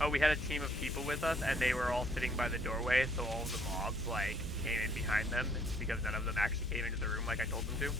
Oh, we had a team of people with us, and they were all sitting by the doorway, so all of the mobs, like, came in behind them, because none of them actually came into the room like I told them to.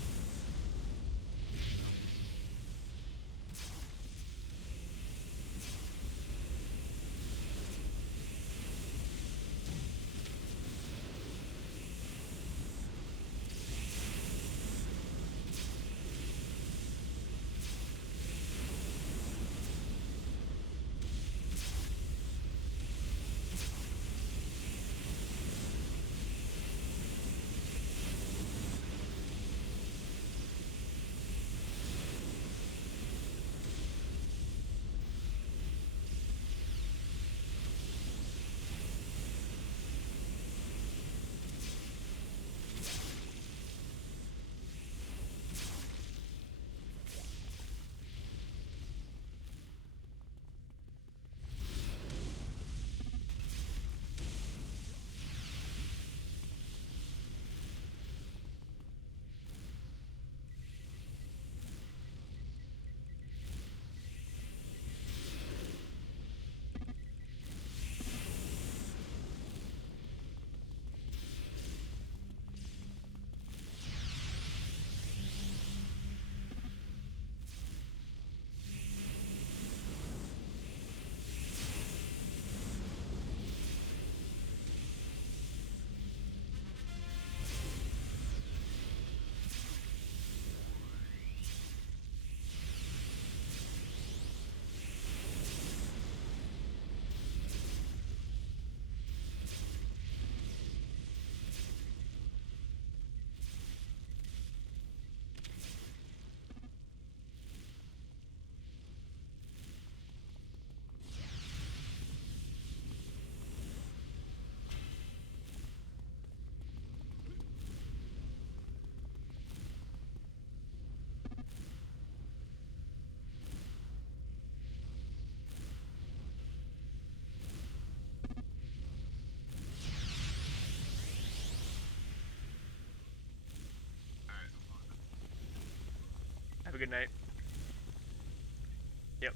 Have a good night. Yep.